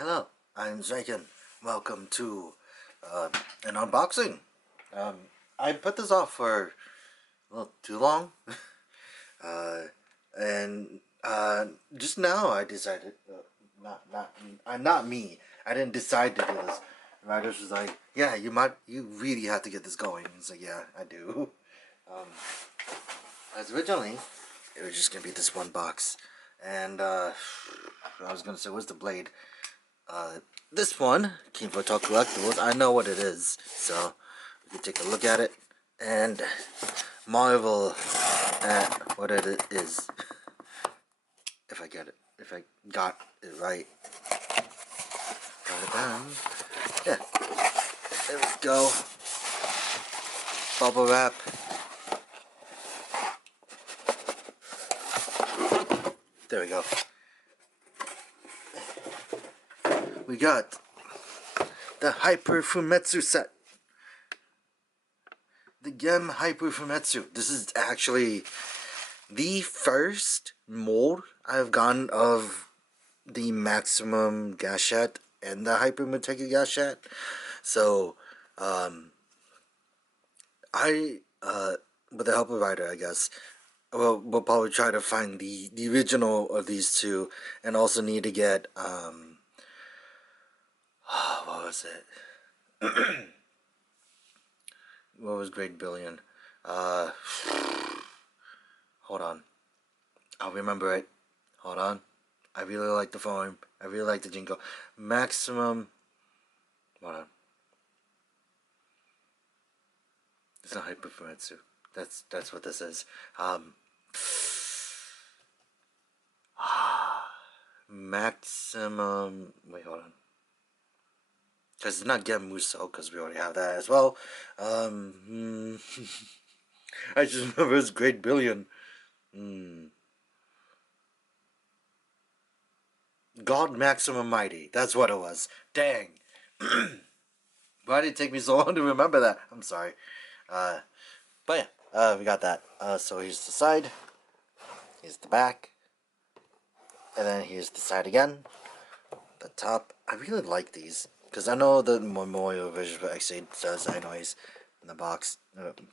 Hello, I'm Zryken. Welcome to an unboxing. I put this off for a little too long, uh, and just now I decided, not me. I didn't decide to do this. Ryder was like, "Yeah, you really have to get this going." It's like, "Yeah, I do." Um, as originally, it was just gonna be this one box, and I was gonna say, "Where's the blade?" This one came from Top Collectibles. I know what it is, so we can take a look at it and marvel at what it is. If I get it, if I got it right. Got it down. Yeah, there we go. Bubble wrap. There we go. We got the Hyper Fumetsu set. The Gem Hyper Fumetsu. This is actually the first mold I've gotten of the Maximum Gashat and the Hyper Muteki Gashat. So, with the help of Ryder, I guess, we'll probably try to find the original of these two, and also need to get, what was it? What was Great Billion? Hold on. I'll remember it. Hold on. I really like the form. I really like the jingle. Maximum. Hold on. It's not Hyper Fumetsu. That's what this is. Maximum. Wait, hold on. Because it's not Gem Muso, because we already have that as well. I just remember it's Great Billion. God Maximum Mighty. That's what it was. Dang. Why did it take me so long to remember that? I'm sorry. But yeah, we got that. So here's the side. Here's the back. And then here's the side again. The top. I really like these. Because I know the Memorial version of X8 says anyways in the box.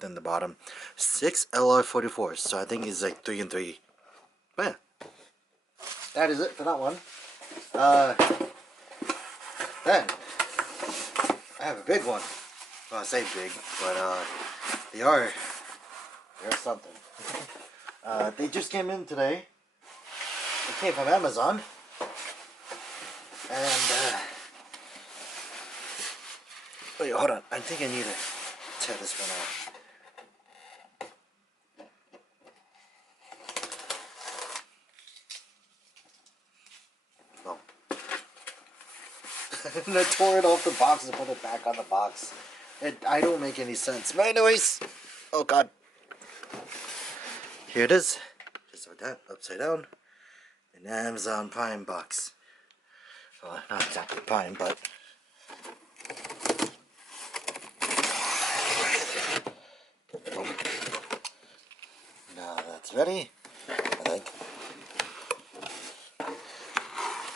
In the bottom. 6 LR44. So I think it's like 3 and 3. But yeah. That is it for that one. Then I have a big one. Well, I say big, but they're something. They just came in today. They came from Amazon, and wait, hold on. I think I need to tear this one off. And I tore it off the box and put it back on the box. I don't make any sense. But anyways, oh god. Here it is. Just like that, upside down. An Amazon Prime box. Well, not exactly Prime, but... Oh. Now that's ready, I think.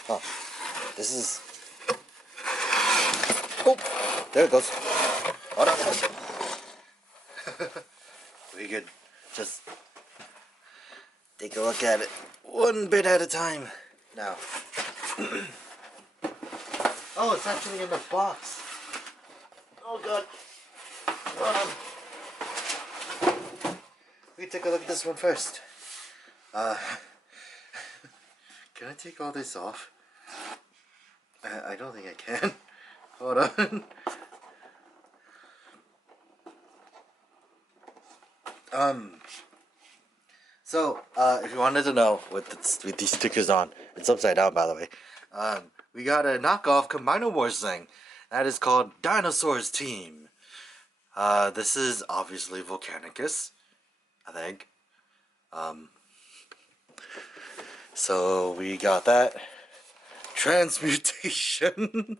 Oh, this is... Oh, there it goes. Hold on. We could just take a look at it one bit at a time. Now. Oh, it's actually in the box. Oh god. Hold on. We take a look at this one first. Can I take all this off? I don't think I can. Hold on. So, if you wanted to know with these stickers on, it's upside down, by the way. We got a knockoff Combiner Wars thing. That is called Dinosaurs Team. This is obviously Volcanicus, I think. So we got that. Transmutation.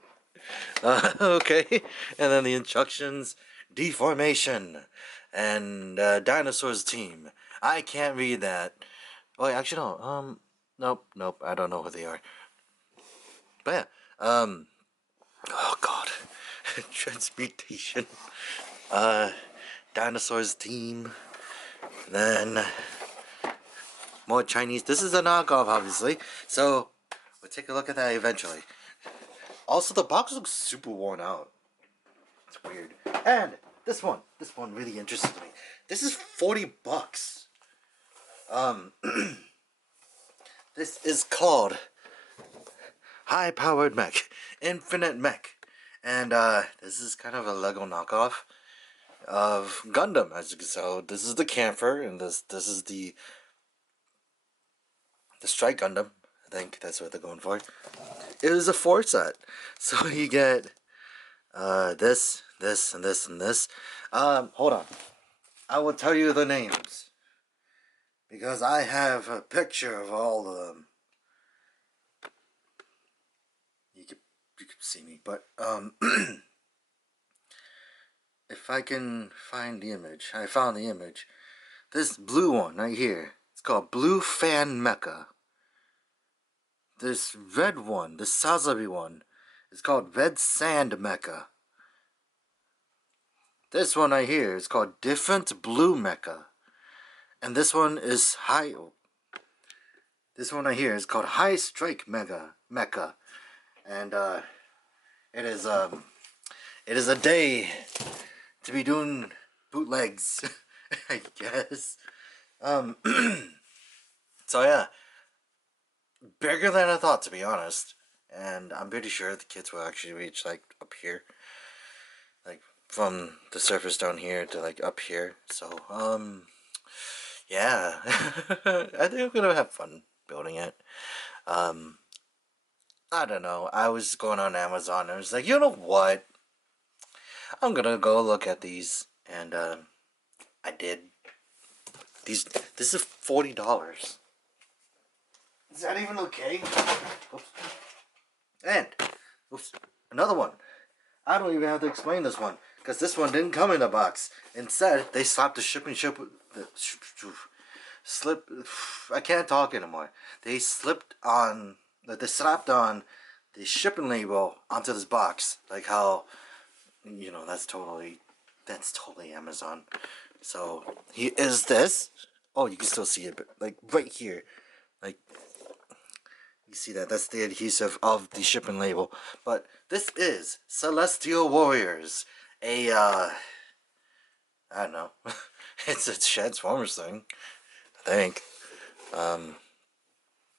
Okay. And then the instructions. Deformation. And Dinosaurs Team. I can't read that. Oh, actually no. Nope. I don't know who they are. But Oh god. Transmutation. Dinosaurs team. Then more Chinese. This is a knockoff, obviously. So we'll take a look at that eventually. Also, the box looks super worn out. It's weird. And this one really interested me. This is $40. This is called High Powered Mech, Infinite Mech, and this is kind of a Lego knockoff of Gundam. As you can tell, this is the camper, and this is the Strike Gundam. I think that's what they're going for. It is a 4 set, so you get this, and this, and this. Hold on, I will tell you the names because I have a picture of all of them. You can see me, but if I can find the image, I found the image. This blue one right here, it's called Blue Fan Mecha. This red one, the Sazabi one, is called Red Sand Mecha. This one right here is called Different Blue Mecha. And this one is High. This one right here is called High Strike Mecha. And it is a day to be doing bootlegs, I guess. So yeah, bigger than I thought, to be honest. And I'm pretty sure the kits will actually reach like up here, like from the surface down here to like up here. So yeah, I think I'm gonna have fun building it. I don't know. I was going on Amazon and I was like, you know what? I'm gonna go look at these, and I did. This is $40. Is that even okay? Oops. And oops, another one. I don't even have to explain this one because this one didn't come in a box. Instead, they slapped the slip. I can't talk anymore. They slapped on the shipping label onto this box, like how, you know, that's totally Amazon. So here is this. Oh, you can still see it, but like right here, like you see that's the adhesive of the shipping label. But this is Celestial Warriors, a I don't know, it's a Transformers thing, I think.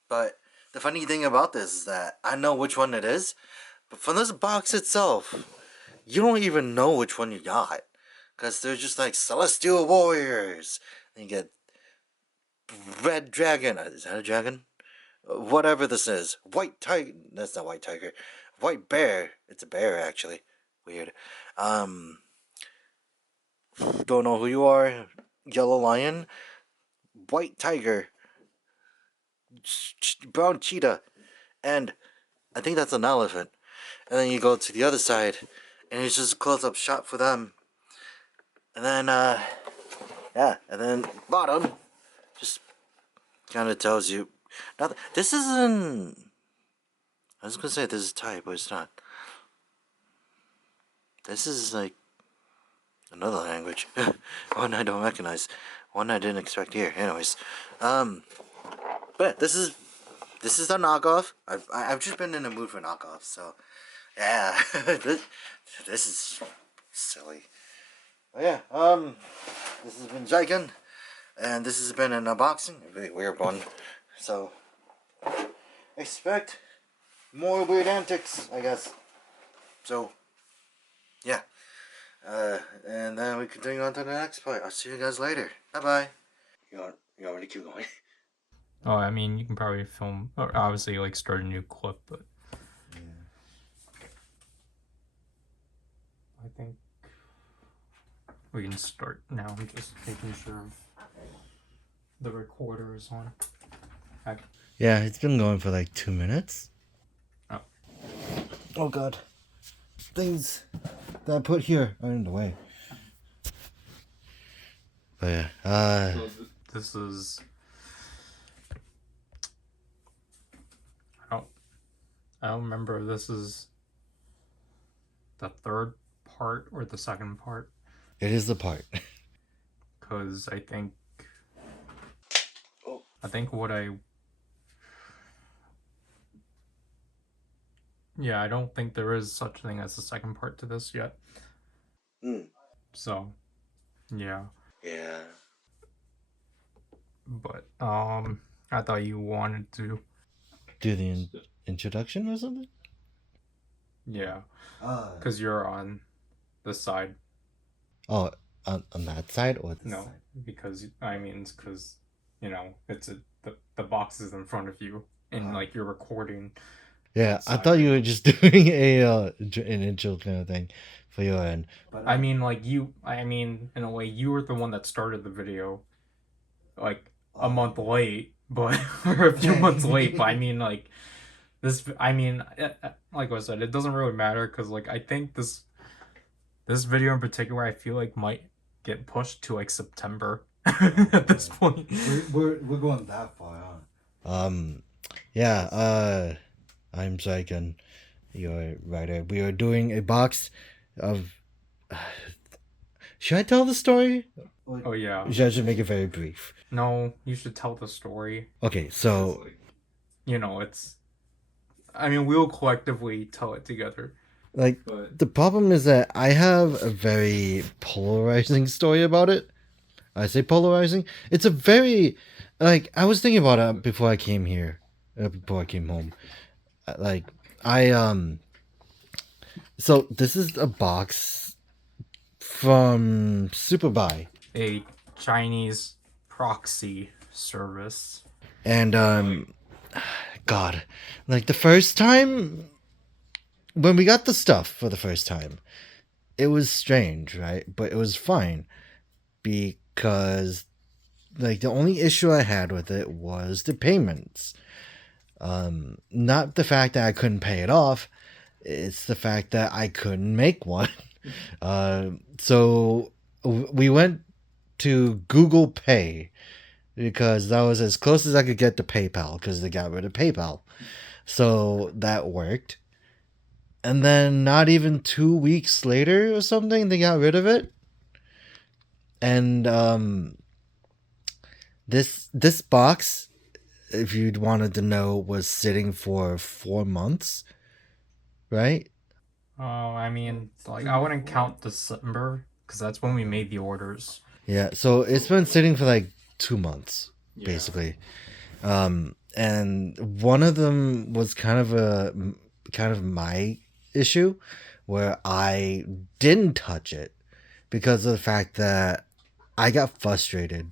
But the funny thing about this is that I know which one it is, but from this box itself, you don't even know which one you got. Because they're just like Celestial Warriors. And you get Red Dragon. Is that a dragon? Whatever this is. White Tiger. That's not White Tiger. White Bear. It's a bear, actually. Weird. Don't know who you are. Yellow Lion. White Tiger. Brown Cheetah. And I think that's an elephant. And then you go to the other side, and it's just a close-up shot for them. And then, yeah, and then bottom just kind of tells you. Now, this isn't. I was gonna say this is Thai, but it's not. This is like another language, one I don't recognize, one I didn't expect here. Anyways, but this is the knockoff. I've just been in the mood for knockoffs, so yeah, this is silly. But yeah, this has been Zryken, and this has been an unboxing, a really weird one. So expect more weird antics, I guess. So yeah, and then we continue on to the next part. I'll see you guys later. Bye bye. You want me to keep going? Oh, I mean, you can probably film, or obviously, like, start a new clip, but I think we can start now. I'm just making sure the recorder is on. Yeah, it's been going for like 2 minutes. Oh. Oh god. Things that I put here are in the way. But yeah, So this is... I don't remember if this is the third part or the second part. It is the part. Because I think Oh. I don't think there is such a thing as a second part to this yet. So, yeah. Yeah. But, I thought you wanted to do the introduction or something? Yeah. Because you're on this side. Oh, on that side or this no, side? Because, it's because, it's the box is in front of you and, like, you're recording. Yeah, I thought you were just doing an intro kind of thing for your end. But in a way, you were the one that started the video, like, a month late, but, or a few months late, but like I said, it doesn't really matter, because, like, I think this video in particular, I feel like might get pushed to, like, September at this point. We're going that far on. Yeah, I'm Zryken, your writer. We are doing a box of... Should I tell the story? Oh, yeah. Should I just make it very brief? No, you should tell the story. Okay, so... it's... we'll collectively tell it together. Like, the problem is that I have a very polarizing story about it. I say polarizing. It's a very... Like, I was thinking about it before I came here. Before I came home. So, this is a box from Superbuy. A Chinese Proxy Service. And, God. Like, the first time... When we got the stuff for the first time, it was strange, right? But it was fine. Because, like, the only issue I had with it was the payments. Not the fact that I couldn't pay it off. It's the fact that I couldn't make one. So we went to Google Pay because that was as close as I could get to PayPal, because they got rid of PayPal. So that worked. And then not even 2 weeks later or something, they got rid of it. And this box, if you'd wanted to know, was sitting for 4 months, right? Oh, I wouldn't count December, because that's when we made the orders. Yeah, so it's been sitting for like 2 months, basically. And one of them was kind of my issue, where I didn't touch it because of the fact that I got frustrated.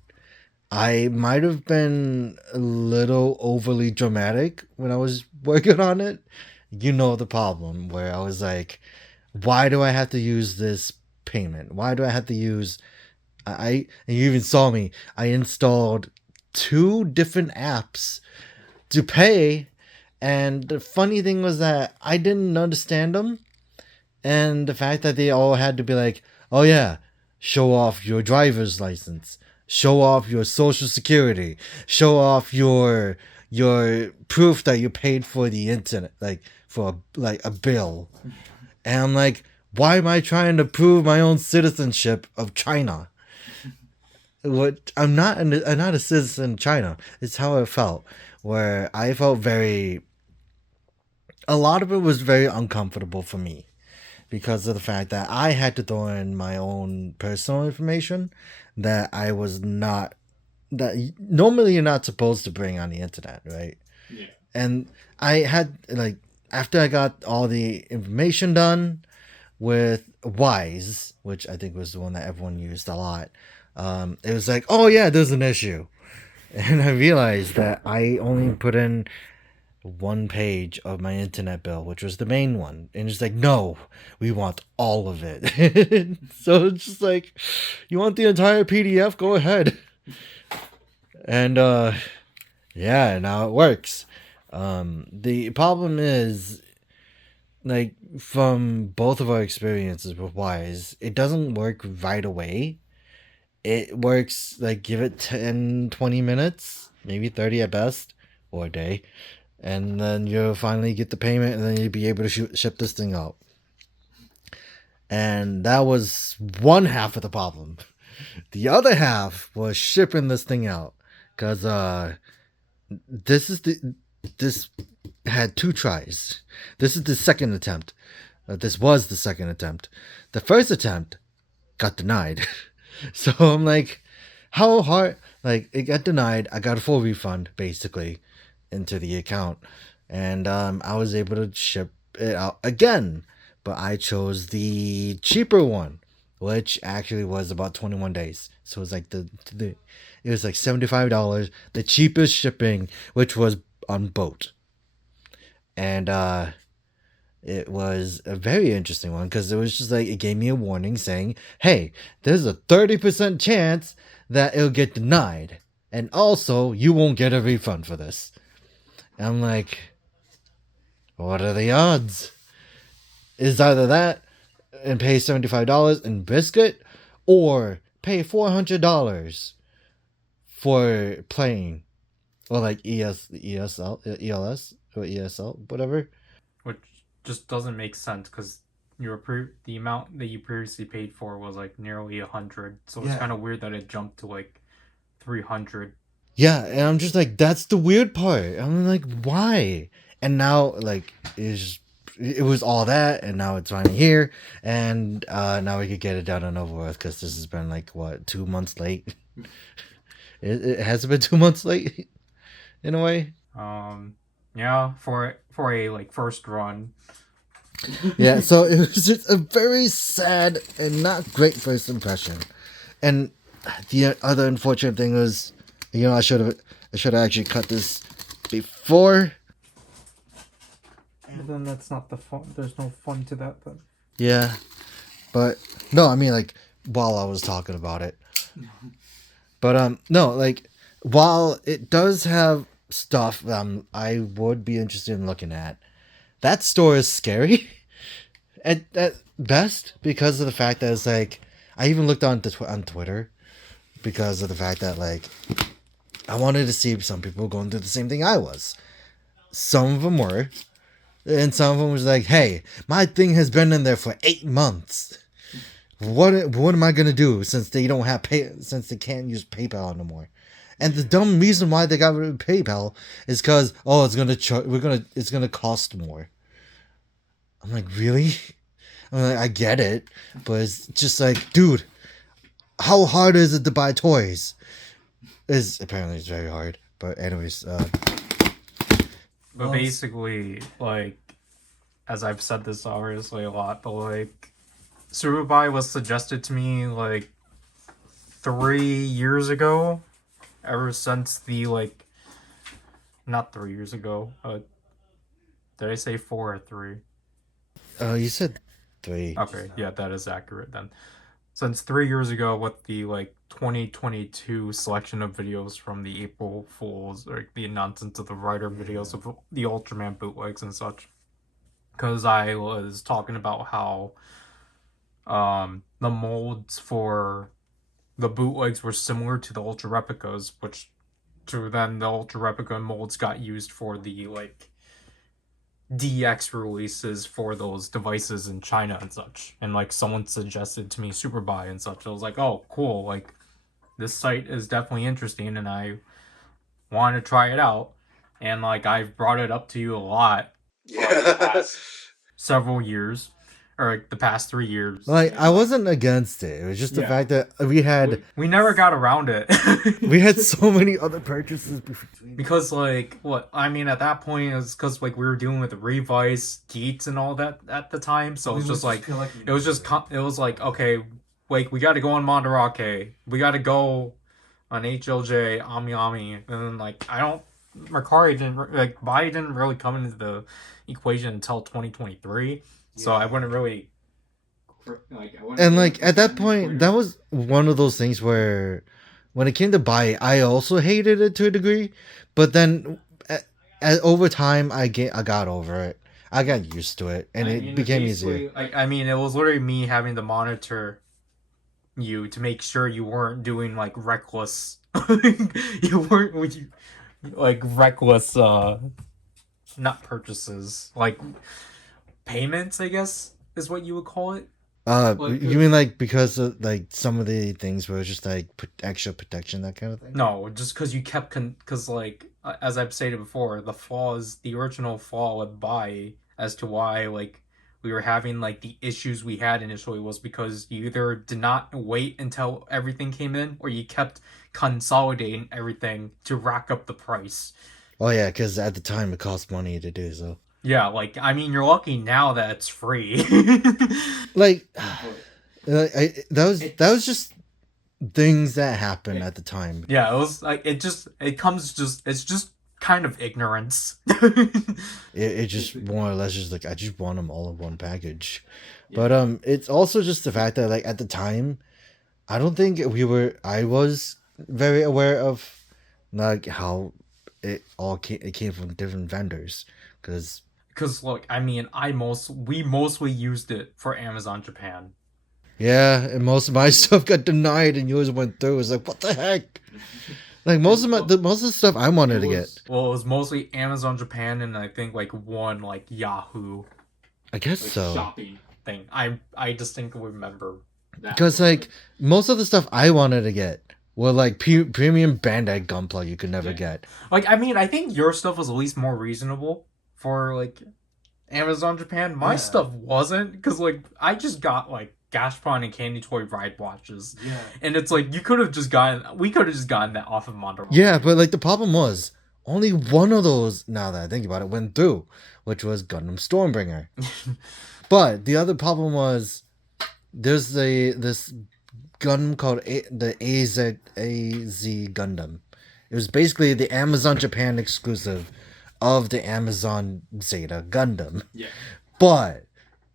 I might have been a little overly dramatic when I was working on it. You know the problem, where I was like, why do I have to use this payment? Why do I have to use... and you even saw me. I installed 2 different apps to pay, and the funny thing was that I didn't understand them. And the fact that they all had to be like, oh yeah, show off your driver's license, show off your social security, show off your proof that you paid for the internet, like for a bill. And I'm like, why am I trying to prove my own citizenship of China? I'm not a citizen of China. It's how I felt, where I felt a lot of it was very uncomfortable for me, because of the fact that I had to throw in my own personal information that that normally you're not supposed to bring on the internet, right? Yeah. And I had, like, after I got all the information done with Wise, which I think was the one that everyone used a lot, it was like, oh yeah, there's an issue. And I realized that I only put in 1 page of my internet bill, which was the main one, and it's like, no, we want all of it. So it's just like, you want the entire PDF, go ahead. And yeah, now it works. The problem is, like, from both of our experiences with Wise, it doesn't work right away. It works, like, give it 10-20 minutes, maybe 30 at best, or a day. and then you'll finally get the payment, and then you'll be able to ship this thing out. And that was one half of the problem. The other half was shipping this thing out, because this had 2 tries. This is the second attempt. This was the second attempt. The first attempt got denied. So I'm like, how hard? Like, it got denied. I got a full refund, basically, into the account. And I was able to ship it out again. But I chose the cheaper one, which actually was about 21 days. So it was like it was like $75, the cheapest shipping, which was on boat. And it was a very interesting one, because it was just like, it gave me a warning saying, hey, there's a 30% chance that it'll get denied, and also you won't get a refund for this. And I'm like, what are the odds? It's either that and pay $75 in biscuit, or pay $400 for playing, or like ESL, ELS, or ESL, whatever. Which just doesn't make sense, because the amount that you previously paid for was like nearly 100, so it's kind of weird that it jumped to like 300. Yeah, and I'm just like, that's the weird part. I'm like, why? And now, like, it was all that, and now it's finally here, and now we could get it done and over with, because this has been like, what, 2 months late? It has been 2 months late, in a way. Yeah, for a like first run. Yeah, so it was just a very sad and not great first impression. And the other unfortunate thing was, I should have actually cut this before. But then that's not the fun. There's no fun to that then. Yeah, but no, I mean, like, while I was talking about it. But no, like, while it does have stuff I would be interested in looking at, that store is scary at best, because of the fact that it's like, I even looked on Twitter, because of the fact that, like, I wanted to see if some people were going through the same thing I was. Some of them were, and some of them was like, hey, my thing has been in there for 8 months. What am I gonna do, since they don't have since they can't use PayPal anymore? And the dumb reason why they got rid of PayPal is because, oh, it's gonna cost more. I'm like, really? I'm like, I get it, but it's just like, dude, how hard is it to buy toys? Apparently it's very hard. But anyways, but basically, like, as I've said this obviously a lot, but like, Superbuy was suggested to me like 3 years ago. Ever since the, like, not 3 years ago. Did I say 4 or 3? You said 3. Okay, yeah, that is accurate then. Since 3 years ago, with the like 2022 selection of videos from the April Fools, or the nonsense of the Ryder videos of the Ultraman bootlegs and such, because I was talking about how the molds for the bootlegs were similar to the Ultra Replicas, which to then the Ultra Replica molds got used for the like DX releases for those devices in China and such. And like, someone suggested to me Superbuy and such. I was like, oh, cool, like, this site is definitely interesting, and I want to try it out. And like, I've brought it up to you a lot. Yeah. Several years, or like the past 3 years. Like, I wasn't against it. It was just the fact that we never got around it. We had so many other purchases between. Because, like, what I mean, at that point, is because like we were dealing with Revice, Geats, and all that at the time. So it's just like, it was like, okay, like, we got to go on Mandarake, we got to go on HLJ, Ami Ami, and then like, Mercari didn't, like, buy didn't really come into the equation until 2023. So I wouldn't really, and like, at that point, that was one of those things where, when it came to buy, I also hated it to a degree, but then over time, I got over it. I got used to it, and it became easier. I mean, it was literally me having to monitor you to make sure you weren't doing like reckless, you weren't like reckless not purchases, like payments, I guess is what you would call it. You mean like because of like some of the things were just like extra protection, that kind of thing? No, just because you kept because like as I've stated before, the original flaw with buy as to why like we were having like the issues we had initially was because you either did not wait until everything came in or you kept consolidating everything to rack up the price. Oh yeah, because at the time it cost money to do so. Yeah, like I mean, you're lucky now that it's free. Like, that was just things that happened at the time. Yeah, it was like it's just kind of ignorance. It just more or less just like I just want them all in one package, but it's also just the fact that like at the time, I don't think I was very aware of like how it came from different vendors because look, I mean, we mostly used it for Amazon Japan. yeah, and most of my stuff got denied and yours went through. It's like what the heck. Like most of the stuff I wanted to get. Well, it was mostly Amazon Japan and I think like one like Yahoo. I guess like, so. Shopping thing. I distinctly remember that. Because like most of the stuff I wanted to get were like premium Bandai Gunpla you could never get. Like I mean, I think your stuff was at least more reasonable for like Amazon Japan. My stuff wasn't because like I just got like Gashpon and Candy Toy Ride watches. Yeah. And it's like we could have just gotten that off of Mondo. Yeah, but like the problem was only one of those, now that I think about it, went through, which was Gundam Stormbringer. But the other problem was there's this Gundam called the AZ Gundam. It was basically the Amazon Japan exclusive of the Amazon Zeta Gundam. Yeah. But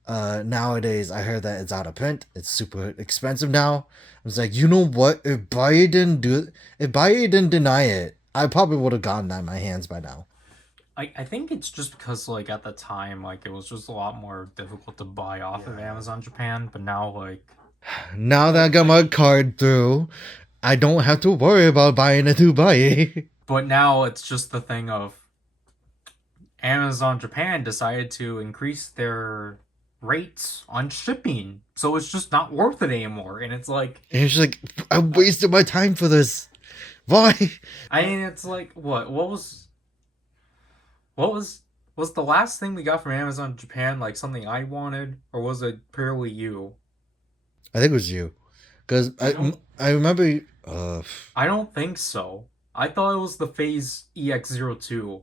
nowadays I heard that it's out of print. It's super expensive now. I was like, you know what? If Biden didn't deny it, I probably would have gotten that in my hands by now. I think it's just because like at the time like it was just a lot more difficult to buy off of Amazon Japan, but now like now that I got my card through, I don't have to worry about buying a Dubai. But now it's just the thing of Amazon Japan decided to increase their rates on shipping, so it's just not worth it anymore. And it's like I wasted my time for this. Why? I mean, it's like what was the last thing we got from Amazon Japan like something I wanted, or was it purely you? I think it was you, because I remember. I don't think so. I thought it was the Phase EX02.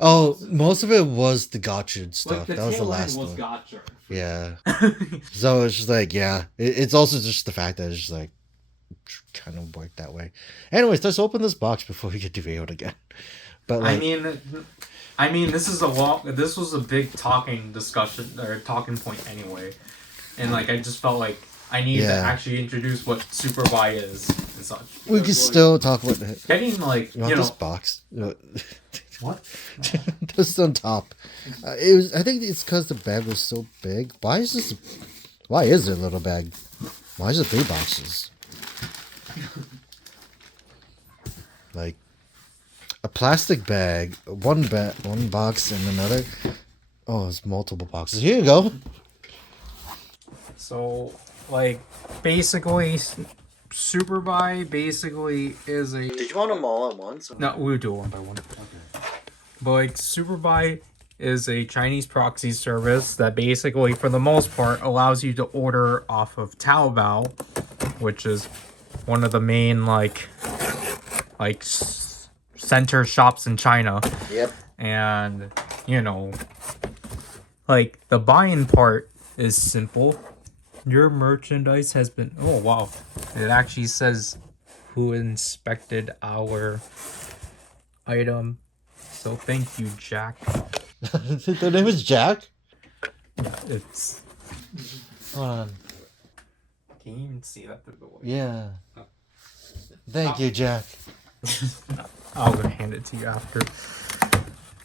Oh, most of it was the gotcha stuff. Like that was the last was one. Gotcha. Yeah. So it's just like, yeah. It's also just the fact that it's just like kind of worked that way. Anyways, let's open this box before we get derailed again. But like, I mean, this was a big talking point anyway, and like I just felt like I needed to actually introduce what Superbuy is and such. We can still talk about it. Getting like you want this box. What? Just on top. It was. I think it's because the bag was so big. Why is it a little bag? Why is it 3 boxes? Like a plastic bag, one box, and another. Oh, it's multiple boxes. Here you go. So, like, basically, Superbuy basically is a. Did you want them all at once? Or? No, we'll do it one by one. Okay. But like, Superbuy is a Chinese proxy service that basically, for the most part, allows you to order off of Taobao, which is one of the main like center shops in China. Yep. And you know, like the buying part is simple. Your merchandise has been. Oh wow! It actually says who inspected our item. So thank you, Jack. Their name is Jack? Yeah, it's. Hold on. Can you even see that through the way? Yeah. Thank you, Jack. I'll go hand it to you after.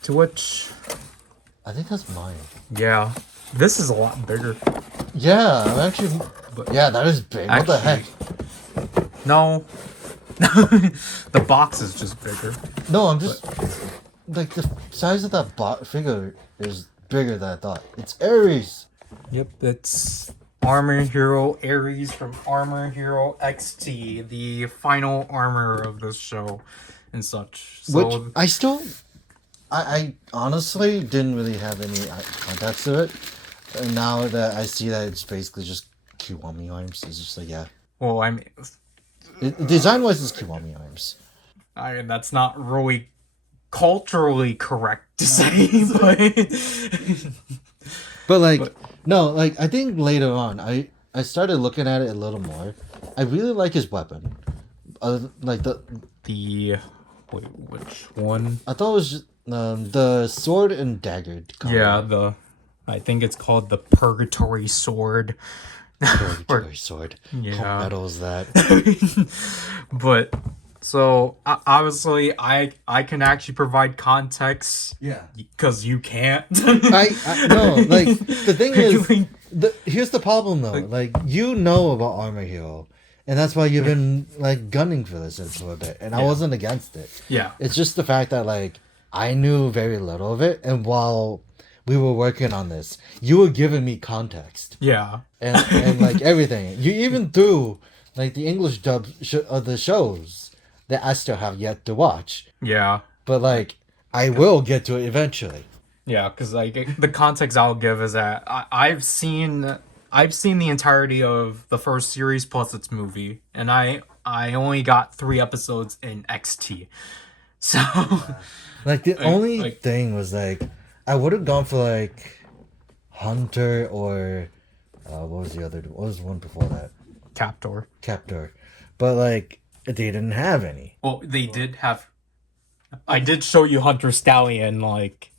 To which. I think that's mine. Yeah. This is a lot bigger. Yeah, I'm actually. But yeah, that is big. What the heck? No. The box is just bigger. No, I'm just. Like the size of that figure is bigger than I thought. It's Ares. Yep, it's Armor Hero Ares from Armor Hero XT, the final armor of this show and such. So, Which I still, I honestly didn't really have any context of it. And now that I see that it's basically just Kiwami arms, it's just like, yeah. well, I mean, Design-wise, it's Kiwami arms. that's not really culturally correct to say, But like, no, like I think later on, I started looking at it a little more. I really like his weapon. Like wait, which one? I thought it was just, the sword and dagger combo. Yeah, I think it's called the Purgatory Sword. Purgatory sword. Yeah. How metal is that? But so obviously, I can actually provide context. Yeah. Because you can't. I no, like the thing is, here's the problem though. Like you know about Armor Hero, and that's why you've been like gunning for this for a bit, and I wasn't against it. Yeah. It's just the fact that like I knew very little of it, and while we were working on this, you were giving me context. Yeah. And like everything, you even threw like the English dub of the shows that I still have yet to watch. Yeah. But like I will get to it eventually. Yeah, because like the context I'll give is that I've seen the entirety of the first series plus its movie, and I only got 3 episodes in XT. So like the only thing was like I would have gone for like Hunter or what was the one before that? Captor. But like they didn't have any. Well, they did have. I did show you Hunter Stallion, like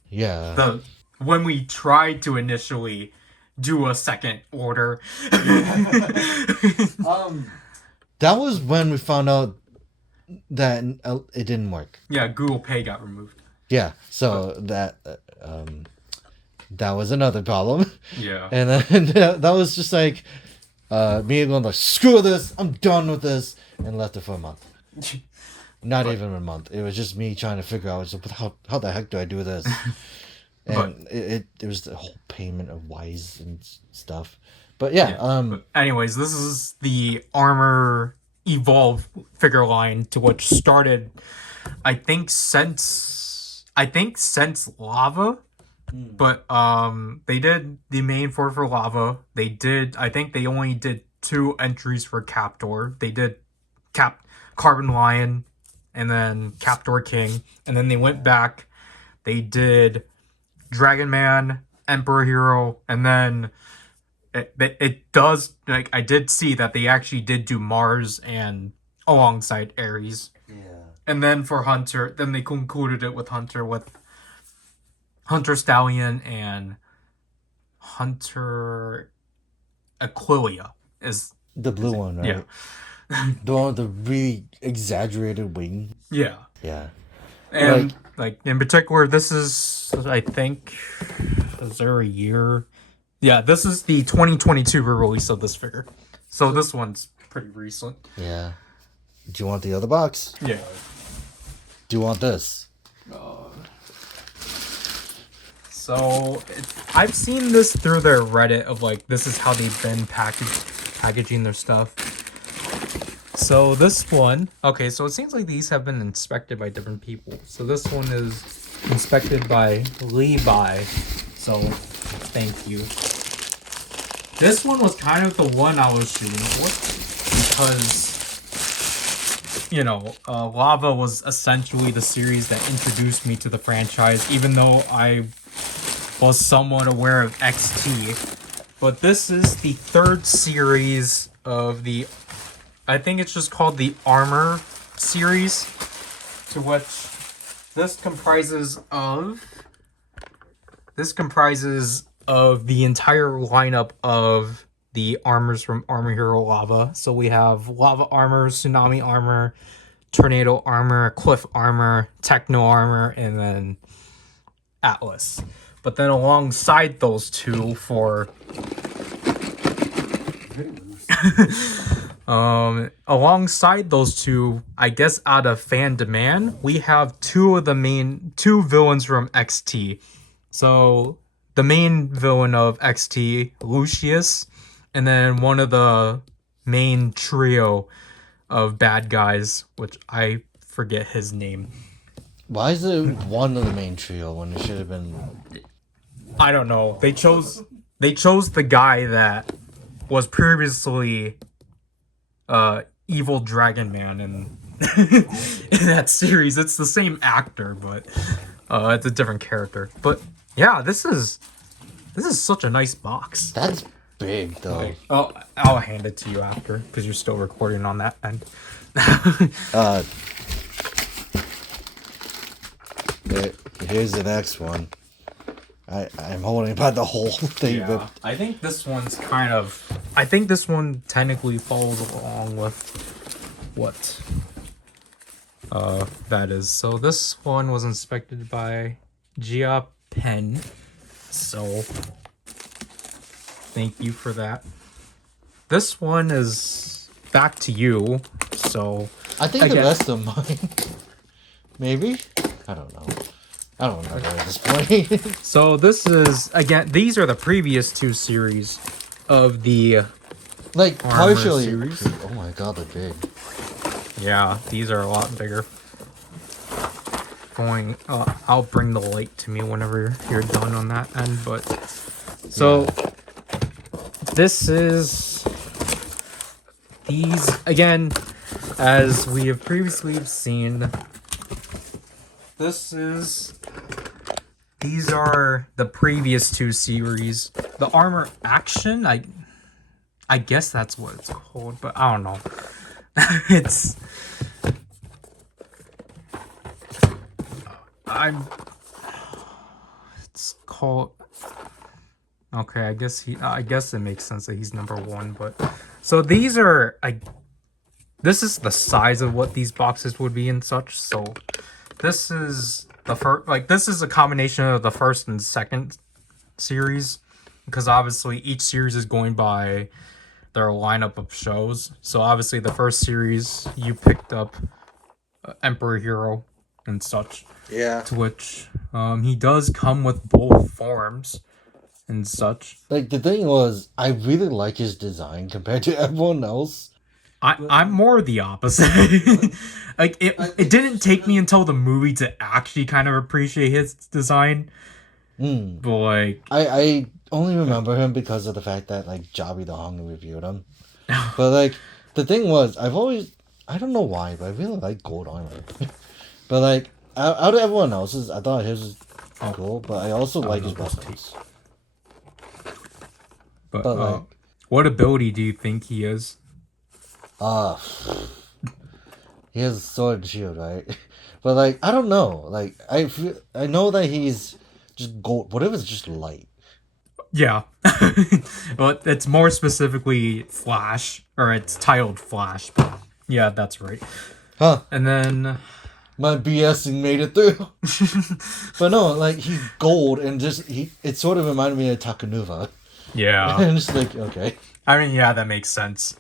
when we tried to initially do a second order. That was when we found out that it didn't work. Yeah, Google Pay got removed. Yeah, so that was another problem. Yeah, and then that was just like me going like, screw this, I'm done with this, and left it for a month. Not even a month. It was just me trying to figure out how the heck do I do this. And it was the whole payment of Wise and stuff. But yeah. But anyways, this is the Armor Evolve figure line to which started, I think since Lava. But they did the main for Lava. I think they only did 2 entries for Captor. They did Carbon Lion and then Captor King, and then they went back. They did Dragon Man, Emperor Hero, and then it does, like, I did see that they actually did do Mars and alongside Ares. Yeah. And then for Hunter, then they concluded it with Hunter Stallion and Hunter Aquilia is the blue one, right? Yeah. The one with the really exaggerated wing. Yeah. Yeah. And like in particular, this is, I think, is there a year? Yeah, this is the 2022 release of this figure. So this one's pretty recent. Yeah. Do you want the other box? Yeah. Do you want this? So I've seen this through their Reddit of like, this is how they've been packaging their stuff. So this one, okay, so it seems like these have been inspected by different people. So this one is inspected by Levi. So thank you. This one was kind of the one I was shooting for because, you know, Lava was essentially the series that introduced me to the franchise, even though I was somewhat aware of XT. But this is the 3rd series of the, I think it's just called the Armor series, to which this comprises of the entire lineup of the armors from Armor Hero Lava. So we have Lava Armor, Tsunami Armor, Tornado Armor, Cliff Armor, Techno Armor, and then Atlas. But then alongside those two for Alongside those two, I guess out of fan demand, we have two villains from XT. So the main villain of XT, Lucius, and then one of the main trio of bad guys, which I forget his name. Why is it one of the main trio when it should have been? I don't know. They chose the guy that was previously Evil Dragon Man in in that series. It's the same actor, but it's a different character. But yeah, this is such a nice box. That's big though. Like, I'll hand it to you after because you're still recording on that end. Here's the next one. I'm holding by the whole thing. Yeah, But I think this one's kind of. I think this one technically follows along with what that is. So this one was inspected by Gia Pen. So thank you for that. This one is back to you. So I think the rest of mine. Maybe? I don't know. I don't remember at this point. So this is, again, these are the previous two series of the like, Armor partially. series. Oh my god, they're big. Yeah, these are a lot bigger. I'll bring the light to me whenever you're done on that end, but so this is these again, as we have previously seen. These are the previous two series. The Armor Action, I guess that's what it's called, but I don't know. It's called. Okay, I guess it makes sense that he's number one, but so these are this is the size of what these boxes would be and such. So this is the first, this is a combination of the first and second series, because obviously each series is going by their lineup of shows. So obviously the first series you picked up Emperor Hero and such. Yeah. To which he does come with both forms and such. Like, the thing was, I really like his design compared to everyone else. I'm more the opposite. Like it didn't take me until the movie to actually kind of appreciate his design. But like I only remember him because of the fact that like Jobby the Hung reviewed him. But like the thing was, I don't know why, but I really like gold armor. But like out of everyone else's, I thought his was cool, but I also like his weapons. But like, what ability do you think he is? He has a sword and shield, right? But like, I don't know. Like, I know that he's just gold. What if it's just light? Yeah. Well, it's more specifically Flash, or it's titled Flash. But yeah, that's right. Huh? And then my BSing made it through. But no, like, he's gold and just it sort of reminded me of Takanuva. Yeah. And just like, okay. I mean, yeah, that makes sense.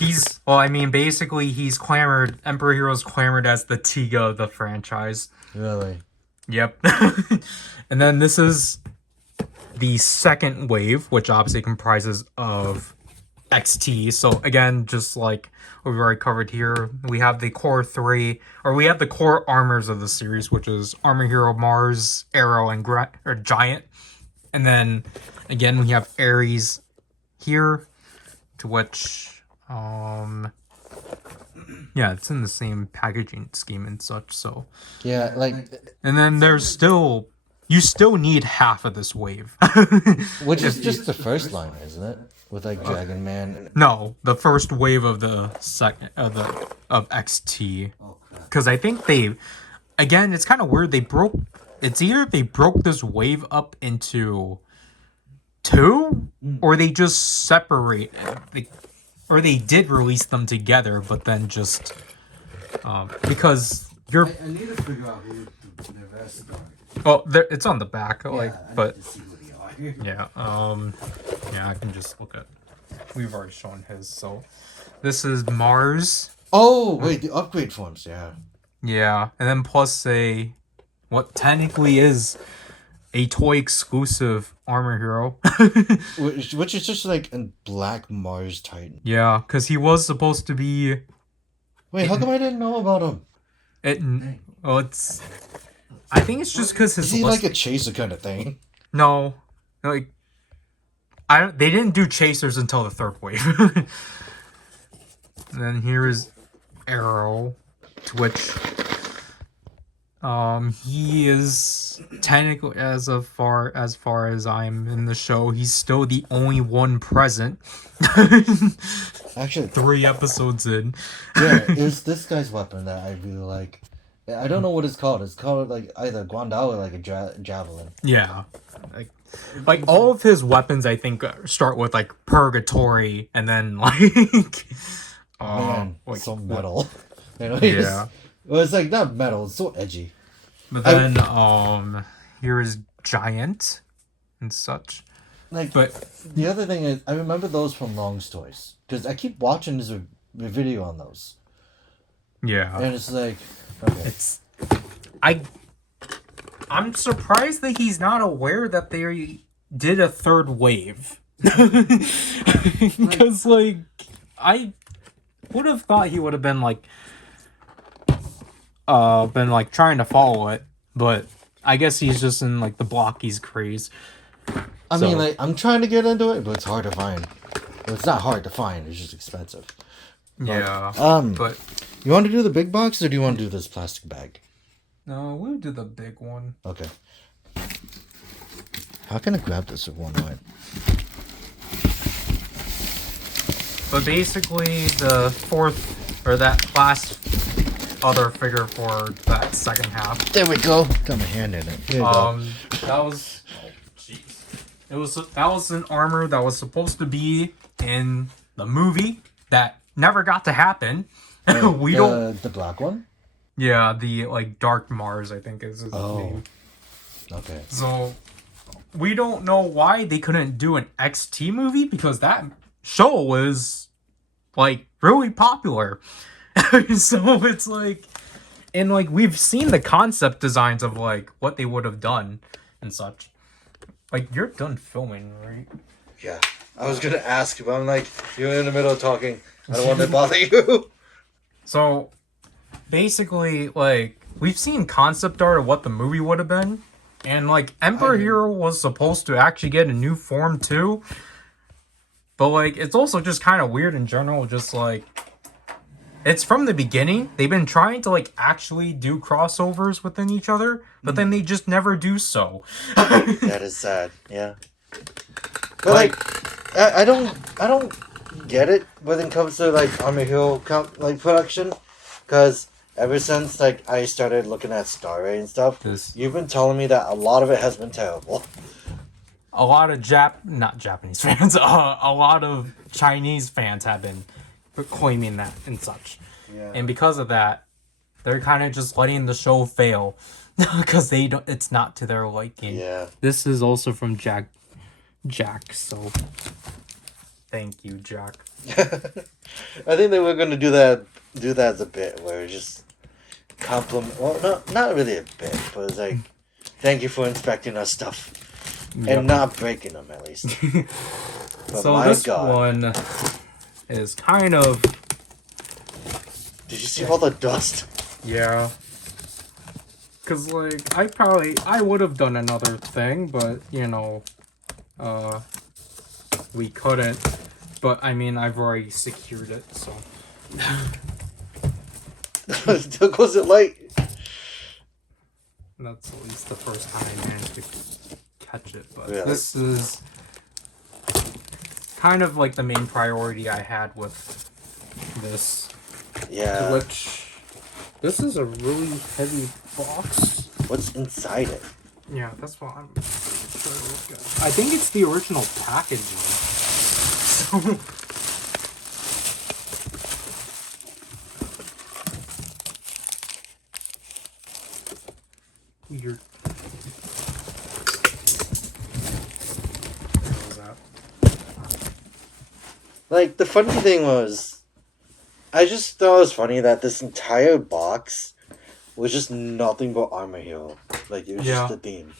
Basically, Emperor Hero's clamored as the Tiga of the franchise. Really? Yep. And then this is the second wave, which obviously comprises of XT. So again, just like what we've already covered here, we have the core armors of the series, which is Armor Hero Mars, Arrow, and Giant. And then again, we have Ares here, to which yeah, it's in the same packaging scheme and such. So yeah, like, and then you still need half of this wave, which is just the first line, isn't it? With like Dragon Man. No, the first wave of the second of XT, because I think it's kind of weird. It's either they broke this wave up into two, or they just separate. Or they did release them together, but then just because you're. I need to figure out who the rest are. Well, it's on the back, Yeah, I but need to see who they are. yeah, yeah, I can just look at. we've already shown his. So this is Mars. Oh wait, the upgrade forms. Yeah. Yeah, and then plus what technically is a toy exclusive armor hero. Which is just like a black Mars Titan. Yeah, because he was supposed to be. Wait, how come I didn't know about him? I think it's just because his. Is he like a chaser kind of thing? No, like They didn't do chasers until the third wave. And then here is Arrow, to which he is technically, as far as I'm in the show, he's still the only one present. Actually, 3 episodes in. yeah, it's this guy's weapon that I really like. I don't know what it's called. It's called like either Guandao or like a javelin. Yeah, like all of his weapons, I think, start with like Purgatory, and then like, Man, like so metal. Yeah. Well, it's like not metal. It's so edgy. But then here is Giant and such. Like, But the other thing is, I remember those from Long's Toys because I keep watching his video on those, yeah, and it's like, okay, I'm surprised that he's not aware that they did a third wave. Because like I would have thought he would have been like trying to follow it, but I guess he's just in like the blockies craze. I mean, like, I'm trying to get into it, but it's hard to find. Well, it's not hard to find. It's just expensive. Yeah. But you want to do the big box or do you want to do this plastic bag? No, we'll do the big one. Okay. How can I grab this with one hand? But basically, the fourth, or that last other figure for that second half. There we go. Got my hand in it. There you go. That was, that was an armor that was supposed to be in the movie that never got to happen. The black one? Yeah, the like Dark Mars, I think is his name. Okay. So we don't know why they couldn't do an XT movie, because that show was like really popular. So it's like, and like we've seen the concept designs of like what they would have done and such. Like, you're done filming, right? Yeah. I was gonna ask you, but I'm like, you're in the middle of talking. I don't want to bother you. So basically, like, we've seen concept art of what the movie would have been, and like Emperor Hero was supposed to actually get a new form too. But like, it's also just kind of weird in general, just like, it's from the beginning. They've been trying to like actually do crossovers within each other, but then they just never do so. That is sad. Yeah. But like, I don't get it when it comes to like Armor Hero like production, because ever since like I started looking at Star Ray and stuff, you've been telling me that a lot of it has been terrible. A lot of not Japanese fans, a lot of Chinese fans have been claiming that and such. Yeah. And because of that, they're kind of just letting the show fail because it's not to their liking. Yeah. This is also from Jack, so thank you, Jack. I think they were going to do that as a bit where it just compliment, well, not really a bit, but it's like, thank you for inspecting our stuff. Yep. And not breaking them, at least. But so this one is kind of... Did you see all the dust? Yeah. Because, like, I would have done another thing, but, you know, we couldn't. But, I mean, I've already secured it, so... Still goes it light. That's at least the first time I managed to catch it, but really? This is kind of like the main priority I had with this. Yeah. Which, this is a really heavy box. What's inside it? Yeah, that's what I'm trying to look at. I think it's the original packaging. So... Weird. Like, the funny thing was, I just thought it was funny that this entire box was just nothing but Armor Hero. Like, it was just the theme.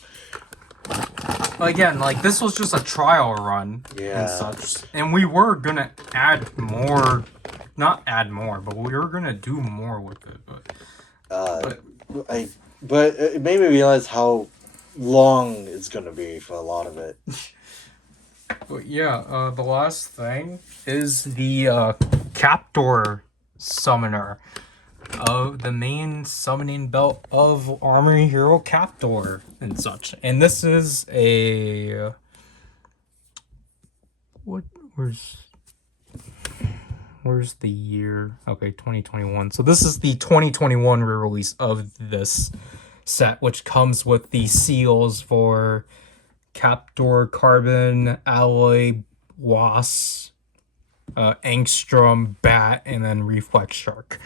Again, like, this was just a trial run and such. And we were gonna add more, not add more, but we were gonna do more with it. But it made me realize how long it's gonna be for a lot of it. But yeah, the last thing is the Captor Summoner. The main summoning belt of Armor Hero Captor and such. And this is a... Where's the year? Okay, 2021. So this is the 2021 re-release of this set, which comes with the seals for Captor, Carbon, Alloy, Was, Angstrom, Bat, and then Reflex Shark.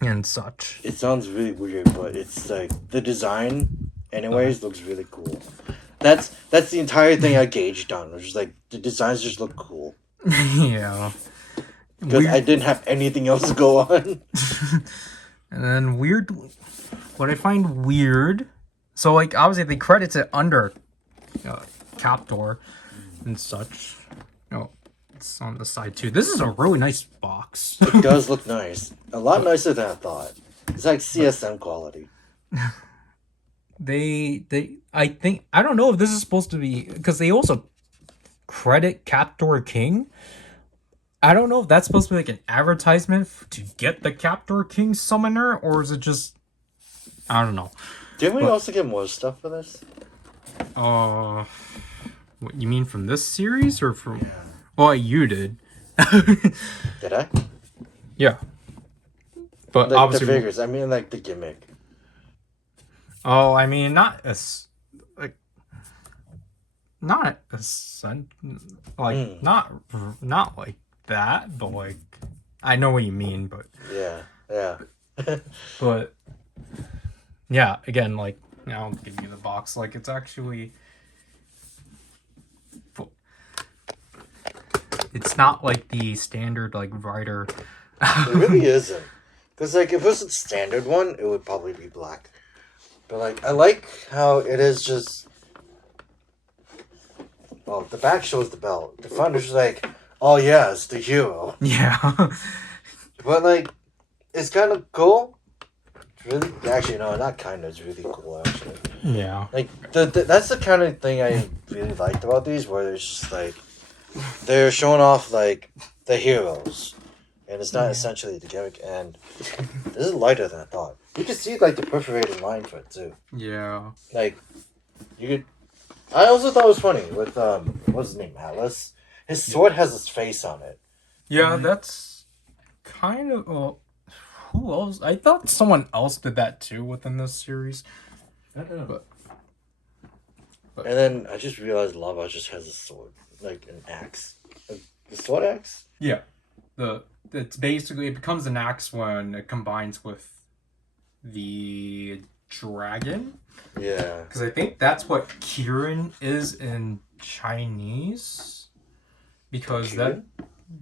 And such. It sounds really weird, but it's like the design, anyways, looks really cool. That's the entire thing I gauged on, which is like the designs just look cool. Yeah. Because I didn't have anything else to go on. And then what I find weird, so like obviously they credit it under Captor and such. Oh, it's on the side too. This is a really nice box. It does look nice. A lot nicer than I thought. It's like CSM quality. I think, I don't know if this is supposed to be, because they also credit Captor King. I don't know if that's supposed to be like an advertisement to get the Captor King summoner, or is it just, I don't know. Didn't we also get more stuff for this? What you mean from this series or from? Yeah. Well, you did. Did I? Yeah. But like obviously, the figures. I mean, like the gimmick. Oh, I mean, not as like, not not like that, but like, I know what you mean, but yeah. But yeah, again, like, I'll give you the box. Like, it's actually, it's not like the standard like Ryder. It really isn't. Because like, if it was a standard one, it would probably be black. But like, I like how it is just. Well, the back shows the belt. The front is just like, oh yeah, it's the hero. Yeah. But like, it's kind of cool. Really, actually, no, not kind of. It's really cool, actually. Yeah. Like that's the kind of thing I really liked about these, where it's just like they're showing off like the heroes, and it's not essentially the gimmick. And this is lighter than I thought. You can see like the perforated line for it too. Yeah. Like you could. I also thought it was funny with what's his name, Atlas. His sword has his face on it. Yeah, that's kind of. Who else? I thought someone else did that too within this series. I don't know. But and then I just realized Lava just has a sword, like an axe. The sword axe? Yeah. It's basically, it becomes an axe when it combines with the dragon. Yeah. Because I think that's what Kirin is in Chinese. Because Kirin?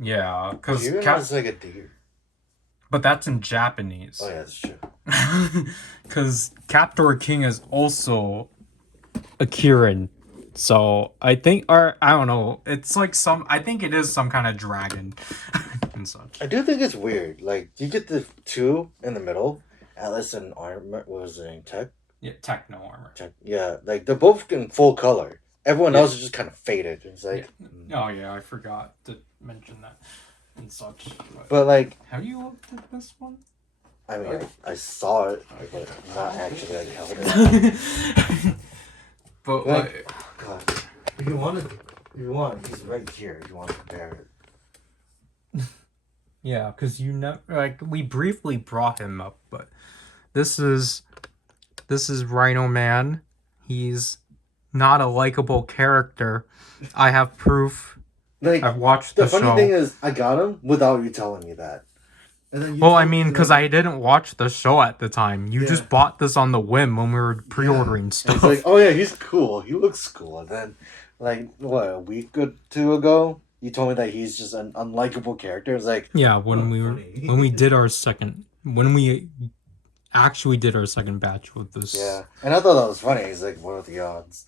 Yeah. Because Kirin has like a deer. But that's in Japanese. Oh yeah, that's true. Because Captor King is also a Kirin. So I think, or I don't know, it's like I think it is some kind of dragon and such. I do think it's weird. Like, you get the two in the middle, Atlas and Armor, what was it, Tech? Yeah, Techno Armor. Yeah, like they're both in full color. Everyone else is just kind of faded. It's like, Oh yeah, I forgot to mention that. And such. But like, have you looked at this one? I mean, I saw it, but not actually like held it. But like, God, if you want, he's right here. If you want to compare it. Yeah, because we briefly brought him up, but this is Rhino Man. He's not a likable character. I have proof. Like, I've watched the show. The funny thing is, I got him without you telling me that. And then I mean, because I didn't watch the show at the time. You just bought this on the whim when we were pre-ordering stuff. It's like, oh yeah, he's cool. He looks cool. And then, like, what, a week or two ago, you told me that he's just an unlikable character. It's like, Yeah, when funny. we did our second when we actually did our second batch with this. Yeah, and I thought that was funny. He's like, what are the odds?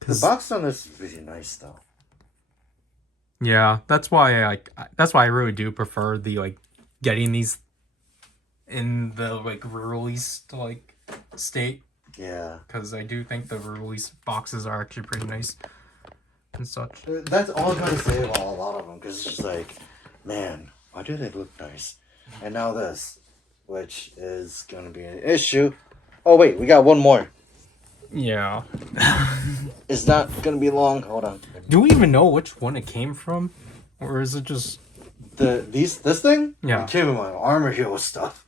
The box on this is really nice, though. Yeah, that's why I really do prefer the like getting these in the like re-released like state. Yeah, because I do think the re-release boxes are actually pretty nice and such. that's all I'm trying to say about a lot of them, because it's just like, man, why do they look nice? And now this, which is gonna be an issue. Oh wait, we got one more. Yeah. It's not gonna be long. Hold on. Do we even know which one it came from, or is it just this thing? Yeah. It came in my Armor Hero stuff.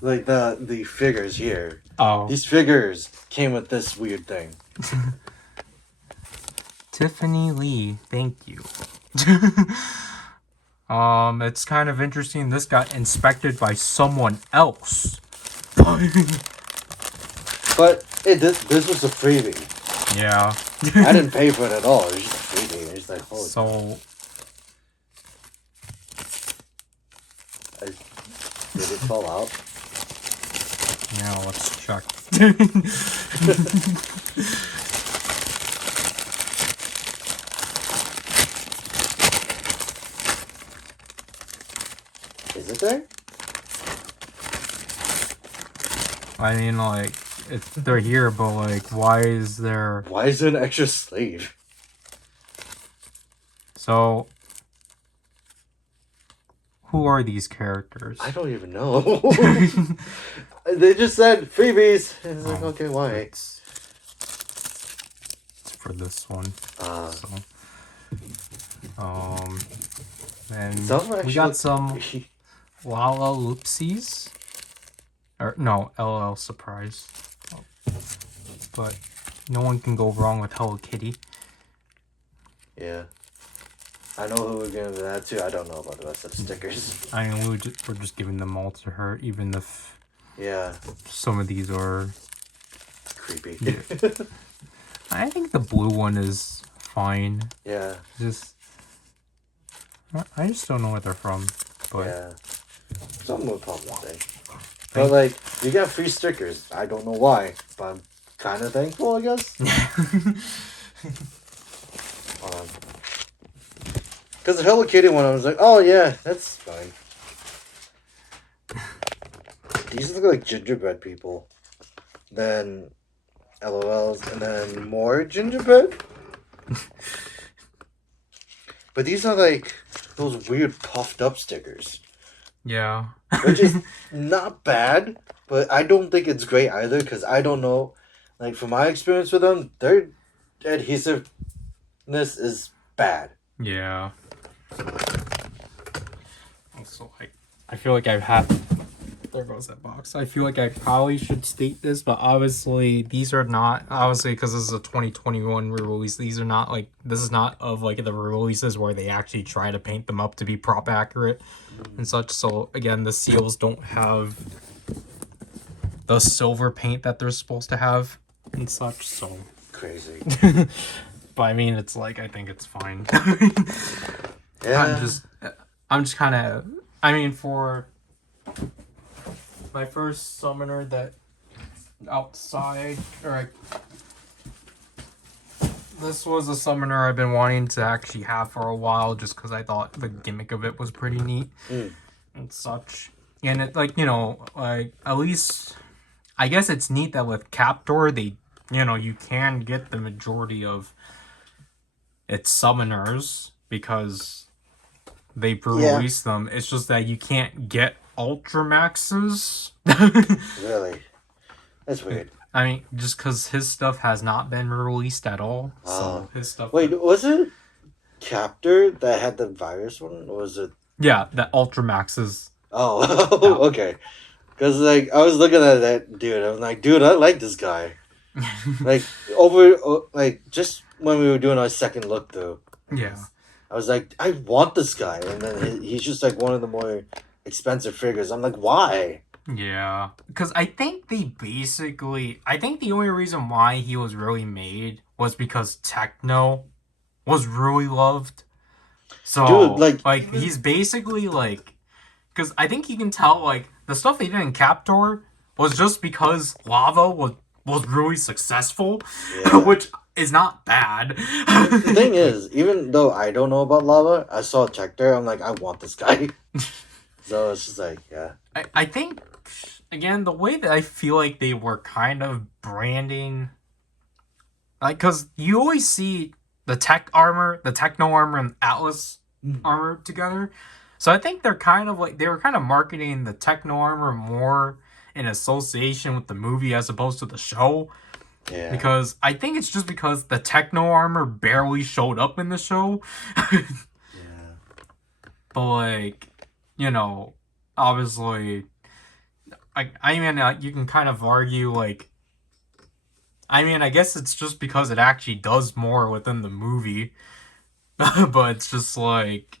Like the figures here. Oh. These figures came with this weird thing. Tiffany Lee, thank you. It's kind of interesting. This got inspected by someone else. But this was a freebie. Yeah. I didn't pay for it at all. It was just a freebie. It's like, holy. So Did it fall out? yeah, let's check. Is it there? I mean, like, they're here, but like, why is there? Why is there an extra sleeve? So, who are these characters? I don't even know. They just said freebies. And it's like, okay, why? It's for this one. So, and we got some Lala Loopsies. Or no, LL Surprise. But no one can go wrong with Hello Kitty. Yeah. I know who we're giving that to. I don't know about the rest of the stickers. I mean, we're just giving them all to her, even if Yeah. some of these are Creepy. Yeah. I think the blue one is fine. Yeah. I just don't know where they're from. But Yeah. Something would probably say. But like, you got free stickers. I don't know why, but I'm kind of thankful, I guess. Because the Hello Kitty one, I was like, oh yeah, that's fine. These look like gingerbread people. Then LOLs, and then more gingerbread. But these are like those weird puffed up stickers. yeah. Which is not bad, but I don't think it's great either, because I don't know. Like, from my experience with them, their adhesiveness is bad. Yeah. Also, like, I feel like I've had. There goes that box. I feel like I probably should state this, but obviously these are not. Obviously, because this is a 2021 re-release, these are not like. This is not of like the re-releases where they actually try to paint them up to be prop accurate and such. So again, the seals don't have the silver paint that they're supposed to have and such. So Crazy. but I mean, it's like I think it's fine. Yeah. I'm just kind of. I mean, for my first summoner that outside, this was a summoner I've been wanting to actually have for a while, just because I thought the gimmick of it was pretty neat and such. And it, like, you know, like, at least I guess it's neat that with Captor, they, you know, you can get the majority of its summoners because they release them. It's just that you can't get Ultramaxes. Really? That's weird. I mean, just because his stuff has not been released at all. So his stuff. Wait, was it Captor that had the virus one? Or was it? Yeah, the Ultramaxes. Oh, okay. Because, like, I was looking at that dude. I was like, dude, I like this guy. Like, just when we were doing our second look through. Yeah. I was like, I want this guy. And then he's just, like, one of the more expensive figures. I'm like, why? Yeah. Because I think the only reason why he was really made was because Techno was really loved. So, Dude, like he's basically, like... Because I think you can tell, like, the stuff they did in Captor was just because Lava was really successful, Yeah. which is not bad. The thing is, even though I don't know about Lava, I saw a check there. I'm like, I want this guy. So it's just like, yeah. I think, again, the way that I feel like they were kind of branding, like, because you always see the tech armor, the techno armor, and Atlas armor together. So I think they're kind of like, they were kind of marketing the techno armor more in association with the movie as opposed to the show. Yeah. Because I think it's just because the techno armor barely showed up in the show. Yeah. But, like, you know, obviously, I mean, you can kind of argue, like, I mean, I guess it's just because it actually does more within the movie. But it's just like,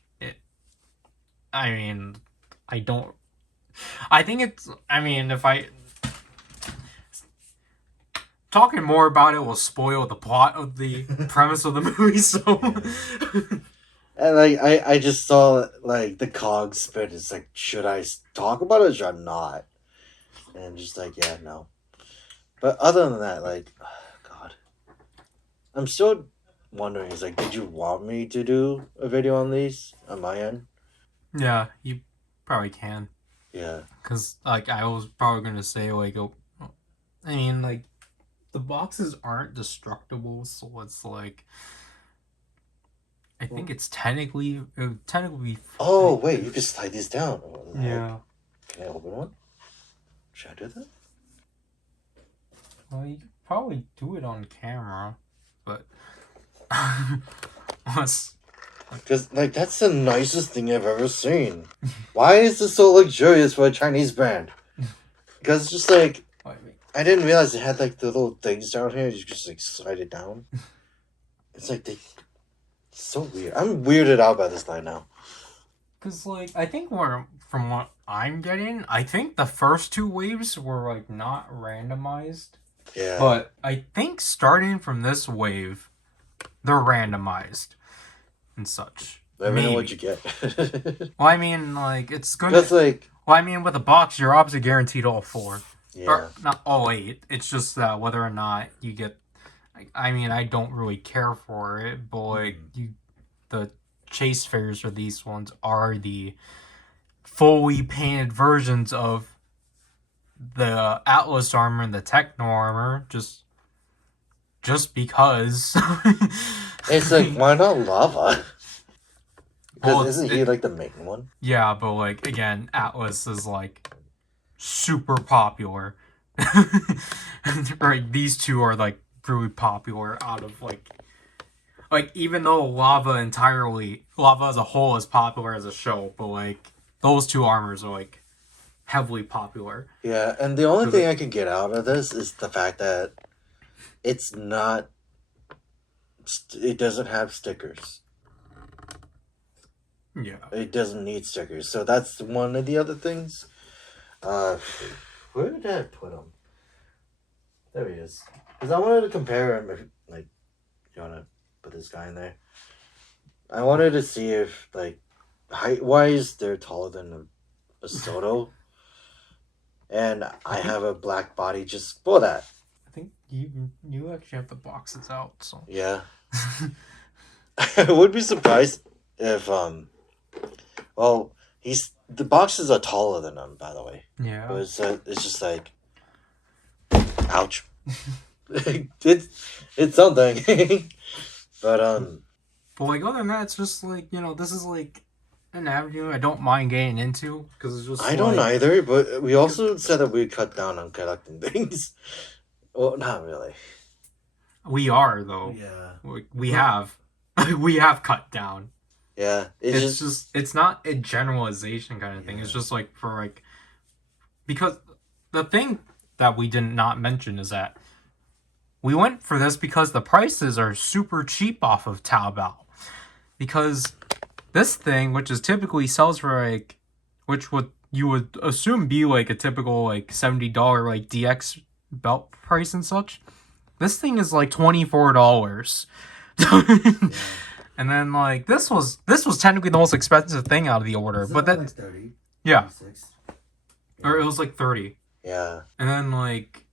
I mean, I don't... I think it's... I mean, if I... Talking more about it will spoil the plot of the premise of the movie, so... And like I just saw like the cogs spin. It's like, should I talk about it or should I not? And just like, yeah, no. But other than that, like, God, I'm still wondering. Is like, did you want me to do a video on these on my end? Yeah, you probably can. Yeah. Because, like, I was probably going to say, like, I mean, like, the boxes aren't destructible, so it's like... I think it's technically... Oh wait, you can slide these down. Yeah. Can I open one? Should I do that? Well, you could probably do it on camera, but... Because, like, that's the nicest thing I've ever seen. Why is this so luxurious for a Chinese brand? Because it's just like, I didn't realize it had, like, the little things down here. You just, like, slide it down. It's like, it's so weird. I'm weirded out by this line now. Because, like, I think from what I'm getting, I think the first two waves were, like, not randomized. Yeah. But I think starting from this wave, they're randomized. And such. Let me know what you get. Well, I mean, like, it's going That's like... Well, I mean, with a box, you're obviously guaranteed all 4. Yeah. Or, not all 8. It's just that whether or not you get... I mean, I don't really care for it, but, like, the chase fairs for these ones are the fully painted versions of the Atlas armor and the Techno armor, just because. It's like, why not Lava? Because Well, isn't he, like, the main one? Yeah, but, like, again, Atlas is, like, super popular. Right, these two are, like, really popular out of, like, even though Lava as a whole is popular as a show, but, like, those two armors are, like, heavily popular. Yeah, and the only thing I can get out of this is the fact that it's not... It doesn't have stickers. Yeah. It doesn't need stickers. So that's one of the other things. Where did I put him? There he is. Because I wanted to compare him. Like, you want to put this guy in there? I wanted to see if, like, height-wise, they're taller than a Soto. And I have a black body just for that. I think you actually have the boxes out, so... Yeah. I would be surprised if, well, the boxes are taller than him, by the way. Yeah. But it's just like, ouch. it's something. But, like, other than that, it's just, like, you know, this is, like, an avenue I don't mind getting into, because it's just, I don't either, but we also said that we'd cut down on collecting things. Well, not really. We are, though. Yeah. We have. We have cut down. Yeah. It's just, it's not a generalization kind of thing. Yeah. It's just, like, for, like, because the thing that we did not mention is that we went for this because the prices are super cheap off of Taobao. Because this thing, which is typically sells for, like, you would assume be, like, a typical, like, $70, like, DX belt price and such. This thing is, like, $24. Yeah. And then like this was technically the most expensive thing out of the order, Is but that that like 30? yeah, 36? or it was like 30. Yeah. And then like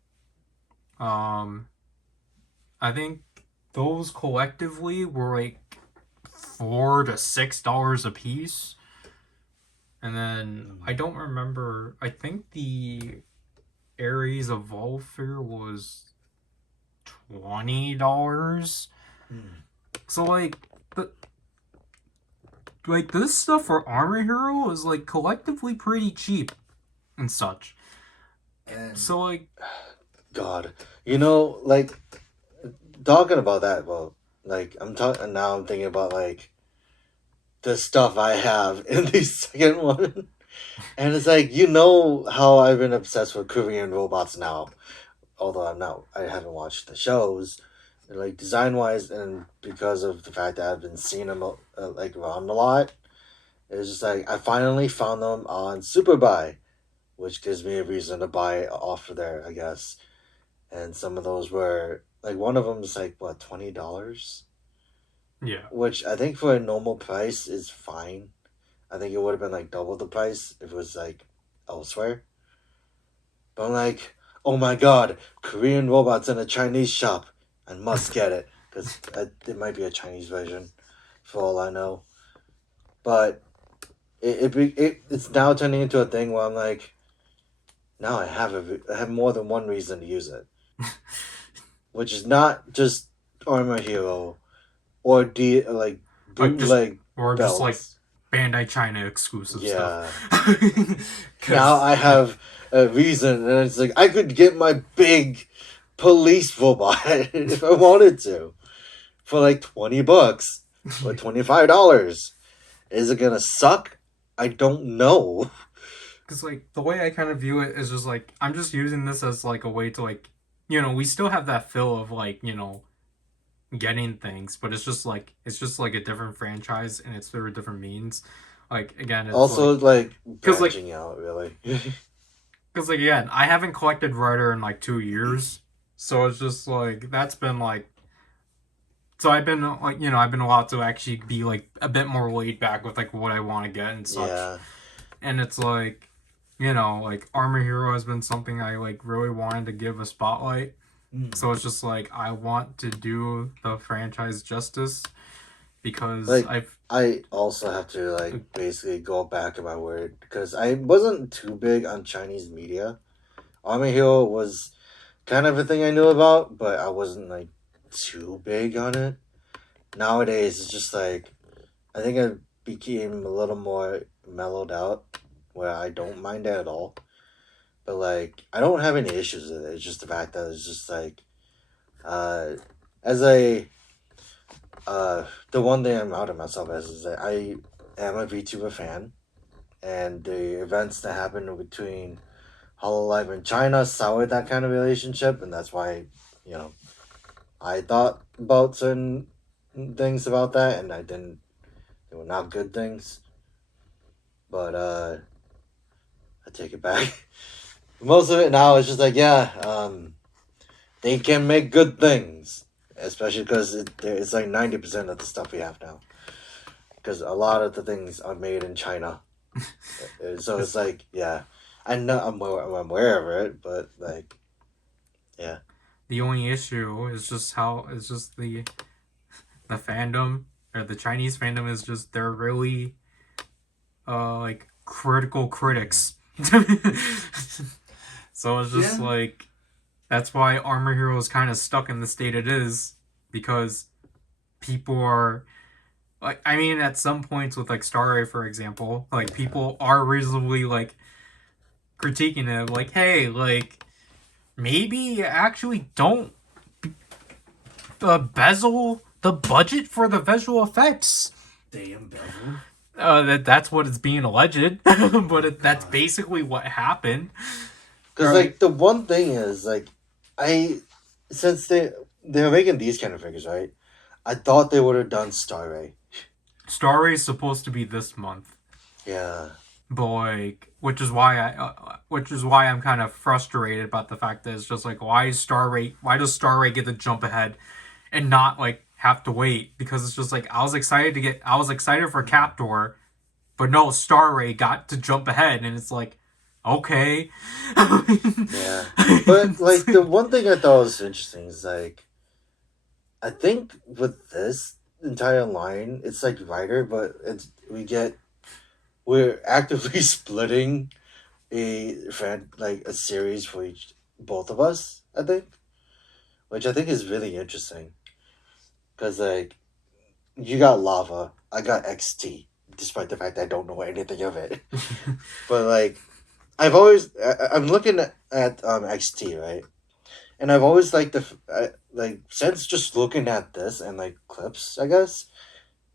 I think those collectively were like $4 to $6 a piece. And then I don't remember. I think the Ares Evolve figure was $20. So like this stuff for Armor Hero is like collectively pretty cheap and such. And So like God. You know, like, talking about that, well, like, I'm talking now, I'm thinking about, like, the stuff I have in the second one. And it's like, you know how I've been obsessed with Korean robots now. Although I haven't watched the shows. Like, design-wise, and because of the fact that I've been seeing them, like, around a lot, it's just like, I finally found them on Superbuy, which gives me a reason to buy off of there, I guess. And some of those were, like, one of them is like, what, $20? yeah. Which I think for a normal price is fine. I think it would have been like double the price if it was like elsewhere. But I'm like, oh my god, Korean robots in a Chinese shop. I must get it. Because it might be a Chinese version, for all I know. But it's now turning into a thing where I'm like, now I have more than one reason to use it. Which is not just Armor Hero or Like, bootleg or belts. just like Bandai China exclusive stuff. Now I have a reason, and it's like I could get my big police robot if I wanted to for like $20 or $25. Is it gonna suck? I don't know. Because like the way I kind of view it is just like I'm just using this as like a way to like, you know, we still have that feel of like, you know, getting things, but it's just like a different franchise and it's through different means. Like again, it's Also, like because like branching out really. because like again, I haven't collected Ryder in like 2 years, so it's just like that's been like. So I've been like, you know, I've been allowed to actually be like a bit more laid back with like what I want to get and such. Yeah. And it's like, you know, like Armor Hero has been something I like really wanted to give a spotlight. So it's just like I want to do the franchise justice because Like, I also have to like basically go back on my word because I wasn't too big on Chinese media. Army Hero was kind of a thing I knew about, but I wasn't like too big on it. Nowadays, it's just like I think I became a little more mellowed out, where I don't mind it at all. But like I don't have any issues with it. It's just the fact that it's just like, as a the one thing I'm out of myself as is that I am a VTuber fan, and the events that happened between Hololive and China soured that kind of relationship, and that's why, you know, I thought about certain things about that, and I didn't. They were not good things. But I take it back. Most of it now is just like, yeah, they can make good things, especially because it's like 90% of the stuff we have now. Because a lot of the things are made in China, so it's like, yeah, I know I'm aware of it, but like, yeah. the only issue is just the fandom or the Chinese fandom is just they're really like critical critics. So it's just like that's why Armor Hero is kind of stuck in the state it is because people are like I mean at some points with like Star Ray for example, like people are reasonably like critiquing it like hey like maybe actually don't bezel the budget for the visual effects. they embezzled. That's what it's being alleged, but that's basically what happened. Because like the one thing is like, since they're making these kind of figures, right? I thought they would have done Star Ray. Star Ray is supposed to be this month. Yeah. But like, which is why I'm kind of frustrated about the fact that it's just like, why does Star Ray get the jump ahead, and not like have to wait because it's just like I was excited for Captor, but no, Star Ray got to jump ahead, and it's like, okay. Yeah. But, like, the one thing I thought was interesting is, like, I think with this entire line, it's like Ryder, but we're actively splitting a series for both of us, I think. Which I think is really interesting. Because, like, you got Lava, I got XT, despite the fact that I don't know anything of it. But, like, I'm looking at XT, right? And I've always liked since just looking at this and, like, clips, I guess,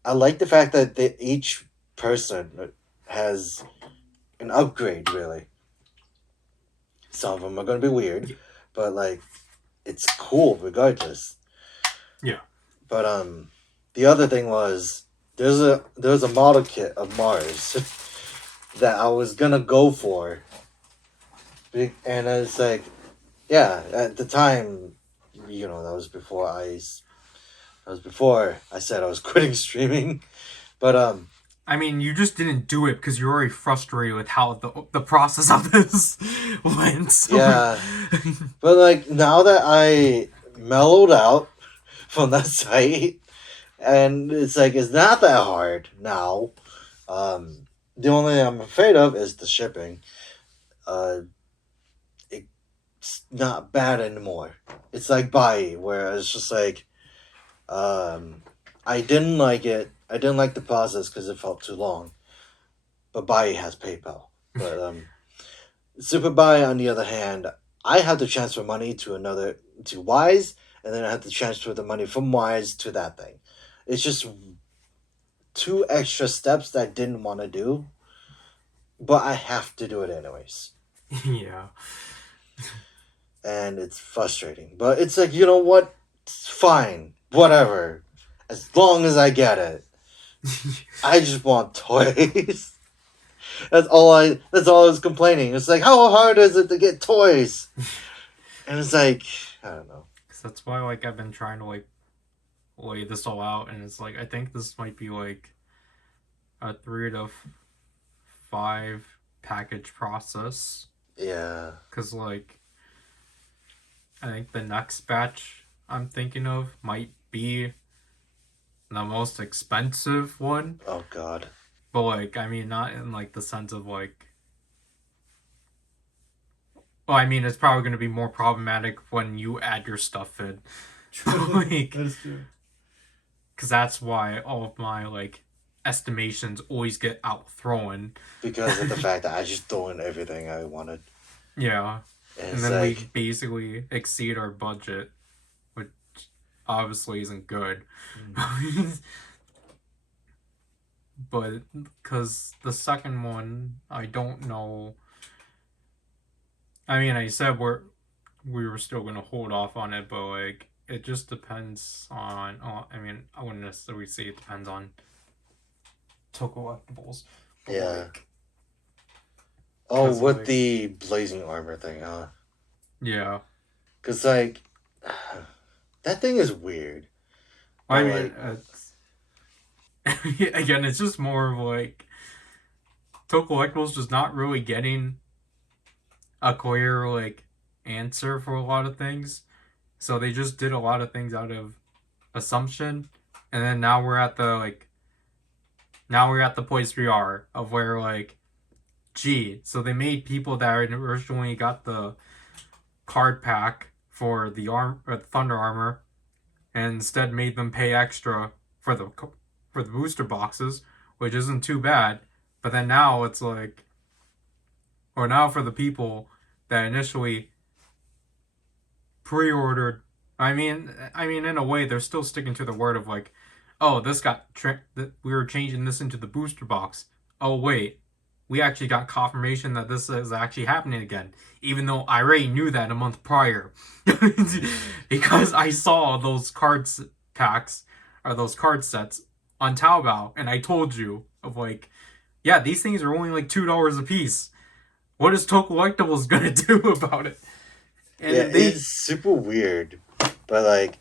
I like the fact that each person has an upgrade, really. Some of them are going to be weird, but, like, it's cool regardless. Yeah. But, the other thing was, there's a model kit of Mars that I was going to go for. And it's like, yeah, at the time, that was before I said I was quitting streaming. But, I mean, you just didn't do it because you're already frustrated with how the process of this went. So. Yeah. But, like, now that I mellowed out from that site, and it's like, it's not that hard now. The only thing I'm afraid of is the shipping. It's not bad anymore. It's like Buy, where it's just like, I didn't like it. I didn't like the process because it felt too long. But Buy has PayPal. But Superbuy, on the other hand, I had to transfer money to Wise, and then I had to transfer the money from Wise to that thing. It's just 2 extra steps that I didn't want to do, but I have to do it anyways. Yeah. And it's frustrating. But it's like, you know what? It's fine. Whatever. As long as I get it. I just want toys. That's all I was complaining. It's like, how hard is it to get toys? And it's like, I don't know. Cause that's why, like, I've been trying to, like, lay this all out, and it's like, I think this might be, like, a 3 to 5 package process. Yeah. Cause, like, I think the next batch I'm thinking of might be the most expensive one. Oh, God. But, like, I mean, not in, like, the sense of, like... Well, I mean, it's probably going to be more problematic when you add your stuff in. Like, That's true. because that's why all of my, like, estimations always get outthrown. Because of the fact that I just threw in everything I wanted. Yeah. And And then we basically exceed our budget, which obviously isn't good. But because the second one, I don't know. I mean, I said we were still gonna hold off on it, but like it just depends on. I mean, I wouldn't necessarily say it depends on collectibles. Yeah. Like, oh, with like, the blazing armor thing, huh? Yeah. Because, like, that thing is weird. I mean, it's again, it's just more of like collectibles just not really getting a clear like answer for a lot of things, so they just did a lot of things out of assumption, and then now we're at the place we are of where like, gee, so they made people that originally got the card pack for the thunder armor, and instead made them pay extra for the booster boxes, which isn't too bad. But then now it's like, or now for the people that initially pre-ordered, I mean, in a way, they're still sticking to the word of like, oh, this got we were changing this into the booster box. Oh wait, we actually got confirmation that this is actually happening again, even though I already knew that a month prior, because I saw those packs or those card sets on Taobao, and I told you of like, yeah, these things are only like $2 a piece. What is Collectibles gonna do about it? And yeah, it's super weird, but like,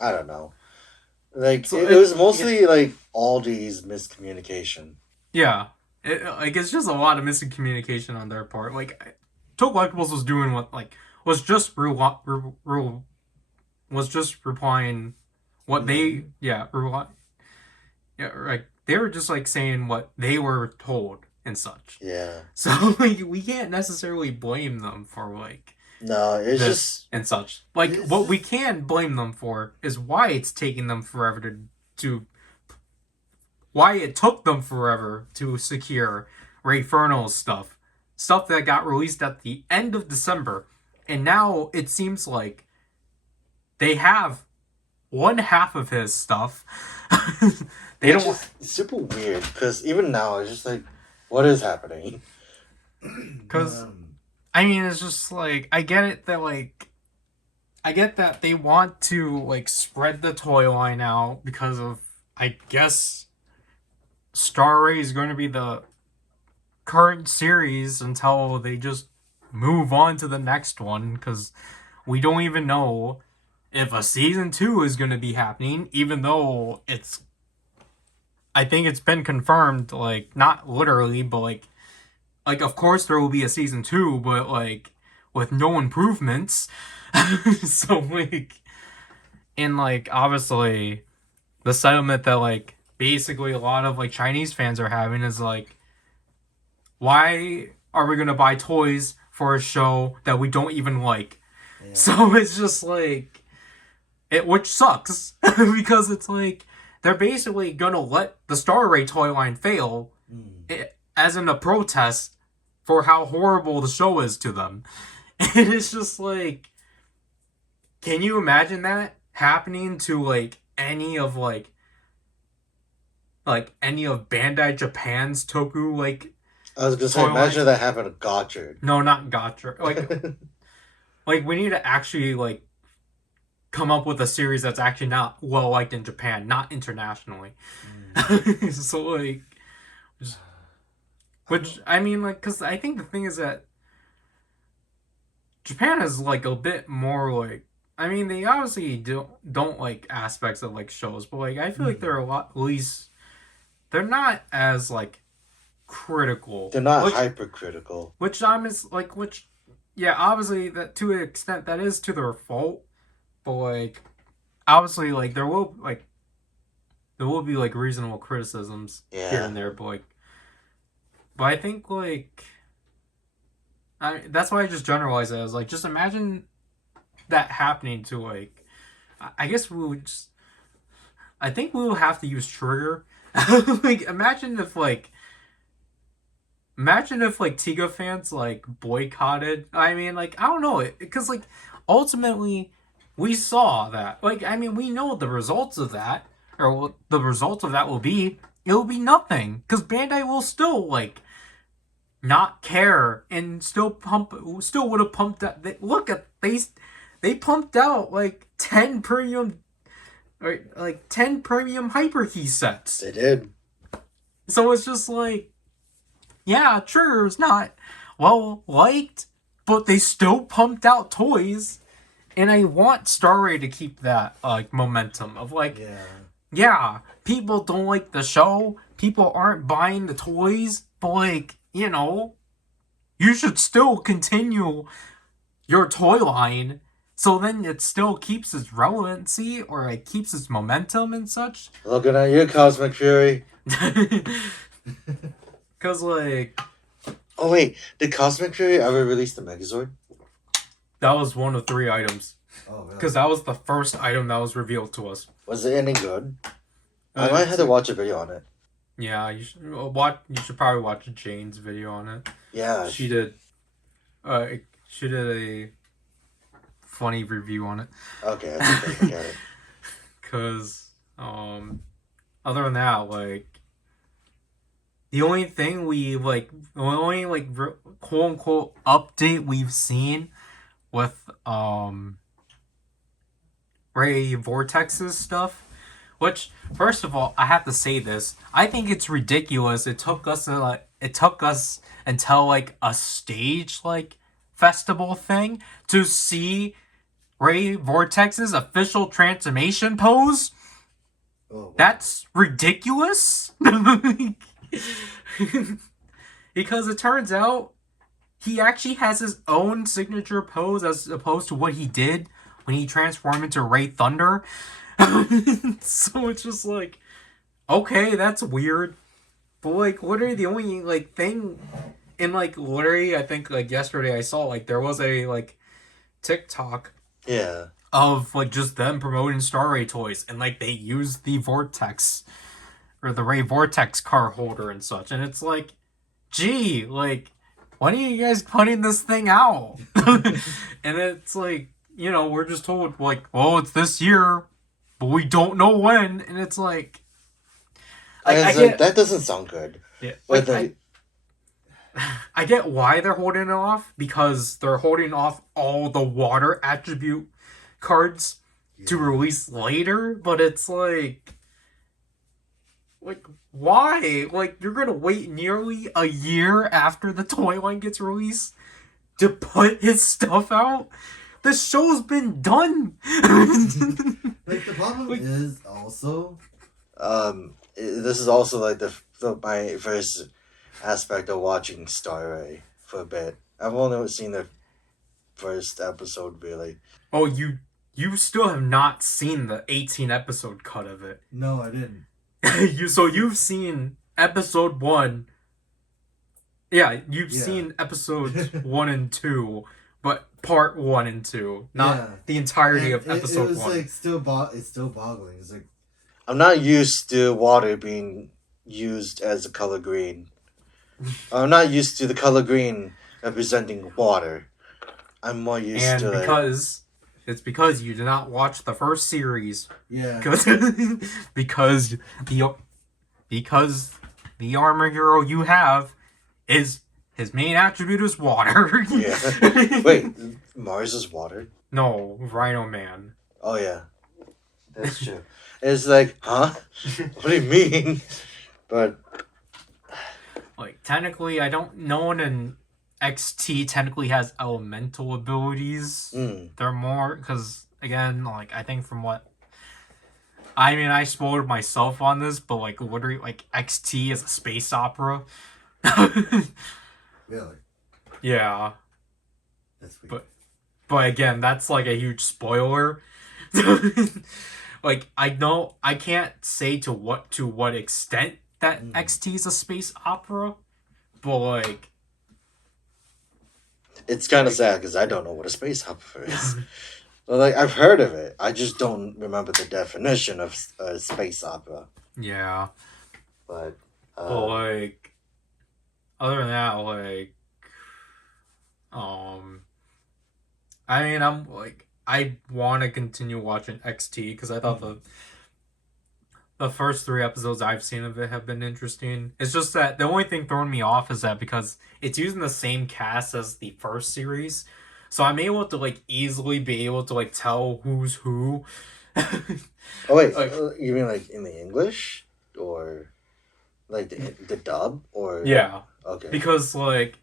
I don't know. Like So it was mostly like Aldi's miscommunication. Yeah, it's just a lot of missing communication on their part. Like, Total Collectibles was doing what was just was just replying what they they were just like saying what they were told and such. Yeah. So like we can't necessarily blame them for like No, it's this just and such. Like what we can blame them for is why it's taking them forever to why it took them forever to secure Ray Fernal's stuff that got released at the end of December, and now it seems like they have one half of his stuff. They it's don't. just super weird because even now it's just like, what is happening? Because I mean, it's just like I get that they want to like spread the toy line out because of I guess Star Ray is going to be the current series until they just move on to the next one, because we don't even know if a season 2 is going to be happening, even though I think it's been confirmed, like not literally, but like of course there will be a season 2, but like with no improvements. So like, and like obviously the sentiment that like basically a lot of like Chinese fans are having is like, why are we gonna buy toys for a show that we don't even like? Yeah. So it's just like which sucks because it's like they're basically gonna let the Star Ray toy line fail as in a protest for how horrible the show is to them. And it's just like, can you imagine that happening to like any of any of Bandai Japan's Toku like? I was gonna say, imagine that happened to Gotchard. No, not Gotchard. Like we need to actually like come up with a series that's actually not well liked in Japan, not internationally. So like, which I mean, like, because I think the thing is that Japan is like a bit more like. I mean, they obviously don't like aspects of like shows, but like I feel like they're a lot at least. They're not as like critical. They're not hypercritical. Yeah, obviously that to an extent that is to their fault, but like obviously like there will be like reasonable criticisms here and there, but I think like that's why I just generalize it as like, just imagine that happening to like, I guess I think we will have to use Trigger. Like imagine if Tiga fans like boycotted. I mean, like, I don't know, because like ultimately we saw that. Like, I mean, we know the results of that, or what the result of that will be. It will be nothing, because Bandai will still like not care and still would have pumped out. They pumped out like 10 premium hyper key sets. They did. So it's just like, yeah, Trigger's not well liked, but they still pumped out toys, and I want Star Ray to keep that like momentum of like, yeah, people don't like the show, people aren't buying the toys, but like, you know, you should still continue your toy line, so then it still keeps its relevancy or it keeps its momentum and such. Looking at you, Cosmic Fury. Because like, oh wait, did Cosmic Fury ever release the Megazord? That was one of 3 items. Oh, really? Because that was the first item that was revealed to us. Was it any good? I might have to watch a video on it. Yeah, you should probably watch Jane's video on it. Yeah, she did a funny review on it. Okay, I think I get it. Cause other than that, like, the only thing quote unquote update we've seen with Ray Vortex's stuff, which, first of all, I have to say this, I think it's ridiculous. It took us until like a stage like festival thing to see Ray Vortex's official transformation pose. Oh, wow. That's ridiculous. Because it turns out he actually has his own signature pose as opposed to what he did when he transformed into Ray Thunder. So it's just like, okay, that's weird. But like, literally the only like thing in like literally, I think like yesterday I saw like there was a like TikTok Yeah. of like just them promoting Star Ray toys, and like they used the Vortex or the Ray Vortex car holder and such, and it's like, gee, like, when are you guys putting this thing out? And it's like, you know, we're just told like, well, it's this year, but we don't know when, and it's like, I get, that doesn't sound good. yeah, But like, I get why they're holding it off, because they're holding off all the water attribute cards to release later, but it's like why? Like, you're gonna wait nearly a year after the toy line gets released to put his stuff out? The show's been done. Like, the problem is also... this is also like my first aspect of watching Star Ray for a bit. I've only seen the first episode, really. Oh, you still have not seen the 18 episode cut of it. No, I didn't. You've seen episode 1. Yeah, you've seen episodes 1 and 2, but part 1 and 2, not the entirety of episode 1. It was like it's still boggling. It's like, I'm not used to water being used as a color green. I'm not used to the color green representing water. I'm more used to it's because you did not watch the first series. yeah. Because the armor hero you have is his main attribute is water. Yeah. Wait, Mars is water? No, Rhino Man. Oh yeah, that's true. It's like, huh? What do you mean? But Like, technically, I don't. No one in XT technically has elemental abilities. They're more because, again, like, I think from what I mean, I spoiled myself on this, but like, literally, like, XT is a space opera. Really? Yeah, That's weird. but again, that's like a huge spoiler. Like, I know I can't say to what extent that XT is a space opera, but like, it's kind of sad because I don't know what a space opera is. Well, like, I've heard of it. I just don't remember the definition of a space opera. yeah. But But like, other than that, like, I mean, I'm like, I want to continue watching XT because I thought the first 3 episodes I've seen of it have been interesting. It's just that the only thing throwing me off is that because it's using the same cast as the first series, so I'm able to like easily be able to like tell who's who. oh wait, like, you mean like in the English or like the dub or yeah, okay, because like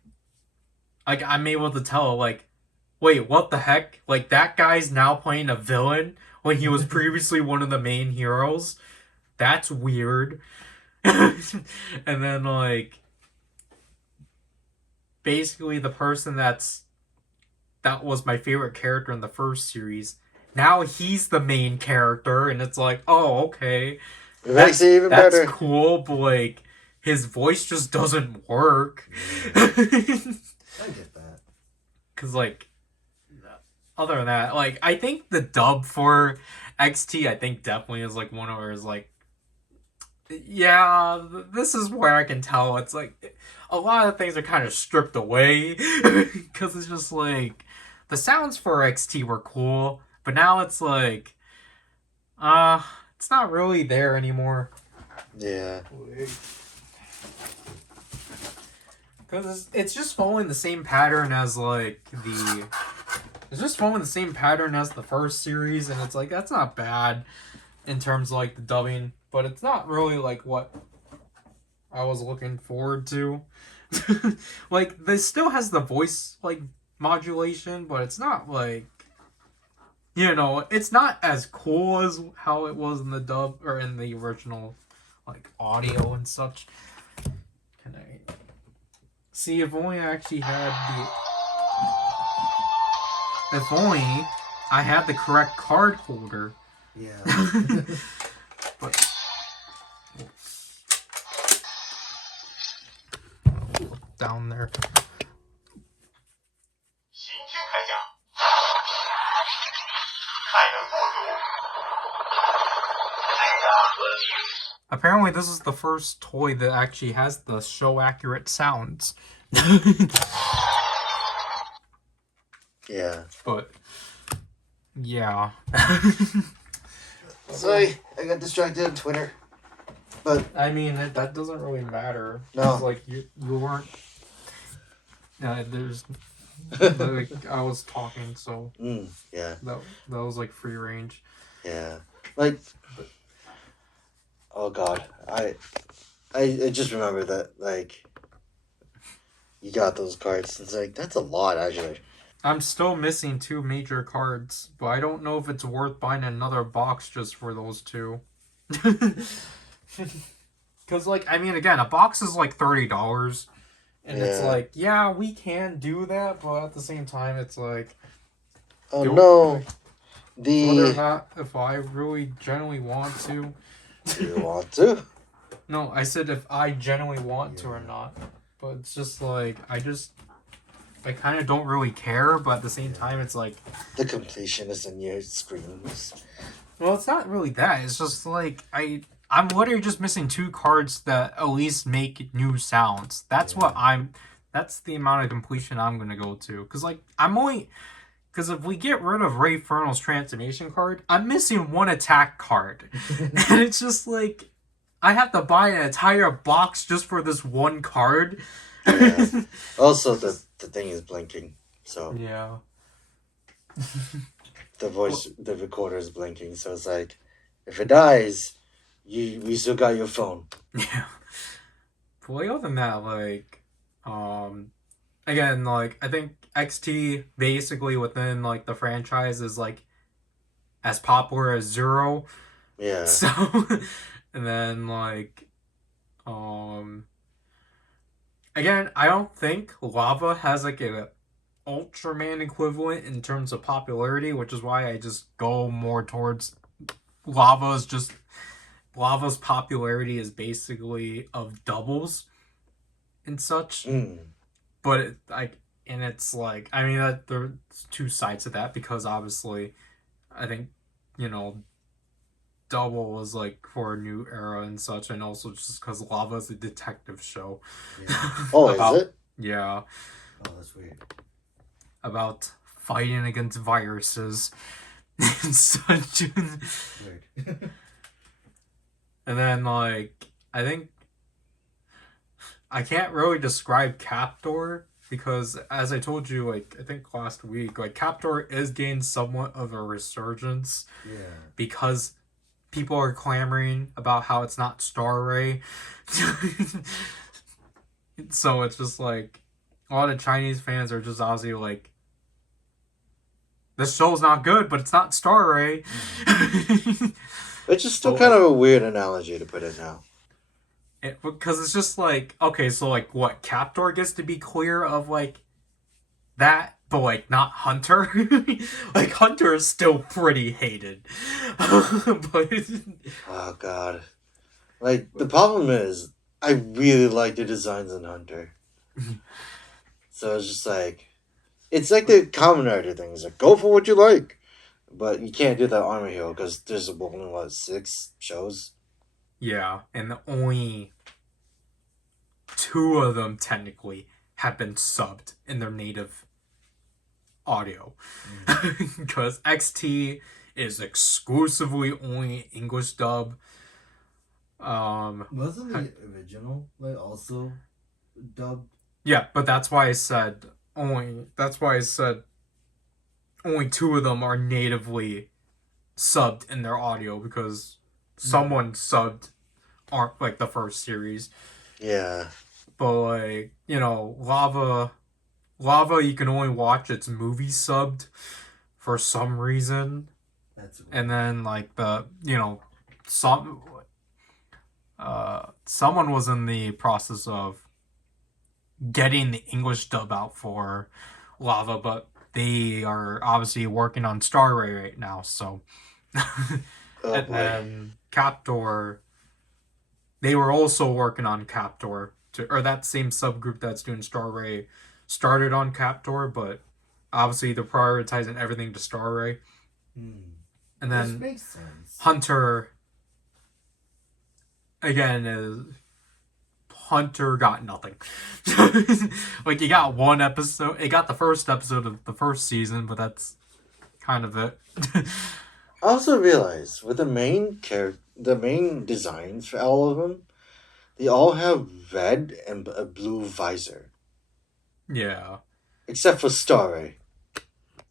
I'm able to tell like, wait, what the heck? Like, that guy's now playing a villain when he was previously one of the main heroes. That's weird. And then, like, basically the person that was my favorite character in the first series, now he's the main character, and it's like, oh, okay. it makes it even better. That's cool, but, like, his voice just doesn't work. I get that. Because, like, other than that, like, I think the dub for XT, I think definitely is, like, one of those, like, yeah, this is where I can tell it's, like, a lot of things are kind of stripped away. Because it's just, like, the sounds for XT were cool, but now it's, like, it's not really there anymore. Yeah. Because it's just following the same pattern as, like, it's just following the same pattern as the first series, and it's like, that's not bad in terms of, like, the dubbing, but it's not really, like, what I was looking forward to. Like, this still has the voice, like, modulation, but it's not, like... you know, it's not as cool as how it was in the dub or in the original, like audio and such. Can I see if only I actually had the? If only I had the correct card holder. Yeah. But down there. Apparently, this is the first toy that actually has the show accurate sounds. Yeah. But yeah. Sorry, I got distracted on Twitter. But I mean, that doesn't really matter. No. It's like you weren't. There's. Like, I was talking, so yeah, that was like free range. yeah. Like, oh god, I just remember that, like, you got those cards. It's like, that's a lot, actually. I'm still missing 2 major cards, but I don't know if it's worth buying another box just for those 2. Because, like, I mean, again, a box is like $30. And it's like, yeah, we can do that, but at the same time, it's like... Oh, no. Whether or not, if I really genuinely want to... Do you want to? No, I said if I genuinely want to or not. But it's just like, I kind of don't really care, but at the same time, it's like... The completionist in your screams. Well, it's not really that. It's just like, I'm literally just missing 2 cards that at least make new sounds. That's that's the amount of completion I'm going to go to. Because, like, because if we get rid of Ray Fernal's transformation card, I'm missing 1 attack card. And it's just like, I have to buy an entire box just for this 1 card. Yeah. Also, the thing is blinking, so... Yeah. The recorder is blinking, so it's like, if it dies... we still got your phone. Yeah. But like, other than that, like, again, like, I think XT basically within, like, the franchise is, like, as popular as Zero. Yeah. So, and then, like, again, I don't think Lava has, like, a Ultraman equivalent in terms of popularity, which is why I just go more towards Lava's popularity is basically of doubles and such. But it's like, I mean, there's 2 sides to that, because obviously I think, you know, double was like for a new era and such, and also just because Lava's a detective show. Yeah. Oh, is it? Yeah. Oh, that's weird. About fighting against viruses and such. Weird. And then, like, I think I can't really describe Captor because, as I told you, like, I think last week, like, Captor is getting somewhat of a resurgence. Yeah. Because people are clamoring about how it's not Star Ray. So it's just like, a lot of Chinese fans are just obviously like, this show's not good, but it's not Star Ray. Which is still kind of a weird analogy to put it now. Because it's just like, okay, so like what, Captor gets to be clear of like that, but like not Hunter? Like Hunter is still pretty hated. But oh god. Like, the problem is, I really like the designs in Hunter. So it's just like, it's like the Kamen Rider thing. It's like, go for what you like. But you can't do that Armor Hero because there's only, 6 shows? yeah, and only 2 of them technically have been subbed in their native audio. Because XT is exclusively only English dub. Wasn't the original like also dubbed? Yeah, but that's why I said only 2 of them are natively subbed in their audio, because someone subbed like the first series. Yeah. But like, you know, Lava you can only watch its movie subbed for some reason. That's And then like some someone was in the process of getting the English dub out for Lava, but they are obviously working on Star Ray right now, so Oh and boy. then Captor, they were also working on Captor, or that same subgroup that's doing Star Ray started on Captor, but obviously they're prioritizing everything to Star Ray. And Which then makes sense. Hunter, again, Hunter got nothing. Like, he got one episode. It got the first episode of the first season, but that's kind of it. I also realized with the main designs for all of them, they all have red and a blue visor, Yeah. except for Starry.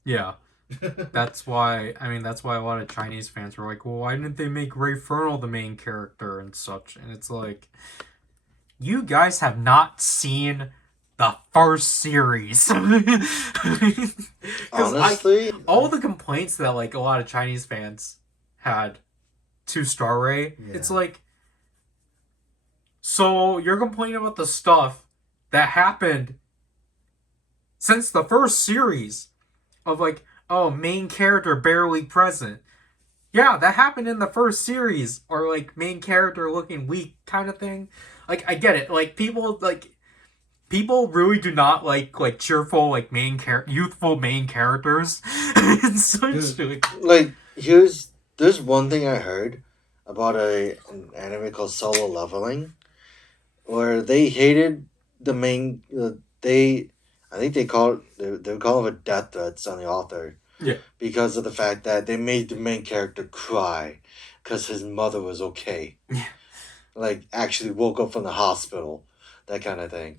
Yeah. That's why a lot of Chinese fans were like, well, why didn't they make Ray Fernal the main character and such? And it's like, you guys have not seen the first series. Honestly, all the complaints that like a lot of Chinese fans had to Star Ray, it's Yeah. like, so you're complaining about the stuff that happened since the first series of like, oh, main character barely present. Yeah, that happened in the first series, or like main character looking weak kind of thing. Like, I get it. Like, people really do not like cheerful like youthful main characters. And such like there's one thing I heard about an anime called Solo Leveling, where they hated the main. I think they call it they call it death threats on the author. Yeah. Because of the fact that they made the main character cry because his mother was okay. Yeah. Like, actually woke up from the hospital, that kind of thing.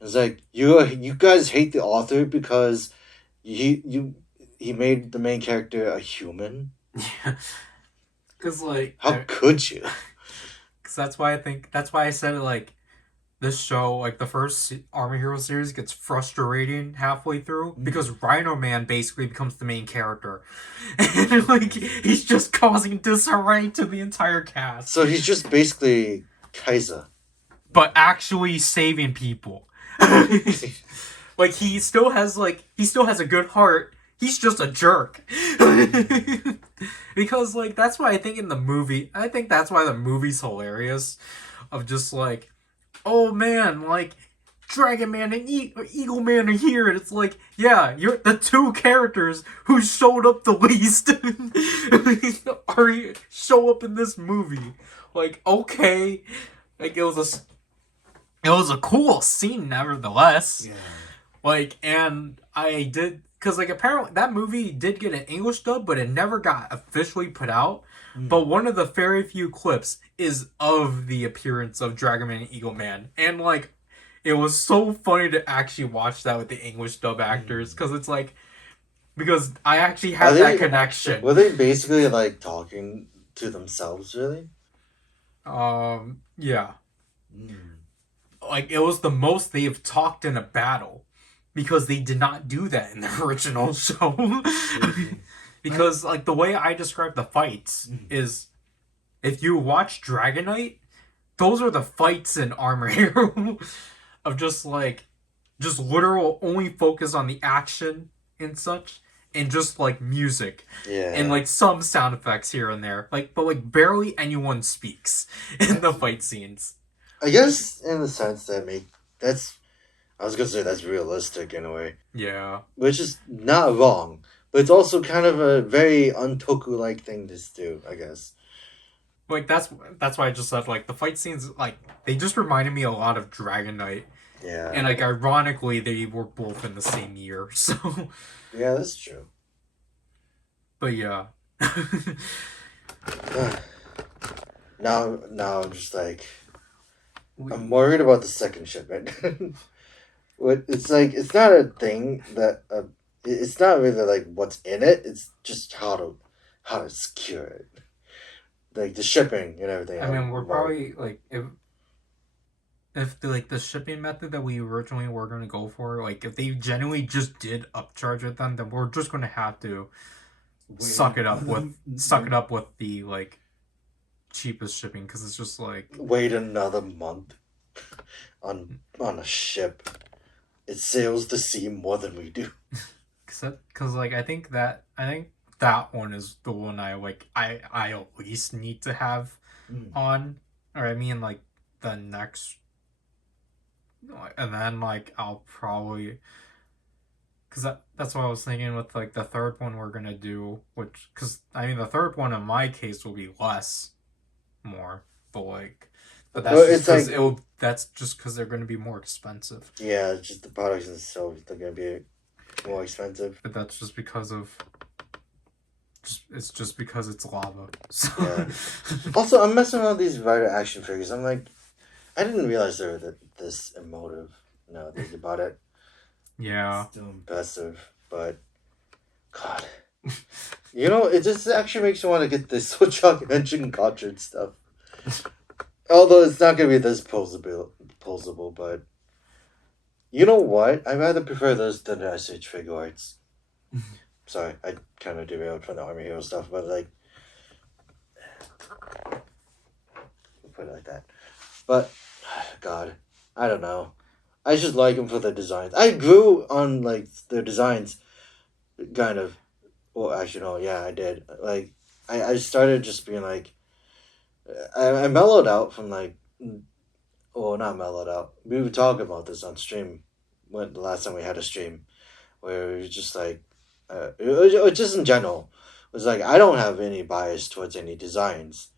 It's like, you guys hate the author because he made the main character a human? Yeah. Because like, How could you? because that's why I said it, like, this show, like the first Army Hero series, gets frustrating halfway through because Rhino Man basically becomes the main character, and like he's just causing disarray to the entire cast. So he's just basically Kaiser. But actually saving people. Like, he still has a good heart. He's just a jerk. Because like, that's why I think that's why the movie's hilarious, of just like, oh man, like, Dragon Man and Eagle Man are here, and it's like, yeah, you're the two characters who showed up the least show up in this movie. Like, okay, like, it was a cool scene nevertheless. Yeah. Like, and I did, because like, apparently that movie did get an English dub, but it never got officially put out. But one of the very few clips is of the appearance of Dragon Man and Eagle Man. And like, it was so funny to actually watch that with the English dub actors, because it's like, because I actually had that connection. Were they basically like talking to themselves, really? Yeah. Like, it was the most they've talked in a battle, because they did not do that in the original show. Because like, the way I describe the fights is, if you watch Dragon Knight, those are the fights in Armor Hero of just literal only focus on the action and such, and just like music, and like some sound effects here and there, like, but like barely anyone speaks in the fight scenes. I guess in the sense that I was gonna say that's realistic in a way. Yeah. Which is not wrong, but it's also kind of a very untoku-like thing to do, I guess. Like, that's why I just said, like, the fight scenes, like, they just reminded me a lot of Dragon Knight. Yeah. And like, ironically, they were both in the same year, so. Yeah, that's true. But yeah. Now I'm just like, I'm worried about the second shipment. It's like, it's not a thing that it's not really like what's in it. It's just how to secure it, like the shipping and everything. I mean, we're probably like, if the shipping method that we originally were going to go for, like if they genuinely just did upcharge it, then we're just going to have to suck it up with the like cheapest shipping, because it's just like Wait another month on a ship. It sails the sea more than we do. because like I think that one is the one I at least need to have on, or I mean like the next, and then like I'll probably, because that's what I was thinking with like the third one we're gonna do, which, because I mean the third one in my case will be less more, but like, but that's Well, just it's because like- that's just because they're gonna be more expensive. Yeah, it's just the products themselves, they're gonna be more expensive. But that's just because of it's just because it's lava. So. Yeah. Also, I'm messing around with these Ryder action figures. I'm like, I didn't realize they were this emotive. Now that I think about it. Yeah. Still Impressive, but God, you know, it just actually makes you want to get this Switchhawk engine cartridge stuff. Although it's not gonna be this posable, but you know what? I rather prefer those than the SH figure arts. Sorry, I kind of derailed from the Army Hero stuff, but like, put it like that. But God, I don't know. I just like them for the designs. I grew on like their designs, kind of. Well, actually, no, yeah, I did. Like, I started just being like, I mellowed out from like, well, not mellowed out. We were talking about this on stream, when the last time we had a stream, where it was just like, it was just in general. It was like, I don't have any bias towards any designs.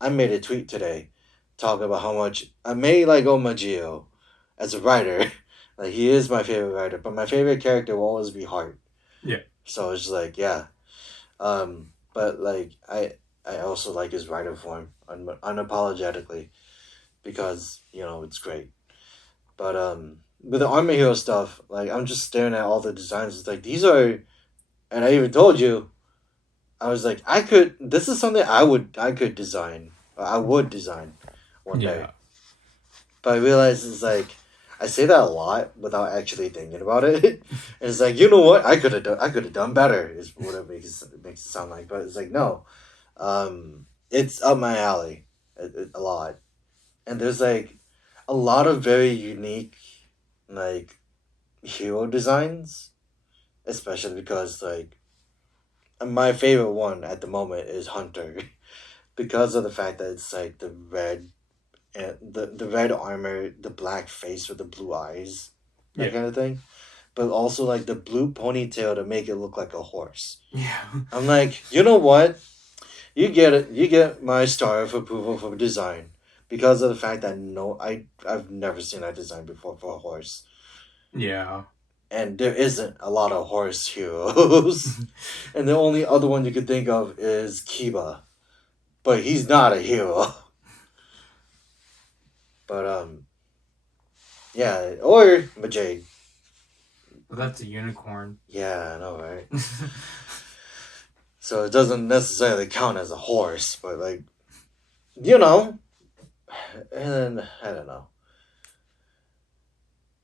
I made a tweet today talking about how much I may like Omagio as a writer. Like, he is my favorite writer, but my favorite character will always be Heart. Yeah. So it's like, yeah. But like, I also like his writer form unapologetically, because, you know, it's great. But with the Army Hero stuff, like, I'm just staring at all the designs. It's like, these are, and I even told you, I was like, this is something I could design. I would design one day. Yeah. But I realized it's like, I say that a lot without actually thinking about it. And it's like, you know what? I could have done better, is what it makes it sound like. But it's like, no. It's up my alley a lot. And there's like a lot of very unique like hero designs, especially because like my favorite one at the moment is Hunter, because of the fact that it's like the red and the red armor, the black face with the blue eyes, that kind of thing. But also like the blue ponytail to make it look like a horse. Yeah. I'm like, you know what? You get it. You get my star of approval for design, because of the fact that I've never seen that design before for a horse. Yeah. And there isn't a lot of horse heroes. And the only other one you could think of is Kiba. But he's not a hero. But yeah, or Majade. But that's a unicorn. Yeah, I know, right? So it doesn't necessarily count as a horse, but like, you know. And then I don't know.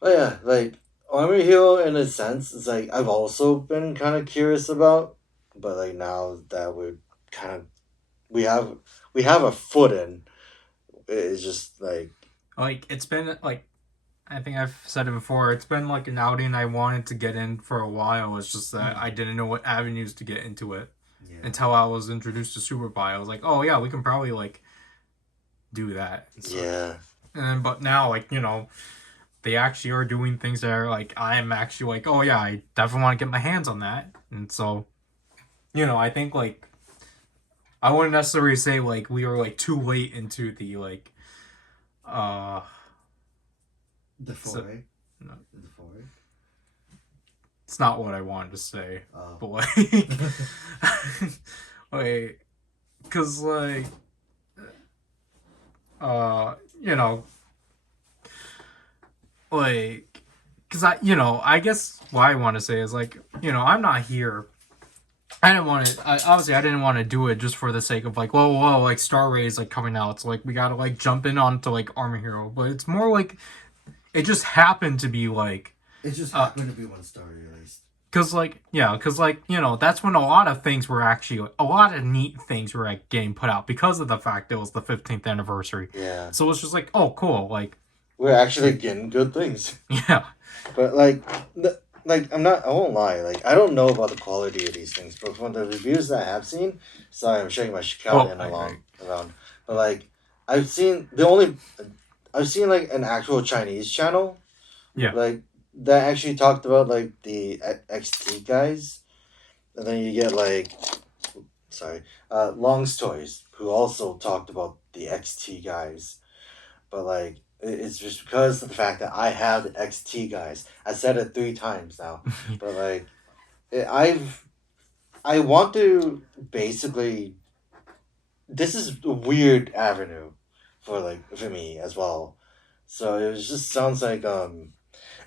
But yeah, like Army Hero in a sense is like I've also been kind of curious about, but like now that we're kind of we have a foot in, it's just like It's been like, I think I've said it before, it's been like an outing I wanted to get in for a while. It's just that I didn't know what avenues to get into it until I was introduced to Superbuy. I was like, oh yeah, we can probably like do that. yeah. And then, but now, like, you know, they actually are doing things that are like, I'm actually like, oh yeah, I definitely want to get my hands on that. And so, you know, I think like, I wouldn't necessarily say like we were like too late into the like, the foray. no. The foray. It's not what I wanted to say, Oh. but like, like, cause like, you know, like, cause I guess what I want to say is like, you know, I'm not here I didn't want to. Obviously, I didn't want to do it just for the sake of like, whoa, like Star Rays like coming out. So like we gotta like jump in onto like Armor Hero, but it's more like it just happened to be like. It just happened to be when Star released. Cause like that's when a lot of things were actually a lot of neat things were like getting put out because of the fact it was the 15th anniversary. Yeah. So it's just like, oh, cool, like We're actually getting good things. yeah. But like I won't lie, like I don't know about the quality of these things, but from the reviews that I have seen, sorry I'm showing my Chicago around. But like I've seen like an actual Chinese channel. Yeah. Like that actually talked about like the XT guys. And then you get like Long's Toys, who also talked about the XT guys. But like it's just because of the fact that I have the XT guys. I said it 3 times now. But like I want to basically, this is a weird avenue for me as well. So it just sounds like a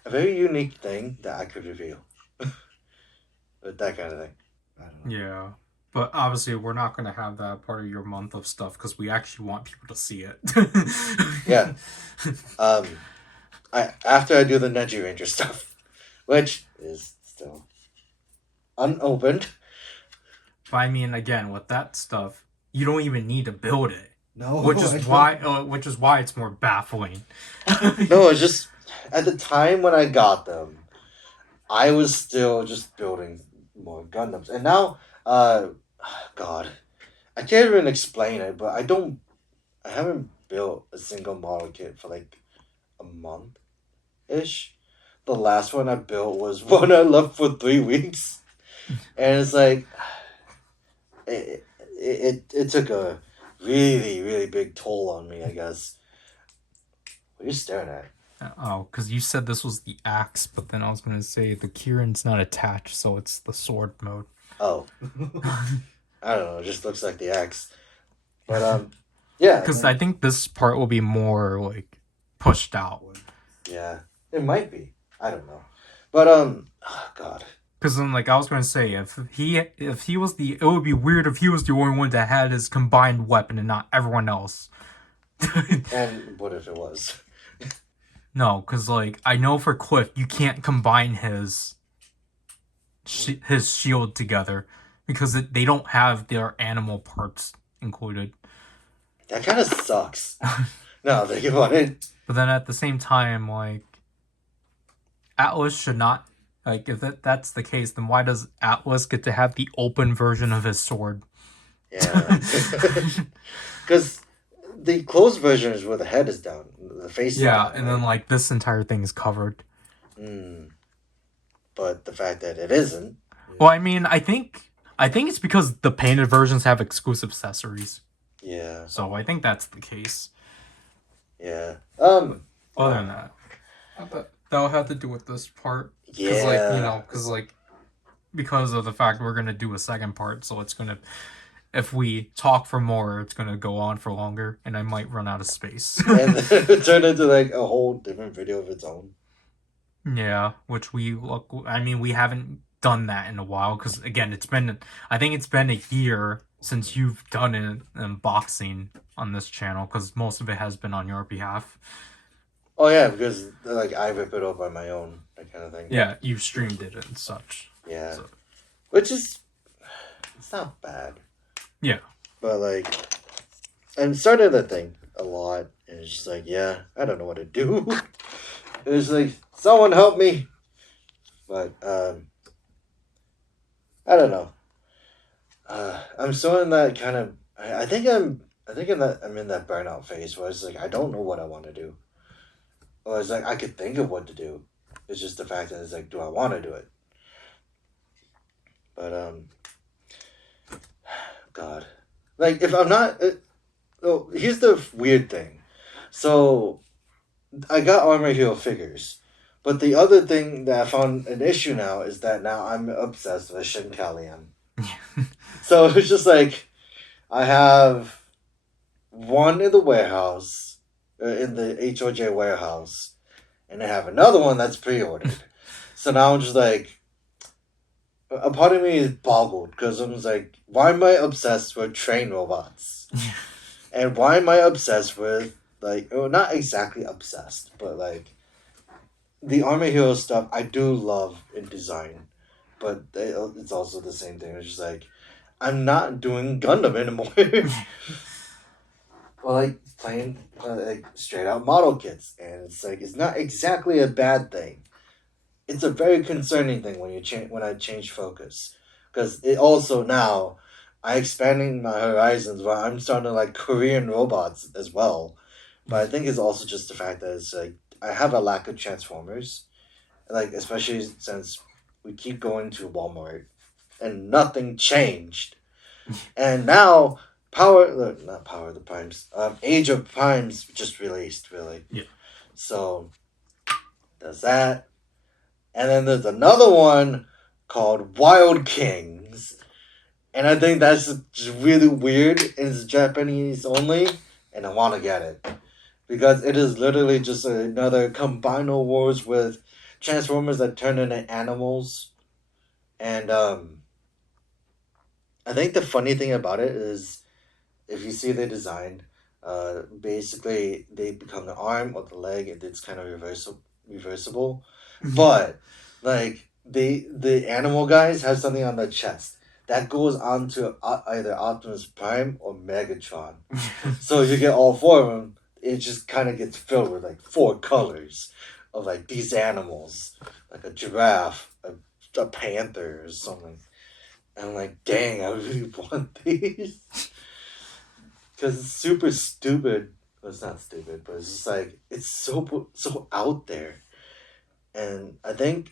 very unique thing that I could reveal. But that kind of thing. I don't know. Yeah. But obviously, we're not going to have that part of your month of stuff because we actually want people to see it. Yeah. After I do the Neji Ranger stuff, which is still unopened. But I mean, again, with that stuff, you don't even need to build it, No, which I is don't. why it's more baffling. No, it's just at the time when I got them, I was still just building more Gundams, and now, God, I can't even explain it, but I haven't built a single model kit for like a month ish. The last one I built was one I left for 3 weeks, and it's like it took a really really big toll on me, I guess. What are you staring at? Oh, because you said this was the axe, but then I was going to say the Kieran's not attached, so it's the sword mode. Oh, I don't know. It just looks like the axe. But yeah. Because I think this part will be more like pushed out. Yeah, it might be. I don't know. But oh God. Because then, like I was going to say, if he was it would be weird if he was the only one that had his combined weapon and not everyone else. And what if it was? No, because like I know for Cliff, you can't combine his shield together because they don't have their animal parts included. That kind of sucks. No, think about it. But then at the same time, like Atlas should not like if that's the case, then why does Atlas get to have the open version of his sword? Yeah. Because the closed version is where the head is down, the face. Yeah, is down, and then like this entire thing is covered. But the fact that it isn't. Well, I mean, I think it's because the painted versions have exclusive accessories. Yeah. So I think that's the case. Yeah. Other than that, that'll have to do with this part. Yeah. Because of the fact we're gonna do a second part, so it's gonna. If we talk for more, it's gonna go on for longer, and I might run out of space. And then it turned into like a whole different video of its own. Yeah, which we haven't done that in a while because again, I think it's been a year since you've done an unboxing on this channel because most of it has been on your behalf. Oh yeah, because like I rip it up on my own, that kind of thing. Yeah, you streamed it and such. Yeah. So. Which is, it's not bad. Yeah. But like, I'm starting to think a lot, and it's just like, yeah, I don't know what to do. It's like, someone help me. But I don't know. I'm still in that kind of. I think I'm in that burnout phase where it's like I don't know what I want to do. Or it's like I could think of what to do. It's just the fact that it's like, do I want to do it? But God, like if I'm not. Oh, here's the weird thing. So, I got Armor Hero figures, but the other thing that I found an issue now is that now I'm obsessed with Shin Kalyan. So it's just like, I have one in the warehouse, in the HOJ warehouse, and I have another one that's pre-ordered. So now I'm just like, a part of me is boggled because I'm just like, why am I obsessed with train robots? And why am I obsessed with, like, well, not exactly obsessed, but like, the Army Hero stuff I do love in design, but it's also the same thing. It's just like, I'm not doing Gundam anymore. Or like playing like straight out model kits, and it's like it's not exactly a bad thing. It's a very concerning thing when I change focus, because it also now I expanding my horizons where I'm starting to like Korean robots as well, but I think it's also just the fact that it's like I have a lack of Transformers, like especially since we keep going to Walmart and nothing changed, and now not Power of the Primes, Age of Primes just released really. Yeah. So there's that. And then there's another one called Wild Kings. And I think that's just really weird. It's Japanese only. And I want to get it. Because it is literally just another Combino Wars with Transformers that turn into animals. And I think the funny thing about it is, if you see the design, basically they become the arm or the leg, and it's kind of reversible. But like the animal guys have something on their chest that goes onto either Optimus Prime or Megatron. So you get all four of them. It just kind of gets filled with like four colors of like these animals, like a giraffe, a panther, or something. And I'm like, dang, I really want these. Because it's super stupid. Well, it's not stupid, but it's just like, it's so out there. And I think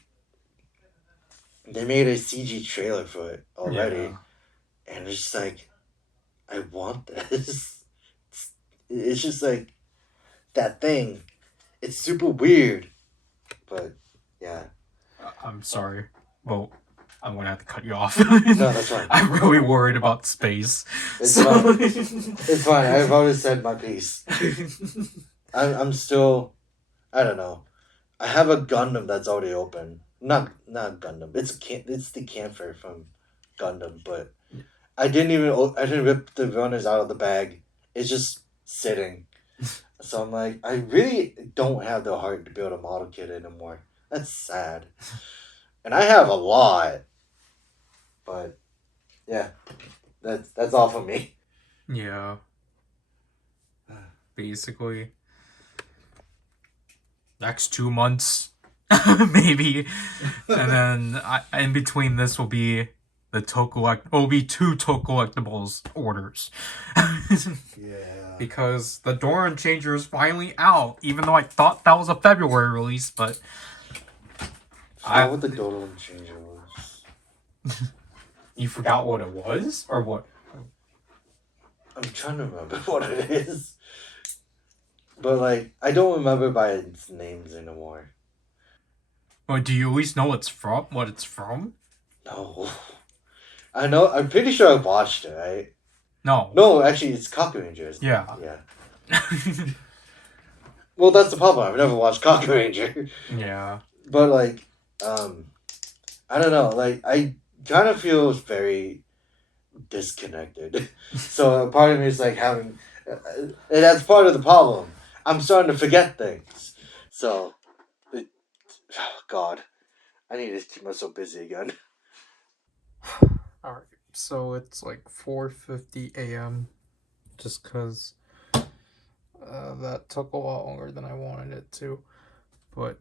they made a CG trailer for it already. Yeah. And it's just like, I want this. It's just like that thing. It's super weird. But yeah. I'm sorry. Well, I'm gonna have to cut you off. No, that's fine. I'm really worried about space. It's fine. It's fine. I've already said my piece. I'm still, I don't know. I have a Gundam that's already open. Not Gundam. It's the camphor from Gundam, but I didn't rip the runners out of the bag. It's just sitting. So I'm like, I really don't have the heart to build a model kit anymore. That's sad. And I have a lot. But yeah, that's all for me. Yeah. Basically, next 2 months, maybe, and then in between this will be the will be 2 collectibles orders. Yeah. Because the Doran Changer is finally out, even though I thought that was a February release, but I forgot what the Doran Changer was. You forgot what it was? Or what? I'm trying to remember what it is. But, like, I don't remember by its names anymore. Well, do you at least know what it's from? No. I know, I'm pretty sure I watched it, right? No. No, actually, it's Cock Rangers. Yeah. Yeah. Well, that's the problem. I've never watched Cock Ranger. Yeah. But, like, I don't know. Like, I kind of feel very disconnected. So a part of me is like having, and that's part of the problem. I'm starting to forget things. So, oh God, I need to keep myself busy again. Alright, so it's like 4:50 a.m. just because that took a lot longer than I wanted it to. But,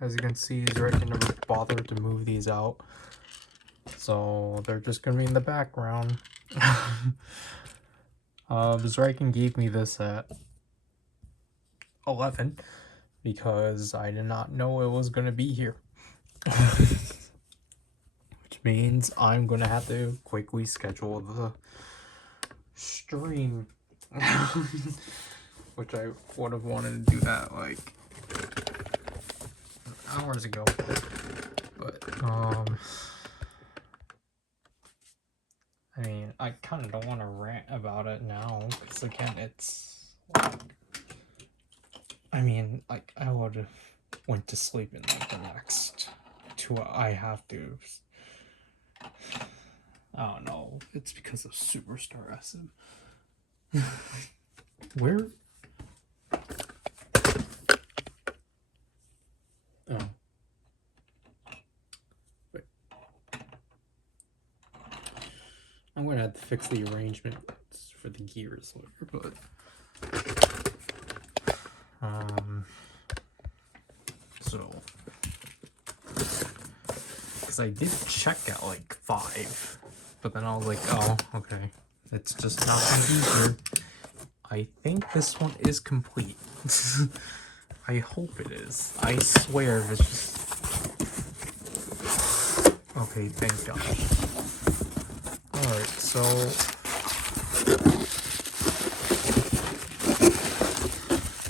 as you can see, Zryken never bothered to move these out. So they're just gonna be in the background. Zryken gave me this at 11 because I did not know it was gonna be here. Which means I'm gonna have to quickly schedule the stream. Which I would have wanted to do that like hours ago. But I mean, I kind of don't want to rant about it now, because again, it's like, I mean, like, I would have went to sleep in like the next I have to. I don't know. It's because of Superstar SM. Where? Oh. Wait. I'm gonna have to fix the arrangement for the gears later, but so because I did check at like 5, but then I was like, oh, okay, it's just not gonna be here. I think this one is complete. I hope it is. I swear it's just... Okay, thank God. Alright, so...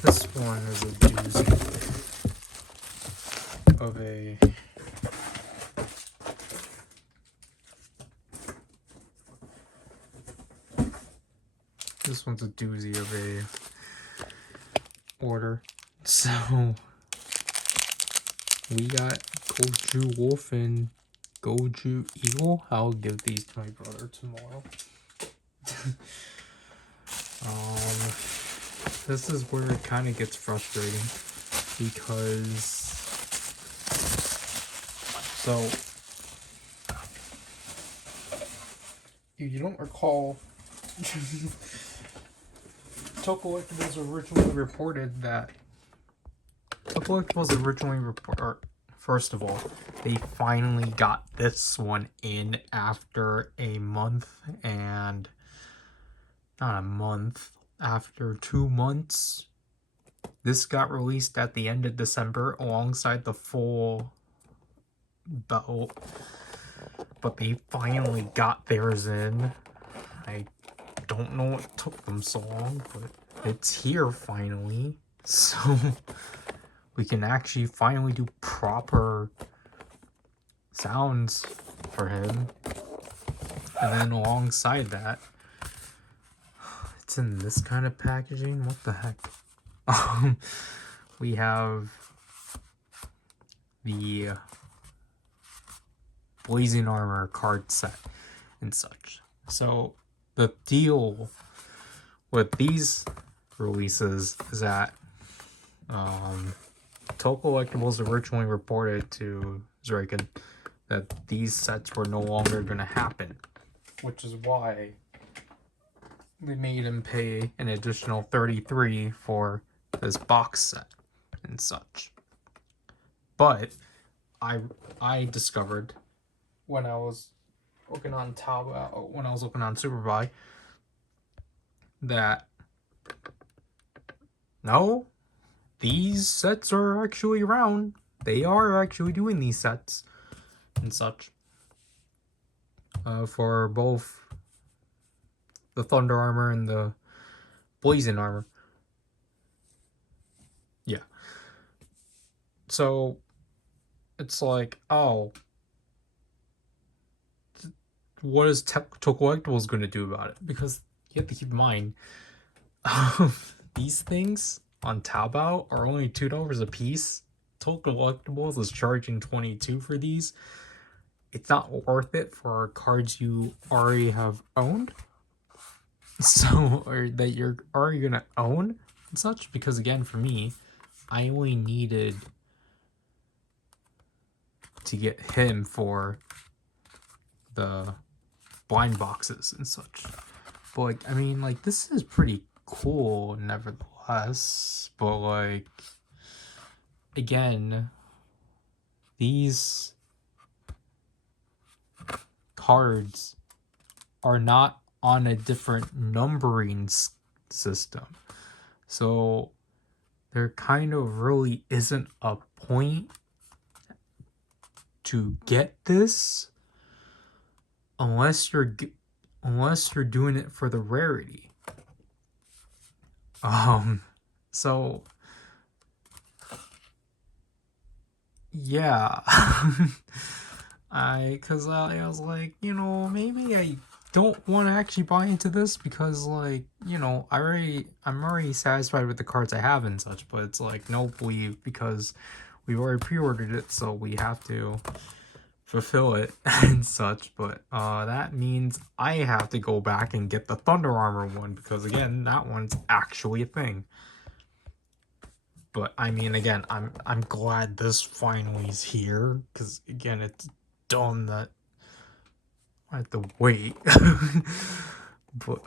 This one is a doozy of a... This one's a doozy of a order. So we got Goju Wolf and Goju Eagle. I'll give these to my brother tomorrow. This is where it kind of gets frustrating because so if you don't recall, Collectibles originally reported that first of all, they finally got this one in after a month and not a month, after 2 months. This got released at the end of December alongside the full belt, but they finally got theirs in. I don't know what took them so long, but it's here finally. So we can actually finally do proper sounds for him. And then alongside that, it's in this kind of packaging. What the heck? We have the Blazing Armor card set and such. So the deal with these releases is that Collectibles originally reported to Zryken that these sets were no longer going to happen, which is why they made him pay an additional $33 for this box set and such. But I discovered when I was looking on Superbuy that no, these sets are actually around. They are actually doing these sets and such for both the Thunder Armor and the Blazing Armor. Yeah. So it's like, oh, what is Collectibles going to do about it? Because you have to keep in mind, these things on Taobao are only $2 a piece. Collectibles is charging $22 for these. It's not worth it for cards you already have owned, so, or that you're already gonna own and such. Because again, for me, I only needed to get him for the blind boxes and such. But like, I mean, like, this is pretty cool nevertheless. But like, again, these cards are not on a different numbering system, so there kind of really isn't a point to get this unless you're doing it for the rarity. So yeah. Cause I was like, you know, maybe I don't want to actually buy into this because, like, you know, I'm already satisfied with the cards I have and such. But it's like, no, believe, because we already pre-ordered it, so we have to fulfill it and such. But that means I have to go back and get the Thunder Armor one, because again, that one's actually a thing. But I mean, again, I'm glad this finally is here, because again, it's dumb that I have to wait. But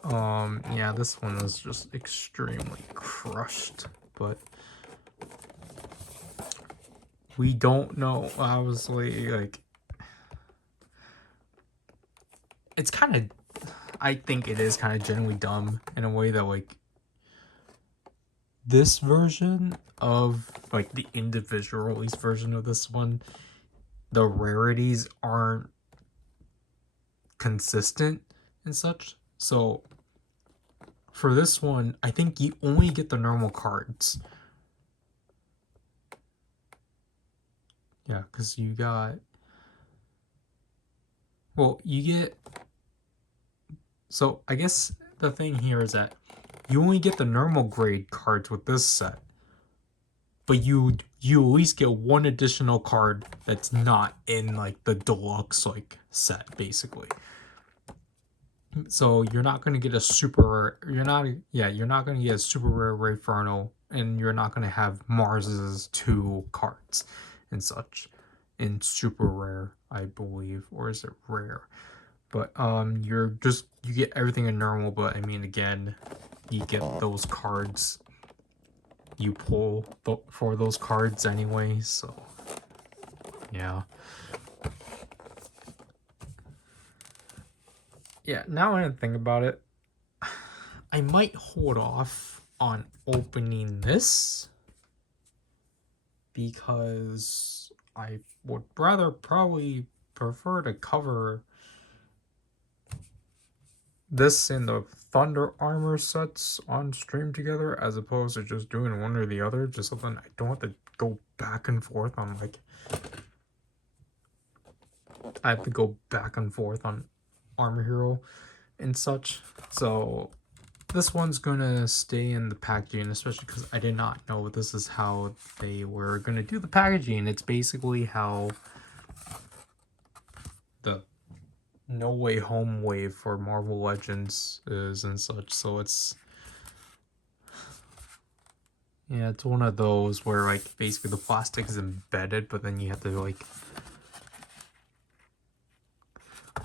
yeah, this one was just extremely crushed. But we don't know, obviously, like, it's kind of, I think it is kind of generally dumb in a way that, like, this version of, like, the individual release version of this one, the rarities aren't consistent and such. So for this one, I think you only get the normal cards. Yeah, because you got, well, you get, so I guess the thing here is that you only get the normal grade cards with this set, but you at least get one additional card that's not in, like, the deluxe, like, set, basically. So you're not going to get a super rare, you're not going to get a super rare Rayfarno, and you're not going to have Mars's 2 cards and such in super rare, I believe, or is it rare? But you get everything in normal. But I mean, again, you get those cards, you pull for those cards anyway, so yeah. Yeah, now I think about it, I might hold off on opening this, because I would rather probably prefer to cover this and the Thunder Armor sets on stream together, as opposed to just doing one or the other, just so then I don't have to go back and forth on, like, I have to go back and forth on Armor Hero and such. So this one's gonna stay in the packaging, especially because I did not know this is how they were gonna do the packaging. It's basically how the No Way Home wave for Marvel Legends is and such. So it's, yeah, it's one of those where, like, basically the plastic is embedded, but then you have to, like,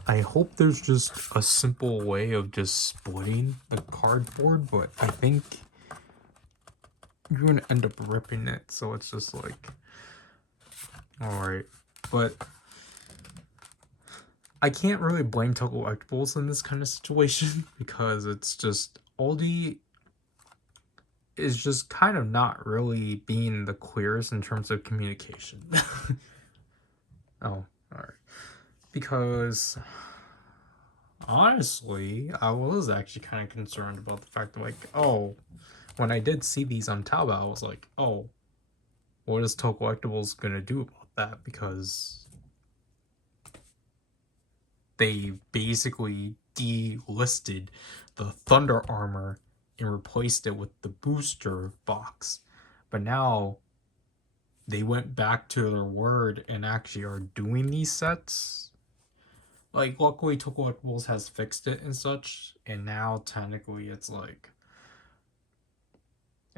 I hope there's just a simple way of just splitting the cardboard, but I think you're gonna end up ripping it, so it's just like, alright. But I can't really blame Toko Collectibles in this kind of situation, because it's just, Aldi is just kind of not really being the clearest in terms of communication. Oh, alright. Because honestly, I was actually kind of concerned about the fact that, like, oh, when I did see these on Taobao, I was like, oh, what is Toko Collectibles gonna do about that? Because they basically delisted the Thunder Armor and replaced it with the booster box. But now they went back to their word and actually are doing these sets. Like, luckily Toko Collectibles has fixed it and such, and now technically it's like,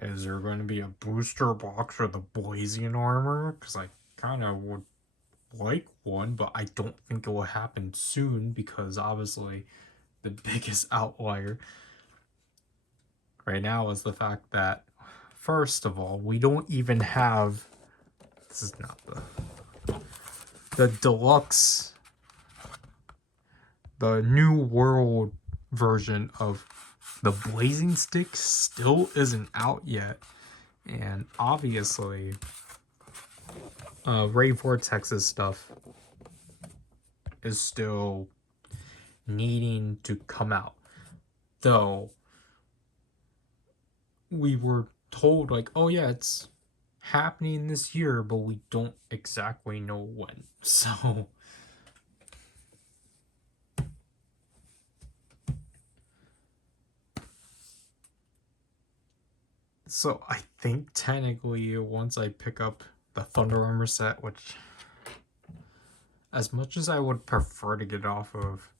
is there going to be a booster box for the Blazing Armor? Because I kind of would like one, but I don't think it will happen soon, because obviously the biggest outlier right now is the fact that, first of all, we don't even have, this is not the deluxe, the New World version of the Blazing Stick still isn't out yet. And obviously Ray Vortex's stuff is still needing to come out, though we were told, like, oh yeah, it's happening this year, but we don't exactly know when. So I think technically once I pick up the Thunder Armor set, which, as much as I would prefer to get off of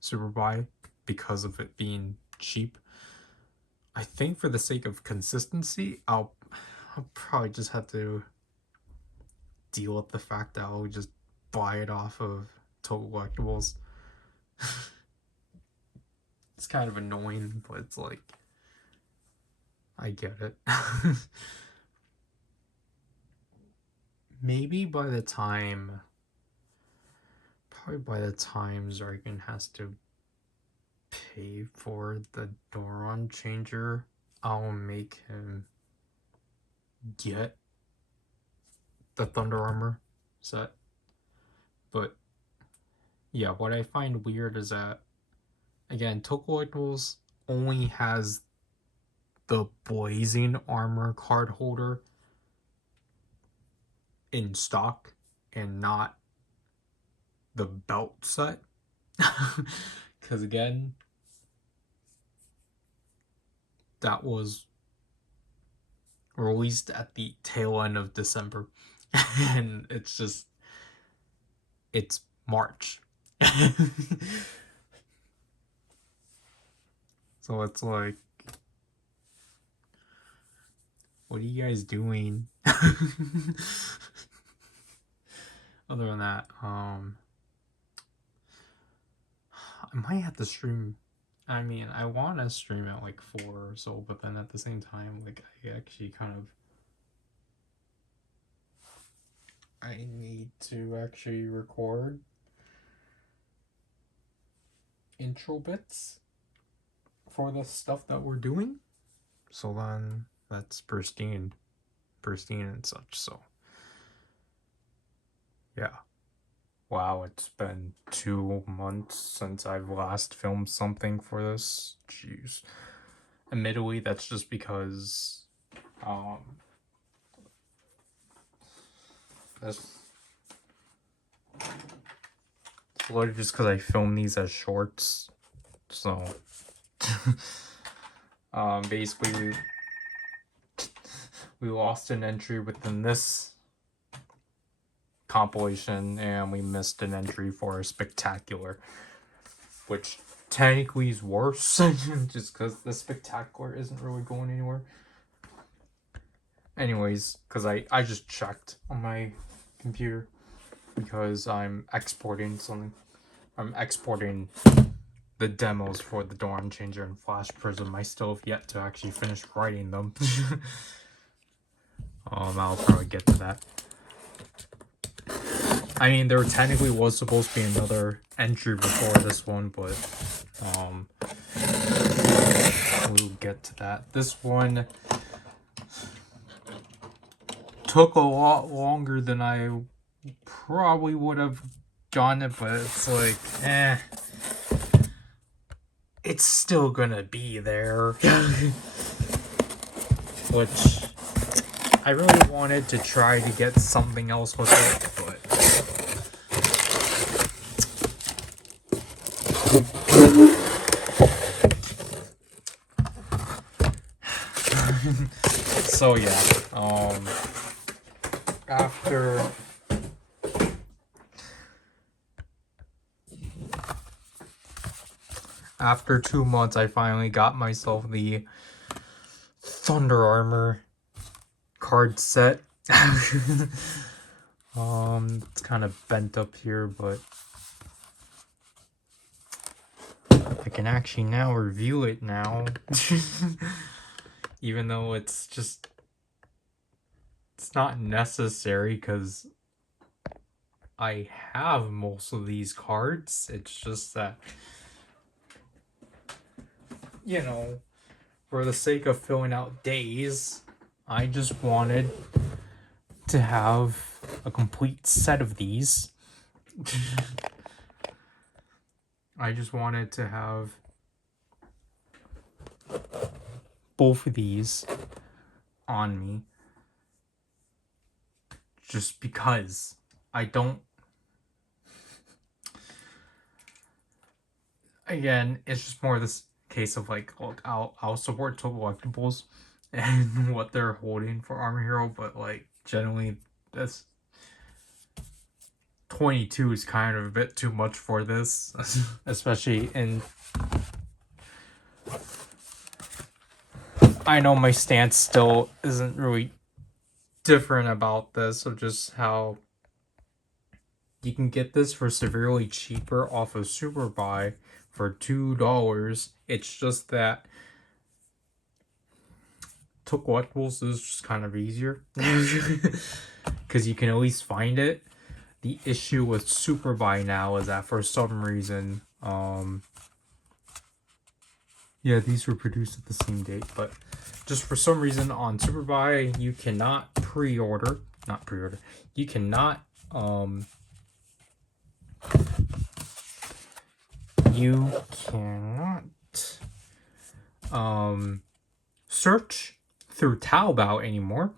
Superbuy because of it being cheap, I think for the sake of consistency, I'll probably just have to deal with the fact that I'll just buy it off of Total Collectibles. It's kind of annoying, but it's like, I get it. Maybe probably by the time Zryken has to pay for the Doron changer, I'll make him get the Thunder Armor set. But yeah, what I find weird is that, again, Total Collectibles only has the Blazing Armor card holder in stock and not the belt set. Because again, that was released at the tail end of December. And it's March. So it's like, what are you guys doing? Other than that, I might have to stream. I mean, I want to stream at like 4 or so, but then at the same time, like, I need to actually record intro bits for the stuff that we're doing. So then that's pristine and such. So yeah. Wow, it's been 2 months since I've last filmed something for this. Jeez. Admittedly, that's just because that's literally just because I filmed these as shorts. So basically we lost an entry within this compilation, and we missed an entry for a spectacular, which technically is worse, just because the spectacular isn't really going anywhere. Anyways, because I just checked on my computer, because I'm exporting something. I'm exporting the demos for the Doron Changer and Flash Prism. I still have yet to actually finish writing them. I'll probably get to that. I mean, there technically was supposed to be another entry before this one, but we'll get to that. This one took a lot longer than I probably would have gotten it, but it's like, it's still gonna be there. Which I really wanted to try to get something else with it, but so yeah, after 2 months, I finally got myself the Thunder Armor card set. It's kind of bent up here, but I can actually now review it now. Even though it's not necessary, because I have most of these cards. It's just that, you know, for the sake of filling out days, I just wanted to have a complete set of these. I just wanted to have both of these on me, just because I don't. Again, it's just more this case of like, look, I'll support Total Collectibles and what they're holding for Armor Hero, but like generally that's 22 is kind of a bit too much for this, especially in. I know my stance still isn't really different about this, of just how you can get this for severely cheaper off of Superbuy for $2. It's just that to collectibles is just kind of easier because you can at least find it. The issue with Superbuy now is that for some reason, yeah, these were produced at the same date, but just for some reason on Superbuy you cannot you cannot search through Taobao anymore,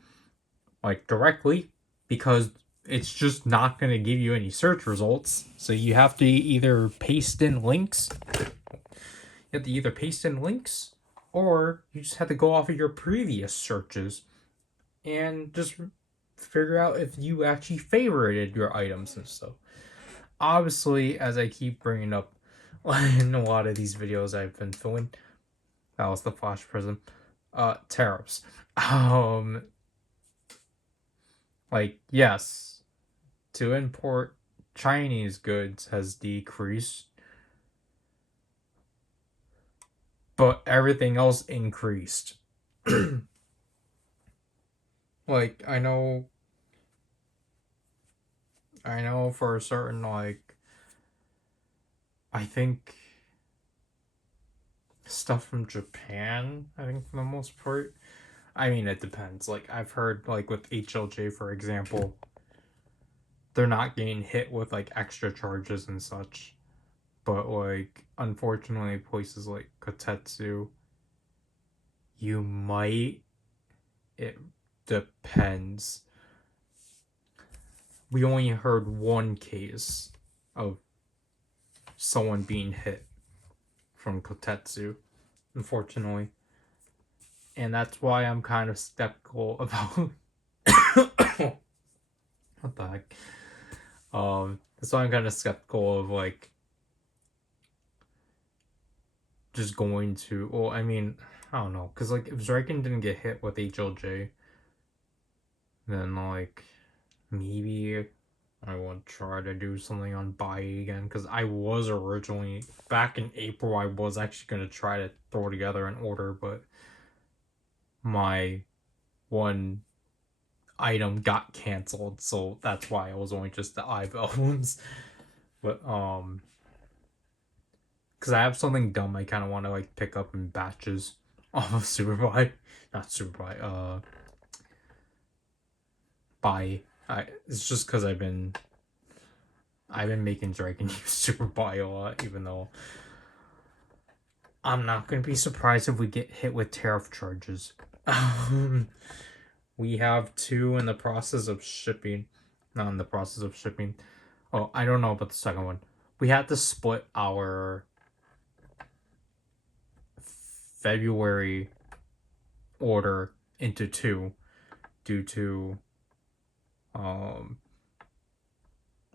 like directly, because it's just not going to give you any search results. So you have to either paste in links. Or you just have to go off of your previous searches and just figure out if you actually favorited your items and stuff. Obviously, as I keep bringing up in a lot of these videos I've been filming, that was the Flash Prism, tariffs. Like, yes, to import Chinese goods has decreased, but everything else increased. Like, I know for a certain, like, I think stuff from Japan, I think for the most part. I mean, it depends. Like, I've heard, like, with HLJ, for example, they're not getting hit with, like, extra charges and such. But, like, unfortunately, places like Kotetsu, you might. It depends. We only heard one case of someone being hit from Kotetsu, unfortunately. And that's why I'm kind of skeptical about what the heck. That's why I'm kind of skeptical of, like, just going to. Well, I mean, I don't know, because, like, if Zryken didn't get hit with HLJ, then, like, maybe I would try to do something on Buy again, because I was originally, back in April, I was actually going to try to throw together an order, but my one item got canceled, so that's why it was only just the Ive albums. But because I have something dumb I kind of want to, like, pick up in batches off of Superbuy. Not Superbuy, Buy. It's just because I've been making Zryken use Superbuy a lot, even though I'm not going to be surprised if we get hit with tariff charges. We have 2 in the process of shipping. Not in the process of shipping. Oh, I don't know about the second one. We had to split our February order into 2 due to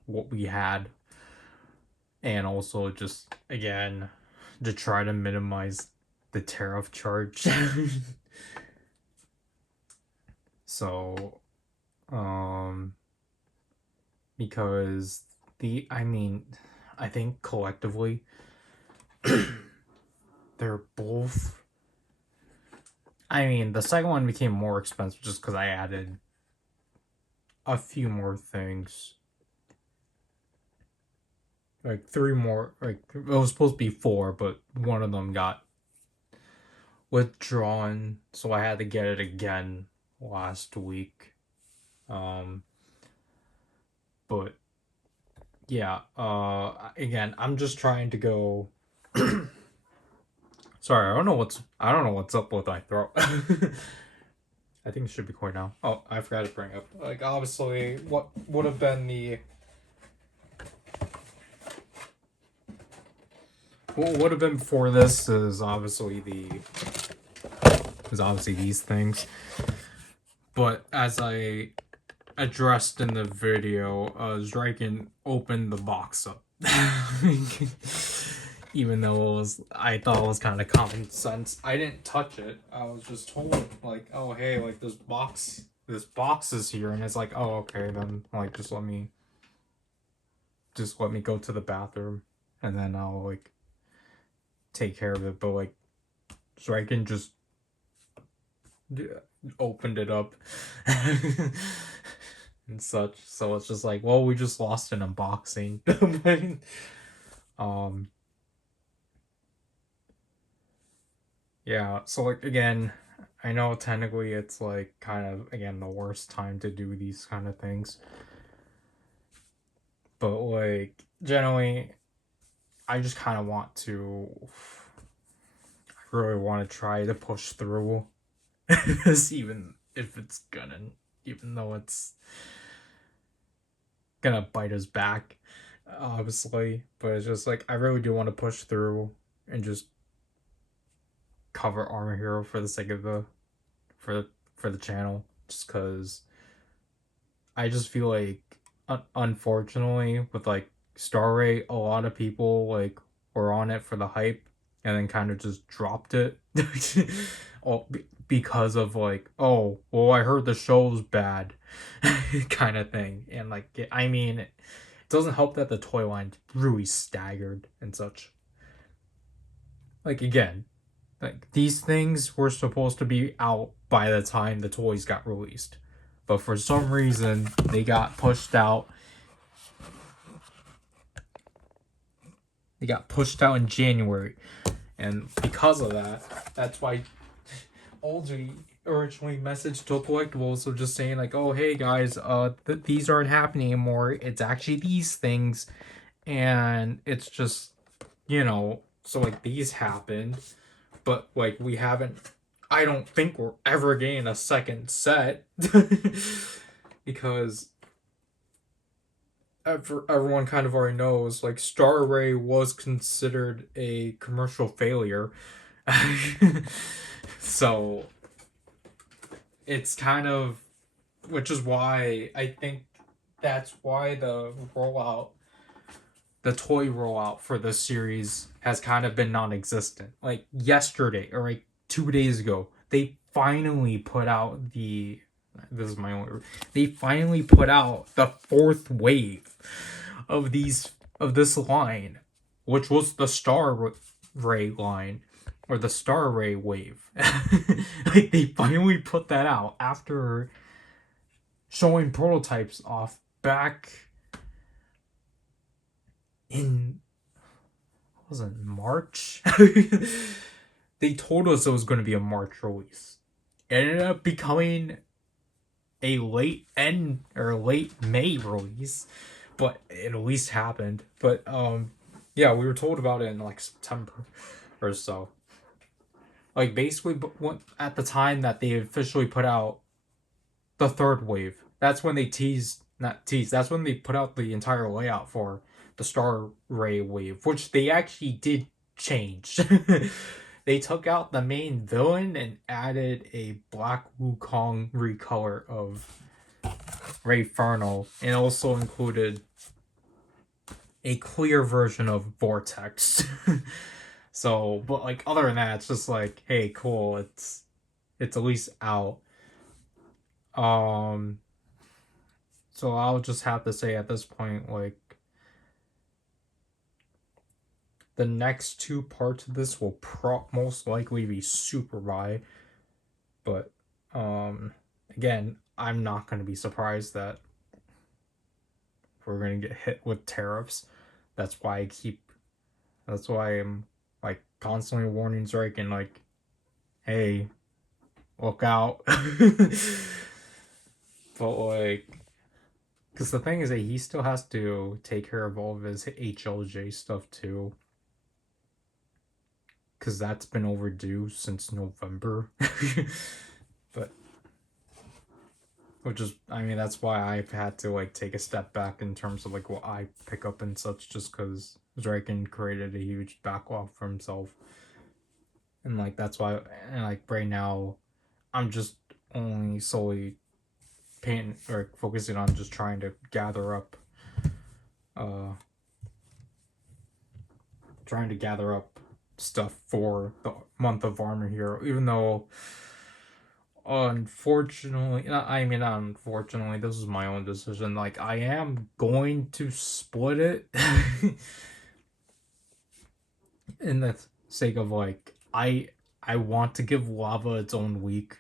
what we had, and also just, again, to try to minimize the tariff charge. So because I think collectively they're both, the second one became more expensive just because I added a few more things. Like 3 more, like, it was supposed to be 4, but one of them got withdrawn, so I had to get it again last week. But yeah, again, I'm just trying to go. Sorry, I don't know what's up with my throat. I think it should be quiet now. Oh, I forgot to bring up, like, obviously what would have been the what would have been before this is obviously these things. But as I addressed in the video, Zryken opened the box up. Even though I thought it was kind of common sense. I didn't touch it. I was just told, like, oh, hey, like, this box is here, and it's like, oh, okay, then, like, just let me go to the bathroom, and then I'll, like, take care of it. But, like, Zryken just opened it up and such, so it's just like, well, we just lost an unboxing. Yeah, so, like, again, I know technically it's, like, kind of, again, the worst time to do these kind of things, but, like, generally, I just kind of want to, I really want to try to push through this, even though it's gonna bite us back, obviously, but it's just, like, I really do want to push through and just cover Armor Hero for the sake of for the channel, just because I just feel like, unfortunately, with, like, Star Ray, a lot of people, like, were on it for the hype and then kind of just dropped it. Because of, like, oh, well, I heard the show's bad kind of thing. And, like, I mean, it doesn't help that the toy line's really staggered and such. Like, again, like, these things were supposed to be out by the time the toys got released, but for some reason they got pushed out. They got pushed out in January, and because of that, that's why Aldri originally messaged to Collectibles, so just saying, like, oh, hey guys, these aren't happening anymore. It's actually these things, and it's just, so, like, these happened. But, like, we haven't, I don't think we're ever getting a second set. Because everyone kind of already knows, like, Star Ray was considered a commercial failure. So, it's kind of, which is why I think that's why the toy rollout for this series has kind of been non-existent. Like, yesterday, or like 2 days ago, they finally put out they finally put out the 4th wave of this line, which was the Star Ray line, or the Star Ray wave. Like, they finally put that out after showing prototypes off back in, was it March? They told us it was going to be a March release. It ended up becoming a late May release, but it at least happened. But yeah, we were told about it in, like, September or so. Like, basically, at the time that they officially put out the 3rd wave, that's when they that's when they put out the entire layout for the Star Ray wave, which they actually did change. They took out the main villain and added a Black Wukong recolor of Ray Fernal, and also included a clear version of Vortex. So, but, like, other than that, it's just like, hey, cool, it's at least out. So I'll just have to say at this point, like, the next 2 parts of this will most likely be Superbuy, but again, I'm not going to be surprised that we're going to get hit with tariffs. That's why I'm, like, constantly warning Zryken, like, hey, look out. But, like, because the thing is that he still has to take care of all of his HLJ stuff too, because that's been overdue since November. But, which is, I mean, that's why I've had to, like, take a step back in terms of, like, what I pick up and such, just because Zryken created a huge backlog for himself. And, like, that's why, and, like, right now, I'm just only solely paying or focusing on just trying to gather up stuff for the month of Armor Hero, even though unfortunately, not unfortunately, this is my own decision. Like, I am going to split it in the sake of, like, I want to give Lava its own week,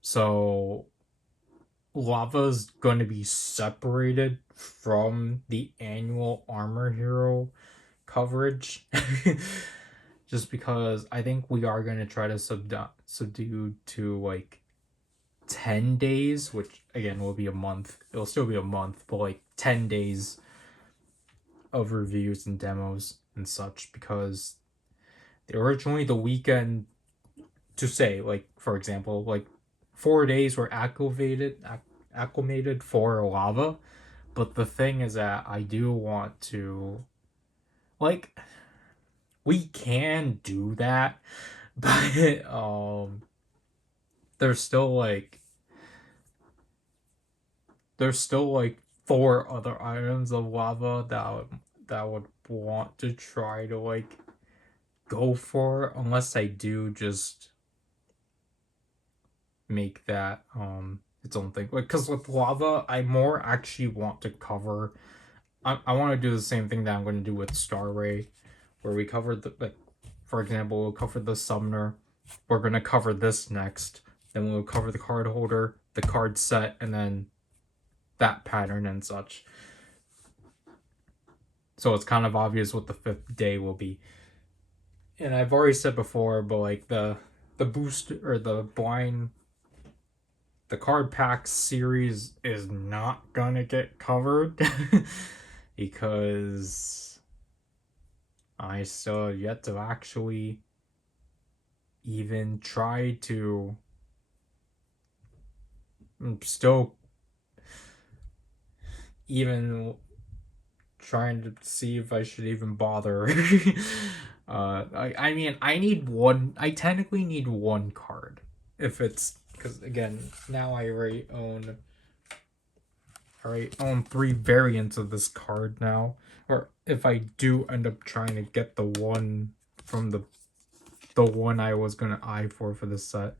so Lava's going to be separated from the annual Armor Hero coverage. Just because I think we are going to try to subdue to like 10 days, which again will be a month. It'll still be a month, but like 10 days of reviews and demos and such, because originally the weekend, to say, like, for example, like 4 days were acclimated for Lava, but the thing is that I do want to, like, we can do that, but there's still like 4 other items of Lava that I would want to try to like go for, unless I do just make that its own thing. Like, because with Lava, I more actually want to cover. I want to do the same thing that I'm going to do with Star Ray, where we covered the, like, for example, we'll cover the summoner. We're going to cover this next. Then we'll cover the card holder, the card set, and then that pattern and such. So it's kind of obvious what the 5th day will be. And I've already said before, but like the boost or the blind, the card pack series is not gonna get covered because I still have yet to actually even try to. I'm still even trying to see if I should even bother. I mean, I technically need 1 card. If it's, because again, now I already own 3 variants of this card now. Or if I do end up trying to get the one from the one I was gonna eye for this set,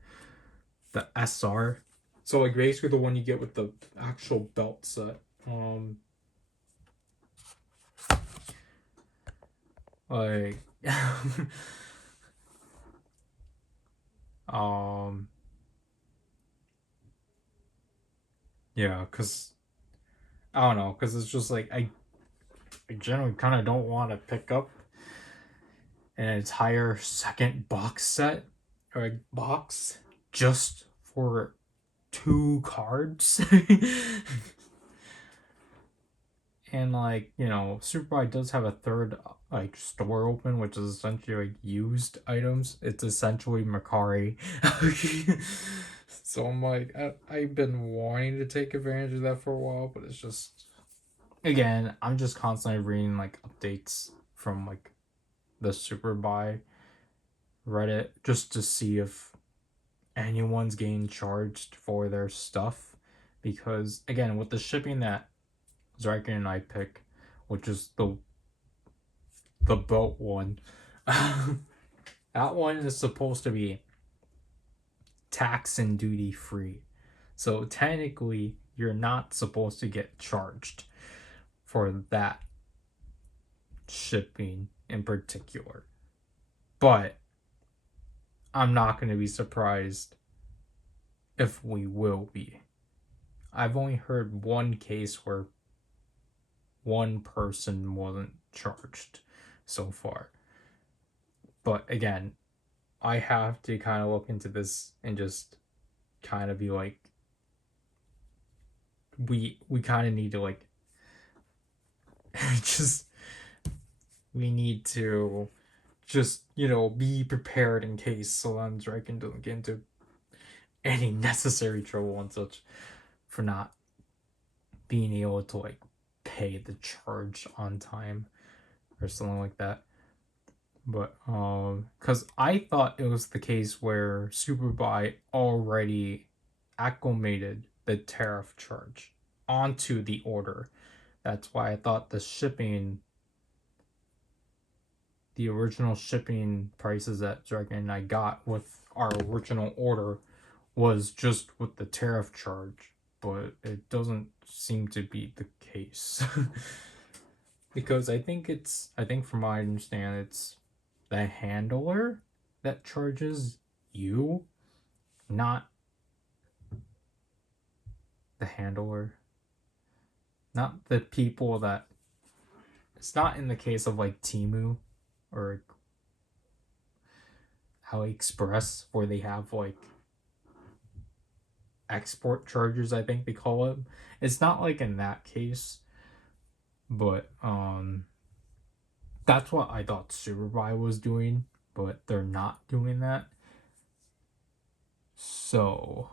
the SR. So like basically the one you get with the actual belt set. Like yeah, because I don't know, because it's just like I generally kind of don't want to pick up an entire second box set or box just for 2 cards. And like, you know, Superbuy does have a third like store open, which is essentially like used items. It's essentially Macari. So I'm like, I've been wanting to take advantage of that for a while, but it's just, again, I'm just constantly reading like updates from like the Superbuy Reddit just to see if anyone's getting charged for their stuff, because again, with the shipping that Zryken and I pick, which is the boat one, that one is supposed to be tax and duty free, so technically you're not supposed to get charged for that shipping in particular. But I'm not going to be surprised if we will be. I've only heard one case where one person wasn't charged so far. But again, I have to kind of look into this and just kind of be like, we kind of need to like we need to just, you know, be prepared in case Solange Zryken doesn't get into any necessary trouble and such for not being able to like pay the charge on time or something like that. But because I thought it was the case where Superbuy already acclimated the tariff charge onto the order. That's why I thought the original shipping prices that Zryken and I got with our original order was just with the tariff charge, but it doesn't seem to be the case. Because I think from what I understand, it's the handler that charges you, not the handler. Not the people that... It's not in the case of like Temu or AliExpress where they have like export charges, I think they call it. It's not like in that case, but that's what I thought Superbuy was doing, but they're not doing that. So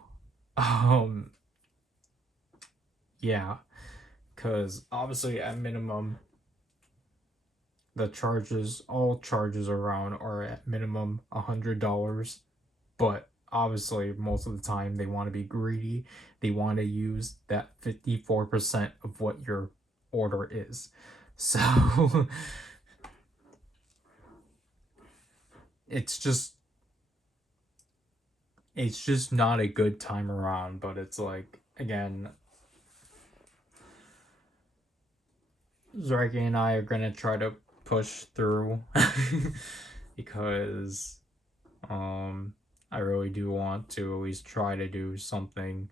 yeah, because obviously at minimum all charges around are at minimum $100, but obviously most of the time they want to be greedy. They want to use that 54% of what your order is. So it's just not a good time around. But it's like, again, Zryken and I are gonna try to push through because I really do want to at least try to do something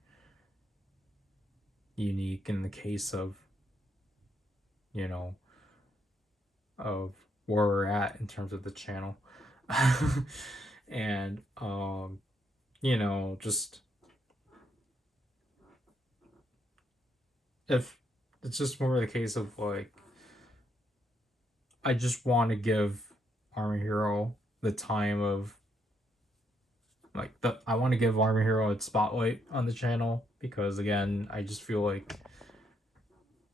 unique in the case of, you know, of where we're at in terms of the channel. And you know, just if it's just more the case of like, I just want to give Army Hero the time of like I want to give Army Hero its spotlight on the channel, because again, I just feel like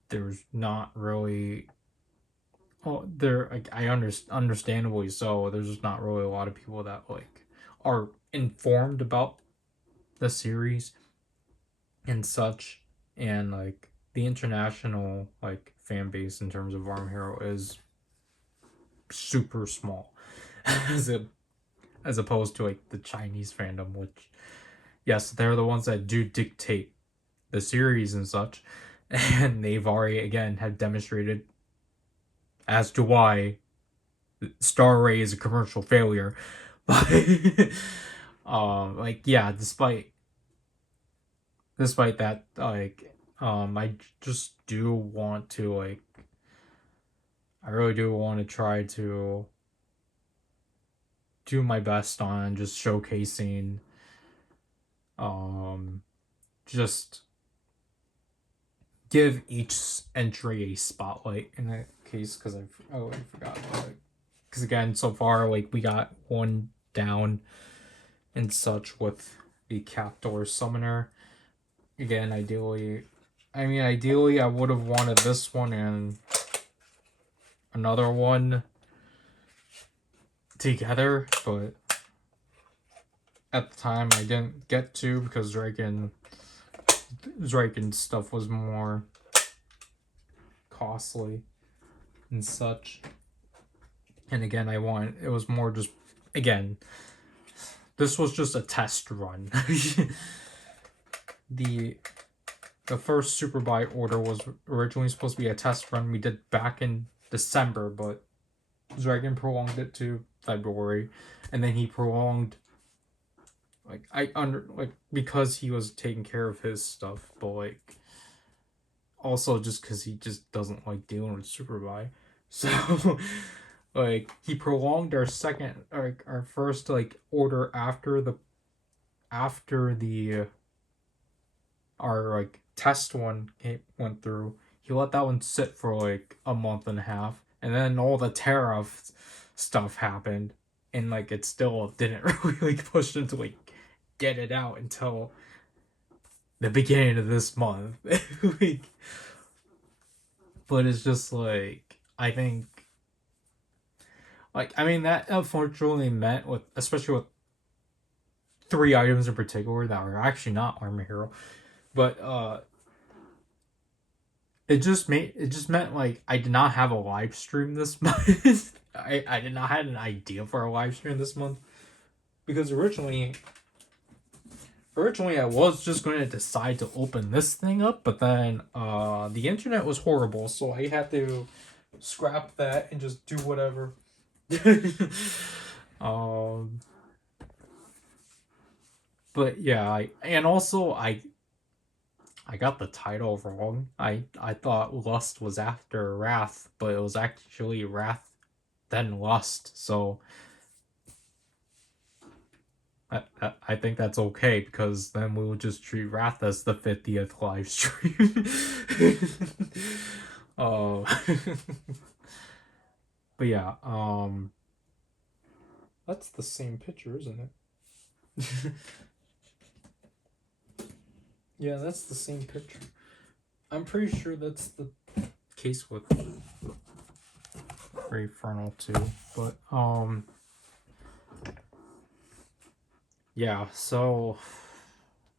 there's not really, understandably so, there's just not really a lot of people that like are informed about the series and such, and like the international like fan base in terms of Army Hero is super small as opposed to like the Chinese fandom, which, yes, they're the ones that do dictate the series and such, and they've already again had demonstrated as to why Star Ray is a commercial failure. But like, yeah, despite that, like, I just do want to like, I really do want to try to do my best on just showcasing just give each entry a spotlight in that case, because I forgot about it. Because again, so far, like, we got one down and such with the Captor Summoner. Again, ideally I would have wanted this one and another one together, but at the time I didn't get to, because Zryken stuff was more costly and such. And again, it was more just, again, this was just a test run. The first Superbuy order was originally supposed to be a test run we did back in December, but Zryken prolonged it to February, and then he prolonged, like, because he was taking care of his stuff, but like also just because he just doesn't like dealing with Superbuy. So like, he prolonged our first like order after our like test one went through. He let that one sit for like a month and a half, and then all the tariff stuff happened, and like it still didn't really like push him to like get it out until the beginning of this month. Like, but it's just like, I think, like, I mean, that unfortunately meant especially with 3 items in particular that were actually not Armor Hero, But it just meant like I did not have a live stream this month. I did not have an idea for a live stream this month because originally I was just going to decide to open this thing up, but then the internet was horrible, so I had to scrap that and just do whatever. But yeah, I got the title wrong. I thought Lust was after Wrath, but it was actually Wrath then Lust. So I think that's okay because then we will just treat Wrath as the 50th live stream. Oh, but yeah, that's the same picture, isn't it? Yeah, that's the same picture. I'm pretty sure that's the case with Ray Frontal too, but yeah, so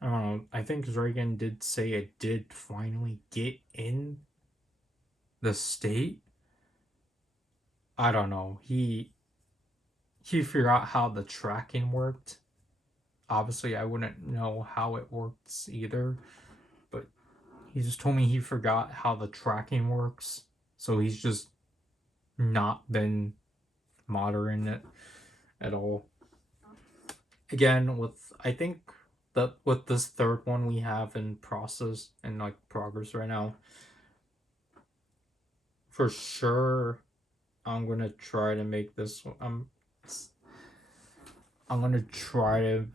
I don't know. I think Zryken did say it did finally get in the state. I don't know. He figured out how the tracking worked. Obviously, I wouldn't know how it works either, but he just told me he forgot how the tracking works, so he's just not been monitoring it at all. Again, I think that with this third one we have in process and like progress right now, for sure I'm gonna try to make this one. I'm gonna try to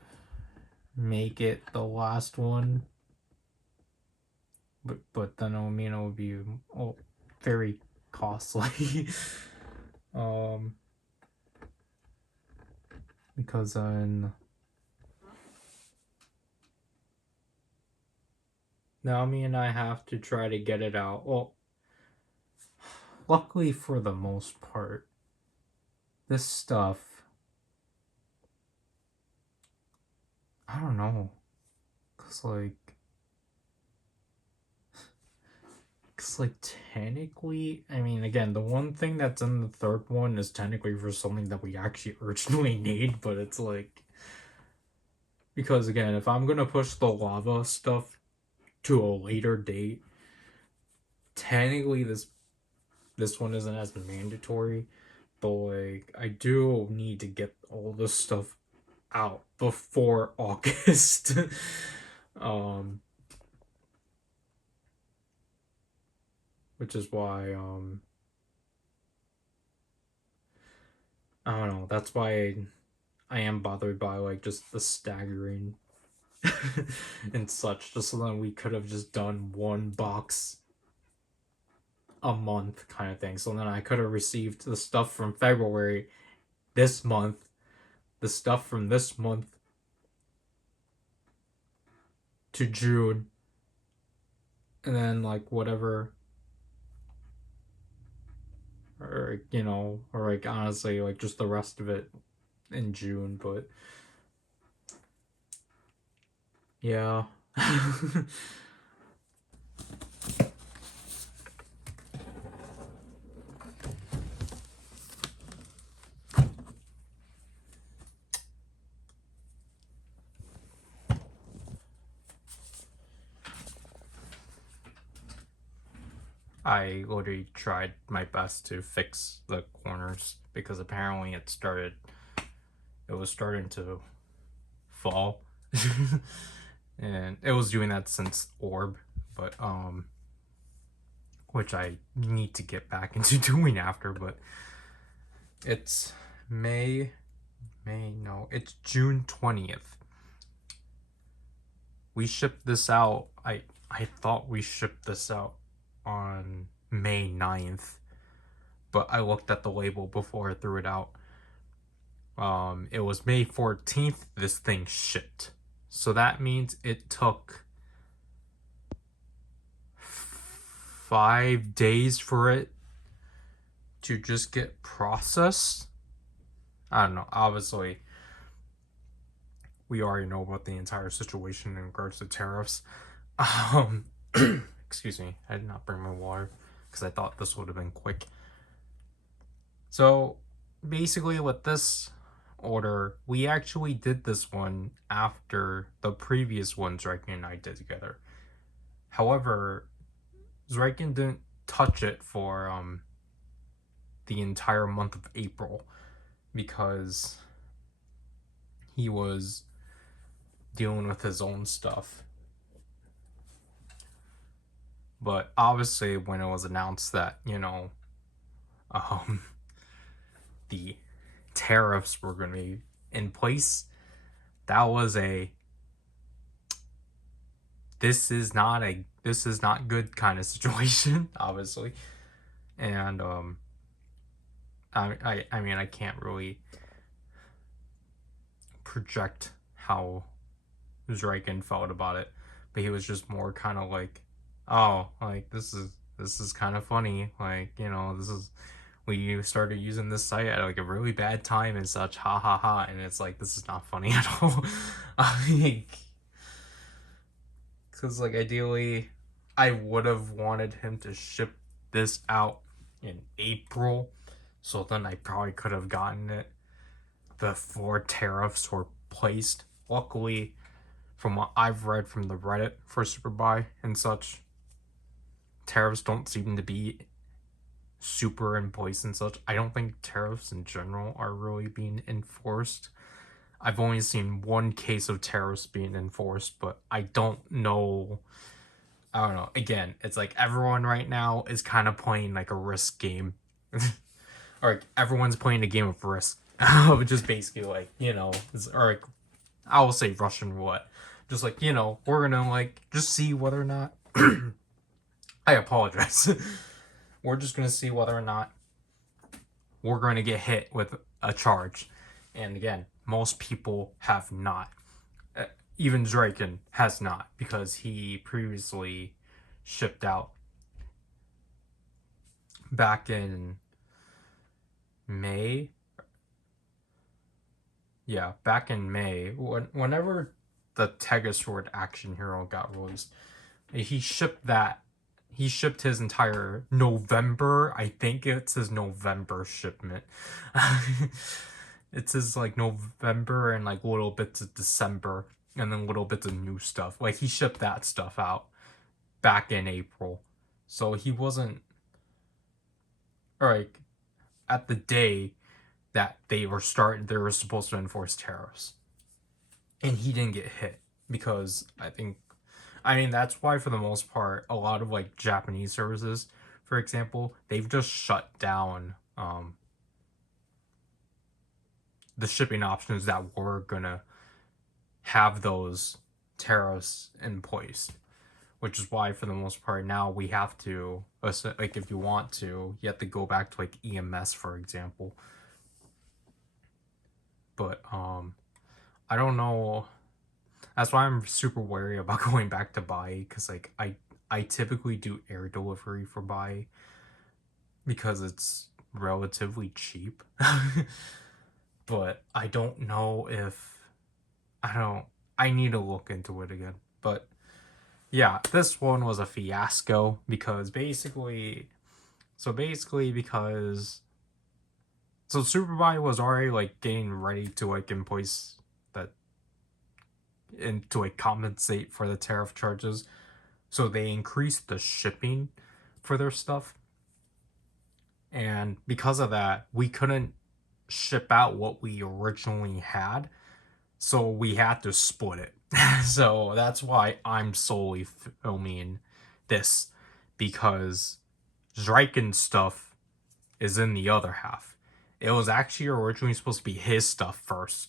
make it the last one, but then I mean it would be very costly. Because then Naomi and I have to try to get it out. Well, luckily for the most part, this stuff, I don't know, cause technically, I mean, again, the one thing that's in the third one is technically for something that we actually urgently need, but it's like, because again, if I'm gonna push the lava stuff to a later date, technically this one isn't as mandatory, but like I do need to get all this stuff out before August. Which is why I don't know, that's why I am bothered by like just the staggering and such, just so that we could have just done one box a month kind of thing. So then I could have received the stuff from February this month, the stuff from this month to June, and then like whatever, or or like honestly like just the rest of it in June. But yeah. I literally tried my best to fix the corners because apparently it was starting to fall. And it was doing that since Orb, but which I need to get back into doing after, but it's it's June 20th. We shipped this out. I thought we shipped this out on May 9th, but I looked at the label before I threw it out. It was May 14th this thing shipped. So that means it took 5 days for it to just get processed. I don't know. Obviously, we already know about the entire situation in regards to tariffs, Um, excuse me, I did not bring my water because I thought this would have been quick. So basically, with this order, we actually did this one after the previous one Zryken and I did together. However, Zryken didn't touch it for the entire month of April because he was dealing with his own stuff. But obviously, when it was announced that, you know, the tariffs were going to be in place, that was a this is not good kind of situation, obviously. And I mean, I can't really project how Zryken felt about it, but he was just more kind of like, oh, like this is kind of funny, like, you know, this is, we started using this site at like a really bad time and such, ha ha ha, and it's like, this is not funny at all. Like, because like ideally I would have wanted him to ship this out in April, so then I probably could have gotten it before tariffs were placed. Luckily, from what I've read from the Reddit for Superbuy and such, tariffs don't seem to be super in place and such. I don't think tariffs in general are really being enforced. I've only seen one case of tariffs being enforced, but I don't know. I don't know. Again, it's like everyone right now is kind of playing like a risk game. Or like everyone's playing a game of risk. Which is basically like, you know, or like, I will say Russian roulette. Just like, you know, we're gonna like just see whether or not I apologize. We're just gonna see whether or not we're going to get hit with a charge. And again, most people have not. Even Zryken has not, because he previously shipped out back in May. Yeah, back in May. Whenever the Sword Action Hero got released, he shipped that. He shipped his entire November. I think it's his November shipment. It's his like November and like little bits of December and then little bits of new stuff. Like he shipped that stuff out back in April. So he wasn't like at the day that they were supposed to enforce tariffs. And he didn't get hit because I mean, that's why for the most part, a lot of like Japanese services, for example, they've just shut down the shipping options that were gonna have those tariffs in place. Which is why for the most part now we have to, like if you want to, you have to go back to like EMS, for example. But I don't know. That's why I'm super wary about going back to buy, because like I typically do air delivery for buy because it's relatively cheap. But I don't know if I need to look into it again. But yeah, this one was a fiasco because because Superbuy was already like getting ready to like invoice that and to like compensate for the tariff charges. So they increased the shipping for their stuff. And because of that, we couldn't ship out what we originally had. So we had to split it. So that's why I'm solely filming this, because Zryken's stuff is in the other half. It was actually originally supposed to be his stuff first,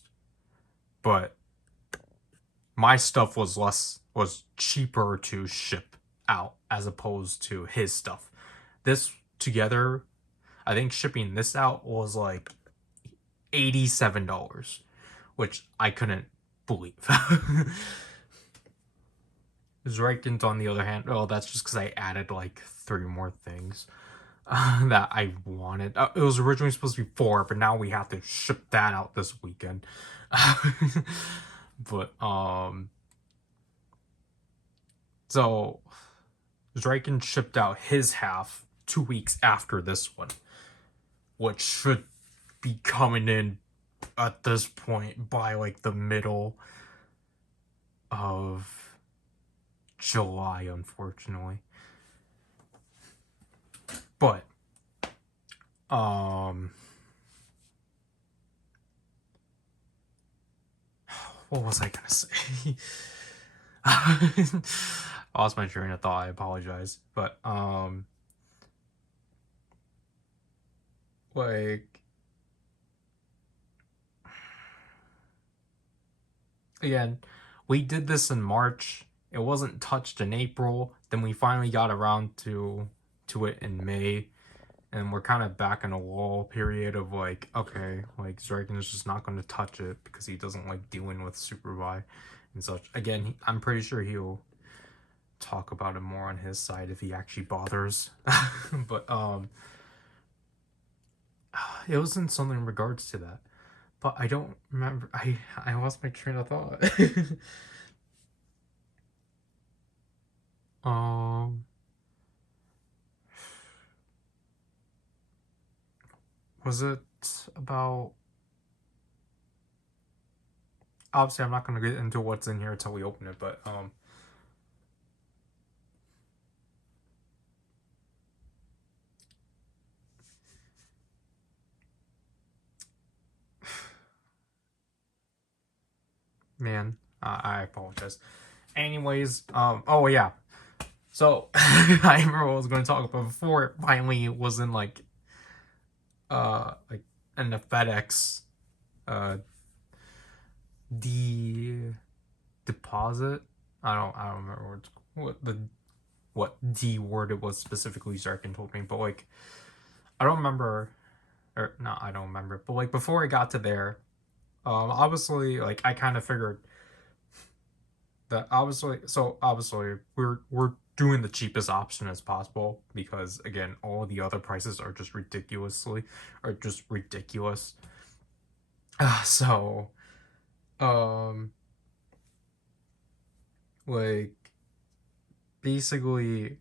but my stuff was cheaper to ship out as opposed to his stuff. This together, I think shipping this out was like $87, which I couldn't believe. Zryken's on the other hand, oh, that's just because I added like 3 more things that I wanted. It was originally supposed to be 4, but now we have to ship that out this weekend. But So Zryken shipped out his half 2 weeks after this one, which should be coming in at this point by like the middle of July, unfortunately. But what was I gonna say? I lost my train of thought. I apologize. But like, again, we did this in March. It wasn't touched in April. Then we finally got around to it in May. And we're kind of back in a lull period of like, okay, like Zryken is just not going to touch it because he doesn't like dealing with Superbuy and such. Again, I'm pretty sure he'll talk about it more on his side if he actually bothers. But it was in something in regards to that. But I don't remember. I lost my train of thought. Was it about? Obviously, I'm not going to get into what's in here until we open it, but man, I apologize. Anyways, oh yeah. So I remember what I was going to talk about before it finally was in like in the FedEx deposit. I don't remember what D word it was specifically. Zryken told me, but like I don't remember, or no, I don't remember. But like before I got to there, obviously like I kind of figured that obviously we're doing the cheapest option as possible because again all the other prices are just ridiculous. So like basically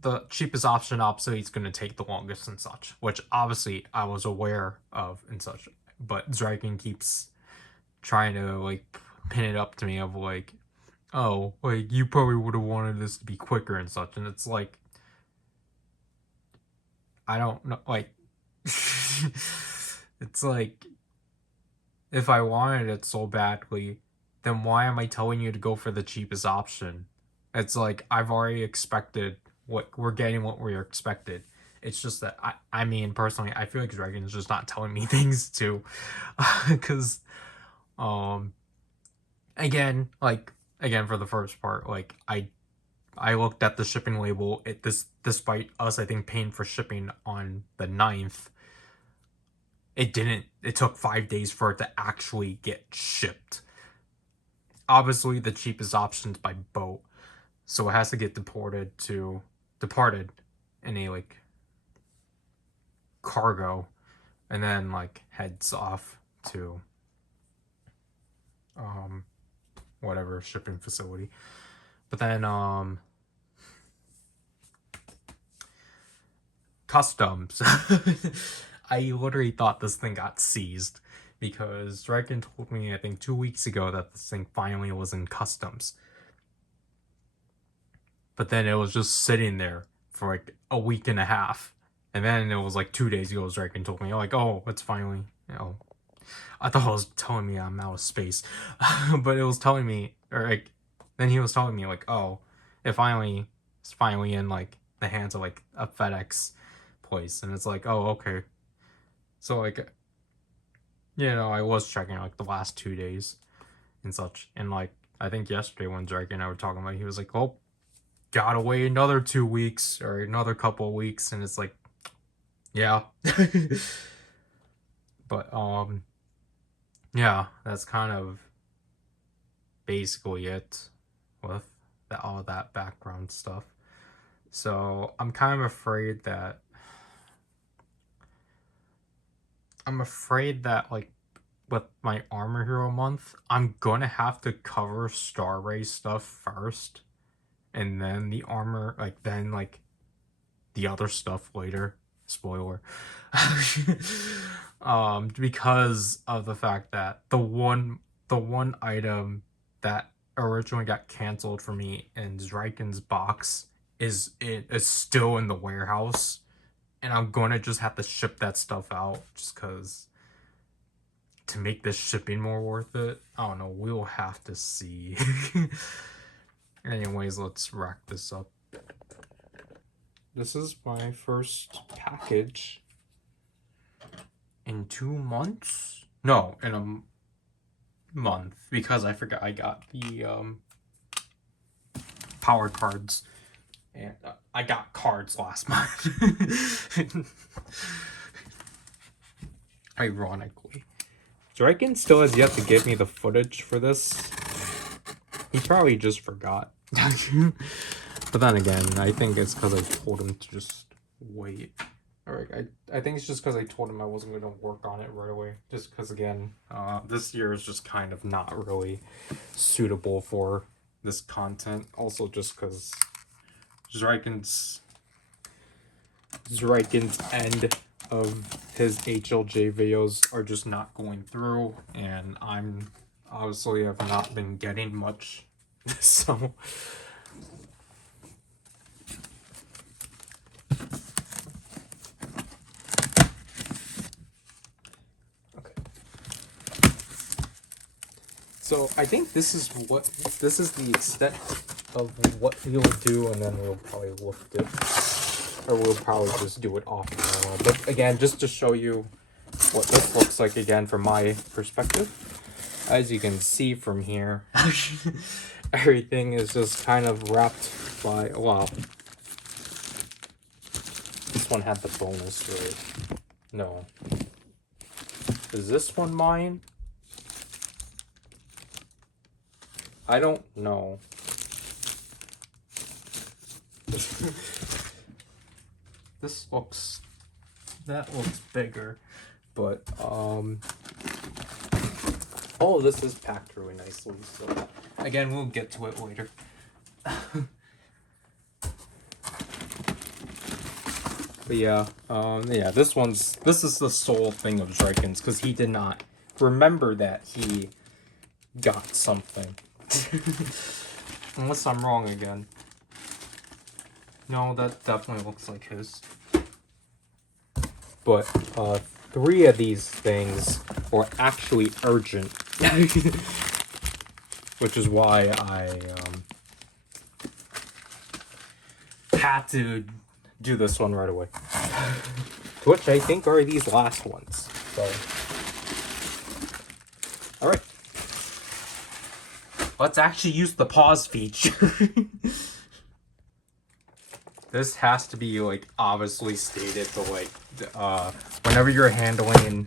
the cheapest option obviously is going to take the longest and such, which obviously I was aware of and such, but Zryken keeps trying to like pin it up to me of like, oh, like you probably would have wanted this to be quicker and such, and it's like I don't know, like it's like if I wanted it so badly, then why am I telling you to go for the cheapest option? It's like I've already expected what we're getting, what we expected. It's just that I mean personally, I feel like Dragon's just not telling me things to, because um again for the first part, like I looked at the shipping label. Despite us I think paying for shipping on the 9th, it took 5 days for it to actually get shipped. Obviously the cheapest option's by boat, so it has to get departed in a like cargo and then like heads off to whatever shipping facility. But then customs. I literally thought this thing got seized because Zryken told me I think 2 weeks ago that this thing finally was in customs. But then it was just sitting there for like a week and a half. And then it was like 2 days ago Zryken told me like, oh, it's finally, you know, I thought it was telling me I'm out of space. But it was telling me, or like then he was telling me like, oh, it's finally in like the hands of like a FedEx place. And it's like, oh, okay. So like, you know, I was checking like the last 2 days and such. And like I think yesterday when Drake and I were talking about it, he was like, oh, gotta wait another 2 weeks or another couple of weeks. And it's like, yeah. But yeah, that's kind of basically it with all of that background stuff. So I'm kind of afraid that like with my Armor Hero month, I'm gonna have to cover Star Ray stuff first, and then the armor, then the other stuff later. Spoiler. Because of the fact that the one item that originally got canceled for me in Zryken's box is still in the warehouse, and I'm gonna just have to ship that stuff out just because to make this shipping more worth it. I don't know, we'll have to see. Anyways, let's rack this up. This is my first package in 2 months? No, in a month, because I forgot I got the power cards, and I got cards last month. Ironically. Zryken still has yet to give me the footage for this. He probably just forgot. But then again, I think it's because I told him to just wait. Alright, I think it's just because I told him I wasn't going to work on it right away. Just because, again, this year is just kind of not really suitable for this content. Also, just because Zryken's end of his HLJ videos are just not going through, and I'm obviously have not been getting much. So... So I think this is the extent of what we'll do, and then we'll probably lift it, or we'll probably just do it off camera. But again, just to show you what this looks like again from my perspective, as you can see from here, everything is just kind of wrapped by, wow. This one had the bonus, right? No. Is this one mine? I don't know. That looks bigger, but all of this is packed really nicely, so again, we'll get to it later. But yeah, this is the sole thing of Zryken's, because he did not remember that he got something. Unless I'm wrong again. No, that definitely looks like his. But 3 of these things were actually urgent. Which is why I had to do this one right away. Which I think are these last ones. So, alright. Let's actually use the pause feature. This has to be, like, obviously stated to, like, whenever you're handling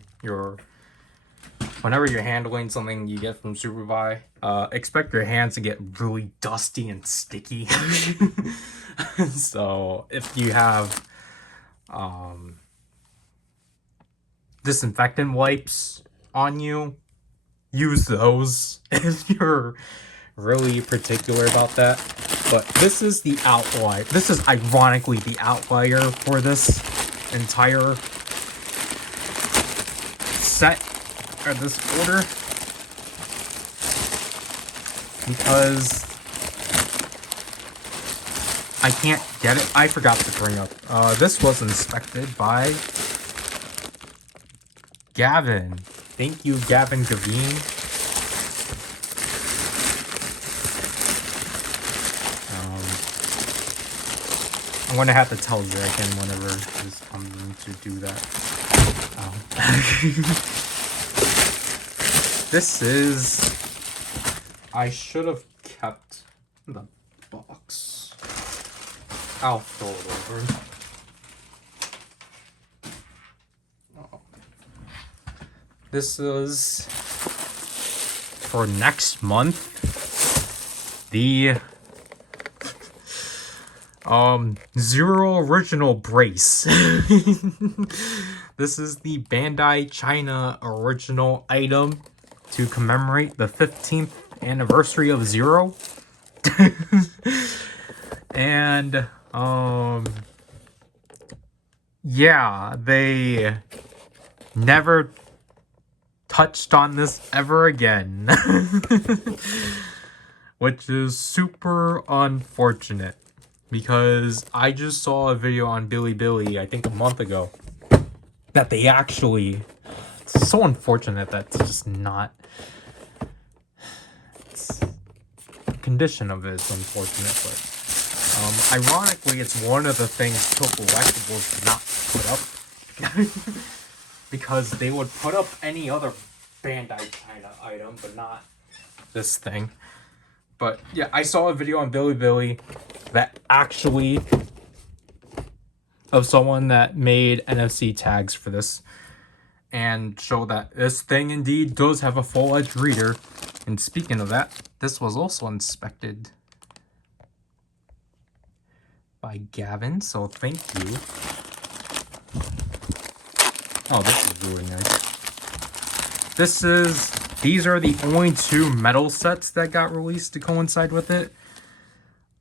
something you get from Superbuy, expect your hands to get really dusty and sticky. So, if you have, disinfectant wipes on you, use those if you're really particular about that. But this is the outlier. This is ironically the outlier for this entire set, or this order, because I can't get it. I forgot to bring up. This was inspected by Gavin. Thank you, Gavin Gavin. I'm gonna have to tell Zryken whenever this comes in to do that. This is... I should have kept the box. I'll throw it over. Oh. This is for next month. The Zero Original Brace. This is the Bandai China original item to commemorate the 15th anniversary of Zero. And, yeah, they never touched on this ever again. Which is super unfortunate. Because I just saw a video on Bilibili, I think a month ago, that they actually... It's so unfortunate that it's just not... The condition of it is unfortunate, but... ironically, it's one of the things Total Collectibles did not put up. Because they would put up any other Bandai China item, but not this thing. But yeah, I saw a video on Bilibili that actually... of someone that made NFC tags for this. And show that this thing indeed does have a full-edged reader. And speaking of that, this was also inspected by Gavin, so thank you. Oh, this is really nice. These are the only 2 metal sets that got released to coincide with it.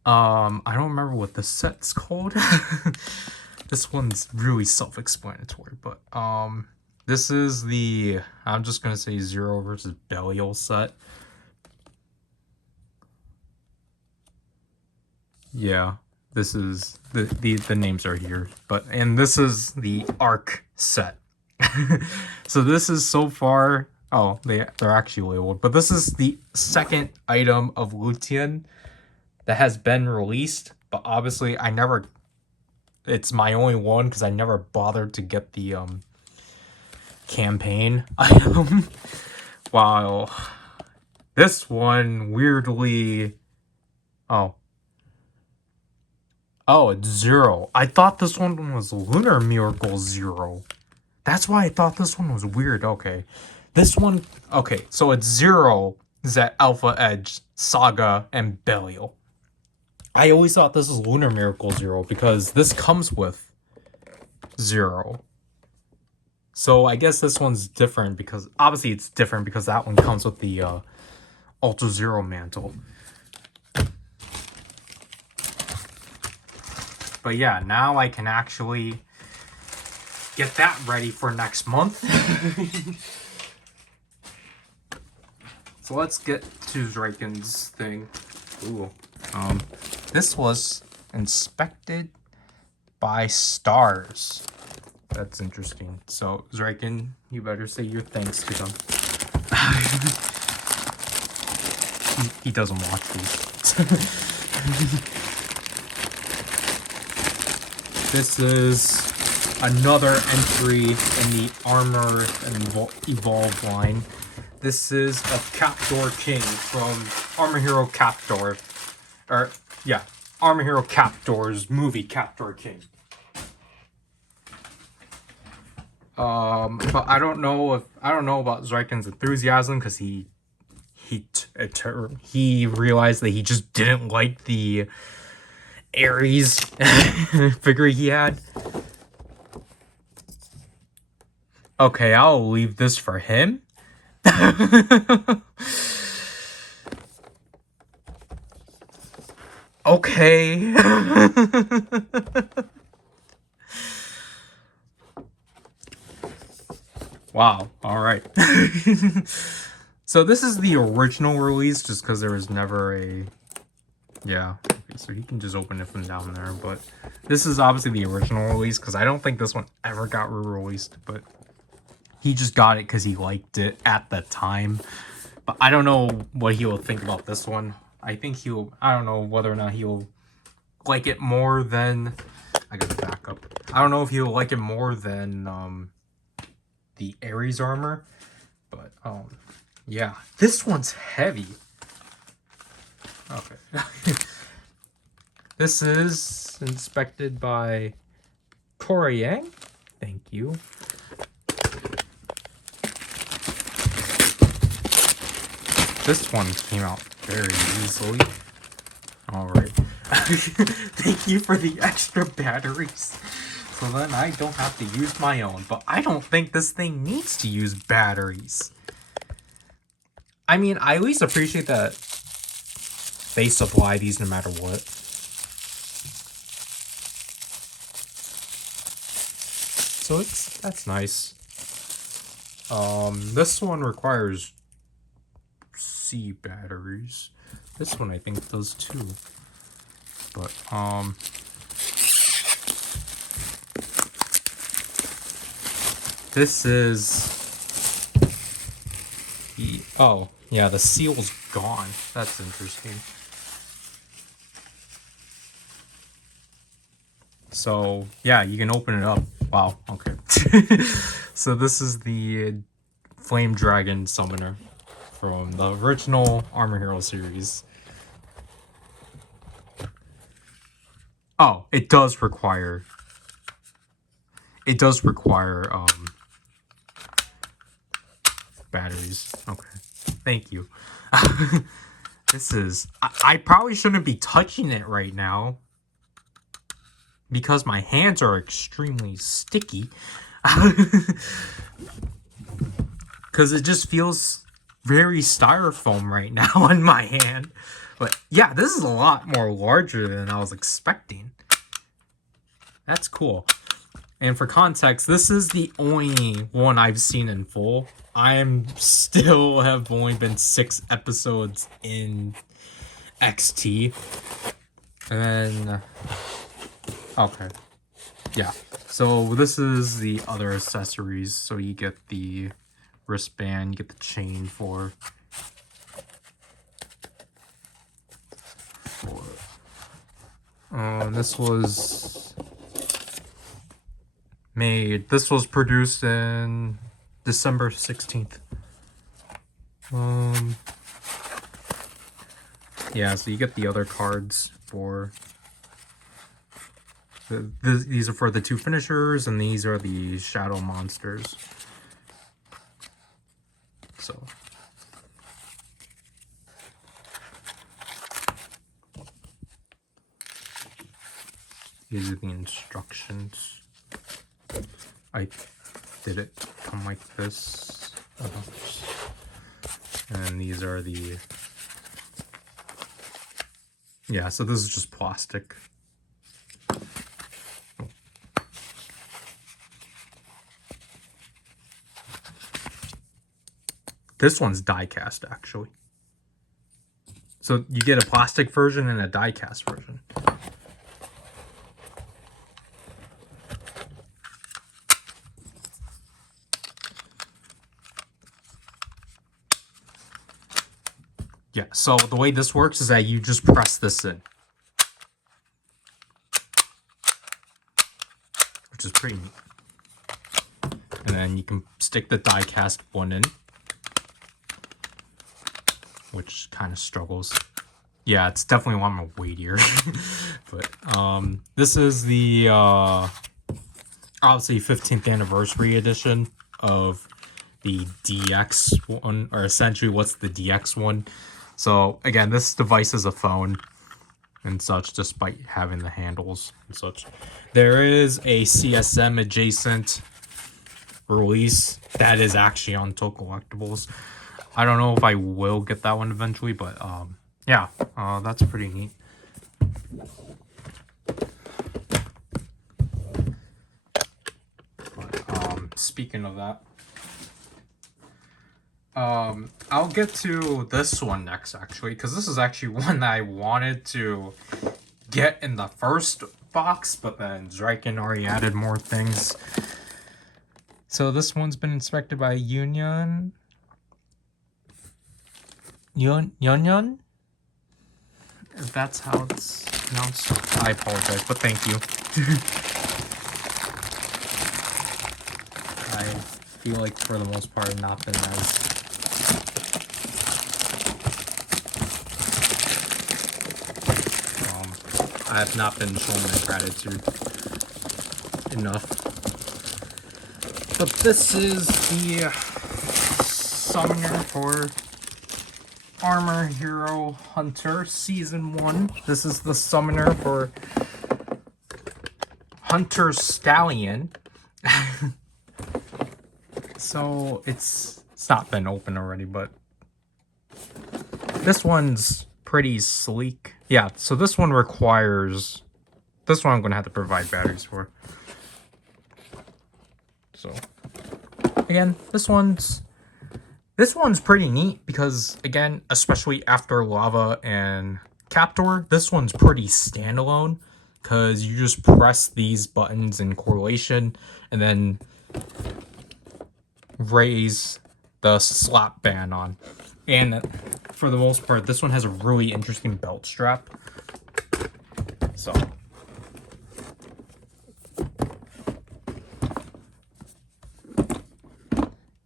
I don't remember what the set's called. This one's really self-explanatory, but this is the, I'm just gonna say Zero versus Belial set. Yeah, this is the names are here, and this is the Arc set. So this is so far, oh, they're actually labeled, but this is the second item of Lutien that has been released, but obviously it's my only one because I never bothered to get the campaign item. While this one weirdly, oh, it's Zero. I thought this one was Lunar Miracle Zero. That's why I thought this one was weird. Okay. This one... Okay, so it's Zero, Zet, Alpha Edge, Saga, and Belial. I always thought this was Lunar Miracle Zero because this comes with Zero. So I guess this one's different because... Obviously, it's different because that one comes with the Ultra Zero mantle. But yeah, now I can actually... get that ready for next month. So let's get to Zryken's thing. Ooh. This was inspected by Stars. That's interesting. So Zryken, you better say your thanks to them. he doesn't watch these. This is another entry in the Armor and Evolve line. This is a Captor King from Armor Hero Captor. Or, yeah, Armor Hero Captor's movie Captor King. But I don't know about Zryken's enthusiasm because he realized that he just didn't like the Ares figure he had. Okay, I'll leave this for him. Okay. Wow, alright. So this is the original release, just because there was never a... Yeah, okay, so you can just open it from down there, but this is obviously the original release, because I don't think this one ever got re-released, but he just got it because he liked it at the time. But I don't know what he'll think about this one. I don't know whether or not he'll like it more than... I gotta back up. I don't know if he'll like it more than the Ares armor, but yeah, this one's heavy. Okay. This is inspected by Cora Yang. Thank you. This one came out very easily. Alright. Thank you for the extra batteries. So then I don't have to use my own. But I don't think this thing needs to use batteries. I mean, I at least appreciate that they supply these no matter what. So that's nice. This one requires C batteries. This one I think does too. But this is the, oh yeah, the seal's gone. That's interesting. So yeah, you can open it up. Wow, okay. So this is the Flame Dragon Summoner from the original Armor Hero series. Oh, it does require batteries. Okay. Thank you. This is I probably shouldn't be touching it right now because my hands are extremely sticky. Because it just feels very styrofoam right now on my hand. But yeah, this is a lot more larger than I was expecting. That's cool. And for context, this is the only one I've seen in full. I'm still have only been 6 episodes in XT. And then, okay. Yeah. So this is the other accessories. So you get the wristband, you get the chain for this was made, this was produced in December 16th. Yeah, so you get the other cards for these are for the 2 finishers, and these are the shadow monsters. So these are the instructions. I did it come like this. And these are the, yeah, so this is just plastic. This one's die cast actually. So you get a plastic version and a die cast version. Yeah, so the way this works is that you just press this in. Which is pretty neat. And then you can stick the die cast one in. Which kind of struggles. Yeah, it's definitely a lot more weightier. But this is the obviously 15th anniversary edition of the DX one, or essentially what's the DX one. So again, this device is a phone and such, despite having the handles and such. There is a CSM adjacent release that is actually on Toy Collectibles. I don't know if I will get that one eventually, but yeah, that's pretty neat. But, speaking of that, I'll get to this one next, actually, because this is actually one that I wanted to get in the first box, but then Zryken already added more things. So this one's been inspected by Yun? If that's how it's pronounced, I apologize, but thank you. I feel like for the most part I've not been as I have not been showing my gratitude enough. But this is the summoner for Armor Hero Hunter Season 1. This is the summoner for Hunter Stallion. So it's not been open already, but this one's pretty sleek. Yeah, so this one requires... This one I'm going to have to provide batteries for. So, again, this one's pretty neat because, again, especially after Lava and Captor, this one's pretty standalone because you just press these buttons in correlation and then raise the slap band on. And for the most part, this one has a really interesting belt strap. So...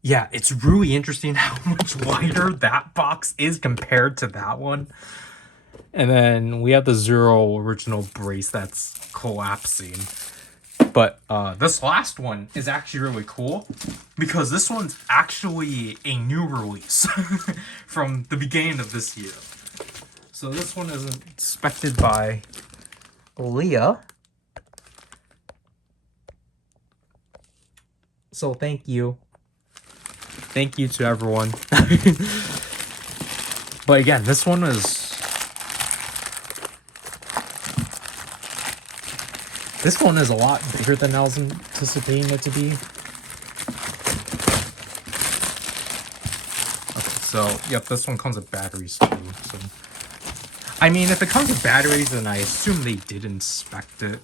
yeah, it's really interesting how much lighter that box is compared to that one. And then we have the Zero original brace that's collapsing. But this last one is actually really cool because this one's actually a new release from the beginning of this year. So this one is inspected by Leah. So thank you. Thank you to everyone. But again, this one is... This one is a lot bigger than I was anticipating it to be. Okay, so, yep, this one comes with batteries too. So, I mean, if it comes with batteries, then I assume they did inspect it.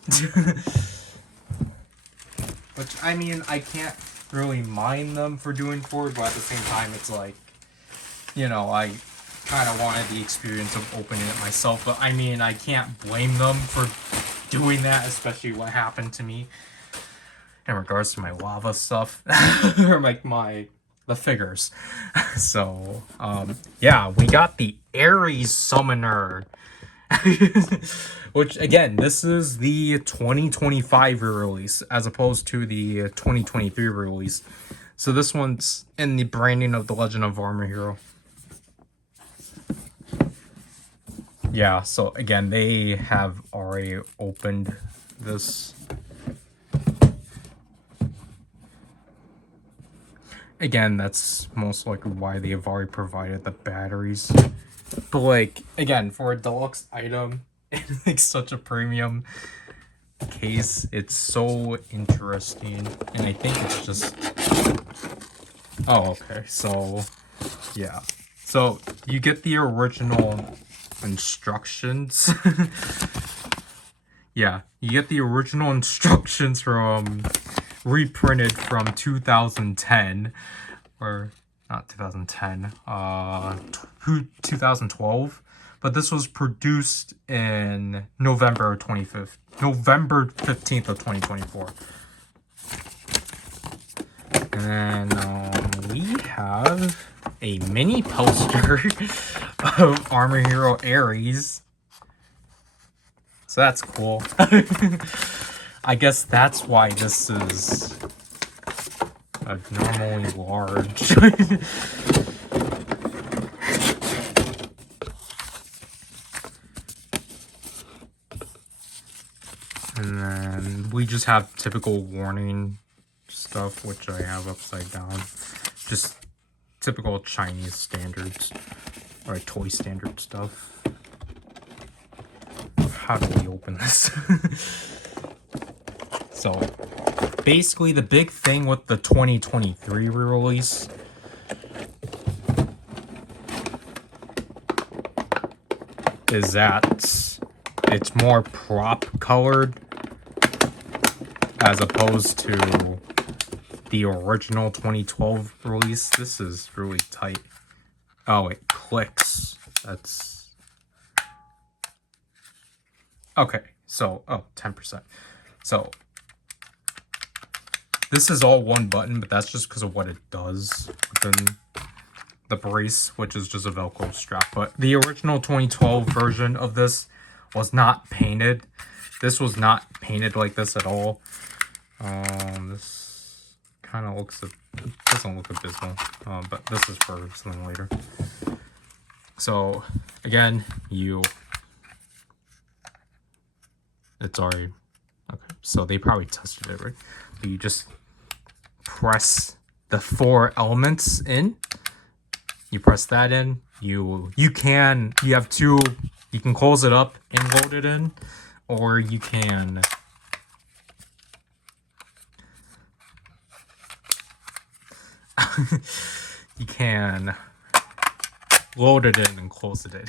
Which, I mean, I can't really mind them for doing forward, but at the same time, it's like, you know, I kind of wanted the experience of opening it myself, but I mean, I can't blame them for doing that, especially what happened to me in regards to my lava stuff, or like the figures. So, yeah, we got the Ares Summoner. Which, again, this is the 2025 release as opposed to the 2023 release. So this one's in the branding of the Legend of Armor Hero. Yeah, so again, they have already opened this. Again, that's most likely why they have already provided the batteries. But like, again, for a deluxe item, it's like such a premium case, it's so interesting. And I think it's just... Oh, okay, so... yeah. So, you get the original instructions. Yeah, you get the original instructions from... reprinted from 2010. Or... not 2010, 2012, but this was produced in November 15th of 2024. And then we have a mini poster of Armor Hero Ares. So that's cool. I guess that's why this is abnormally large. And then we just have typical warning stuff, which I have upside down. Just typical Chinese standards, or toy standard stuff. How do we open this? So, basically, the big thing with the 2023 release is that it's more prop colored as opposed to the original 2012 release. This is really tight. Oh, it clicks. That's... okay, so, oh, 10%. So, this is all one button, but that's just because of what it does within the brace, which is just a Velcro strap. But the original 2012 version of this was not painted. This was not painted like this at all. This kind of looks... it doesn't look abysmal, but this is for something later. So, again, it's already... okay, so they probably tested it, right? But you just press the 4 elements in. You press that in. You have 2. You can close it up and load it in, or you can you can load it in and close it in.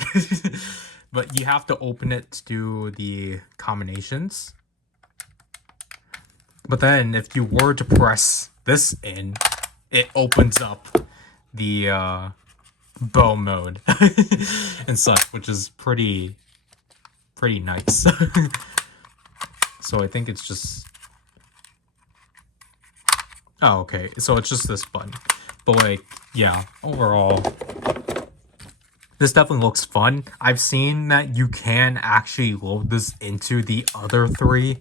But you have to open it to do the combinations. But then if you were to press this in, it opens up the bow mode and such, which is pretty nice. So I think it's just... Oh, okay. So it's just this button. But like, yeah, overall, this definitely looks fun. I've seen that you can actually load this into the other 3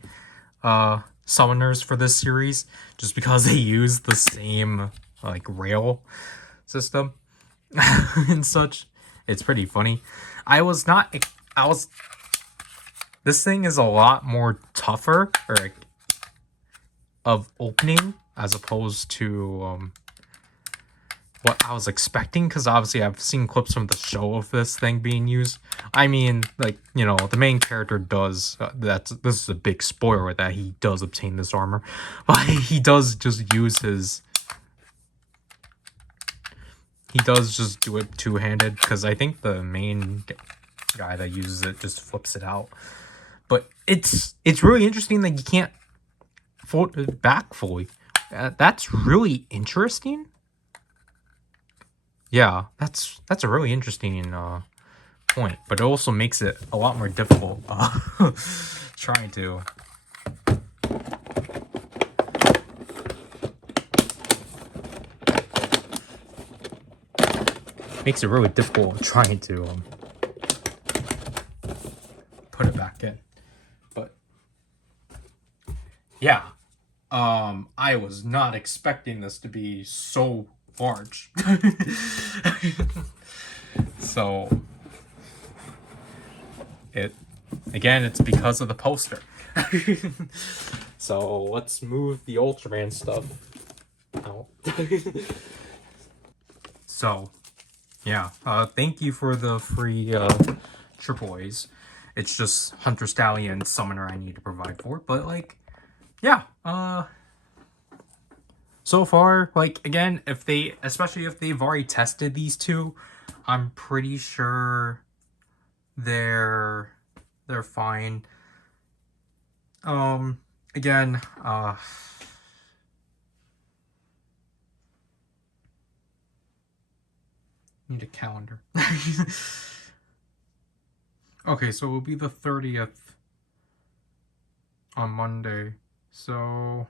summoners for this series, just because they use the same like rail system and such. It's pretty funny. This thing is a lot more tougher, or like, of opening, as opposed to what I was expecting, because obviously I've seen clips from the show of this thing being used. I mean, like, you know, the main character does, this is a big spoiler, that he does obtain this armor, but he does just use his... He does just do it two-handed, because I think the main guy that uses it just flips it out. But it's really interesting that you can't fold it back fully. That's really interesting. Yeah, that's a really interesting point, but it also makes it a lot more difficult trying to... Makes it really difficult trying to put it back in. But yeah, I was not expecting this to be so large. So it's because of the poster. So let's move the Ultraman stuff out. So yeah, thank you for the free AAAs. It's just Hunter Stallion Summoner I need to provide for, but like, yeah, so far, like, again, especially if they've already tested these 2, I'm pretty sure they're fine. Again, need a calendar. Okay, so it will be the 30th on Monday. So...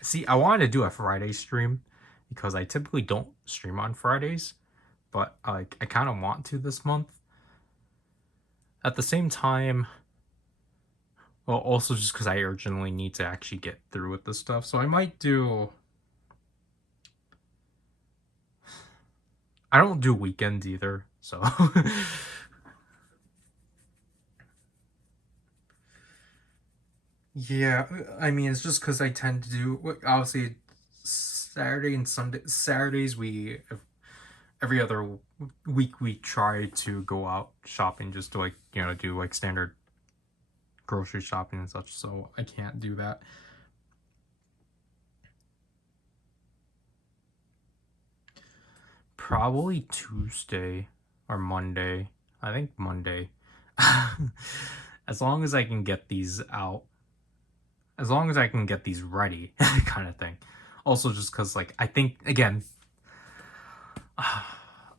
See, I wanted to do a Friday stream, because I typically don't stream on Fridays, but I kind of want to this month. At the same time, well, also just because I urgently need to actually get through with this stuff, so I might do... I don't do weekends either, so... Yeah, I mean, it's just because I tend to do, obviously, Saturday and Sunday. Saturdays, every other week we try to go out shopping, just to, like, you know, do like standard grocery shopping and such, so I can't do that. Probably Tuesday or Monday. I think Monday. As long as I can get these out. As long as I can get these ready, kind of thing. Also, just because, like, I think, again, I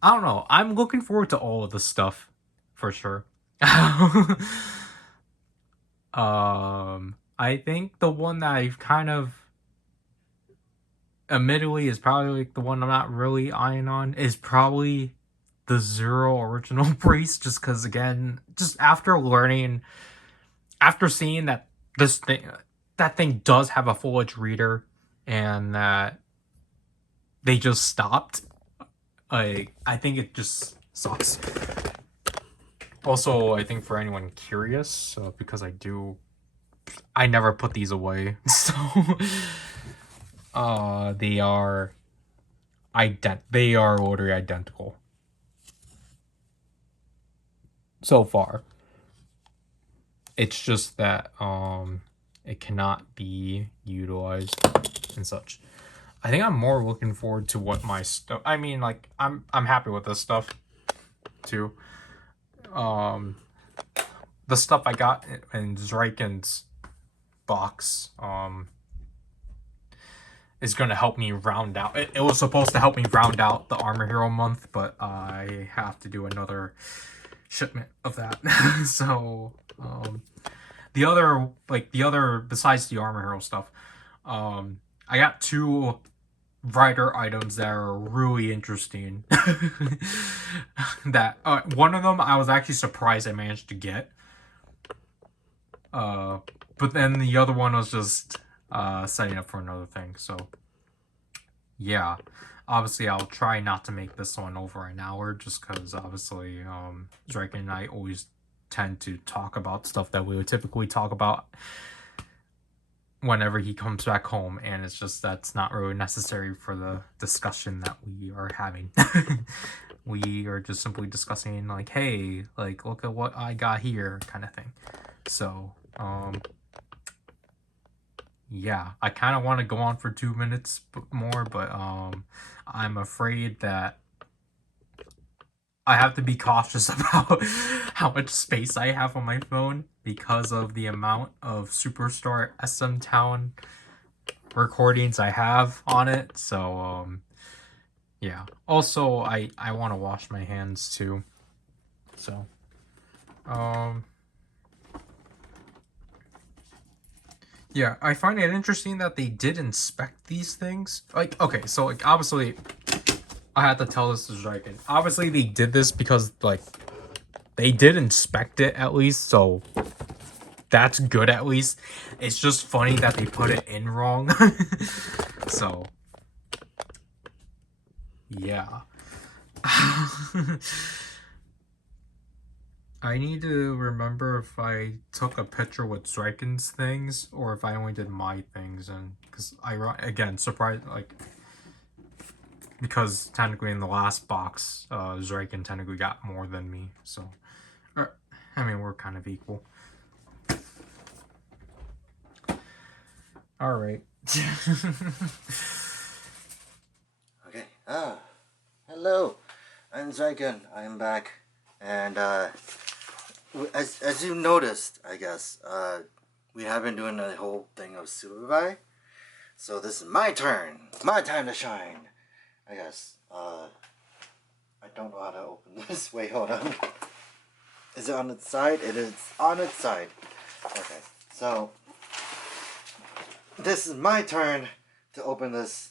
don't know. I'm looking forward to all of this stuff, for sure. I think the one that I've kind of, admittedly, is probably like the one I'm not really eyeing on, is probably the Zero original Priest, just because, again, just after seeing that that thing does have a full-edge reader, and that they just stopped, I think it just sucks. Also, I think for anyone curious, because I never put these away, so they are literally identical so far. It's just that it cannot be utilized and such. I think I'm more looking forward to what my stuff. I mean, like I'm happy with this stuff too. The stuff I got in Zryken's box is going to help me round out. It was supposed to help me round out the Armor Hero month, but I have to do another shipment of that. So the other besides the Armor Hero stuff, I got 2 Ryder items that are really interesting. That one of them I was actually surprised I managed to get. But then the other one was just setting up for another thing. So yeah, obviously I'll try not to make this one over an hour, just because obviously Zryken and I always tend to talk about stuff that we would typically talk about whenever he comes back home, and it's just that's not really necessary for the discussion that we are having. We are just simply discussing like, hey, like look at what I got here kind of thing. So yeah, I kind of want to go on for 2 minutes more, but I'm afraid that I have to be cautious about how much space I have on my phone because of the amount of Superstore SM Town recordings I have on it. So yeah. Also, I want to wash my hands too. So yeah, I find it interesting that they did inspect these things. Like, okay, so like obviously I had to tell this to Zryken. Obviously they did this because like they did inspect it at least, so that's good at least. It's just funny that they put it in wrong. So yeah. I need to remember if I took a picture with Zryken's things or if I only did my things, and because again surprised like because technically in the last box Zryken technically got more than me, so I mean we're kind of equal. All right. Okay. Hello. I'm Zryken. I'm back, and as you noticed, I guess we have been doing the whole thing of Superbuy. So this is my turn. My time to shine. I guess. I don't know how to open this. Wait, hold on. Is it on its side? It is on its side. Okay. So this is my turn to open this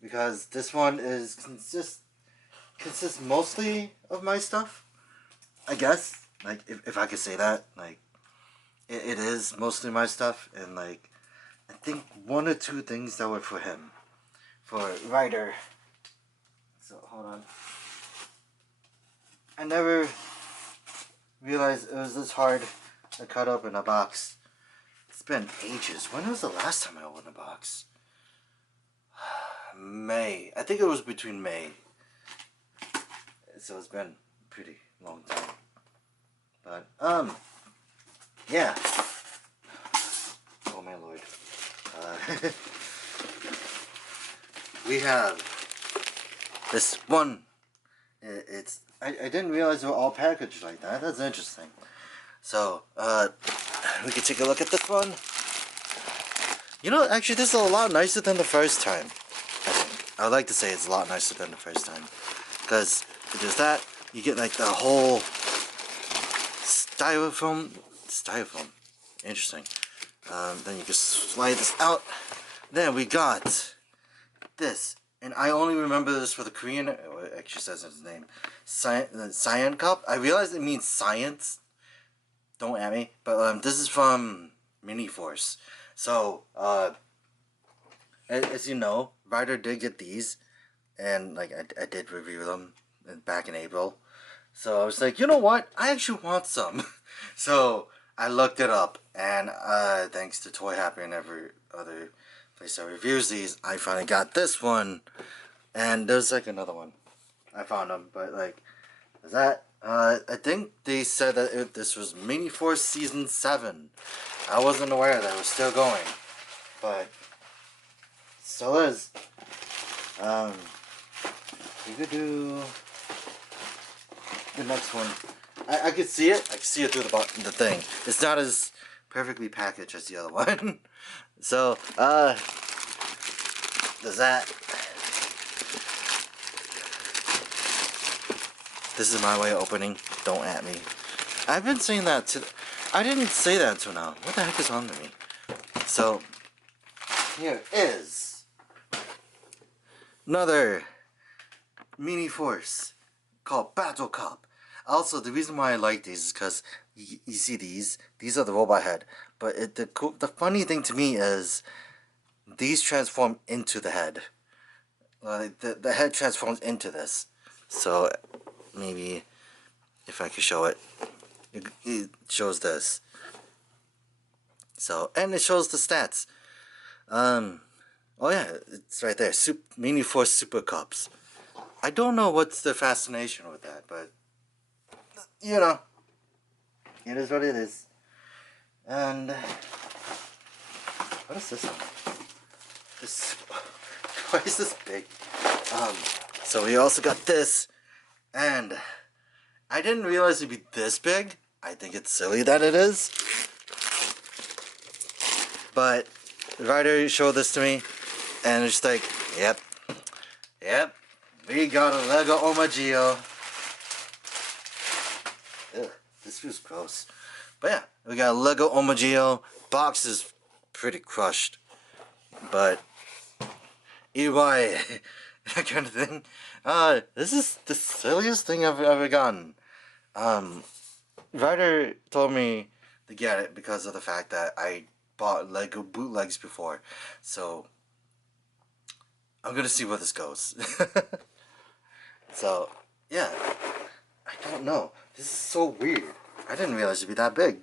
because this one is consists mostly of my stuff. I guess. Like if I could say that. Like it is mostly my stuff, and like I think 1 or 2 things that were for him. For Ryder. So hold on. I never realized it was this hard to cut open a box. It's been ages. When was the last time I opened a box? May. I think it was between May. So it's been a pretty long time. But yeah. Oh my lord. We have this one. It's I didn't realize they were all packaged like that. That's interesting. So we can take a look at this one. You know, actually, this is a lot nicer than the first time. I think I would like to say it's a lot nicer than the first time, because there's that you get like the whole styrofoam. Interesting. Then you just slide this out. Then we got this, and I only remember this for the Korean. It actually says his name, Cyan Cup. I realize it means science. Don't at me, but this is from Mini Force. So as you know, Ryder did get these, and like I did review them back in April. So I was like, you know what? I actually want some. So I looked it up, and thanks to Toy Happy and every other place that reviews these, I finally got this one. And there's like another one. I found them, but like, is that? I think they said that this was Mini Force Season 7. I wasn't aware that it was still going, but still is. You could do the next one. I could see it. I could see it through the thing. It's not as perfectly packaged as the other one. So, there's that. This is my way of opening. Don't at me. I've been saying that to... I didn't say that until now. What the heck is on to me? So, here is another Mini Force called Battle Cop. Also, the reason why I like these is because you see these are the robot head. But the funny thing to me is these transform into the head. The head transforms into this. So maybe if I could show it, it shows this. So, and it shows the stats. Oh yeah, it's right there. Mini Force Super Cups. I don't know what's the fascination with that, but you know, it is what it is. And what is this one? Why is this big? So we also got this, and I didn't realize it'd be this big. I think it's silly that it is. But Ryder showed this to me, and it's like, yep, we got a Lego Omagio. Ugh, this feels gross. But yeah, we got a Lego Omagio. Box is pretty crushed, but either way, that kind of thing. This is the silliest thing I've ever gotten. Ryder told me to get it because of the fact that I bought Lego bootlegs before, so I'm gonna see where this goes. So yeah, I don't know. This is so weird. I didn't realize it'd be that big.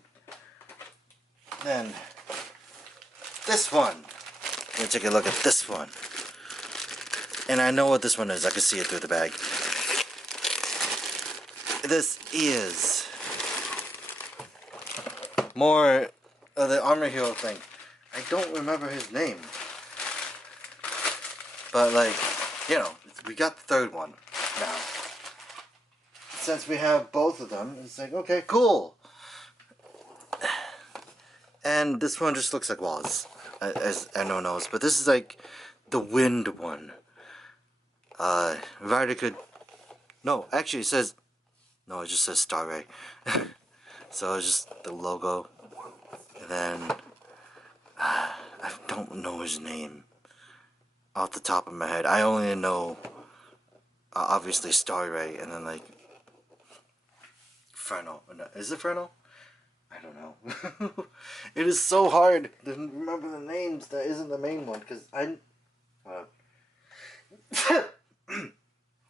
Then this one. I'm gonna take a look at this one. And I know what this one is. I can see it through the bag. This is more of the Armor Hero thing. I don't remember his name. But like, you know, we got the third one now. Since we have both of them, it's like, okay, cool. And this one just looks like Waz, as everyone knows. But this is like the wind one. Ryder could... No, actually it says... No, it just says Star Ray. So it's just the logo. And then... I don't know his name off the top of my head. I only know... obviously Star Ray, and then like... Fresno. Is it Fresno? I don't know. It is so hard to remember the names that isn't the main one, because I...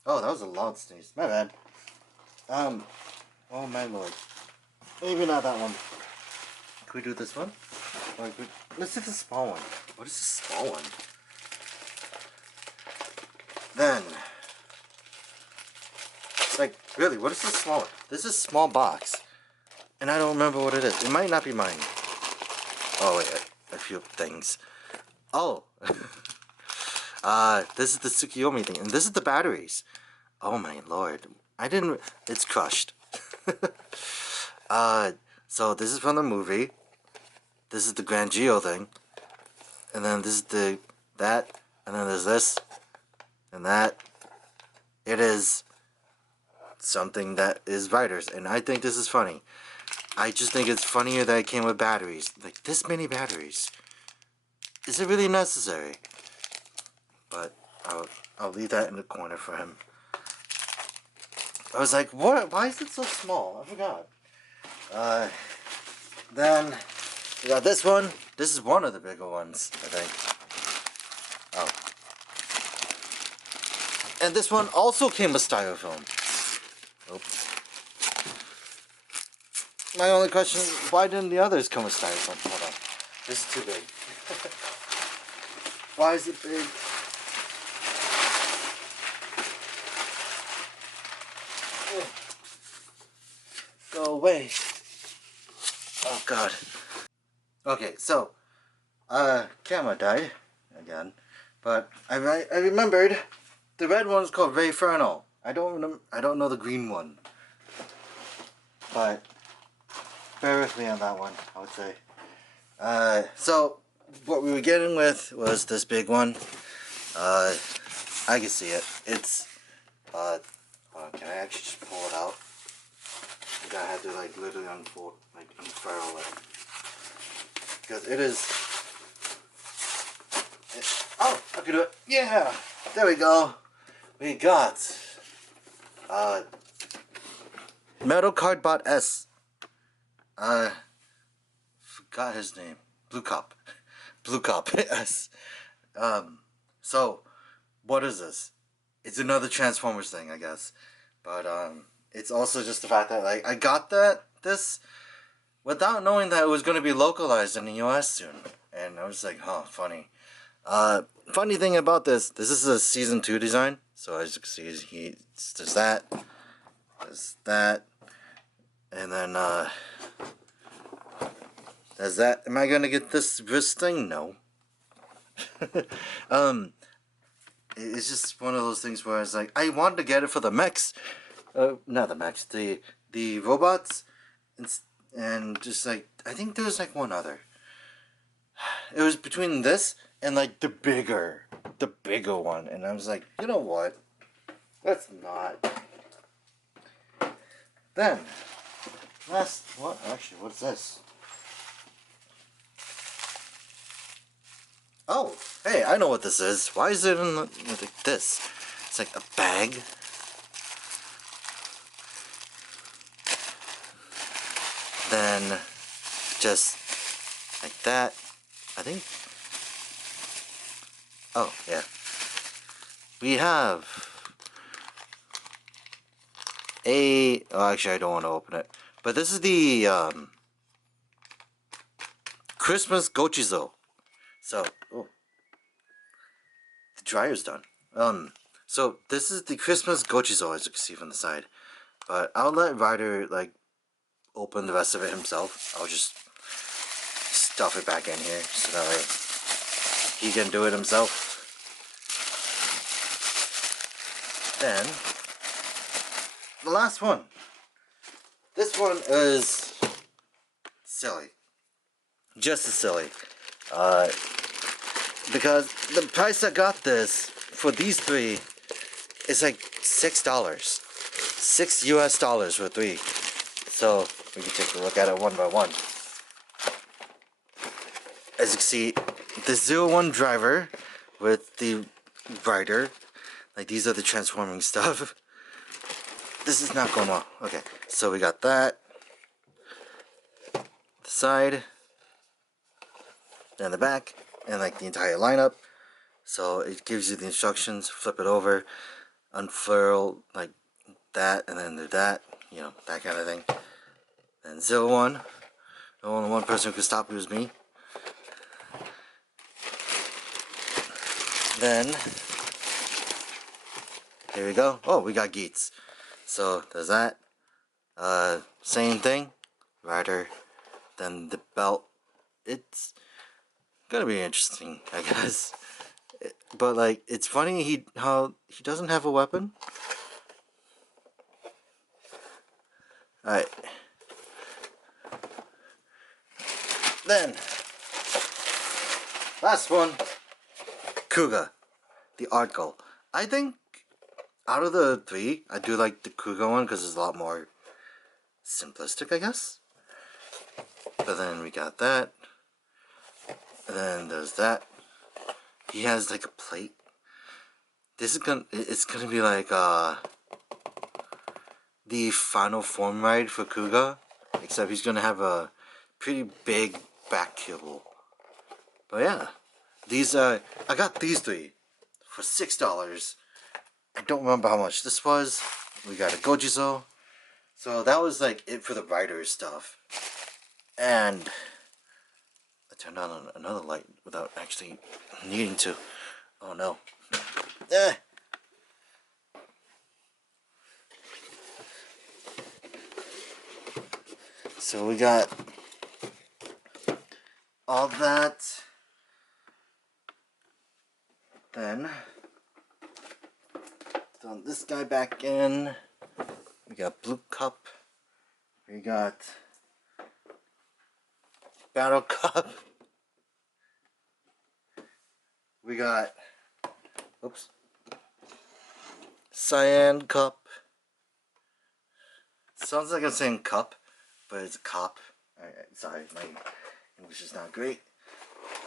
Oh, that was a loud sneeze. My bad. Oh my lord. Maybe not that one. Can we do this one? Or let's do the small one. What is the small one? Then... Like, really, what is this small one? This is a small box. And I don't remember what it is. It might not be mine. Oh, wait, a few things. Oh. This is the Tsukiyomi thing. And this is the batteries. Oh my lord. I didn't... It's crushed. So this is from the movie. This is the Grand Geo thing. And then this is that. And then there's this. And that. It is... something that is Ryder's, and I think this is funny. I just think it's funnier that it came with batteries. Like, this many batteries. Is it really necessary? But I'll leave that in the corner for him. I was like, what? Why is it so small? I forgot. Then we got this one. This is one of the bigger ones, I think. Oh. And this one also came with styrofoam. Oops. my only question is, why didn't the others come with styrofoam? Hold on. This is too big. Why is it big? Oh. Go away. Oh god. Okay, so camera died again, but I remembered the red one's called Ray Fernal. I don't know the green one, but bear with me on that one, I would say. So what we were getting with was this big one. I can see it. It's hold on, can I actually just pull it out? I think I had to like literally unfurl it. Because it is... oh, I can do it. Yeah! There we go. We got... Metal Cardbot S. Forgot his name. Blue Cop. Blue Cop S. So, what is this? It's another Transformers thing, I guess. But, it's also just the fact that, like, I got this without knowing that it was going to be localized in the US soon. And I was like, huh, funny. Funny thing about this is a Season 2 design. So as you can see, there's that. There's that. And then, there's that. Am I going to get this wrist thing? No. It's just one of those things where I was like, I wanted to get it for the mechs. Not the mechs, the robots. And just like, I think there was like one other. It was between this and like the bigger one. And I was like, you know what? Let's not. Then, actually, what's this? Oh, hey, I know what this is. Why is it in like this? It's like a bag. Then, just like that. I think. Oh, yeah. We have a... oh, actually, I don't want to open it. But this is the Christmas Gochizo. So, oh, the dryer's done. So this is the Christmas Gochizo, as you can see from the side. But I'll let Ryder like open the rest of it himself. I'll just stuff it back in here so that way he can do it himself. Then the last one. This one is silly. Just as silly. Because the price I got this for these three is like $6. $6 US for three. So we can take a look at it one by one. As you can see, the 01 driver with the Ryder. Like these are the transforming stuff. This is not going well. Okay, so we got that. The side. And the back. And like the entire lineup. So it gives you the instructions. Flip it over. Unfurl like that. And then do that. You know, that kind of thing. And 01. The only one person who could stop it was me. Then here we go. Oh, we got Geats. So there's that. Same thing. Ryder. Then the belt. It's gonna be interesting, I guess. But like, it's funny how he doesn't have a weapon. Alright. Then last one. Kuga. The article. I think out of the three, I do like the Kuga one because it's a lot more simplistic, I guess. But then we got that. And then there's that. He has like a plate. This is it's gonna be like the final form ride for Kuga. Except he's gonna have a pretty big back cable. But yeah. These I got these three for $6. I don't remember how much this was. We got a Gojizo. So that was like it for the Ryder stuff. And I turned on another light without actually needing to. Oh no. Eh. So we got all that. Then throw this guy back in. We got Blue Cup. We got Battle Cup. We got, oops, Cyan Cup. Sounds like I'm saying cup, but it's cop. Sorry, my English is not great.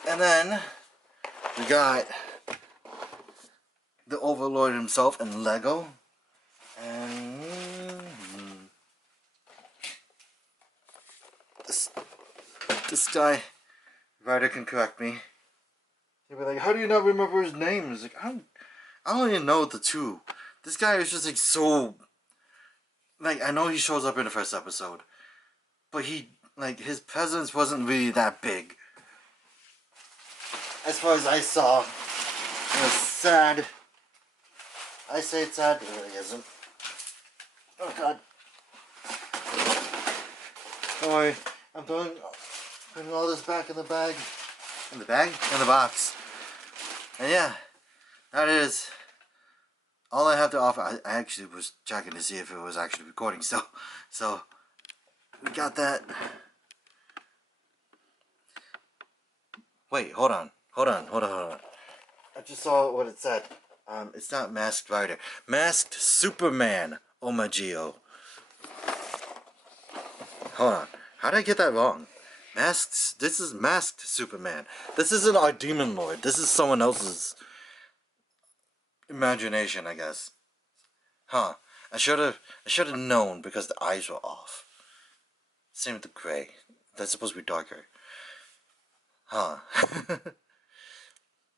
And then we got the Overlord himself and Lego. And this guy, Ryder can correct me. He'll be like, how do you not remember his name? It's like, I don't even know the two. This guy is just like so, like, I know he shows up in the first episode, but he, like, his presence wasn't really that big. As far as I saw, it was sad. I say it's sad, but it really isn't. Oh god. Don't worry, I'm putting all this back in the bag. In the bag? In the box. And yeah, that is all I have to offer. I actually was checking to see if it was actually recording, so we got that. Wait, hold on. I just saw what it said. It's not Masked Ryder. Masked Superman Omagio. Hold on. How did I get that wrong? This is Masked Superman. This isn't our Demon Lord. This is someone else's imagination, I guess. Huh. I should have known because the eyes were off. Same with the gray. That's supposed to be darker. Huh.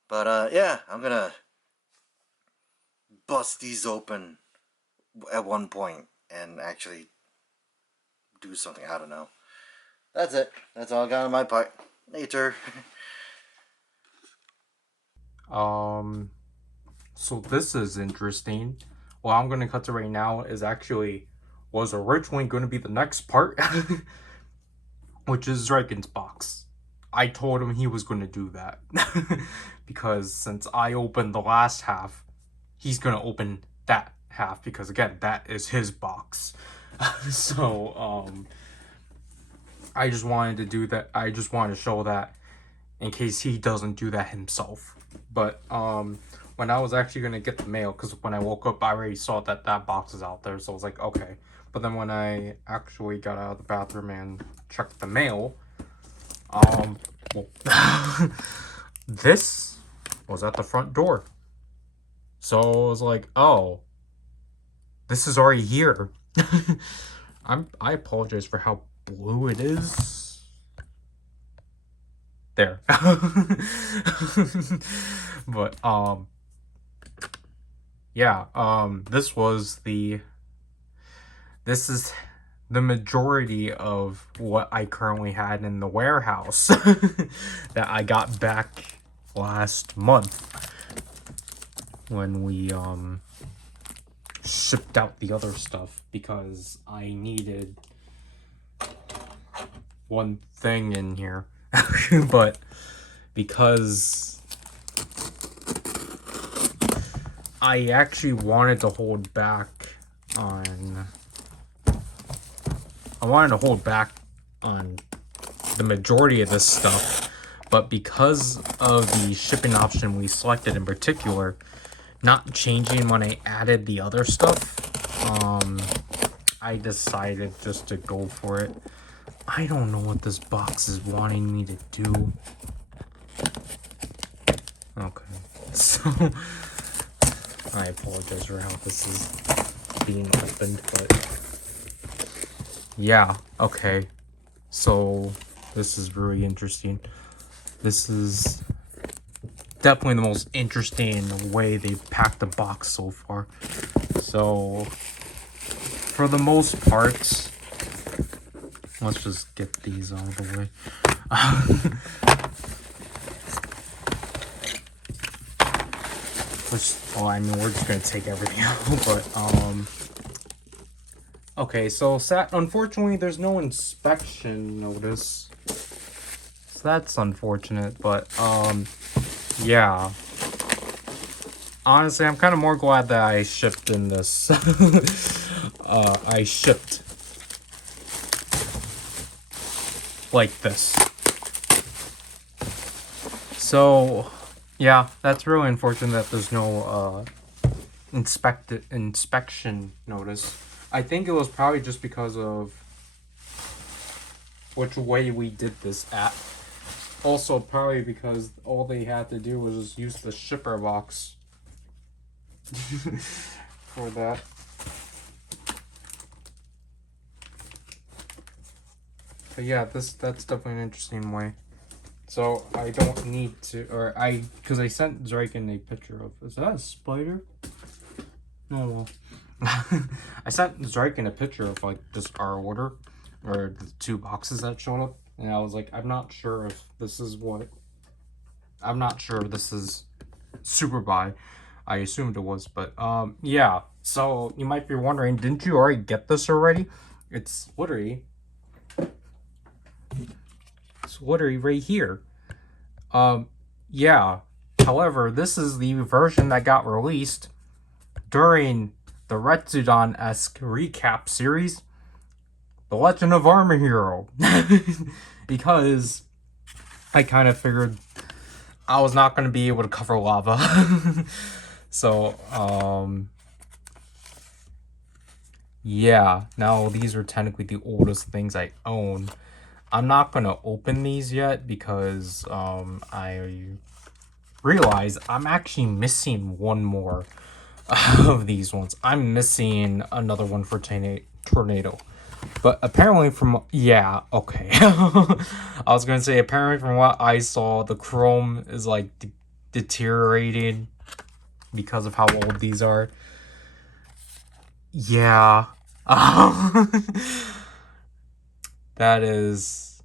But yeah, I'm gonna bust these open at one point and actually do something. I don't know. That's it. That's all I got on my part. Later. So this is interesting. What I'm gonna cut to right now is actually was originally going to be the next part, which is Zryken's box. I told him he was going to do that because since I opened the last half, he's going to open that half because again, that is his box. So I just wanted to do that. I just wanted to show that in case he doesn't do that himself. But when I was actually going to get the mail, because when I woke up, I already saw that box is out there. So I was like, okay. But then when I actually got out of the bathroom and checked the mail, well, this was at the front door. So I was like, oh, this is already here. I apologize for how blue it is. There. But yeah, this is the majority of what I currently had in the warehouse that I got back last month when we shipped out the other stuff because I needed one thing in here. But because I actually wanted to hold back on the majority of this stuff, but because of the shipping option we selected in particular not changing when I added the other stuff, I decided just to go for it. I don't know what this box is wanting me to do. Okay, so I apologize for how this is being opened, but yeah, okay. So this is really interesting. This is definitely the most interesting way they've packed the box so far. So for the most part, let's just get these out of the way. Well, I mean, we're just gonna take everything out, but okay, so unfortunately, there's no inspection notice, so that's unfortunate. But yeah. Honestly, I'm kind of more glad that I shipped in this. I shipped like this. So, yeah, that's really unfortunate that there's no inspection notice. I think it was probably just because of which way we did this at. Also, probably because all they had to do was just use the shipper box. For that. But yeah, that's definitely an interesting way. So I don't need to, because I sent Zryken a picture of, is that a spider? No. I sent Zryken a picture of like just our order, or the 2 boxes that showed up, and I was like, I'm not sure if this is Superbuy. I assumed it was, but yeah. So you might be wondering, didn't you already get this already? It's literally right here. Yeah. However, this is the version that got released during the Retsudon-esque recap series, The Legend of Armor Hero. Because I kind of figured I was not going to be able to cover lava. So, yeah, now these are technically the oldest things I own. I'm not going to open these yet because, I realize I'm actually missing one more of these ones. I'm missing another one for Tornado. But apparently yeah, okay. I was going to say, apparently from what I saw, the chrome is like deteriorating because of how old these are. Yeah. That is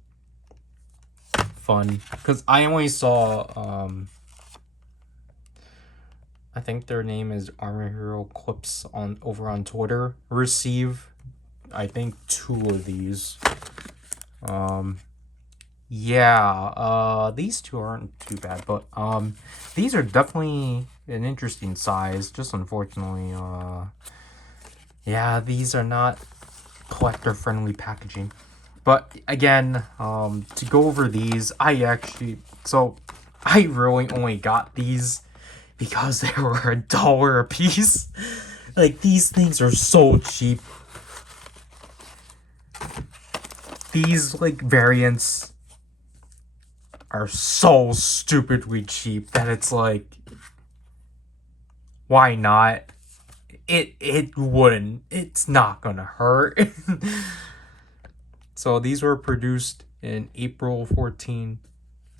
fun. Because I only saw, I think their name is Armor Hero Clips over on Twitter, receive, I think, 2 of these. Yeah, these 2 aren't too bad, but, these are definitely an interesting size, just unfortunately, yeah, these are not collector-friendly packaging. But, again, to go over these, I really only got these because they were $1 a piece. Like, these things are so cheap. These, like, variants are so stupidly cheap that it's like, why not? It wouldn't. It's not gonna hurt. So these were produced in April 14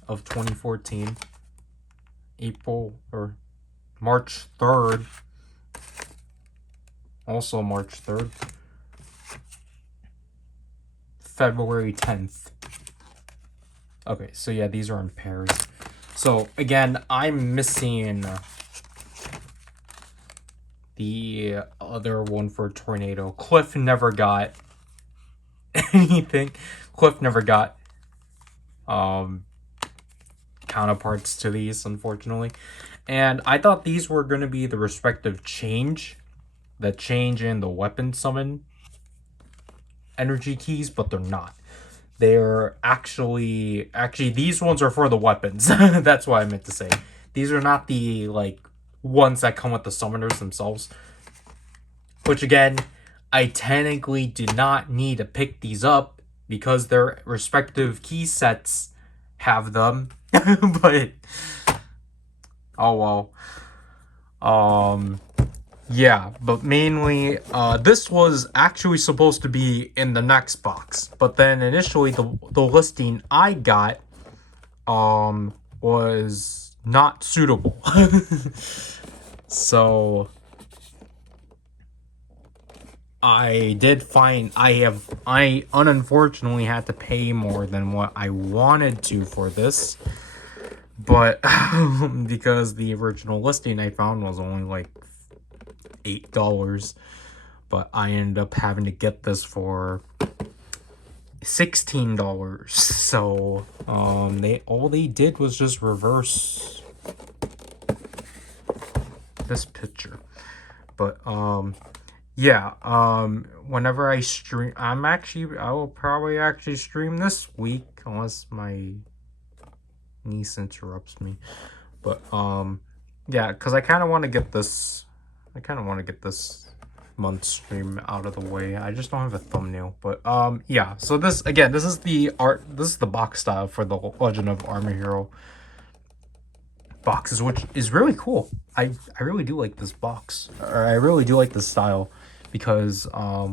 of 2014. March 3rd. Also March 3rd. February 10th. Okay, so yeah, these are in pairs. So again, I'm missing the other one for Tornado. Cliff never got anything. Cliff never got counterparts to these, unfortunately. And I thought these were going to be the respective change in the weapon summon energy keys, but they're not. They're actually these ones are for the weapons. That's what I meant to say. These are not the like ones that come with the summoners themselves. Which again, I technically do not need to pick these up because their respective key sets have them. But oh well. Yeah, but mainly, this was actually supposed to be in the next box, but then initially the listing I got, was not suitable. So, I did find I unfortunately had to pay more than what I wanted to for this, but because the original listing I found was only like $8, but I ended up having to get this for $16. So all they did was just reverse this picture. But yeah, whenever I stream, I will probably actually stream this week unless my niece interrupts me. But yeah, because I kind of want to get this month's stream out of the way. I just don't have a thumbnail. But yeah, so this is the box style for the Legend of Armor Hero boxes, which is really cool. I really do like this box, or I really do like this style, because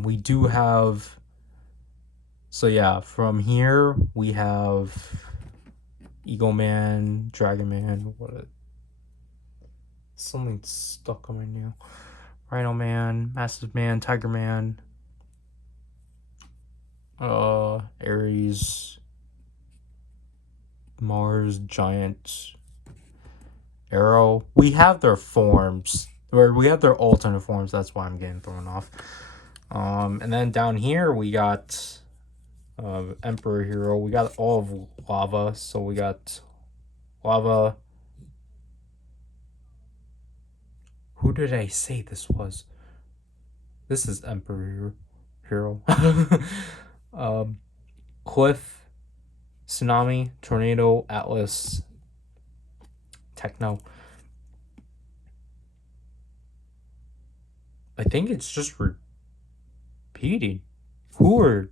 we do have, so yeah, from here we have Eagle Man, Dragon Man, something stuck on my nail, Rhino Man, Massive Man, Tiger Man, Ares, Mars, Giant, Arrow. We have their forms, or we have their alternate forms. That's why I'm getting thrown off. And then down here we got Emperor Hero. We got all of Lava. So we got Lava. Who did I say this was? This is Emperor Hero. Cliff, Tsunami, Tornado, Atlas, Techno. I think it's just repeating. Where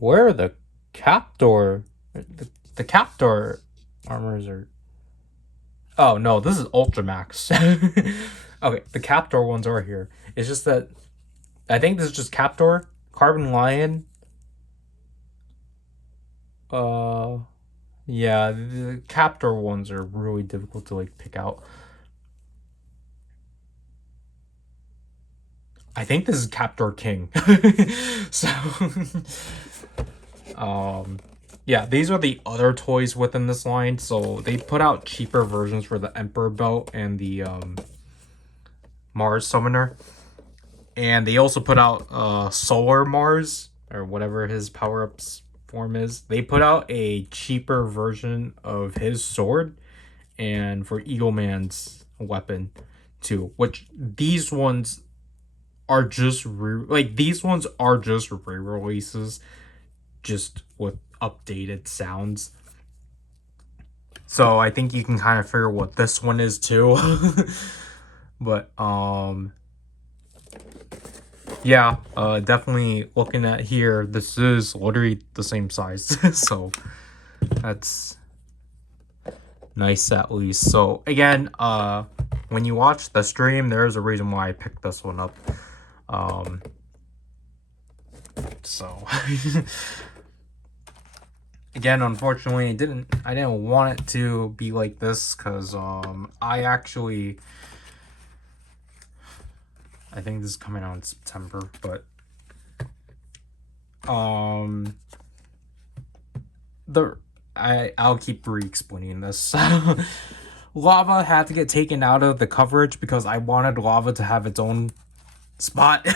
are the Captor? The Captor armors are... Oh, no, this is Ultramax. Okay, the Captor ones are here. It's just that I think this is just Captor, Carbon Lion. Yeah, the Captor ones are really difficult to like pick out. I think this is Captor King. So yeah, these are the other toys within this line. So they put out cheaper versions for the Emperor Belt and the Mars Summoner. And they also put out Solar Mars, or whatever his power-ups form is. They put out a cheaper version of his sword, and for Eagle Man's weapon too. Which these ones are just re-releases, just with updated sounds. So I think you can kind of figure what this one is too. But yeah, definitely looking at here, this is literally the same size. So that's nice at least. So again, when you watch the stream, there's a reason why I picked this one up. So again, unfortunately, I didn't want it to be like this, because I think this is coming out in September, but I'll keep re-explaining this. Lava had to get taken out of the coverage because I wanted Lava to have its own spot.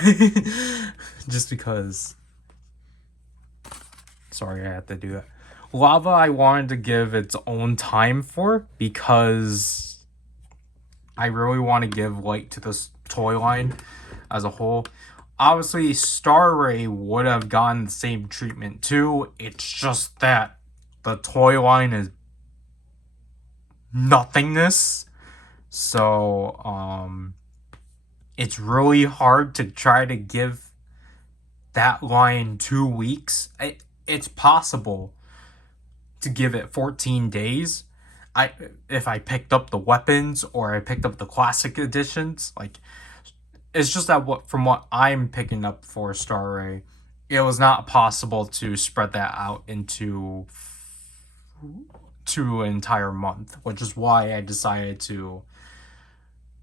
Just because. Sorry, I had to do that. Lava I wanted to give its own time for, because I really want to give light to this toy line as a whole. Obviously, Star Ray would have gotten the same treatment too. It's just that the toy line is nothingness. So, it's really hard to try to give that line 2 weeks. It's possible to give it 14 days. If I picked up the weapons or I picked up the classic editions, like, it's just that from what I'm picking up for Star Ray, it was not possible to spread that out into an entire month, which is why I decided to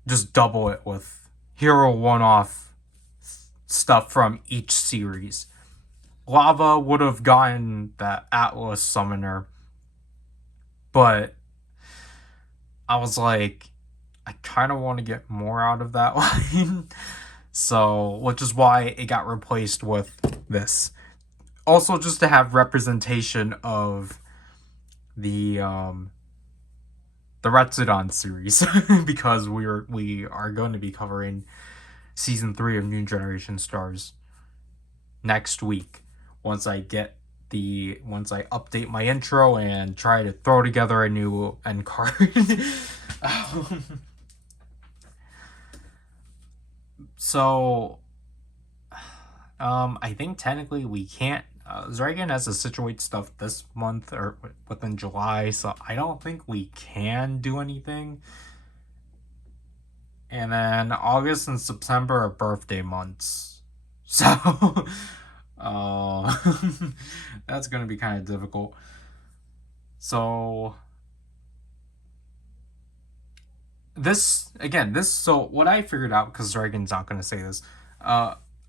just double it with hero one-off stuff from each series. Lava would have gotten that Atlas summoner, but I was like, I kind of want to get more out of that line. So, which is why it got replaced with this. Also, just to have representation of the Retsudon series, because we are going to be covering season 3 of New Generation Stars next week. Once I update my intro and try to throw together a new end card. So, I think technically we can't. Zryken has to situate stuff this month or within July, so I don't think we can do anything. And then August and September are birthday months, so that's gonna be kind of difficult. So so what I figured out, because Zryken's not gonna say this,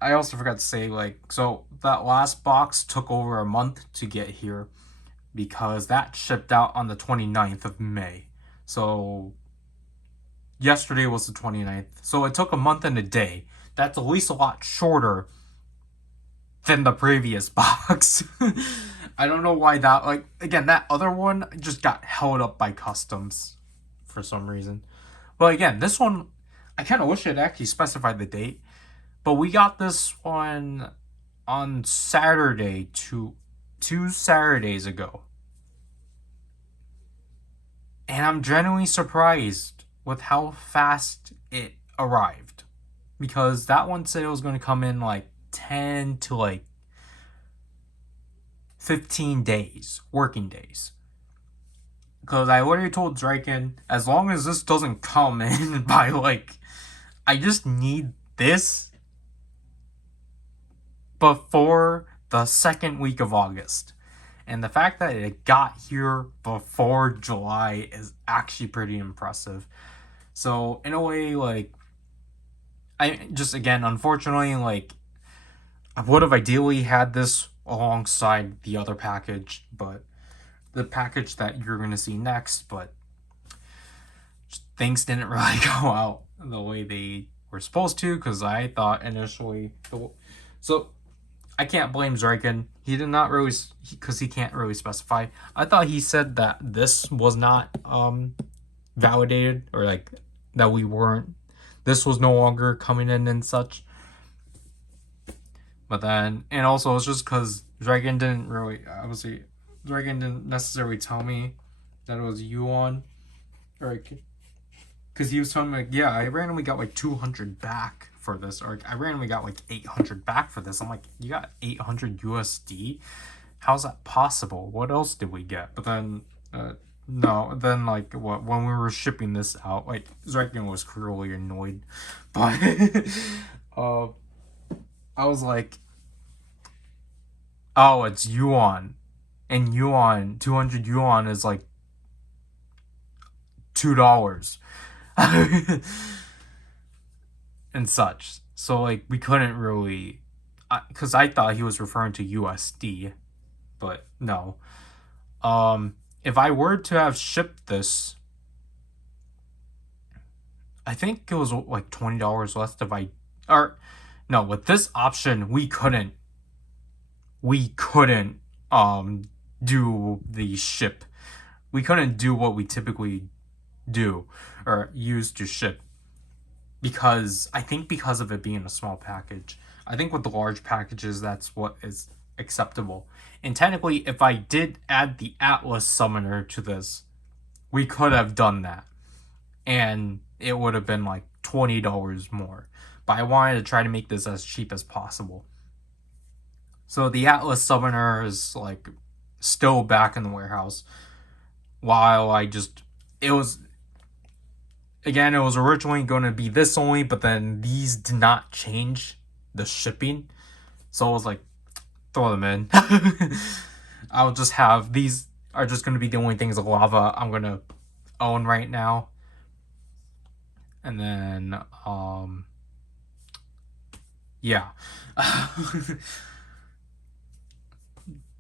I also forgot to say, so that last box took over a month to get here because that shipped out on the 29th of May. So yesterday was the 29th. So it took a month and a day. That's at least a lot shorter than the previous box. I don't know why that, again, that other one just got held up by customs for some reason. But again, this one, I kind of wish it actually specified the date. But we got this one on Saturday, two Saturdays ago. And I'm genuinely surprised with how fast it arrived. Because that one said it was going to come in 10 to 15 days, working days. Because I literally told Zryken, as long as this doesn't come in by I just need this before the second week of August. And the fact that it got here before July is actually pretty impressive. So in a way, I just, again, unfortunately, I would have ideally had this alongside the other package, but the package that you're going to see next, but things didn't really go out the way they were supposed to, because I thought initially, so I can't blame Zryken. He did not really, because he can't really specify. I thought he said that this was not validated, or that we weren't, this was no longer coming in and such. But then, and also it's just because Zryken didn't really, obviously, Zryken didn't necessarily tell me that it was Yuan, or because he was telling me, yeah, I randomly got 200 back for this, or I randomly got 800 back for this. I'm like, you got 800 USD? How's that possible? What else did we get? But then, no, then when we were shipping this out, Zryken was cruelly annoyed, but I was like, oh, it's Yuan, and Yuan, 200 Yuan is $2. And such. So we couldn't really, because I thought he was referring to USD, but no. If I were to have shipped this, I think it was $20 less no, with this option we couldn't do the ship. We couldn't do what we typically do or use to ship, because of it being a small package. I think with the large packages, that's what is acceptable. And technically, if I did add the Atlas summoner to this, we could have done that, and it would have been $20 more. But I wanted to try to make this as cheap as possible. So the Atlas summoner is still back in the warehouse, while it was originally going to be this only, but then these did not change the shipping. So I was like, throw them in. I'll just have, these are just going to be the only things of lava I'm going to own right now. And then, yeah.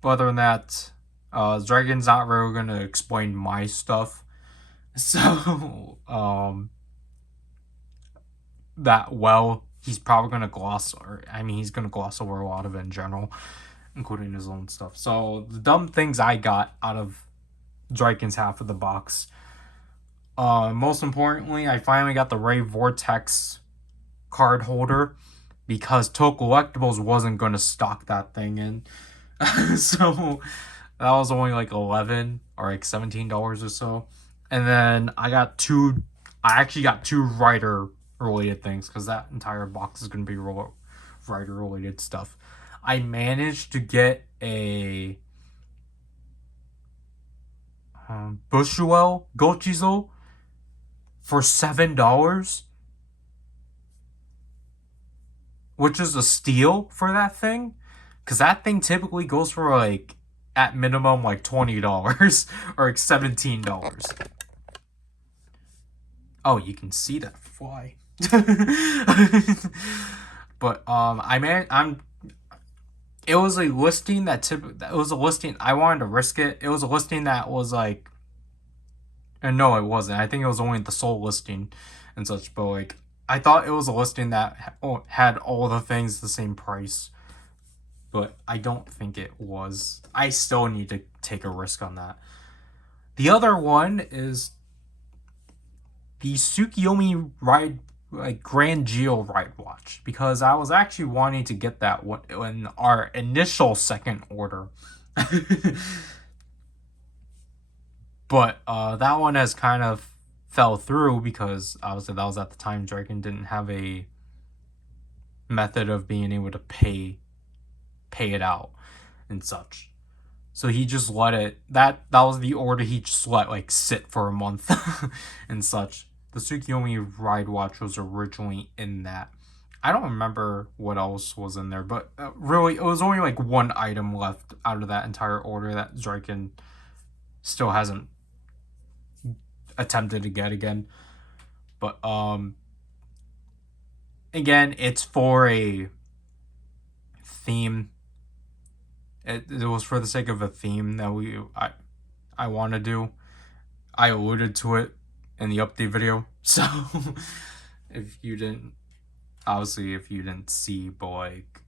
But other than that, Dragon's not really gonna explain my stuff, so that well. He's probably gonna gloss, or I mean, he's gonna gloss over a lot of it in general, including his own stuff. So the dumb things I got out of Draken's half of the box. Most importantly, I finally got the Ray Vortex card holder because Toe Collectibles wasn't going to stock that thing in. So that was only like 11 or like $17 or so. And then I actually got two Ryder related things because that entire box is going to be Ryder related stuff. I managed to get a Bushuel Gochizo for $7, which is a steal for that thing, because that thing typically goes for like at minimum like $20 or like $17. Oh, you can see that fly. But it was a listing it was a listing I wanted to risk it. It was a listing that was like, and no, it wasn't. I think it was only the sole listing and such, but like I thought it was a listing that had all the things the same price, but I don't think it was. I still need to take a risk on that. The other one is the Tsukiyomi ride, like Grand Geo ride watch, because I was actually wanting to get that one in our initial second order. But that one has kind of fell through because obviously that was at the time Draken didn't have a method of being able to pay it out and such. So he just let it, that was the order he just let like sit for a month and such. The Tsukiyomi ride watch was originally in that. I don't remember what else was in there, but really it was only like one item left out of that entire order that Zryken still hasn't attempted to get again. But again, it's for a theme. It was for the sake of a theme that I want to do. I alluded to it in the update video, so if you didn't see, but like,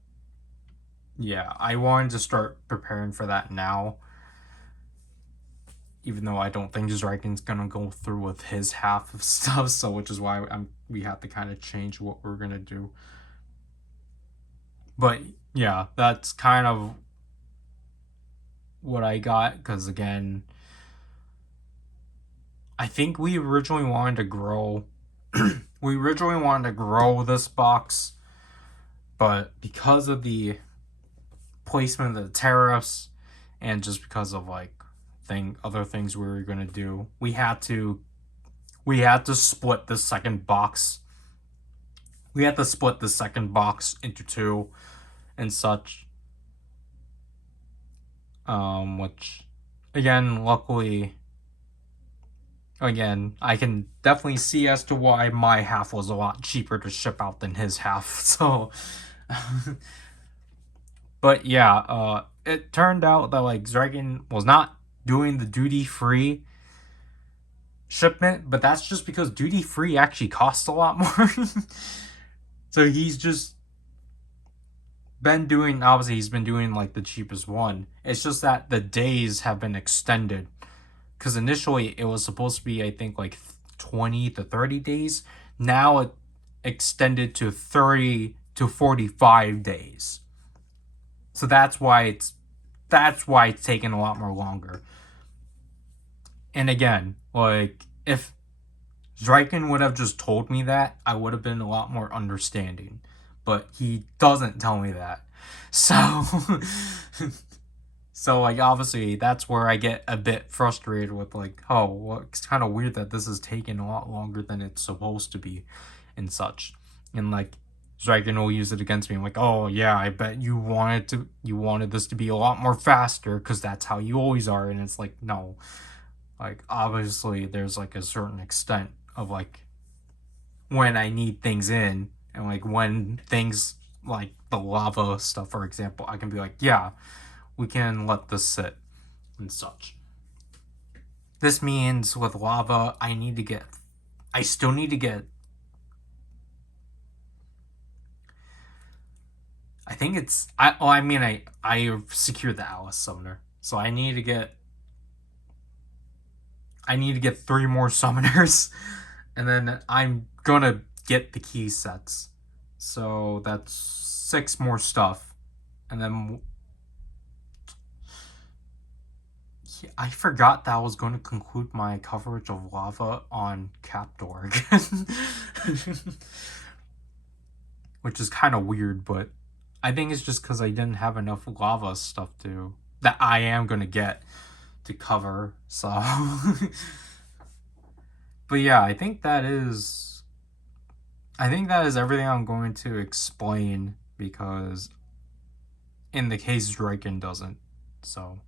yeah, I wanted to start preparing for that now, even though I don't think Zryken's gonna go through with his half of stuff, so which is why we have to kind of change what we're gonna do. But yeah, that's kind of what I got, because again, I think we originally wanted to grow this box, but because of the placement of the tariffs and just because of like other things we were gonna do, we had to split the second box. We had to split the second box into two and such. Which again, luckily, again, I can definitely see as to why my half was a lot cheaper to ship out than his half. So, but yeah, it turned out that like Zryken was not doing the duty-free shipment, but that's just because duty-free actually costs a lot more. So he's just been doing, obviously he's been doing like the cheapest one. It's just that the days have been extended, because initially it was supposed to be, I think, like 20 to 30 days. Now it extended to 30 to 45 days. So that's why it's taking a lot more longer. And again, like, if Zryken would have just told me that, I would have been a lot more understanding. But he doesn't tell me that. So so like obviously that's where I get a bit frustrated with like, oh, well, it's kind of weird that this is taking a lot longer than it's supposed to be and such. And like Zryken will use it against me. I'm like, oh yeah, I bet you wanted this to be a lot more faster because that's how you always are. And it's like, no, like obviously there's like a certain extent of like when I need things in and like when things like the lava stuff, for example, I can be like, yeah, we can let this sit and such. This means with lava, I still need to get, I think it's, I secured the Alice Summoner, so I need to get 3 more summoners, and then I'm gonna get the key sets. So that's 6 more stuff, and then I forgot that I was going to conclude my coverage of lava on Capdor again. Which is kind of weird, but I think it's just because I didn't have enough lava stuff that I am going to get to cover, so... But yeah, I think that is everything I'm going to explain, because in the case Zryken doesn't, so...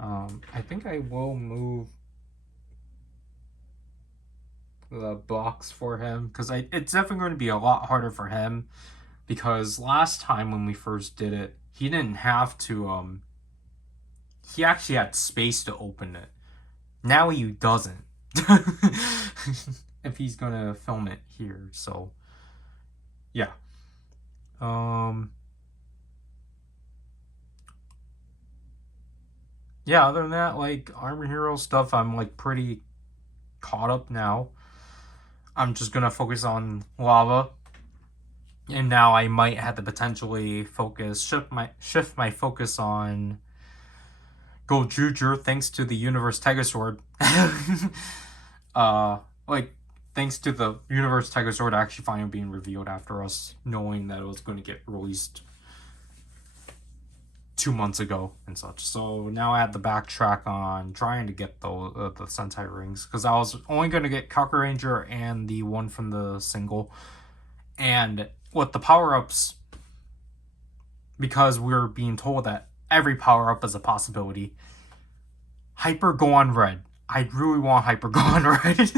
I think I will move the blocks for him, because it's definitely going to be a lot harder for him, because last time when we first did it, he didn't have to, he actually had space to open it. Now he doesn't. If he's gonna film it here, so yeah. Yeah, other than that, like, Armor Hero stuff, I'm, like, pretty caught up now. I'm just gonna focus on lava. And now I might have to potentially shift my focus on Gold Juju, thanks to the Universe Tiger Sword. Like, thanks to the Universe Tiger Sword actually finally being revealed after us knowing that it was going to get released 2 months ago and such. So now I had to backtrack on trying to get the Sentai rings, because I was only going to get Kaku Ranger and the one from the single. And with the power-ups, because we're being told that every power-up is a possibility, Hyper Gohan Red. I really want Hyper Gohan Red.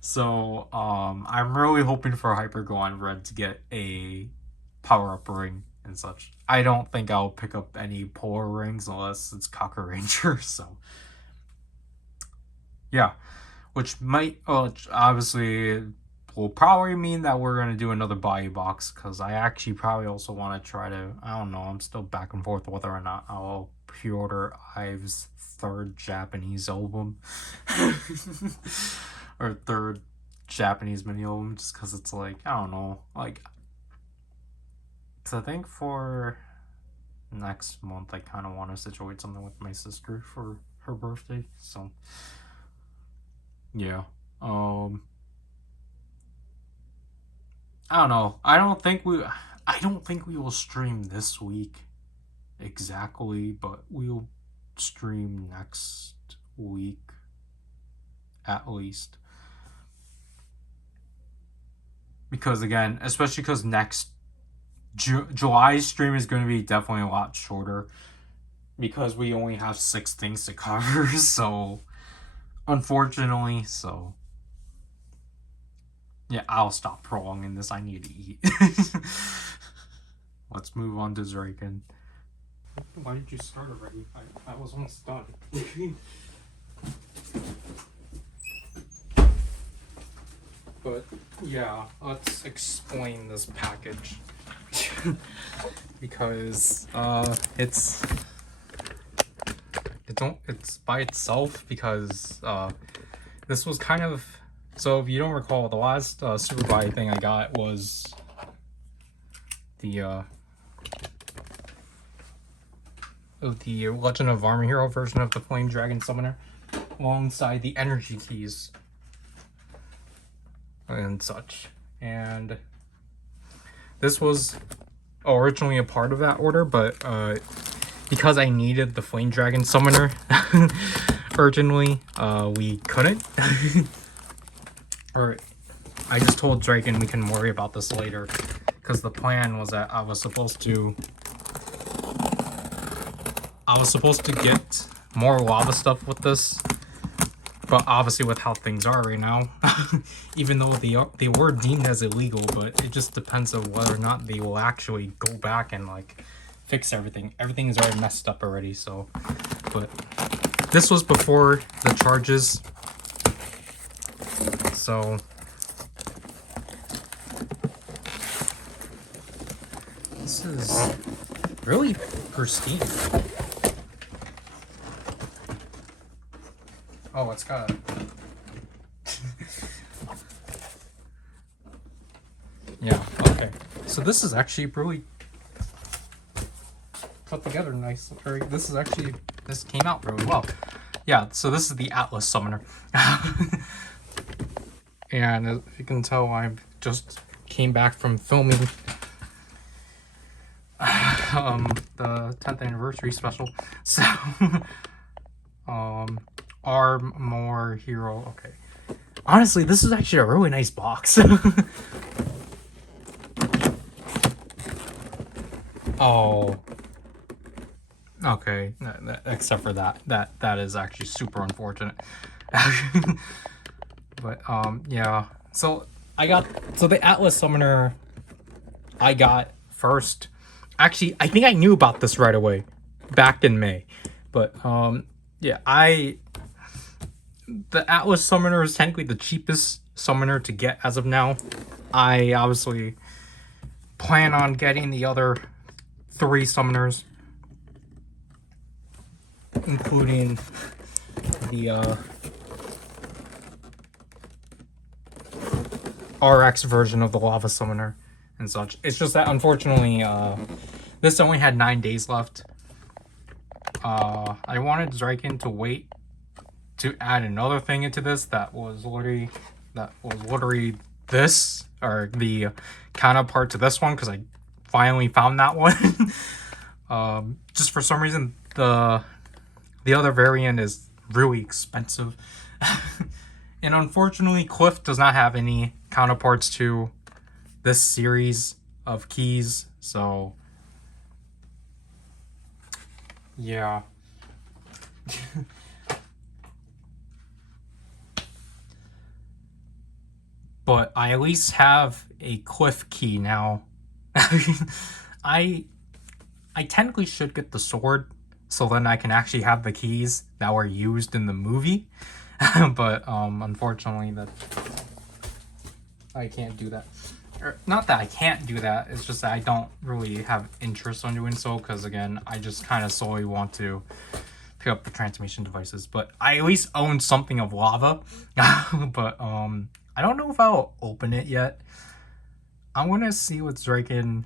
So, I'm really hoping for Hyper Gohan Red to get a power-up ring and such. I don't think I'll pick up any polar rings unless it's Kaku Ranger, so... Yeah. Which obviously will probably mean that we're going to do another body box, because I actually probably also want to try to... I don't know, I'm still back and forth whether or not I'll pre-order Ive's 3rd Japanese album. Or 3rd Japanese mini album, just because it's like, I don't know, like... So I think for next month, I kind of want to situate something with my sister for her birthday, so... Yeah. I don't know. I don't think we will stream this week exactly, but we'll stream next week at least. Because again, especially because next July's stream is going to be definitely a lot shorter, because we only have 6 things to cover, so unfortunately, so yeah, I'll stop prolonging this. I need to eat. Let's move on to Zryken. Why did you start already? I was almost done. But yeah, let's explain this package. Because it's by itself, because this was kind of... So if you don't recall, the last Superbuy thing I got was the Legend of Armor Hero version of the Flame Dragon Summoner, alongside the energy keys and such. And this was originally a part of that order, but because I needed the Flame Dragon Summoner urgently, we couldn't. Or I just told Zryken we can worry about this later, because the plan was that I was supposed to get more lava stuff with this, But obviously with how things are right now, even though they were deemed as illegal, but it just depends on whether or not they will actually go back and like fix everything. Everything is already messed up already, so. But this was before the charges, so. This is really pristine. Oh, it's got a... Yeah, okay. So this is actually really put together nice. Or this came out really well. Yeah, so this is the Atlas Summoner. And as you can tell, I just came back from filming the 10th anniversary special. So Armor Hero. Okay. Honestly, this is actually a really nice box. Oh. Okay. Except for that. That is actually super unfortunate. But yeah. So the Atlas Summoner I got first. Actually, I think I knew about this right away back in May. But yeah, the Atlas Summoner is technically the cheapest summoner to get as of now. I obviously plan on getting the other 3 summoners, including the RX version of the Lava Summoner and such. It's just that unfortunately this only had 9 days left. I wanted Zryken to wait to add another thing into this that was literally this, or the counterpart to this one, because I finally found that one. Just for some reason the other variant is really expensive. And unfortunately Cliff does not have any counterparts to this series of keys, so yeah. But I at least have a Cliff key now. I technically should get the sword, so then I can actually have the keys that were used in the movie. But unfortunately that I can't do that. Or, not that I can't do that, it's just that I don't really have interest on doing so, because again, I just kind of solely want to pick up the transformation devices. But I at least own something of lava. But I don't know if I'll open it yet. I'm gonna see with Zryken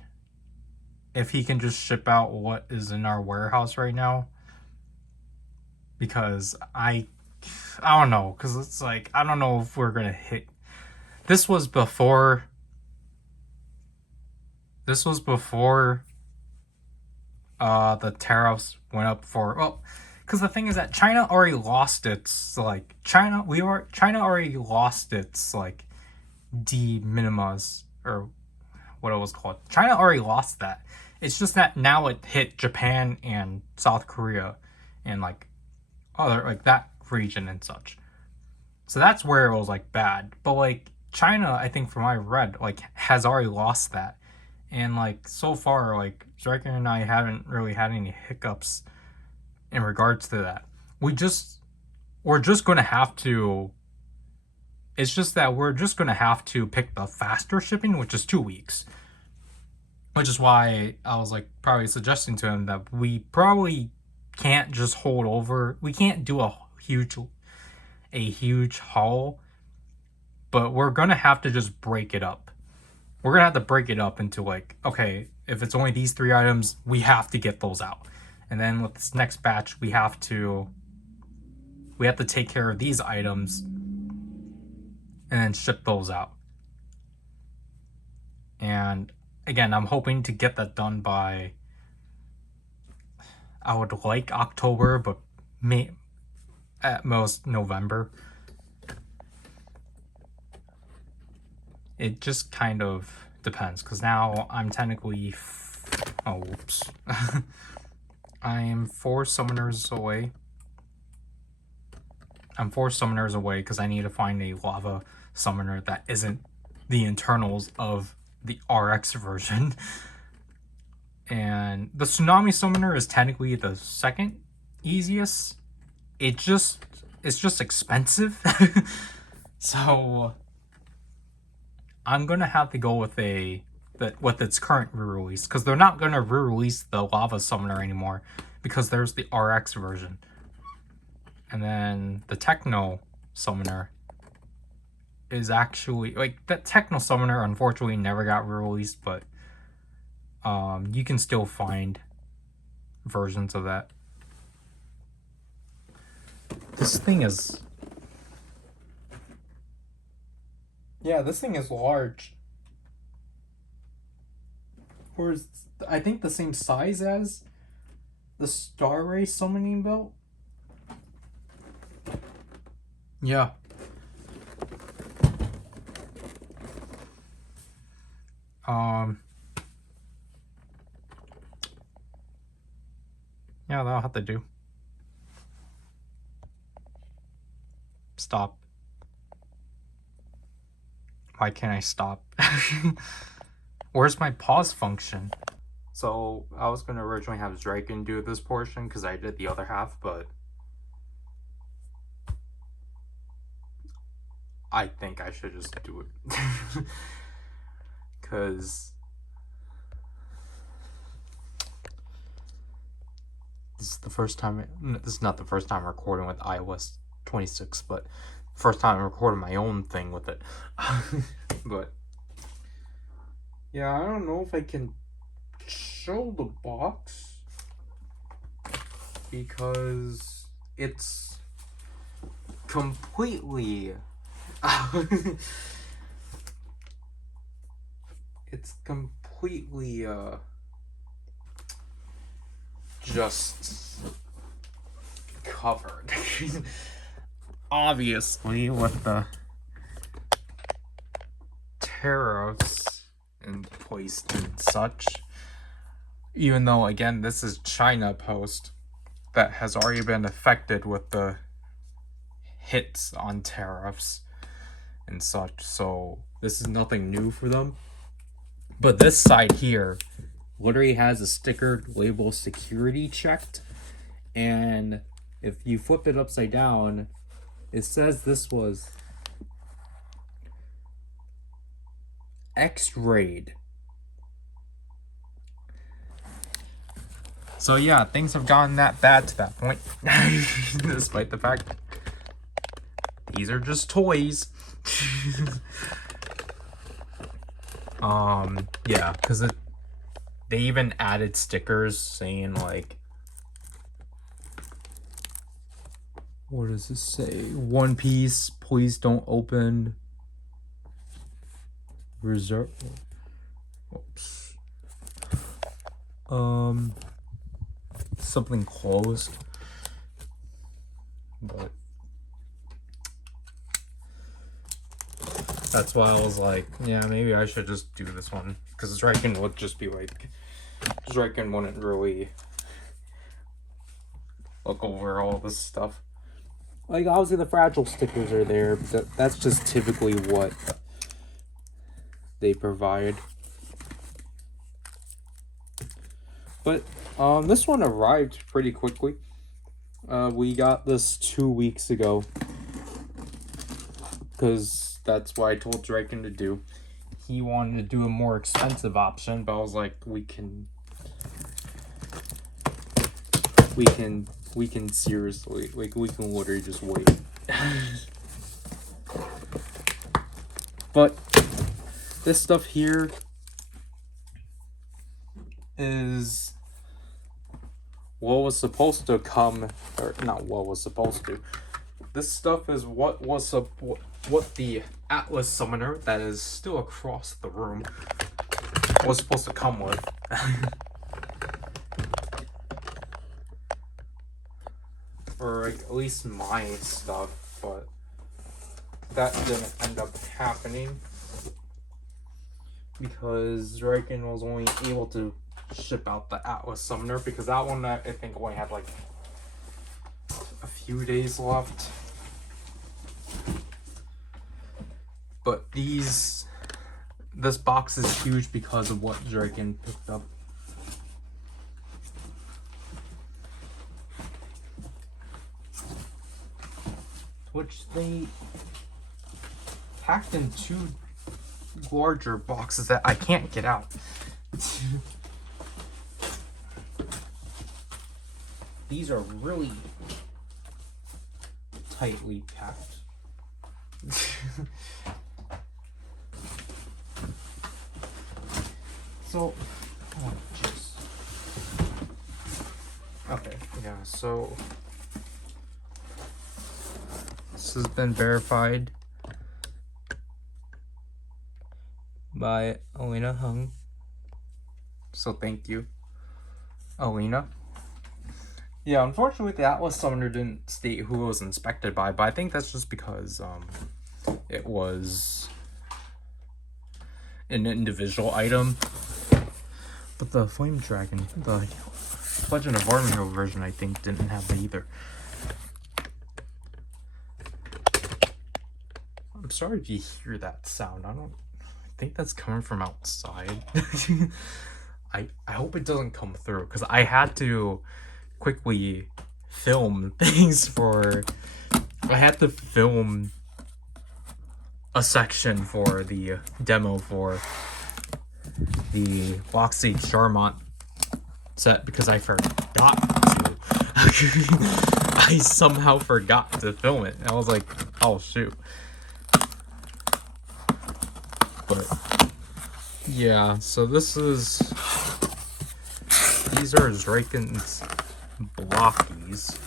if he can just ship out what is in our warehouse right now, because I don't know, because it's like, I don't know if we're gonna hit. This was before the tariffs went up for, well, because the thing is that China already lost its, like, China already lost its, like, de minimis, or what it was called. China already lost that. It's just that now it hit Japan and South Korea and like other, like, that region and such. So that's where it was like bad. But like China, I think from what I read, like has already lost that. And like so far, like Zryken and I haven't really had any hiccups in regards to that. We're just gonna have to, it's just that we're just gonna have to pick the faster shipping, which is 2 weeks. Which is why I was like probably suggesting to him that we probably can't just hold over. We can't do a huge haul, but we're gonna have to just break it up. We're gonna have to break it up into like, okay, if it's only these 3 items, we have to get those out. And then with this next batch, we have to take care of these items and then ship those out. And again, I'm hoping to get that done by, I would like October, but at most November. It just kind of depends, because now I'm technically, oh whoops. I am 4 summoners away. I'm 4 summoners away because I need to find a lava summoner that isn't the internals of the RX version. And the tsunami summoner is technically the second easiest. It's just expensive. So I'm gonna have to go with with its current re-release, because they're not gonna re-release the lava summoner anymore because there's the RX version. And then the techno summoner is actually, like, that techno summoner unfortunately never got re-released, but you can still find versions of that. This thing is, yeah, this thing is large. Or is, I think, the same size as the Star Ray summoning belt. Yeah. Yeah, that'll have to do. Stop. Why can't I stop? Where's my pause function? So I was gonna originally have Zryken do this portion because I did the other half, but I think I should just do it. Because this is the first time, this is not the first time I'm recording with iOS 26, but first time I'm recording my own thing with it. But yeah, I don't know if I can show the box because it's completely it's completely just covered. Obviously, with the tariffs in place and such. Even though, again, this is China Post that has already been affected with the hits on tariffs and such, so this is nothing new for them. But this side here literally has a sticker label security checked, and if you flip it upside down, it says this was X-rayed. So yeah, things have gotten that bad to that point. Despite the fact these are just toys. Yeah, because they even added stickers saying, like, what does this say? One Piece, please don't open. Reserve. Oops. Something closed. But that's why I was like, yeah, maybe I should just do this one. Because Zryken would just be like, Zryken wouldn't really look over all this stuff. Like, obviously the fragile stickers are there, but that's just typically what they provide. But this one arrived pretty quickly. We got this 2 weeks ago, because that's what I told Zryken to do. He wanted to do a more expensive option, but I was like, we can seriously, like, we can literally just wait. But this stuff here is what was supposed to come, or not what was supposed to. This stuff is what the Atlas summoner that is still across the room was supposed to come with. Or like, at least my stuff, but that didn't end up happening because Zryken was only able to ship out the Atlas summoner, because that one I think only had like a few days left. But this box is huge because of what Zryken picked up. Which they packed in 2 larger boxes that I can't get out. These are really tightly packed. So, oh jeez. Okay, yeah, so this has been verified by Alina Hung. So thank you, Alina. Yeah, unfortunately the Atlas Summoner didn't state who it was inspected by, but I think that's just because it was an individual item. But the Flame Dragon, the Legend of Armor version, I think didn't have it either. I'm sorry if you hear that sound. I think that's coming from outside. I hope it doesn't come through, because I had to quickly film things for... I had to film a section for the demo for the Boxy Charmant set, because I forgot to. I somehow forgot to film it. I was like, oh shoot. But yeah, so these are Zryken's blockies.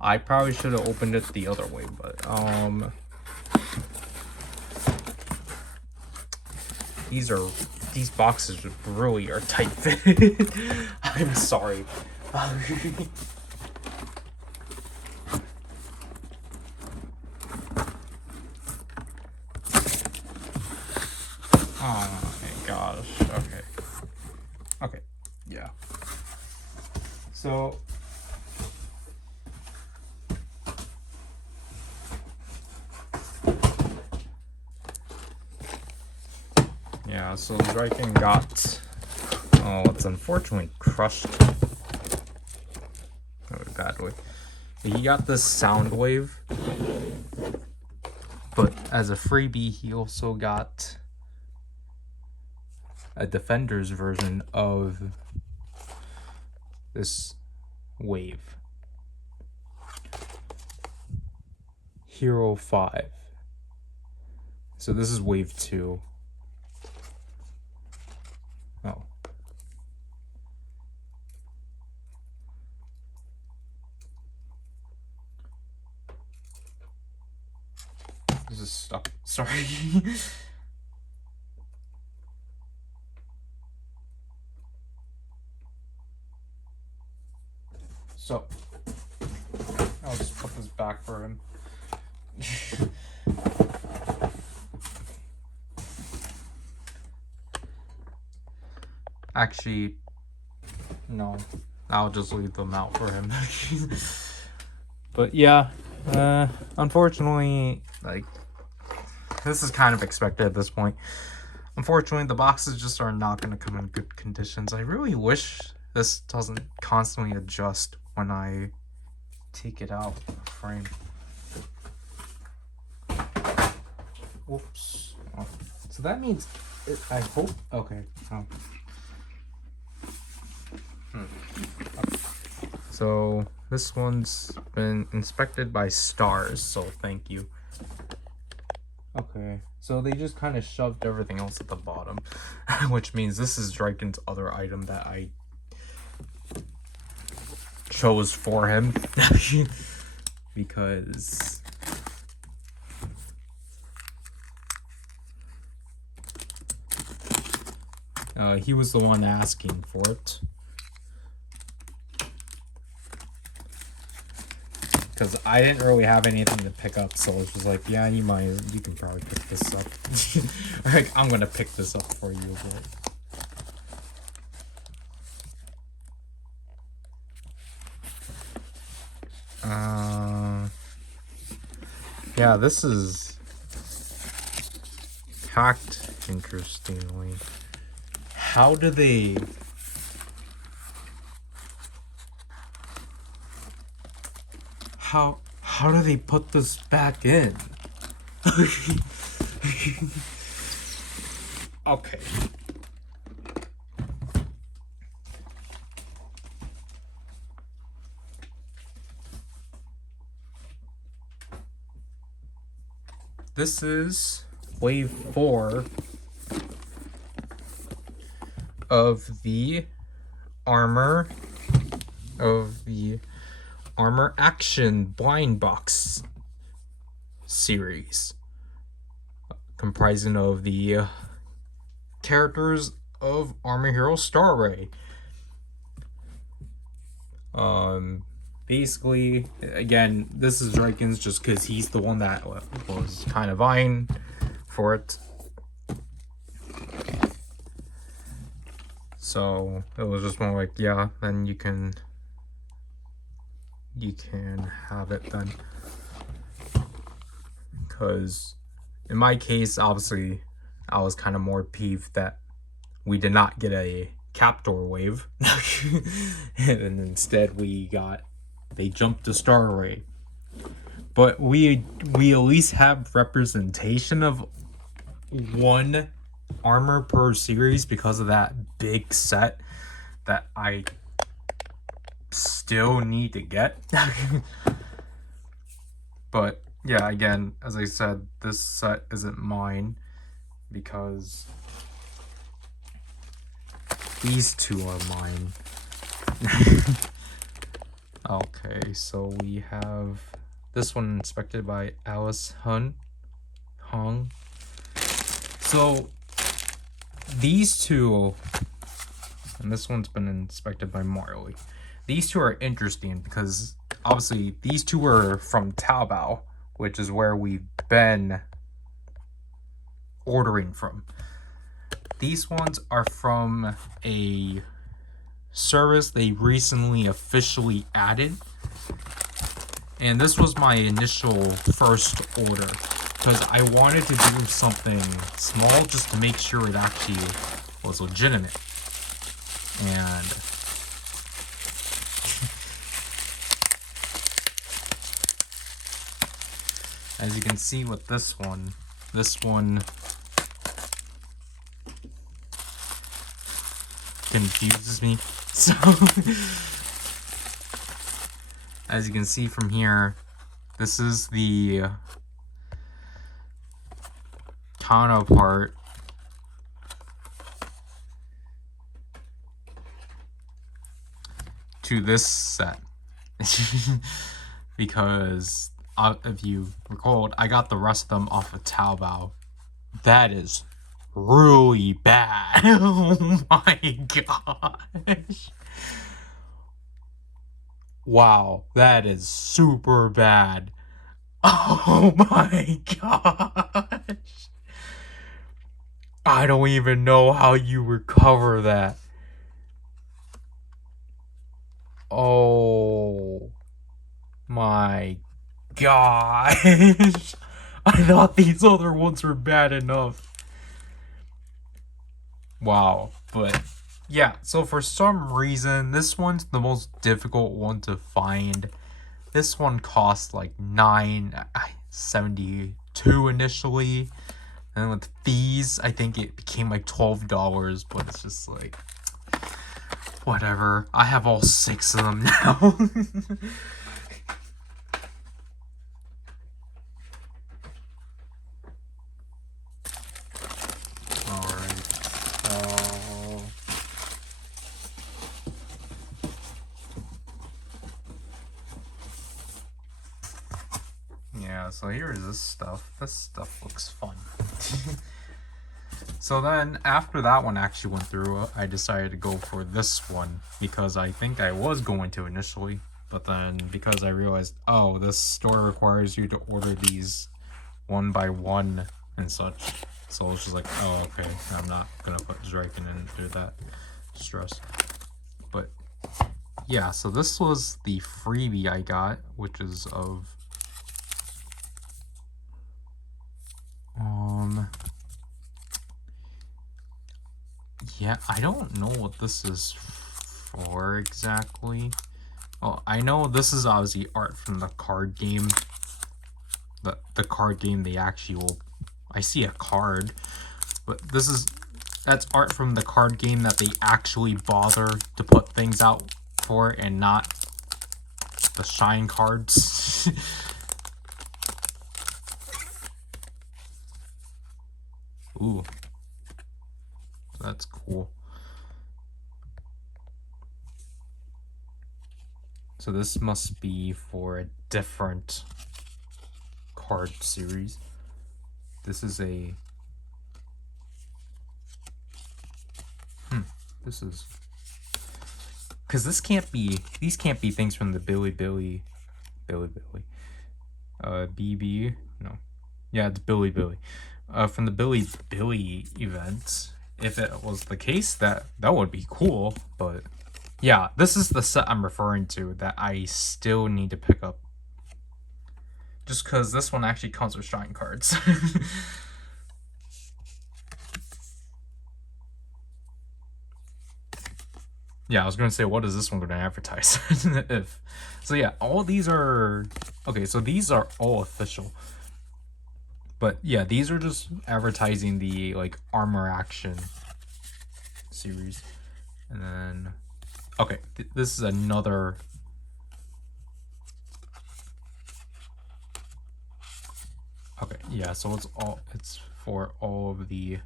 I probably should have opened it the other way, but these boxes really are tight fitted. I'm sorry. Oh my gosh. Okay, yeah. So yeah, so Zryken got, oh, it's unfortunately crushed really badly. He got this sound wave, but as a freebie, he also got a Defender's version of this wave. Hero 5. So this is wave 2. Oh. This is stuck. Sorry. So, I'll just put this back for him. Actually, no, I'll just leave them out for him. But yeah, unfortunately, like, this is kind of expected at this point. Unfortunately, the boxes just are not going to come in good conditions. I really wish this doesn't constantly adjust when I take it out of the frame. Whoops. Oh. So that means, I hope, okay. Oh. Okay. So this one's been inspected by Stars, so thank you. Okay, so they just kind of shoved everything else at the bottom, which means this is Zryken's other item that I chose for him. Because he was the one asking for it. Because I didn't really have anything to pick up, so it's just like, yeah, you can probably pick this up. Like, I'm gonna pick this up for you, but Yeah, this is packed interestingly. How do they... How do they put this back in? Okay. This is wave 4 of the armor action blind box series, comprising of the characters of Armor Hero Star Ray. Basically, again, this is Zryken's just because he's the one that was kind of vying for it. So it was just more like, yeah, then you can have it then. Because in my case, obviously, I was kind of more peeved that we did not get a Captor wave. And instead they jumped to Star Ray. But we at least have representation of one armor per series because of that big set that I still need to get. But yeah, again, as I said, this set isn't mine because these two are mine. Okay, so we have this one inspected by Alice Hong. So these two, and this one's been inspected by Marley. These two are interesting because obviously these two are from Taobao, which is where we've been ordering from. These ones are from a service they recently officially added. And this was my initial first order because I wanted to do something small just to make sure it actually was legitimate. And as you can see with this one confuses me. So as you can see from here, this is the counterpart to this set. Because if you recall, I got the rest of them off of Taobao. That is really bad. Oh my gosh. Wow, that is super bad. Oh my gosh. I don't even know how you recover that. Oh my gosh. I thought these other ones were bad enough. Wow, but yeah, so for some reason, this one's the most difficult one to find. This one cost like $9.72 initially. And with fees, I think it became like $12, but it's just like, whatever. I have all 6 of them now. So here is this stuff. This stuff looks fun. So then after that one actually went through, I decided to go for this one because I think I was going to initially, but then because I realized, oh, this store requires you to order these one by one and such. So it's just like, oh, okay, I'm not gonna put Zryken in through that stress. But yeah, so this was the freebie I got, which is of Yeah, I don't know what this is for exactly. Well, I know this is obviously art from the card game. The card game, the actual... I see a card, but that's art from the card game that they actually bother to put things out for and not the shine cards. Ooh. That's cool. So this must be for a different card series. This is a... This is... Because this can't be... These can't be things from the Billy. BB? No. Yeah, it's Billy. From the Billy event. If it was the case, that would be cool, but... Yeah, this is the set I'm referring to that I still need to pick up. Just because this one actually comes with shine cards. Yeah, I was going to say, what is this one going to advertise? So yeah, all these are... Okay, so these are all official. But yeah, these are just advertising the, like, Armor Action series. And then... Okay, this is another... Okay, yeah, so it's for all of the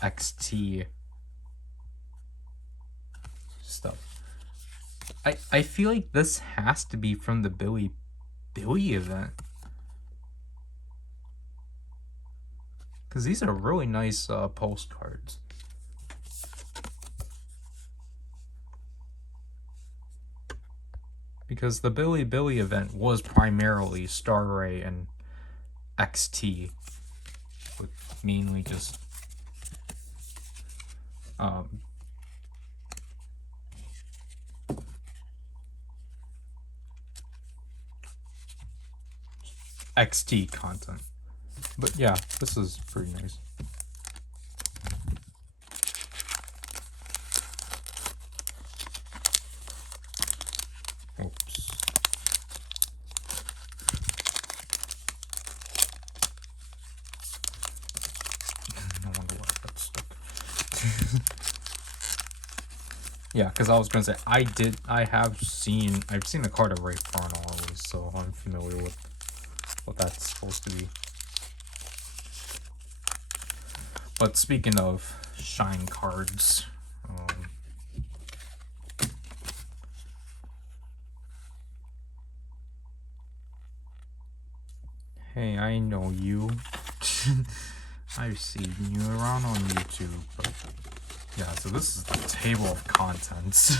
XT stuff. I feel like this has to be from the Billy event. Because these are really nice postcards. Because the Billy event was primarily Star Ray and XT, with mainly just XT content. But yeah, this is pretty nice. Oops. No wonder why that's stuck. Yeah, because I was gonna say I've seen the card of Ray Farnell always, so I'm familiar with what that's supposed to be. But speaking of shine cards, hey, I know you. I've seen you around on YouTube, but yeah, so this is the table of contents.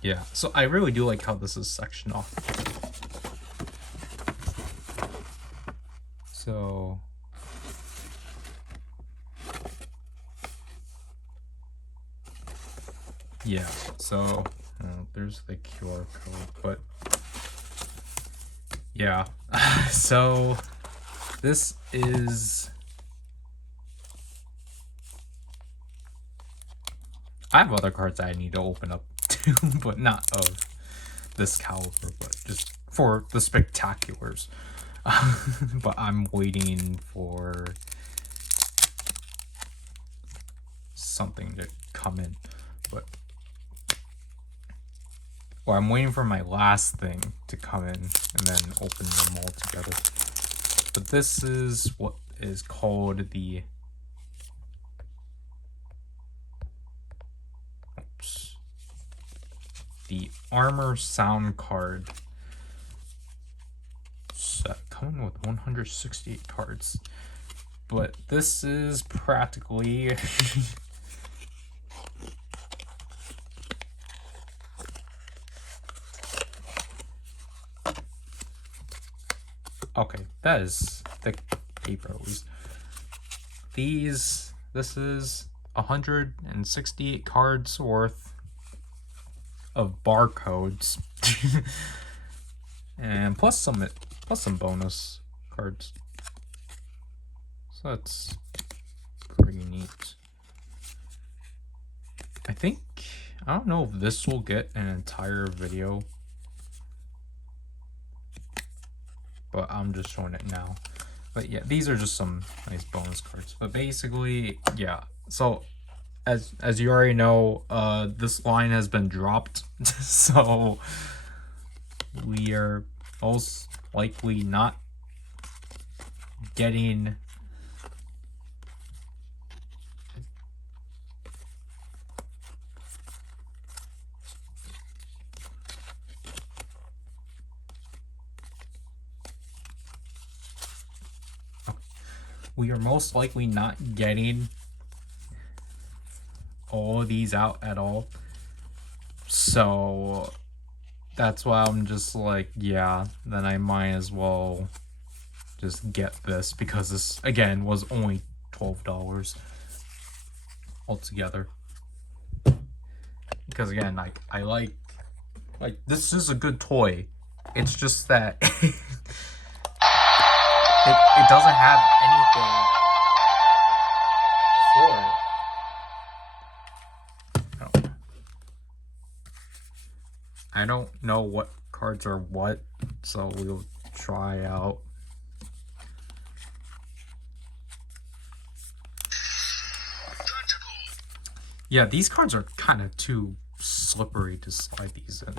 Yeah, so I really do like how this is sectioned off. So yeah, so there's the QR code, but yeah, so this is... I have other cards I need to open up too, but not of this caliber, but just for the spectaculars. But I'm waiting for something to come in, but well, I'm waiting for my last thing to come in and then open them all together. But this is what is called the Armor Sound Card set, coming with 168 cards. But this is practically okay, that is thick paper at least. This is 168 cards worth of barcodes. and plus some bonus cards. So that's pretty neat. I don't know if this will get an entire video, but I'm just showing it now. But yeah, these are just some nice bonus cards. But basically, yeah. So as you already know, this line has been dropped. So we are most likely not getting all of these out at all. So that's why I'm just like, yeah, then I might as well just get this, because this again was only $12 altogether. Because again, I like this is a good toy. It's just that it doesn't have anything for it. I don't know what cards are what, so we'll try out. Yeah, these cards are kind of too slippery to slide these in.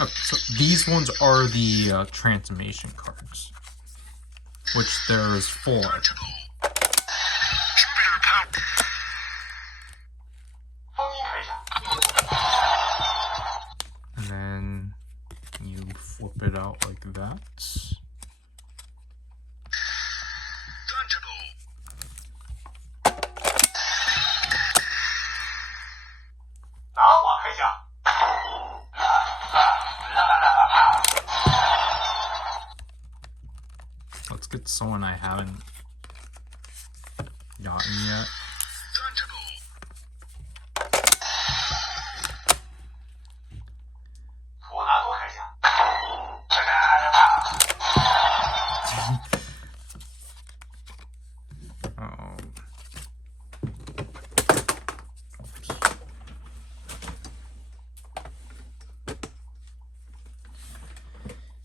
Okay, so these ones are the transformation cards, which there's 4. And then you flip it out like that. Let's get someone I haven't gotten yet.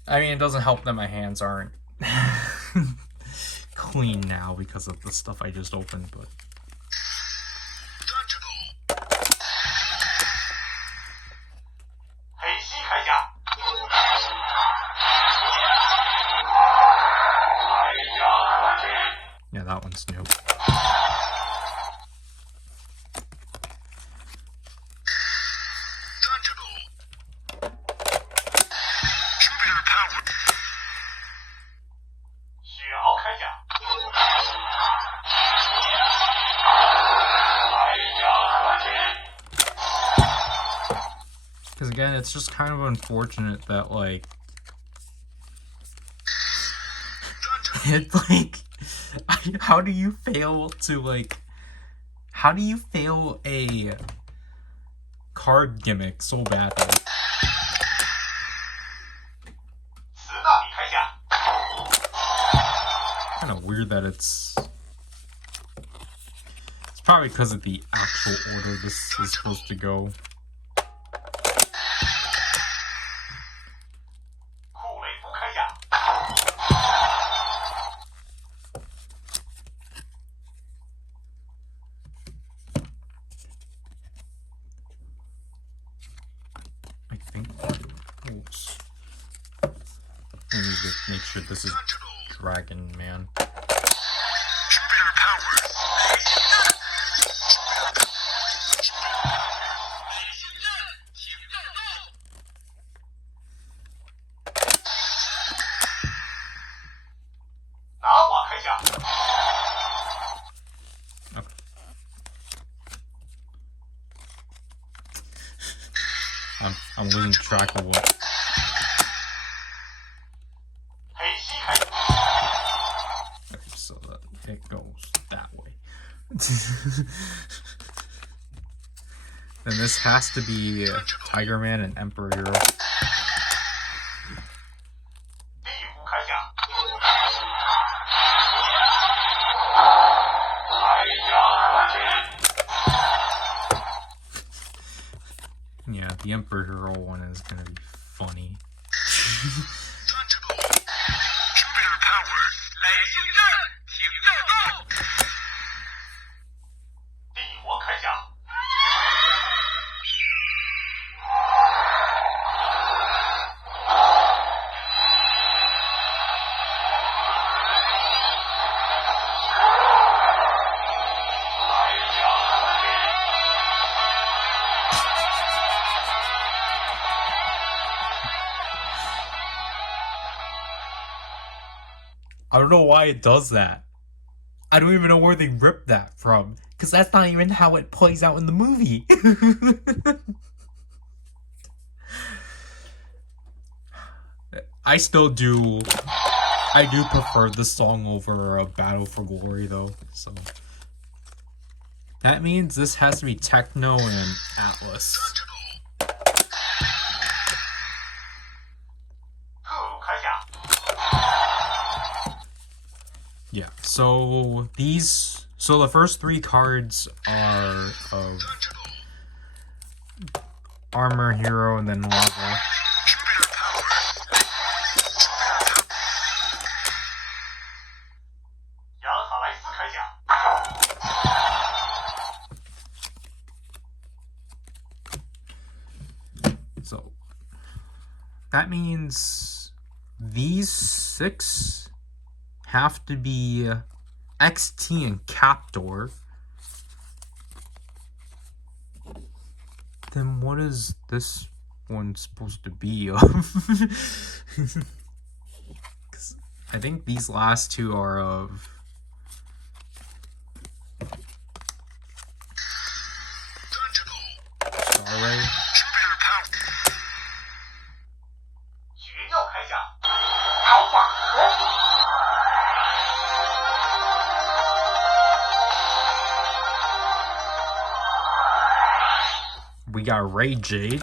I mean, it doesn't help that my hands aren't clean now because of the stuff I just opened, but yeah, that one's new. Because again, it's just kind of unfortunate that, like, it's like, how do you fail a card gimmick so badly? Kind of weird that it's probably because of the actual order this is supposed to go. Oops. Let me just make sure this is Dragon Man. I'm losing track of what. Okay, so that it goes that way. Then this has to be Tiger Man and Emperor Hero. Yeah, the Emperor Hero one is gonna be funny. I don't know why it does that. I don't even know where they ripped that from, because that's not even how it plays out in the movie. I do prefer this song over Battle for Glory though, so. That means this has to be Techno and Atlas. Yeah, so the first 3 cards are of Armor Hero and then Lava. So that means these 6 have to be XT and Captor. Then what is this one supposed to be of? 'Cause I think these last 2 are of Starray. We got Ray Jade.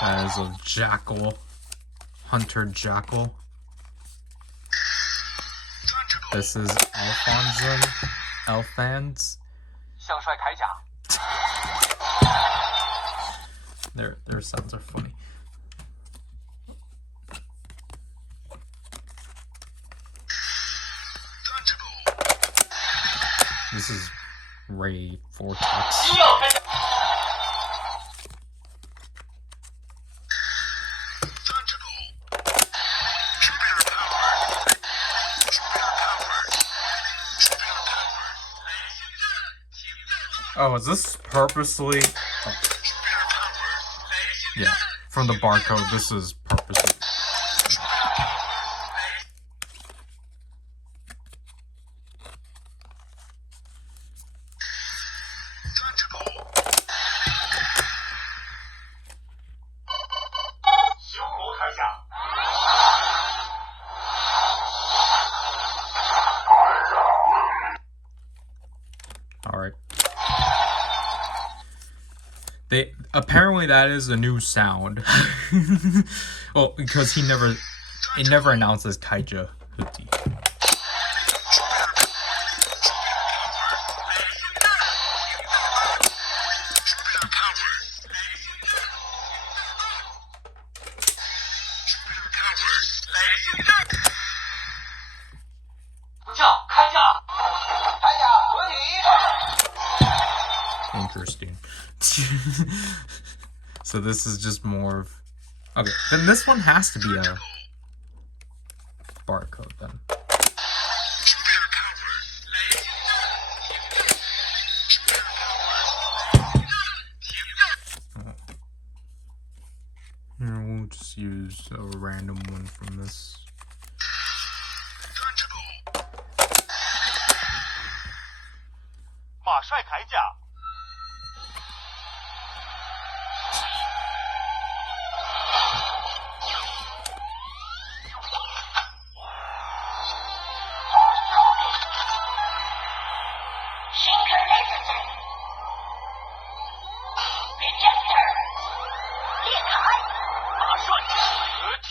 That is a Jackal. Hunter Jackal. This is Alphans. Their sounds are funny. This is Ray Vortex. Oh, is this purposely? Oh. Yeah, from the barcode, this is purposely. Alright. Apparently that is a new sound. Well, because it never announces Kaija Hoodie. Interesting. So this is just more of... Okay, then this one has to be a... barcode then. We'll just use a random one from this. 马帅铠甲，马帅合体。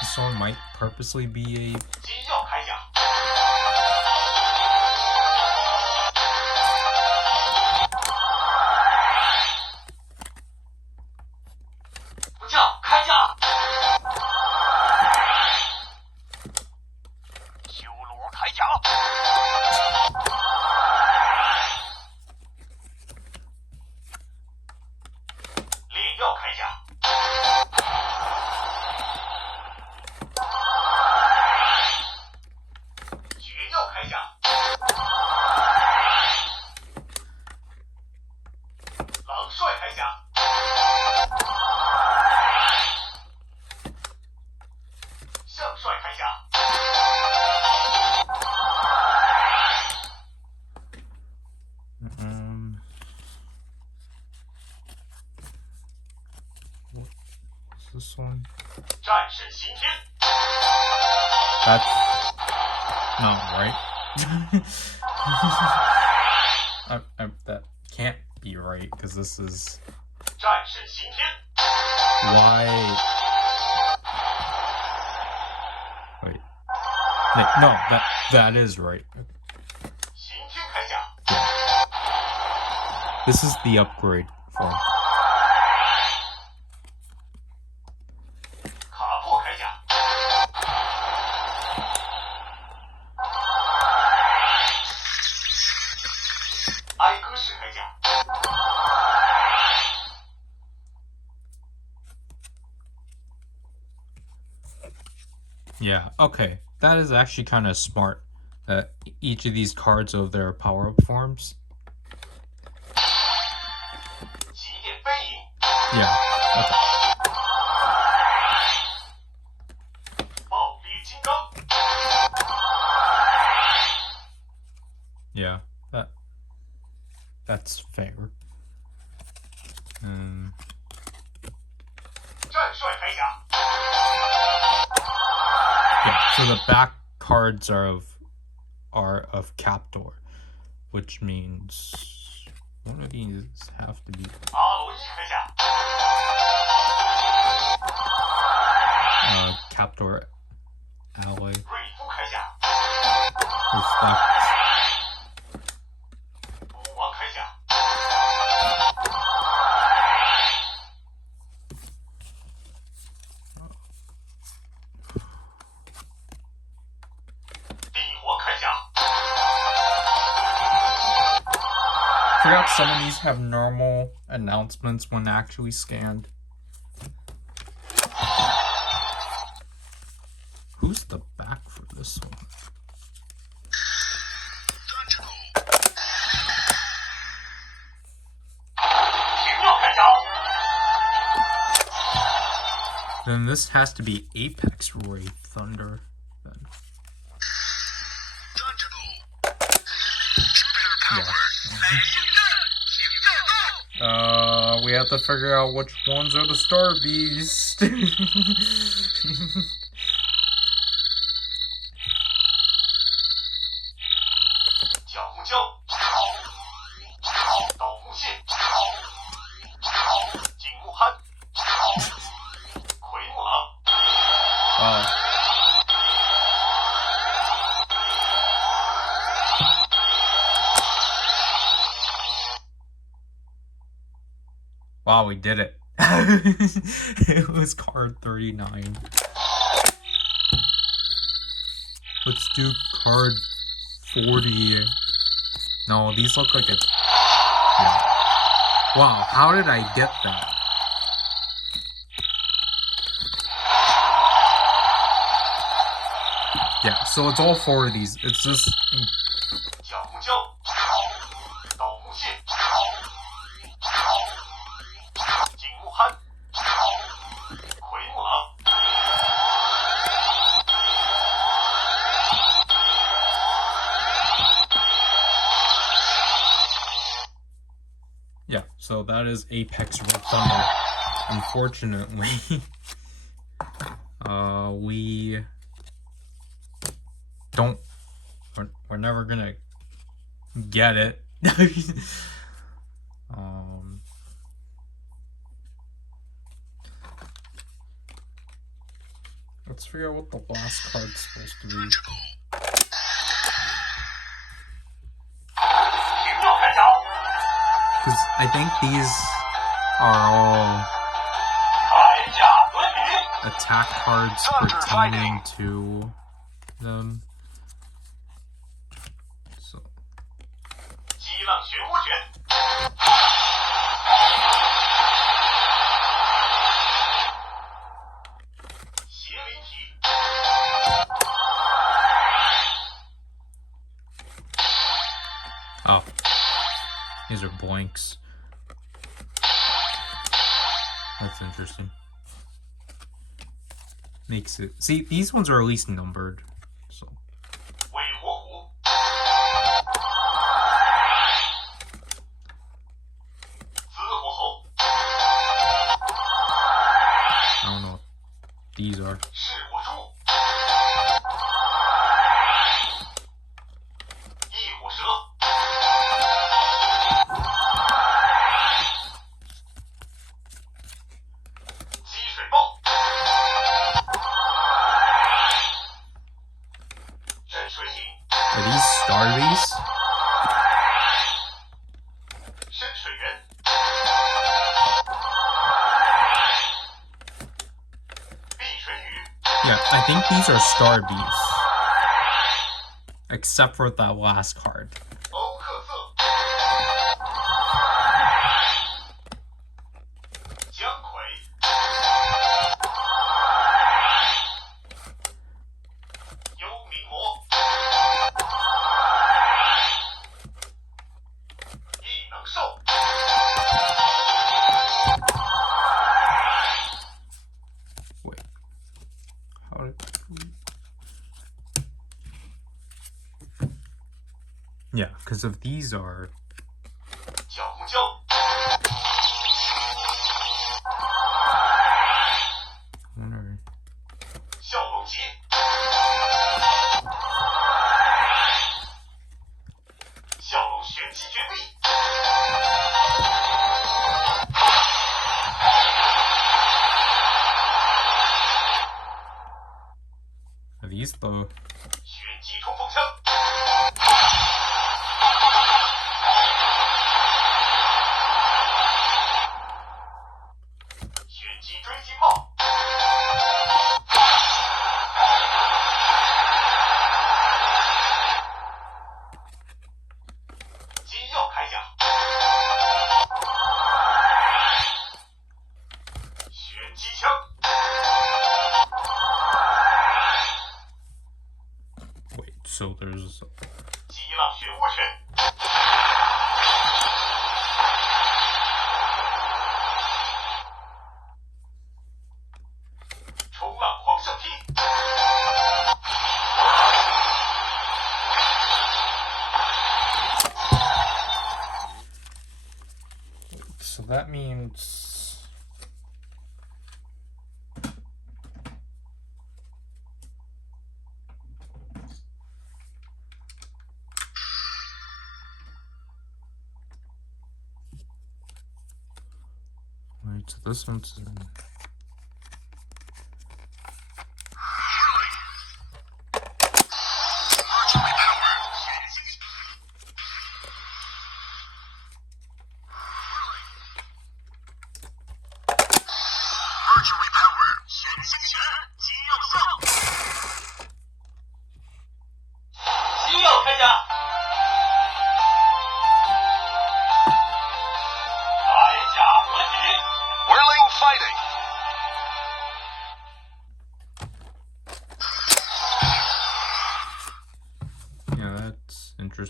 This one might purposely be a 金耀铠甲，不叫铠甲，修罗铠甲，炼药铠甲。 绝药铠甲，狼帅铠甲，象帅铠甲，what's this one? 战神刑天， That's not right. That can't be right because this is 战神刑天， why. Wait. No, that is right. 刑天铠甲， This is the upgrade form. 卡破铠甲，哀歌式铠甲， Yeah, okay. That is actually kind of smart. That each of these cards of their power-up forms. 极点飞影， Yeah. Okay. 爆裂金刚， Yeah. That's fair. 战帅铠甲， Yeah. So the back cards are of Captor, which means one of these have to be 阿罗伊铠甲， Captor Alloy 瑞夫铠甲， reflects. 武王铠甲， 帝皇铠甲， Forgot some of these have normal announcements when actually scanned. Who's the back for this one? Then this has to be Apex Ray Thunder. Then. Yeah. We have to figure out which ones are the Star Beast. 角木蛟，刀木蟹，景木憨，奎木狼， Wow. Wow, we did it. It was card 39. Let's do card 40. No, these look like it's... Yeah. Wow, how did I get that? Yeah, so it's all 4 of these. It's just... 角木胶，倒木屑，景木憨，奎木狼。Yeah, so that is Apex Red Thunder. Unfortunately, we don't... We're never gonna get it. Let's figure out what the last card's supposed to be. 停掉开闸， Because I think these are all 铠甲轮离， attack cards pertaining to them. So 激浪漩涡卷，邪灵体， oh, these are blanks. That's interesting. Makes it... See, these ones are at least numbered. So 尾火虎， 紫火猴， I don't know what these are. 噬火猪， 异火蛇， 积水豹， 震水井， Are these Starbies? 深水源， 碧水雨， Yeah, I think these are Starbies. Except for that last card. 欧克瑟， 姜葵， 幽冥魔， 异能兽， Wait. How did... Yeah, because if these are... 角木胶， I wonder... 笑龙节， 笑龙玄机绝壁， Are these the... 玄机冲锋枪， 玄机追击炮， 金曜铠甲， 玄机枪， Wait, so there's... 激浪漩涡拳， 冲浪狂射踢， So that means... Right, so this one's...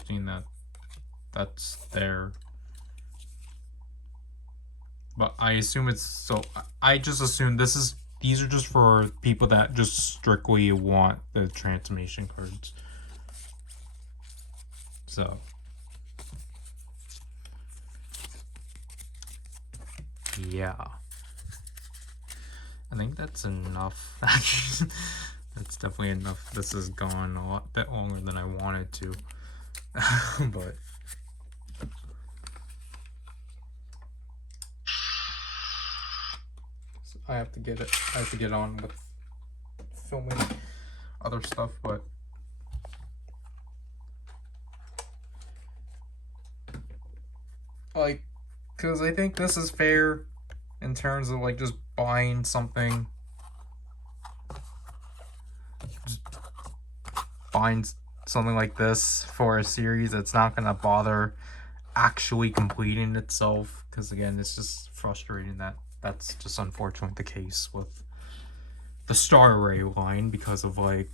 interesting that that's there. But I assume it's so. I just assume these are just for people that just strictly want the transformation cards. So yeah, I think that's enough. That's definitely enough. This has gone a bit longer than I wanted to, but. I have to get on with filming other stuff, but like, because I think this is fair in terms of like just buying something, like this for a series that's not gonna bother actually completing itself, because again, it's just frustrating that that's just unfortunately the case with the Star Array line, because of like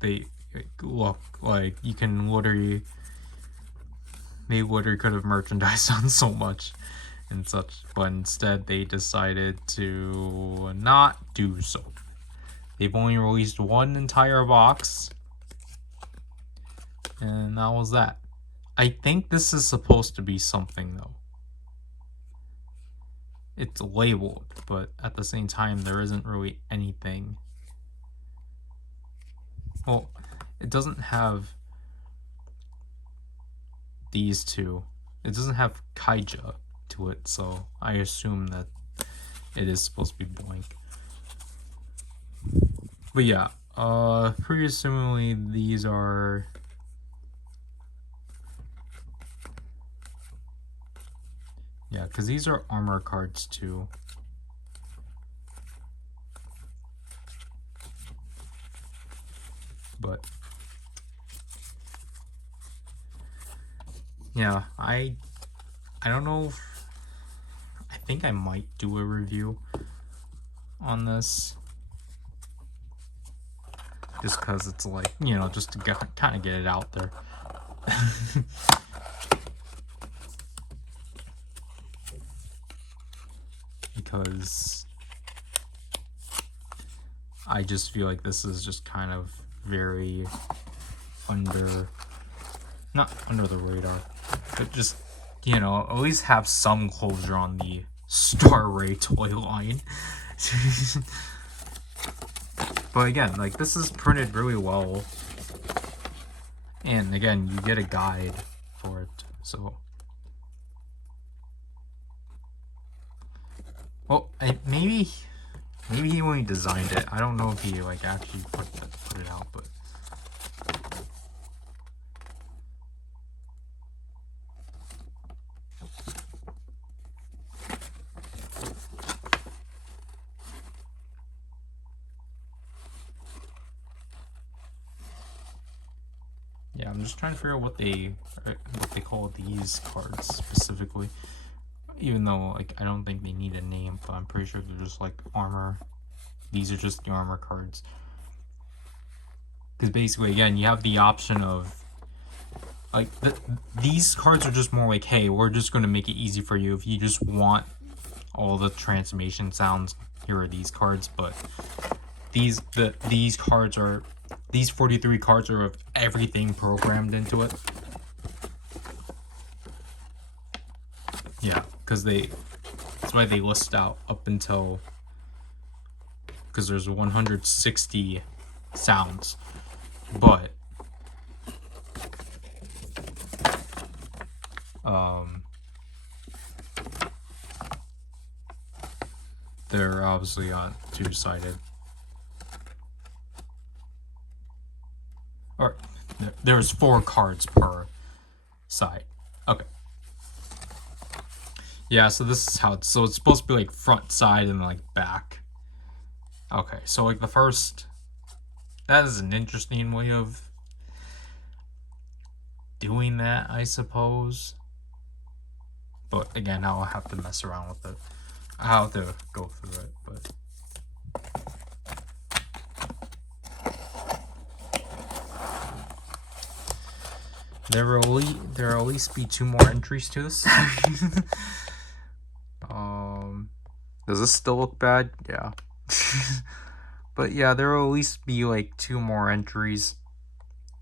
they look like you can literally could have merchandised on so much and such, but instead they decided to not do so. They've only released one entire box, and that was that. I think this is supposed to be something though. It's labeled, but at the same time there isn't really anything. Well, it doesn't have these two. It doesn't have Kaija to it, so I assume that it is supposed to be blank. But yeah, pretty assumingly these are because these are armor cards too. But yeah, I don't know if, I think I might do a review on this, just because it's like, you know, just to kind of get it out there. Because I just feel like this is just kind of very not under the radar, but just, you know, at least have some closure on the Star Ray toy line. But again, like, this is printed really well, and again, you get a guide for it, so. Well, maybe he only designed it. I don't know if he like actually put it out, but. Yeah, I'm just trying to figure out what they call these cards specifically. Even though, like, I don't think they need a name, but I'm pretty sure they're just like armor. These are just the armor cards. Because basically, again, you have the option of like these cards are just more like, hey, we're just going to make it easy for you if you just want all the transformation sounds. Here are these cards, but these 43 cards are of everything programmed into it. Yeah, because that's why they list out up until, because there's 160 sounds, but they're obviously on two-sided, or there's 4 cards per side. Okay. Yeah, so this is how it's supposed to be like front, side, and like back. Okay, so like the first, that is an interesting way of doing that, I suppose. But again, I'll have to mess around with it. I'll have to go through it, but. There'll at least be 2 more entries to this. Does this still look bad? Yeah. But yeah, there will at least be like 2 more entries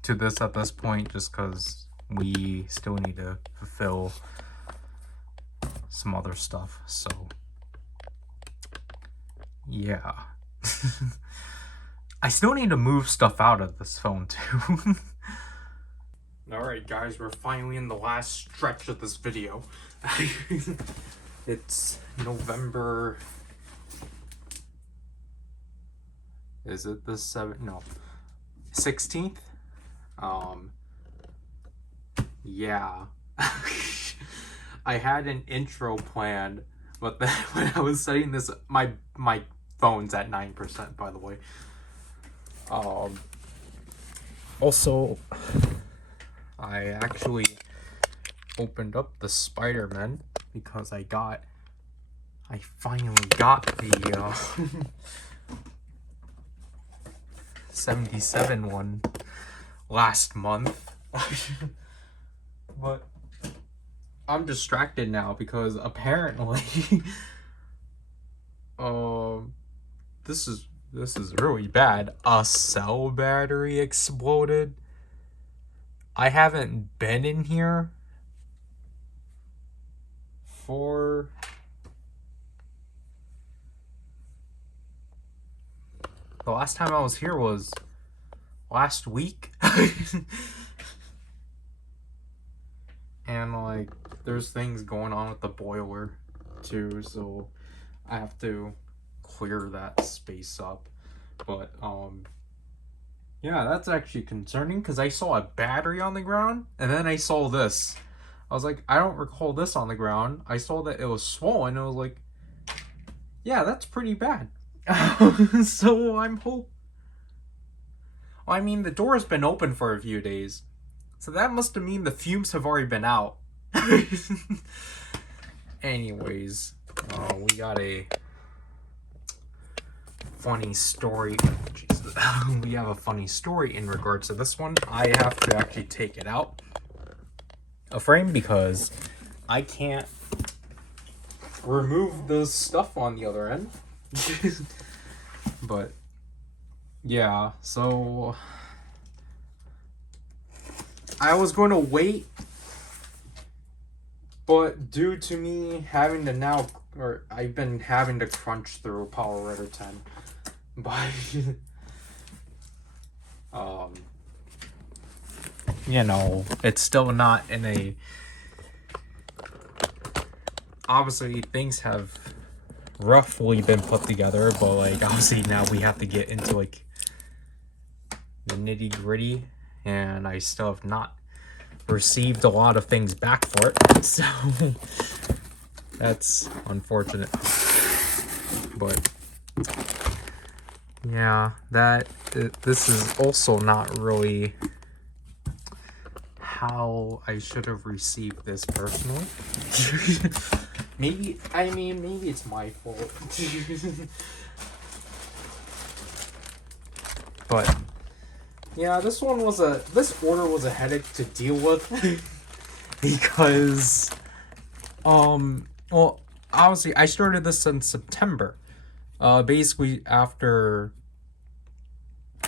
to this at this point, just because we still need to fulfill some other stuff. So yeah. I still need to move stuff out of this phone too. Alright guys, we're finally in the last stretch of this video. It's November... Is it the 7th? No. 16th? Yeah. I had an intro planned, but then when I was setting this, my phone's at 9%, by the way. Also, I actually opened up the Spider-Man because I finally got the 77 one last month. But I'm distracted now because apparently this is really bad. A cell battery exploded. I haven't been in here for the last time I was here was last week. And like there's things going on with the boiler too, so I have to clear that space up. But yeah, that's actually concerning because I saw a battery on the ground and then I saw this. I was like, I don't recall this on the ground. I saw that it was swollen. I was like, yeah, that's pretty bad. So I mean, the door's been open for a few days, so that must have mean the fumes have already been out. Anyways, we got a funny story. Jesus. We have a funny story in regards to this one. I have to actually take it out a frame because I can't remove the stuff on the other end. But yeah, so I was going to wait, but due to me having to I've been having to crunch through Power Rider 10, but you know, it's still not in a, obviously things have roughly been put together, but like obviously now we have to get into like the nitty gritty, and I still have not received a lot of things back for it, so that's unfortunate. But yeah, this is also not really how I should have received this personally. Maybe it's my fault. But yeah, this order was a headache to deal with because well, obviously I started this in September. Basically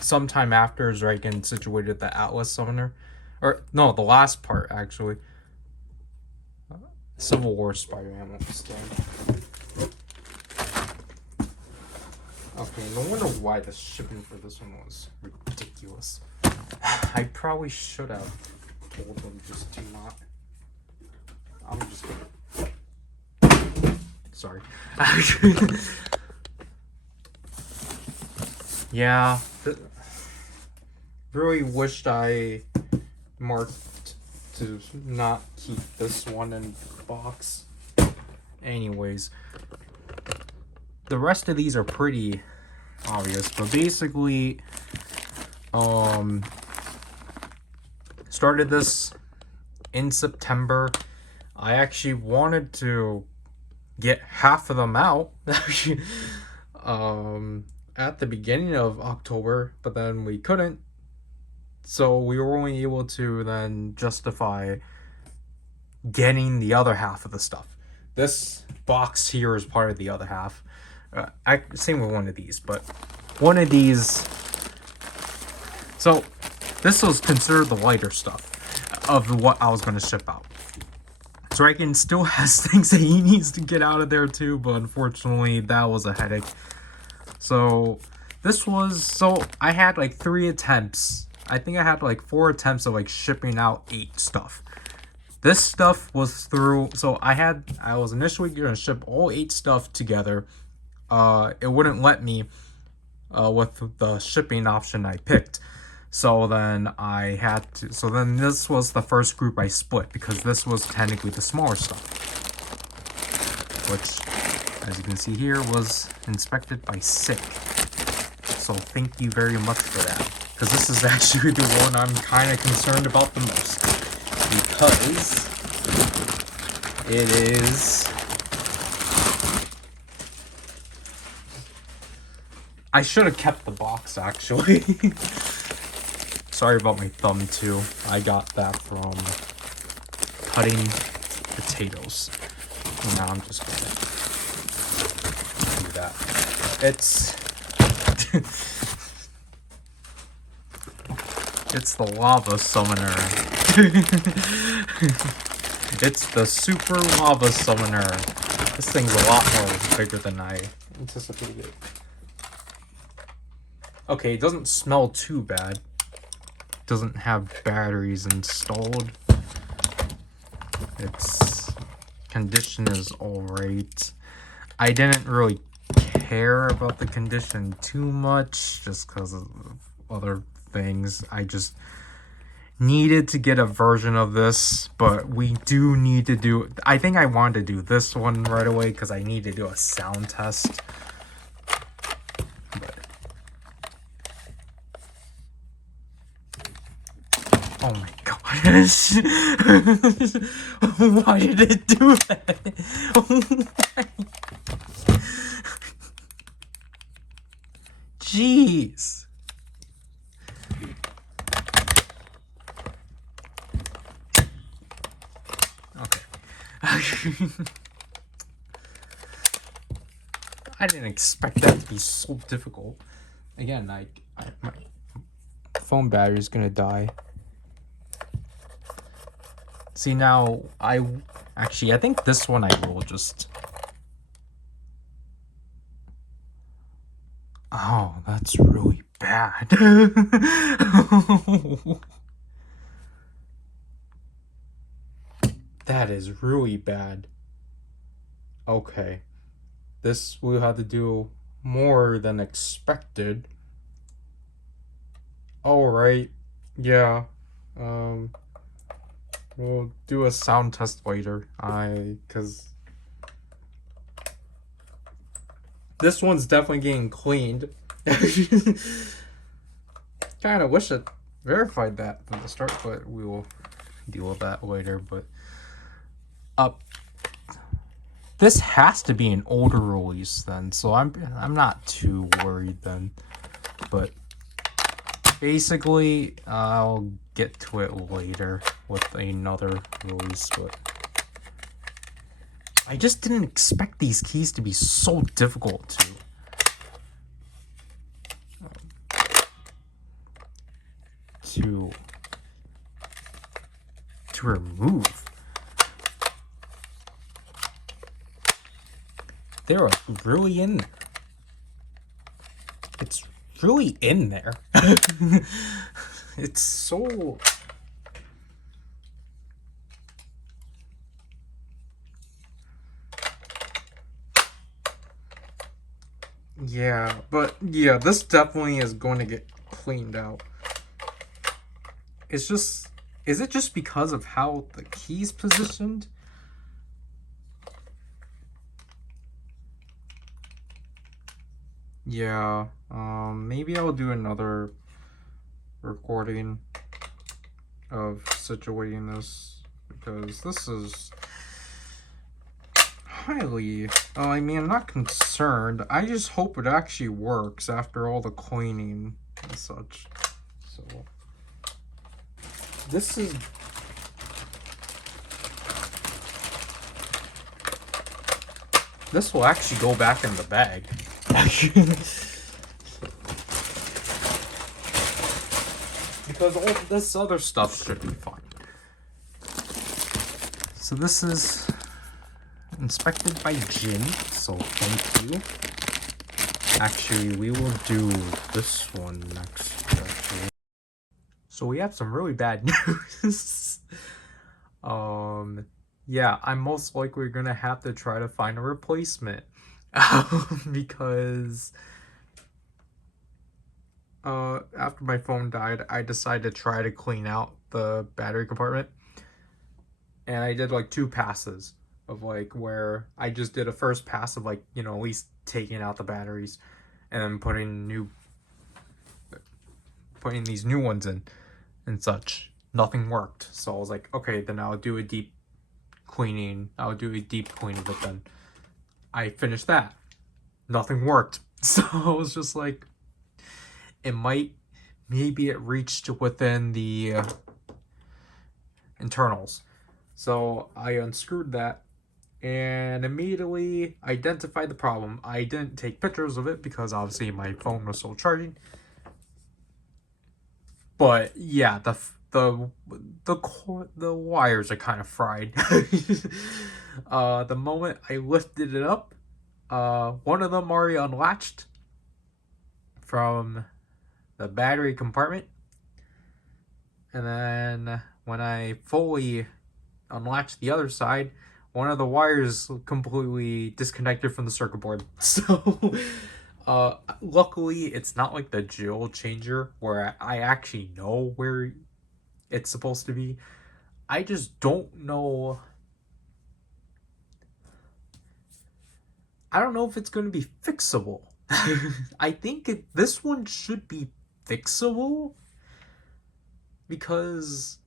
sometime after Zryken situated the Atlas Summoner. Or no, the last part actually. Civil War Spider-Man won't stand. Okay, no wonder why the shipping for this one was ridiculous. I probably should have told them just to not. I'm just kidding. Sorry. Yeah. Really wished I marked to not keep this one in box. Anyways, the rest of these are pretty obvious, but basically started this in September. I actually wanted to get half of them out at the beginning of October, but then we couldn't So we were only able to then justify getting the other half of the stuff. This box here is part of the other half. Same with one of these, but one of these. So this was considered the lighter stuff of what I was going to ship out. Zryken still has things that he needs to get out of there too, but unfortunately that was a headache. So this was, so I had like 3 attempts. I think I had like 4 attempts of like shipping out 8 stuff. This stuff was through, so I was initially going to ship all 8 stuff together. It wouldn't let me with the shipping option I picked. So then I had to, so then this was the first group I split, because this was technically the smaller stuff, which, as you can see here, was inspected by Sick. So thank you very much for that, because this is actually the one I'm kind of concerned about the most, because it is, I should have kept the box actually. Sorry about my thumb too. I got that from cutting potatoes. And now I'm just gonna do that. It's it's the lava summoner. It's the super lava summoner. This thing's a lot more bigger than I anticipated. Okay, it doesn't smell too bad. Doesn't have batteries installed. Its condition is alright. I didn't really care about the condition too much just because of other things. I just needed to get a version of this, but we do need to do, I think I wanted to do this one right away because I need to do a sound test. Oh my gosh. Why did it do that? Oh my. Jeez. Okay. I didn't expect that to be so difficult. Again, my phone battery is gonna die. See, now, I think this one I will just... Oh, that's really bad. That is really bad. Okay. This we'll have to do more than expected. Alright. Yeah. We'll do a sound test later. Because this one's definitely getting cleaned. Kind of wish it verified that from the start, but we will deal with that later. But this has to be an older release then, so I'm not too worried then. But basically, I'll get to it later with another release, but I just didn't expect these keys to be so difficult to remove. They're really in there. It's really in there. It's so... Yeah, but yeah, this definitely is going to get cleaned out. It's just... Is it just because of how the key's positioned? Yeah, maybe I'll do another recording of situating this, because this is highly, I mean, I'm not concerned. I just hope it actually works after all the cleaning and such. So this is... This will actually go back in the bag. Because all this other stuff should be fine. So this is inspected by Jin, so thank you. Actually, we will do this one next, actually. So we have some really bad news. Yeah, I'm most likely gonna have to try to find a replacement. Because after my phone died, I decided to try to clean out the battery compartment. And I did like 2 passes of like where I just did a first pass of like, you know, at least taking out the batteries and then putting these new ones in and such. Nothing worked. So I was like, okay, then I'll do a deep cleaning. I'll do a deep clean of it then. I finished that. Nothing worked. So I was just like, maybe it reached within the internals. So I unscrewed that and immediately identified the problem. I didn't take pictures of it because obviously my phone was still charging. But yeah, the wires are kind of fried. The moment I lifted it up, one of them already unlatched from the battery compartment, and then when I fully unlatched the other side, one of the wires completely disconnected from the circuit board. So luckily it's not like the Jill changer where I actually know where it's supposed to be. I just don't know. I don't know if it's going to be fixable. I think this one should be fixable because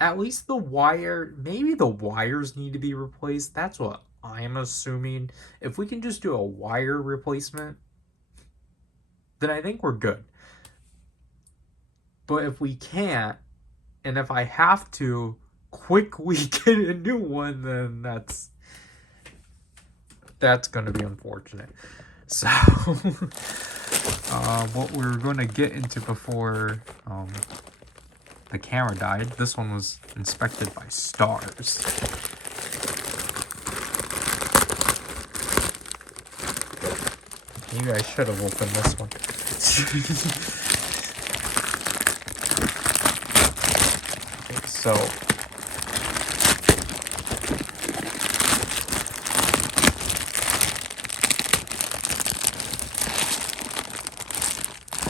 at least maybe the wires need to be replaced. That's what I'm assuming. If we can just do a wire replacement, then I think we're good. But if we can't, and if I have to quickly get a new one, then that's going to be unfortunate. So, what we're going to get into before the camera died, this one was inspected by Stars. Maybe I should have opened this one. Okay, so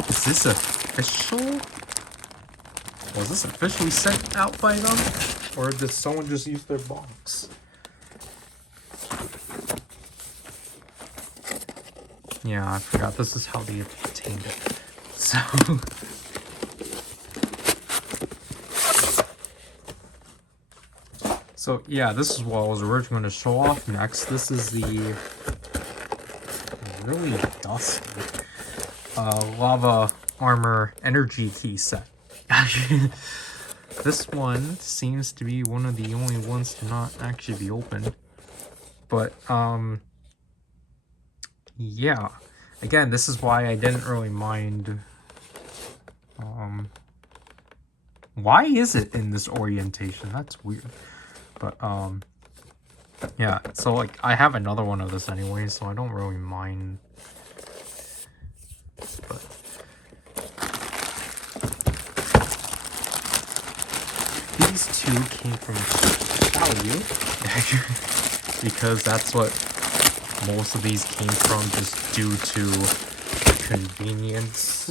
is this official? Was this officially sent out by them? Or did someone just use their box? Yeah, I forgot. This is how they obtained it. So yeah, this is what I was originally going to show off next. This is the really dusty Lava Armor Energy Key set. This one seems to be one of the only ones to not actually be opened. But yeah, again, this is why I didn't really mind. Why is it in this orientation? That's weird. But yeah, so like I have another one of this anyway, so I don't really mind. But these two came from value because that's what most of these came from, just due to convenience.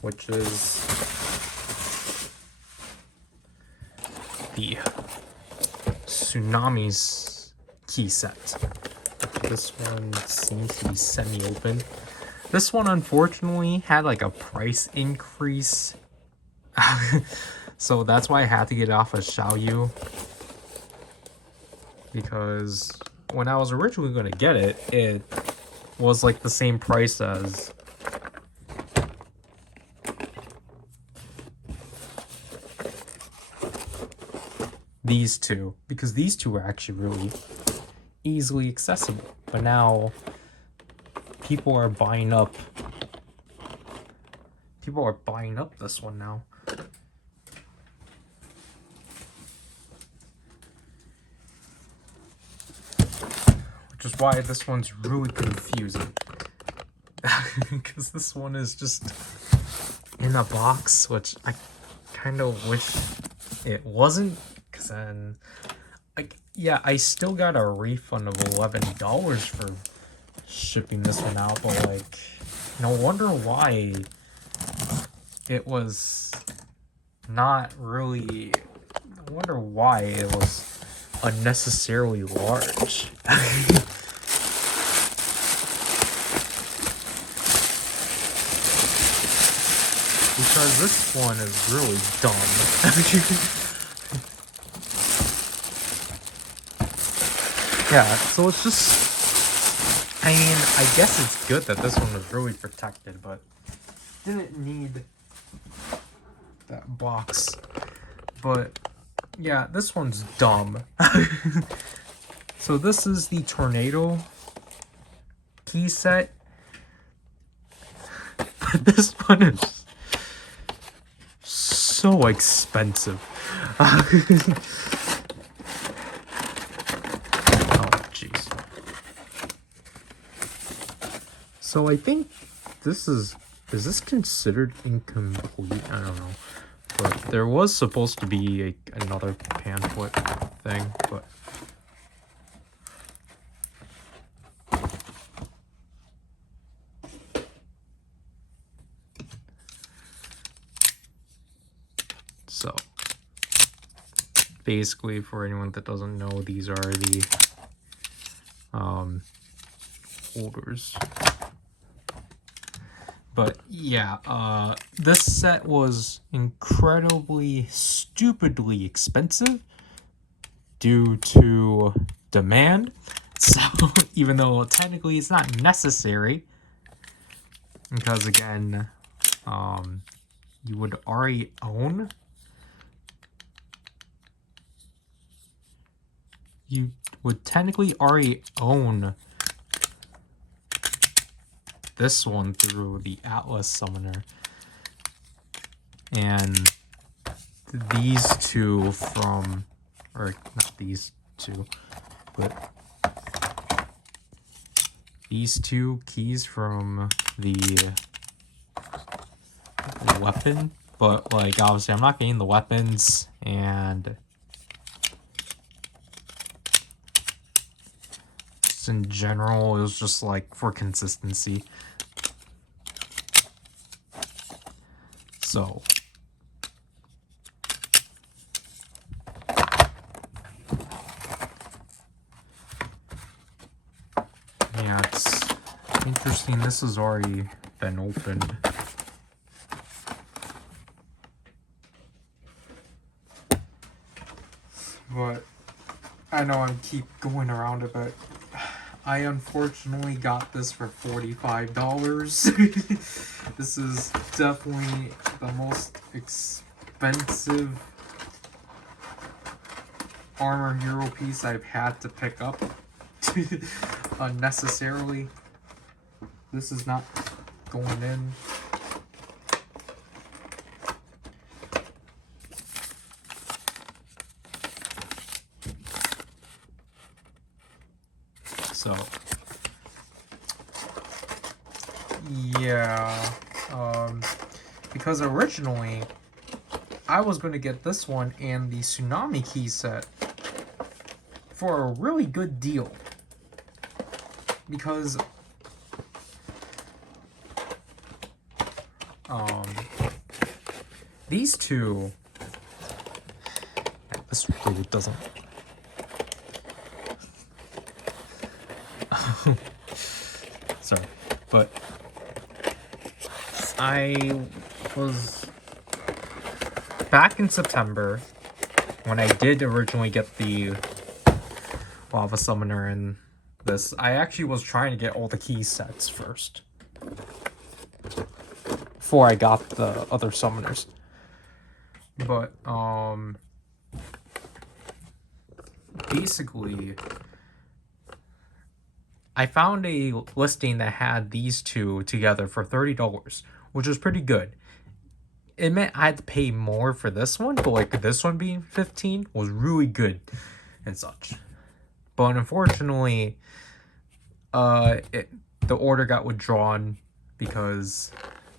Which is the Tsunami's key set. This one seems to be semi-open. This one unfortunately had like a price increase. So that's why I had to get it off of Xiaoyu. Because when I was originally going to get it, was like the same price as these two, because these two are actually really easily accessible. But now people are buying up this one now. Which is why this one's really confusing. Because this one is just in a box, which I kind of wish it wasn't. Because then, like, yeah, I still got a refund of $11 for shipping this one out, but like, no wonder why it was not really. I wonder why it was unnecessarily large. Because this one is really dumb. Yeah, so it's just, I mean, I guess it's good that this one was really protected, but didn't need that box. But yeah, this one's dumb. So this is the Tornado key set. But this one is so expensive. Oh, jeez. So I think this is this considered incomplete? I don't know. But there was supposed to be another pamphlet thing, but so basically, for anyone that doesn't know, these are the holders. But yeah, this set was incredibly, stupidly expensive due to demand. So even though technically it's not necessary, because again, you would already own. You would technically already own this one through the Atlas Summoner, and these two from, or not these two, but these two keys from the weapon. But like, obviously I'm not getting the weapons, and just in general it was just like for consistency. So yeah, it's interesting. This has already been opened. But I know I keep going around it, but I unfortunately got this for $45. This is definitely the most expensive Armor Hero piece I've had to pick up unnecessarily. This is not going in. So yeah, because originally I was going to get this one and the Tsunami key set for a really good deal, because these two, this really doesn't. Sorry, but I was back in September when I did originally get the Lava Summoner and this, I actually was trying to get all the key sets first. Before I got the other summoners. But, basically, I found a listing that had these two together for $30, which was pretty good. It meant I had to pay more for this one, but like this one being $15 was really good and such. But unfortunately, the order got withdrawn because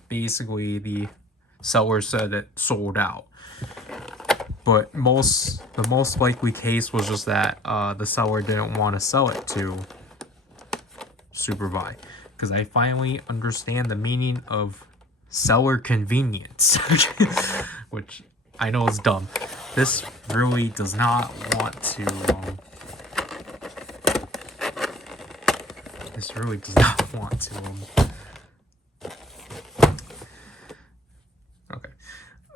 basically the seller said it sold out. But the most likely case was just that the seller didn't want to sell it to Superbuy, because I finally understand the meaning of seller convenience, which I know is dumb. This really does not want to. This really does not want to. Okay,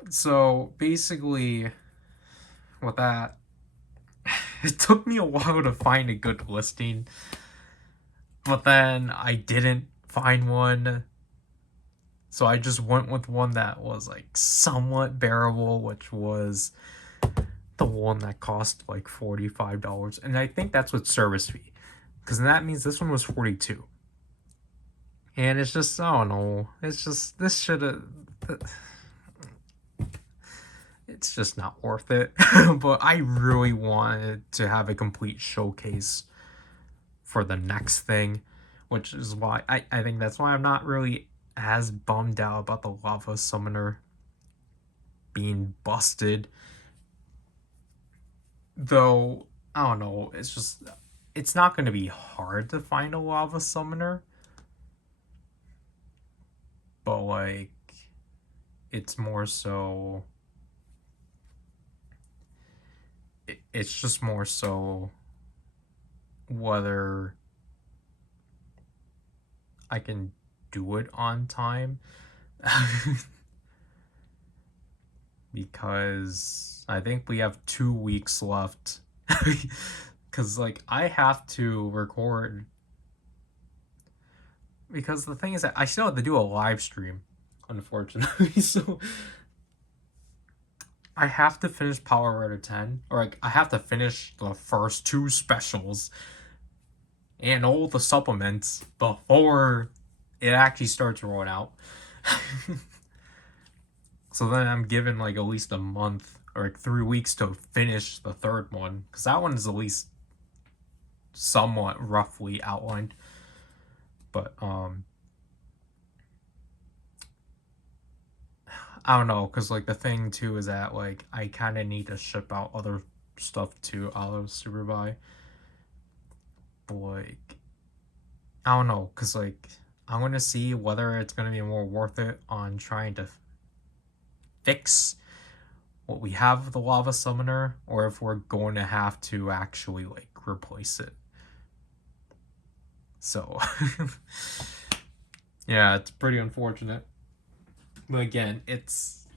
so basically, with that, it took me a while to find a good listing, but then I didn't find one. So I just went with one that was like somewhat bearable, which was the one that cost like $45. And I think that's with service fee, because that means this one was $42. And it's just, I don't know. It's just, this should have, it's just not worth it. But I really wanted to have a complete showcase for the next thing, which is why I think that's why I'm not really as bummed out about the lava summoner being busted. Though, I don't know, it's just, it's not going to be hard to find a lava summoner. But, like, it's more so, it's just more so whether I can do it on time. Because I think we have 2 weeks left. Because, like, I have to record. Because the thing is that I still have to do a live stream, unfortunately. So I have to finish Power Rider 10. Or, like, I have to finish the first 2 specials and all the supplements before it actually starts rolling out. So then I'm given like at least a month or like 3 weeks to finish the third one, because that one is at least somewhat roughly outlined. But I don't know, because like the thing too is that like I kind of need to ship out other stuff to Superbuy. But like, I don't know, because like I'm gonna see whether it's gonna be more worth it on trying to fix what we have with the lava summoner, or if we're going to have to actually like replace it. So yeah, it's pretty unfortunate. But again, it's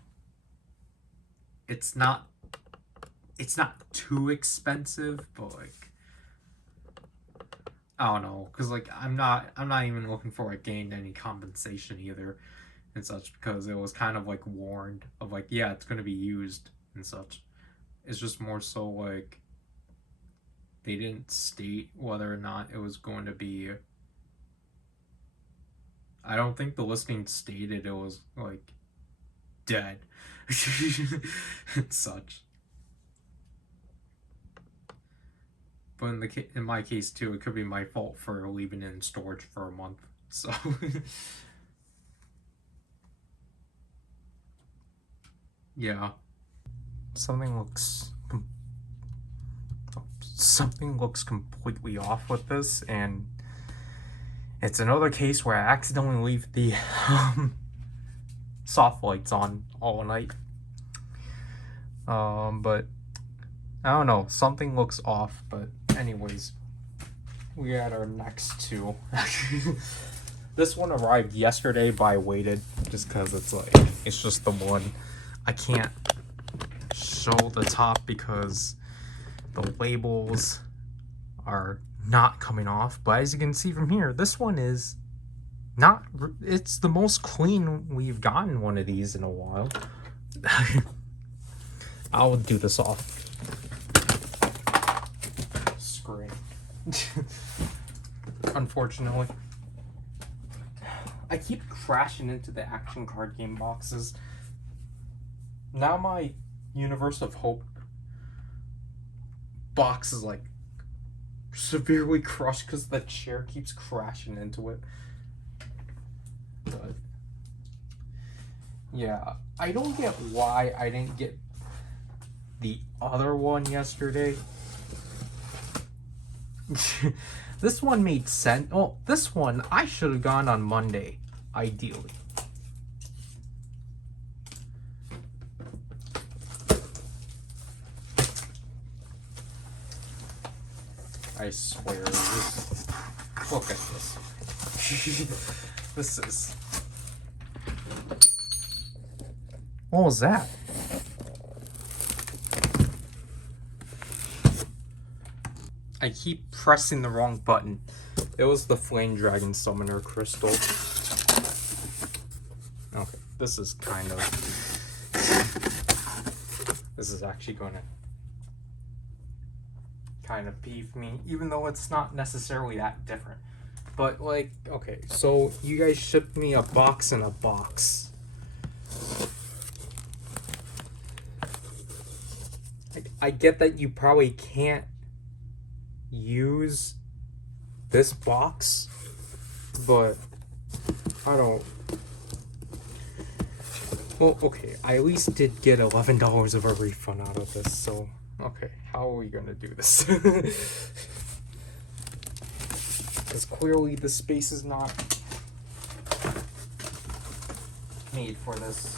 not too expensive, but like I don't know, because like I'm not even looking for like gained any compensation either and such, because it was kind of like warned of like, yeah, it's going to be used and such. It's just more so like they didn't state whether or not it was going to be. I don't think the listing stated it was like dead and such. But in my case too, it could be my fault for leaving it in storage for a month. So yeah, something looks completely off with this, and it's another case where I accidentally leave the soft lights on all night. But I don't know, something looks off. But anyways, we had our next 2. This one arrived yesterday, but I waited just because it's just the one. I can't show the top because the labels are not coming off, but as you can see from here, this one is not, it's the most clean we've gotten one of these in a while. I'll do this off screen. Unfortunately. I keep crashing into the action card game boxes. Now my Universe of Hope box is like severely crushed because the chair keeps crashing into it. But yeah, I don't get why I didn't get the other one yesterday. This one made sense. Oh, this one I should have gone on Monday, ideally. I swear, just look at this. This is. What was that? I keep pressing the wrong button. It was the Flame Dragon Summoner Crystal. Okay, this is kind of... This is actually gonna kind of beef me, even though it's not necessarily that different. But like, okay, so you guys shipped me a box in a box. I get that you probably can't use this box, but I don't. Well, okay, I at least did get $11 of a refund out of this, so okay, how are we gonna do this? Because clearly the space is not made for this.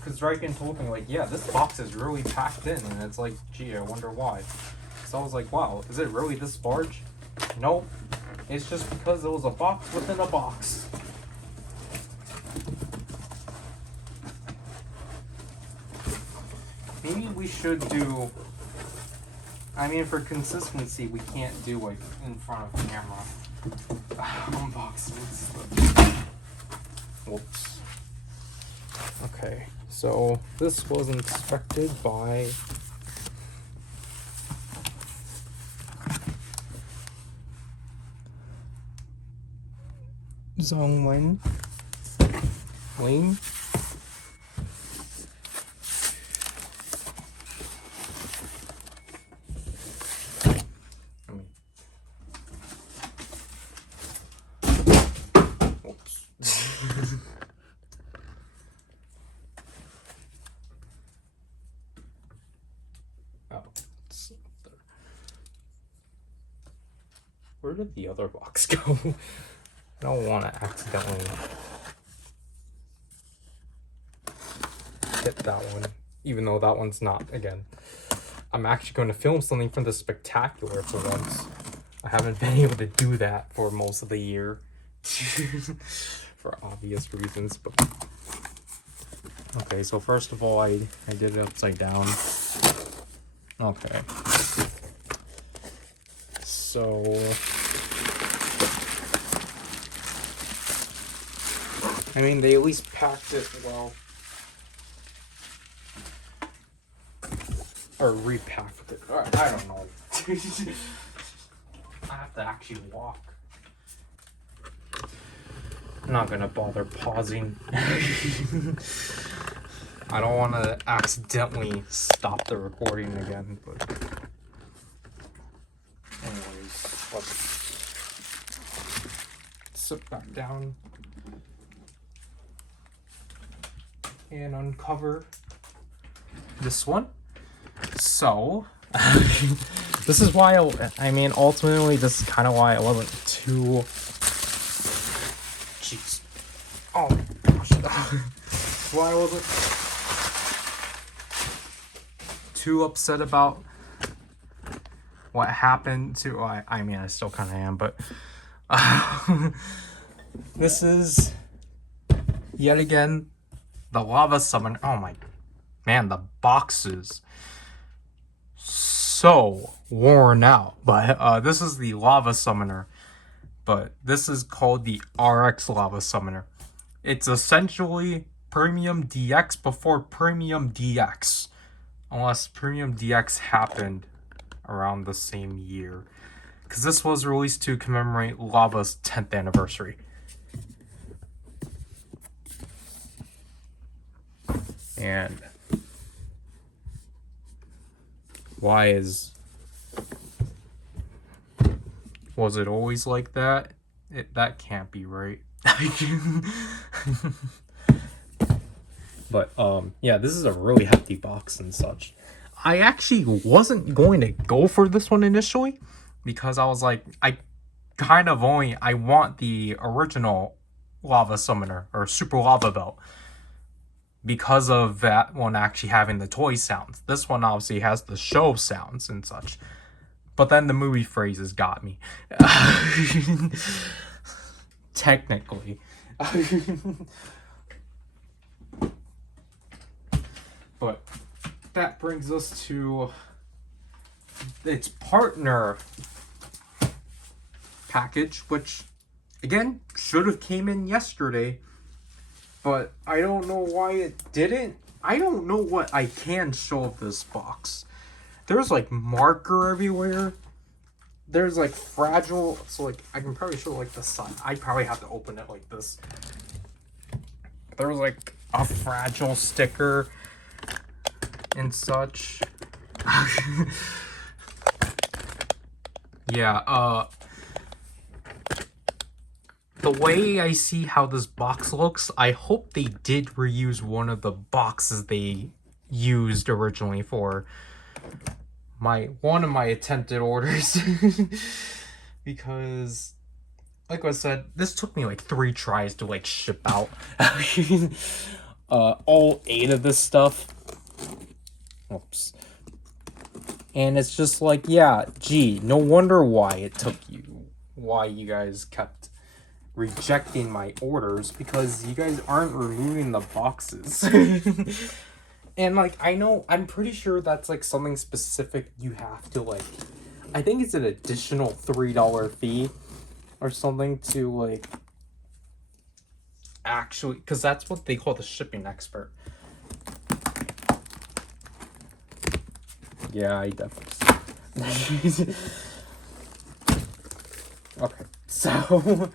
Because Zryken told me, like, yeah, this box is really packed in, and it's like, gee, I wonder why. So I was like, wow, is it really this large? Nope. It's just because it was a box within a box. Maybe we should do... I mean, for consistency, we can't do, like, in front of camera unboxings. Whoops. Okay, so this was inspected by... Zhongwen. Wayne. Oops. Oh, it's there. Where did the other box go? I don't want to accidentally hit that one, even though that one's not, again. I'm actually going to film something from the spectacular for once. I haven't been able to do that for most of the year. For obvious reasons, but... Okay, so first of all, I did it upside down. Okay. So... I mean, they at least packed it well. Or repacked it. Or, I don't know. I have to actually walk. I'm not gonna bother pausing. I don't want to accidentally stop the recording again, but... Anyways, let's sit back down. And uncover this one. So, this is why I mean, ultimately, this is kind of why I wasn't too... Jeez. Oh my gosh. Why I wasn't too upset about what happened to... I mean, I still kind of am, but... this is, yet again, the lava summon. Oh my man, the boxes so worn out. But this is the Lava Summoner. But this is called the RX Lava Summoner. It's essentially Premium DX before Premium DX. Unless Premium DX happened around the same year. Because this was released to commemorate Lava's 10th anniversary. And was it always like that? That can't be right. But yeah, this is a really hefty box and such. I actually wasn't going to go for this one initially because I was like, I want the original Lava Summoner or Super Lava Belt because of that one actually having the toy sounds. This one obviously has the show sounds and such. But then the movie phrases got me. Technically. But that brings us to its partner package, which again should have came in yesterday, but I don't know why it didn't. I don't know what I can show of this box. There's like marker everywhere. There's like fragile, so like I can probably show like the side. I probably have to open it like this. There's like a fragile sticker and such. Yeah, the way I see how this box looks, I hope they did reuse one of the boxes they used originally for one of my attempted orders. Because like I said, this took me like 3 tries to like ship out. All 8 of this stuff. Oops. And it's just like, yeah, gee, no wonder why you guys kept rejecting my orders, because you guys aren't removing the boxes. And like, I'm pretty sure that's like something specific you have to like, I think it's an additional $3 fee or something to like actually, because that's what they call the shipping expert. Yeah, I definitely. Okay, so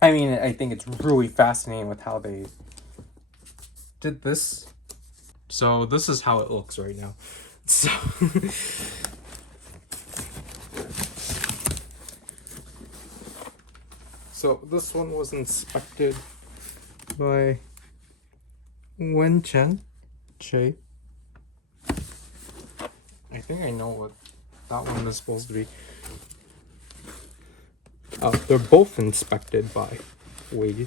I mean, I think it's really fascinating with how they did this. So this is how it looks right now. So so this one was inspected by Che. I think I know what that one is supposed to be. They're both inspected by Wei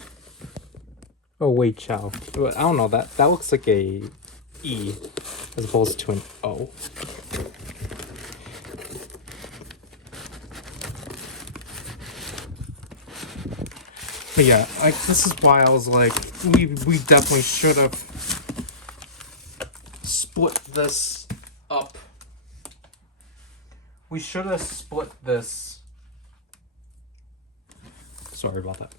Chow. But I don't know, that looks like a E as opposed to an O. But yeah, this is why I was like, we definitely should have split this up. We should have split this. Sorry about that.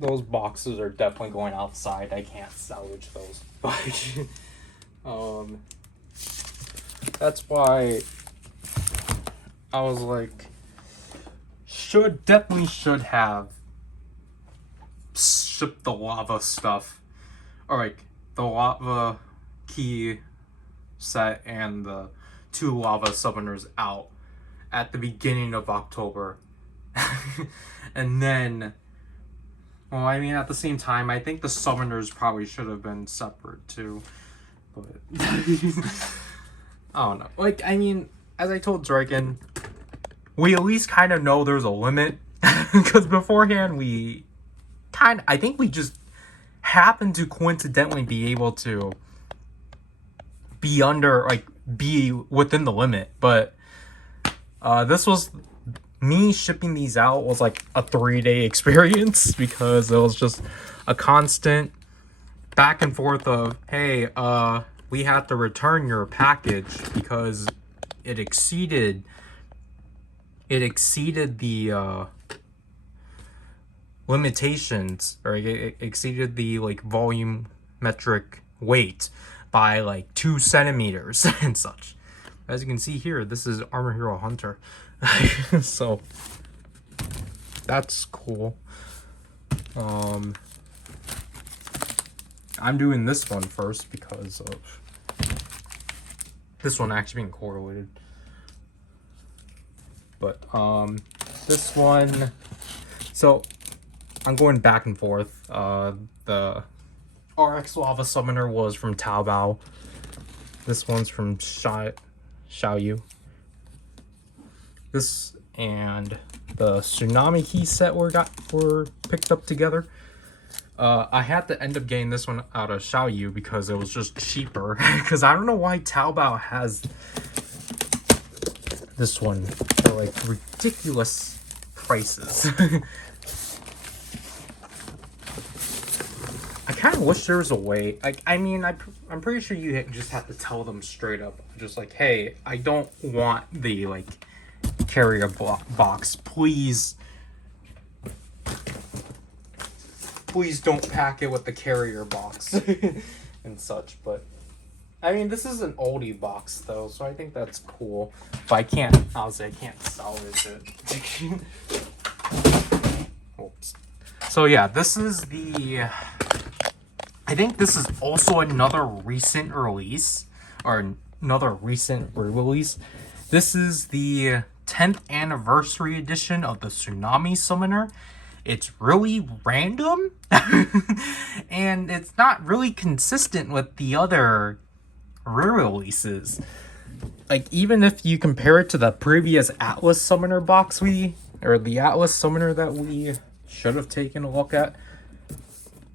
Those boxes are definitely going outside. I can't salvage those. But that's why I was like, definitely should have shipped the lava stuff, or like the lava key set and the 2 lava summoners out at the beginning of October. And then, well, I mean, at the same time, I think the summoners probably should have been separate too. But I don't know. Like, I mean, as I told Zryken, we at least kind of know there's a limit. Because beforehand, I think we just happened to coincidentally be able to be be within the limit. But this was, me shipping these out was like a 3-day experience, because it was just a constant back and forth of, hey, we had to return your package because it exceeded the limitations, or it exceeded the like volumetric weight by like 2 centimeters and such. As you can see here, this is Armor Hero Hunter. So that's cool. I'm doing this one first because of this one actually being correlated. But this one, so I'm going back and forth. The RX Lava Summoner was from Taobao. This one's from Xiaoyu. This and the Tsunami Key set were picked up together. I had to end up getting this one out of Xiaoyu because it was just cheaper. Because I don't know why Taobao has this one for like ridiculous prices. I kind of wish there was a way. Like, I mean, I'm pretty sure you just have to tell them straight up, just like, hey, I don't want the like carrier box. Please don't pack it with the carrier box and such. But I mean, this is an oldie box though, so I think that's cool. But I can't, obviously, I can't salvage it. Oops. So yeah, this is the. I think this is also another recent release, or another recent re-release. This is the 10th anniversary edition of the Tsunami Summoner. It's really random, and it's not really consistent with the other re-releases. Like, even if you compare it to the previous Atlas Summoner box or the Atlas Summoner that we should have taken a look at,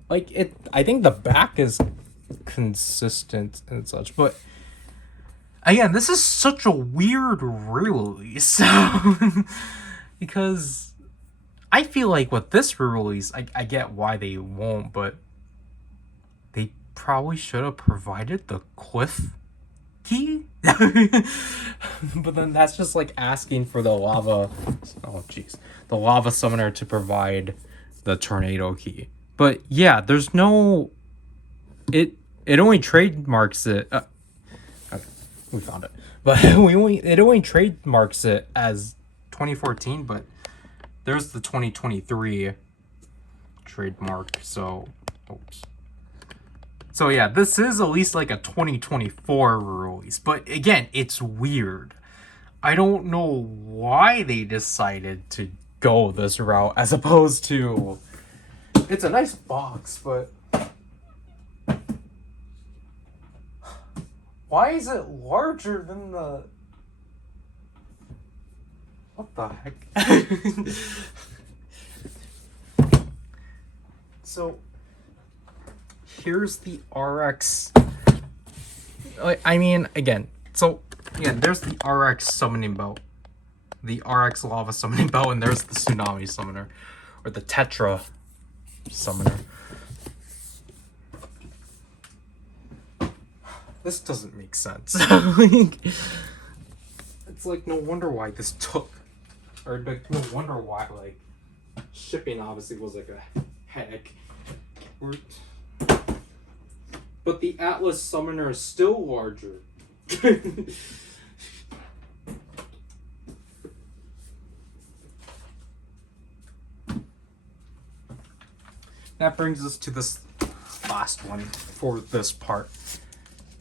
like, I think the back is consistent and such, but again, this is such a weird re-release. Because I feel like with this re-release, I get why they won't, but they probably should have provided the cliff key. But then that's just like asking for the lava summoner to provide the tornado key. But yeah, there's no, it only trademarks it. Okay, we found it. But it only trademarks it as 2014, but there's the 2023 trademark. So, oops. So yeah, this is at least like a 2024 release. But again, it's weird. I don't know why they decided to go this route as opposed to. It's a nice box, but why is it larger than the... What the heck? So, here's the RX... I mean, again, there's the RX summoning belt. The RX lava summoning belt, and there's the Tsunami summoner. Or the Tetra summoner. This doesn't make sense. It's like, no wonder why this took, or like, no wonder why like shipping obviously was like a headache. But the Atlas summoner is still larger. That brings us to this last one for this part.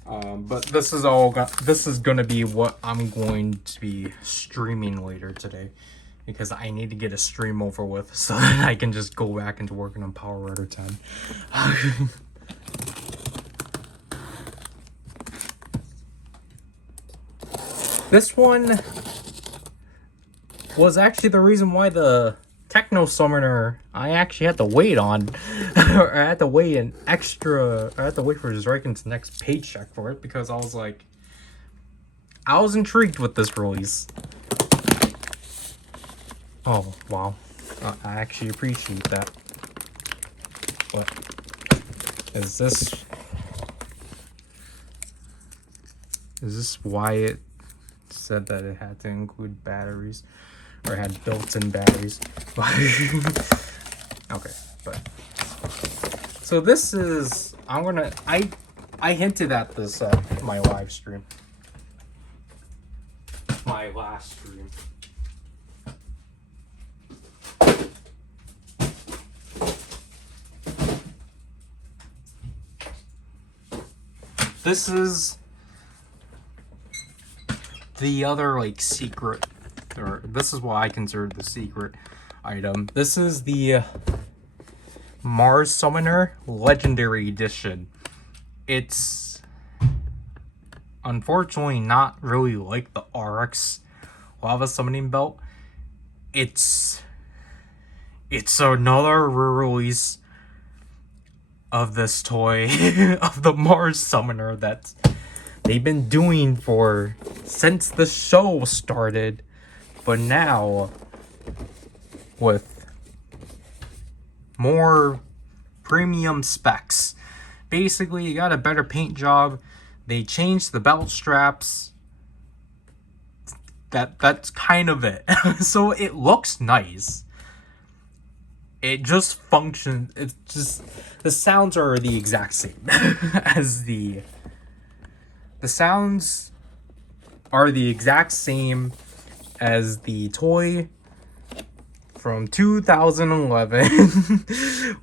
But this is gonna be what I'm going to be streaming later today, because I need to get a stream over with so that I can just go back into working on Power Rider 10. This one was actually the reason why the Techno Summoner I actually had to wait on, or I had to wait I had to wait for Zryken's next paycheck for it, because I was like, I was intrigued with this release. Oh, wow. I actually appreciate that. But Is this why it said that it had to include batteries, or had built-in batteries? Okay, but so this is, I hinted at this at my live stream, my last stream. This is the other, like, secret, or this is what I consider the secret item. This is the Mars Summoner Legendary Edition. It's unfortunately not really like the RX Lava Summoning Belt. It's another re-release of this toy of the Mars Summoner that they've been doing since the show started, but now with more premium specs. Basically, you got a better paint job. They changed the belt straps. That's kind of it. So it looks nice. It just functions. It's just, the sounds are the exact same as the sounds are the exact same as the toy from 2011,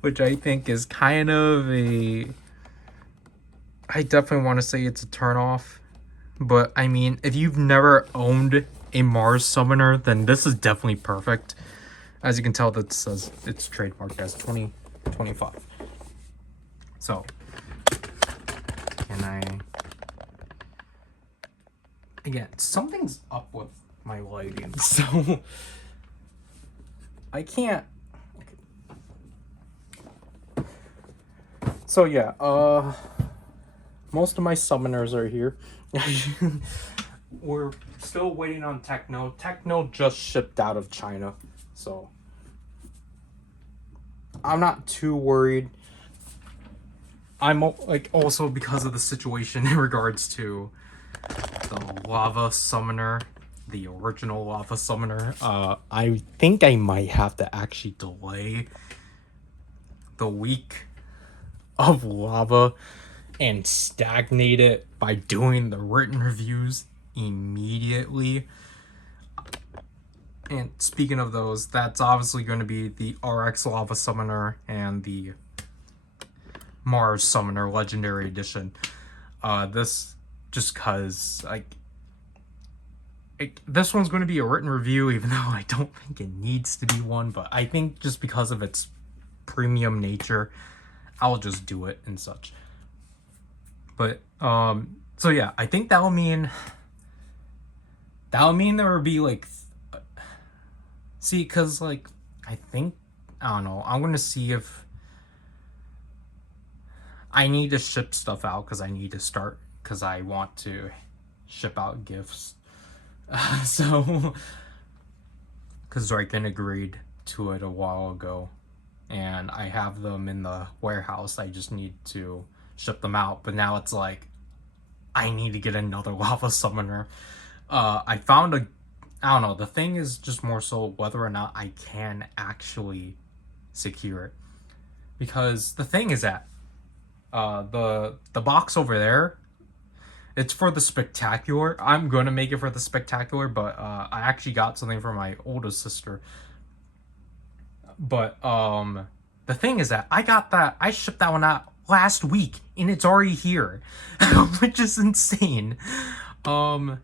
which I think is kind of I definitely want to say it's a turnoff. But I mean, if you've never owned a Mars Summoner, then this is definitely perfect. As you can tell, that says it's trademarked as 2025. So, can I... Again, something's up with my lighting, so I can't... So yeah, most of my summoners are here. We're still waiting on Techno. Techno just shipped out of China, so I'm not too worried. I'm like, also because of the situation in regards to the Lava Summoner, the original Lava Summoner, I think I might have to actually delay the week of Lava and stagnate it by doing the written reviews immediately. And speaking of those, that's obviously going to be the RX Lava Summoner and the Mars Summoner Legendary Edition. This just because this one's going to be a written review, even though I don't think it needs to be one, but I think just because of its premium nature, I'll just do it and such. But so yeah, I think that'll mean there will be like, see, because like I don't know, I'm gonna see if I need to ship stuff out, because I want to ship out gifts. So because Zryken agreed to it a while ago, and I have them in the warehouse. I just need to ship them out. But now it's like, I need to get another Lava Summoner. I found I don't know, the thing is just more so whether or not I can actually secure it. Because the thing is that the box over there, it's for the Spectacular. I'm gonna make it for the Spectacular, but I actually got something from my oldest sister. But the thing is that I shipped that one out last week, and it's already here, which is insane. I'm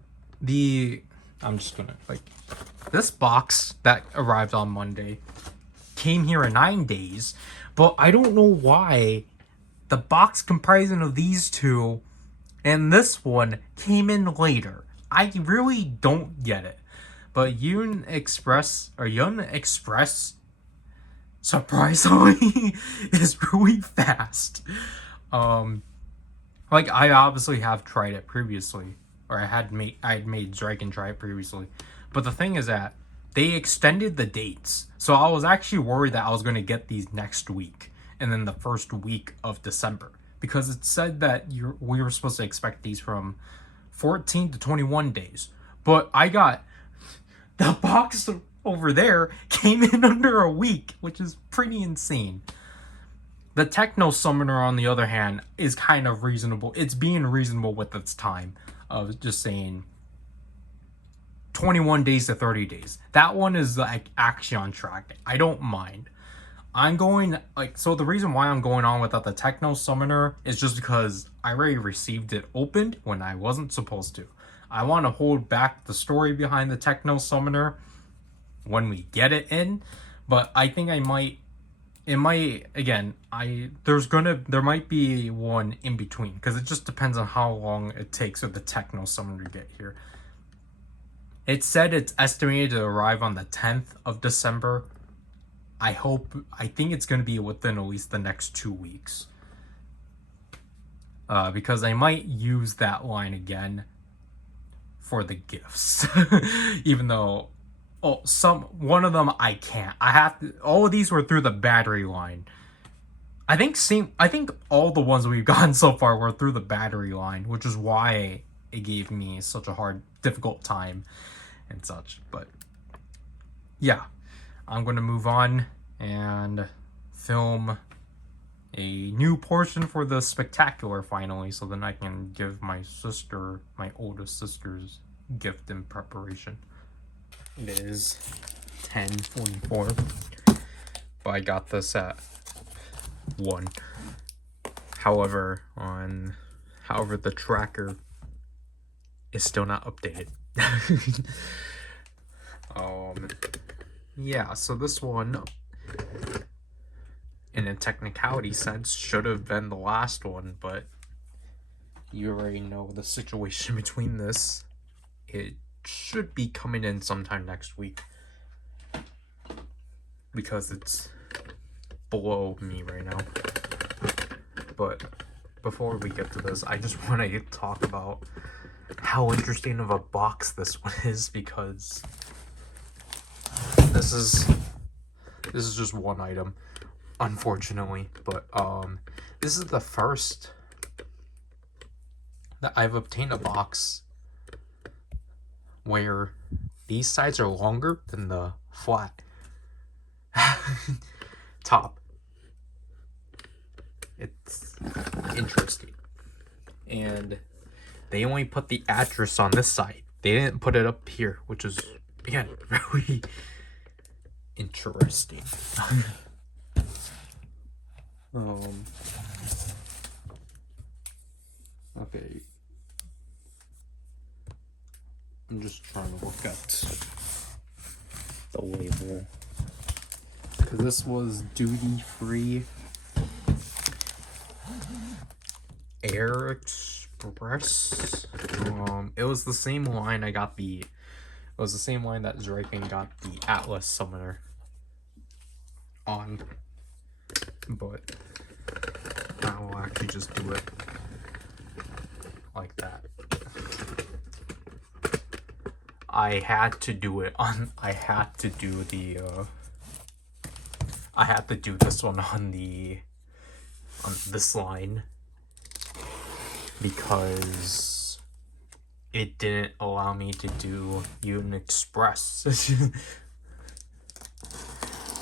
just gonna, like, this box that arrived on Monday came here in 9 days, but I don't know why the box comprising of these two and this one came in later. I really don't get it. But Yun Express, surprisingly, is really fast. Like, I obviously have tried it previously, or I had made Zryken try it previously. But the thing is that they extended the dates, so I was actually worried that I was going to get these next week, and then the first week of December. because it said that we were supposed to expect these from 14 to 21 days. But I got the box over there came in under a week, which is pretty insane. The Techno Summoner, on the other hand, is kind of reasonable. It's being reasonable with its time of just saying 21 days to 30 days. That one is like actually on track. I don't mind. I'm going, like, so the reason why I'm going on without the Techno Summoner is just because I already received it opened when I wasn't supposed to. I want to hold back the story behind the Techno Summoner when we get it in, but I think there might be one in between, because it just depends on how long it takes for the Techno Summoner to get here. It said it's estimated to arrive on the 10th of December. I think it's going to be within at least the next 2 weeks. Because I might use that line again for the gifts. Even though, one of them I can't. All of these were through the battery line. I think all the ones we've gotten so far were through the battery line, which is why it gave me such a difficult time and such. But yeah, I'm going to move on and film a new portion for the spectacular finally, so then I can give my oldest sister's gift in preparation. It is 10:44, but I got this at 1. However, the tracker is still not updated. Yeah, so this one, in a technicality sense, should have been the last one, but you already know the situation between this. It should be coming in sometime next week, because it's below me right now. But before we get to this, I just want to talk about how interesting of a box this one is, because this is just one item, unfortunately, but this is the first that I've obtained a box where these sides are longer than the flat top. It's interesting. And they only put the address on this side. They didn't put it up here, which is, again, very interesting. Okay. I'm just trying to look at the label, because this was duty-free Air Express. It was the same line that Zryken got the Atlas Summoner on, but I will actually just do it like that. I had to do this one on this line, because it didn't allow me to do Union Express.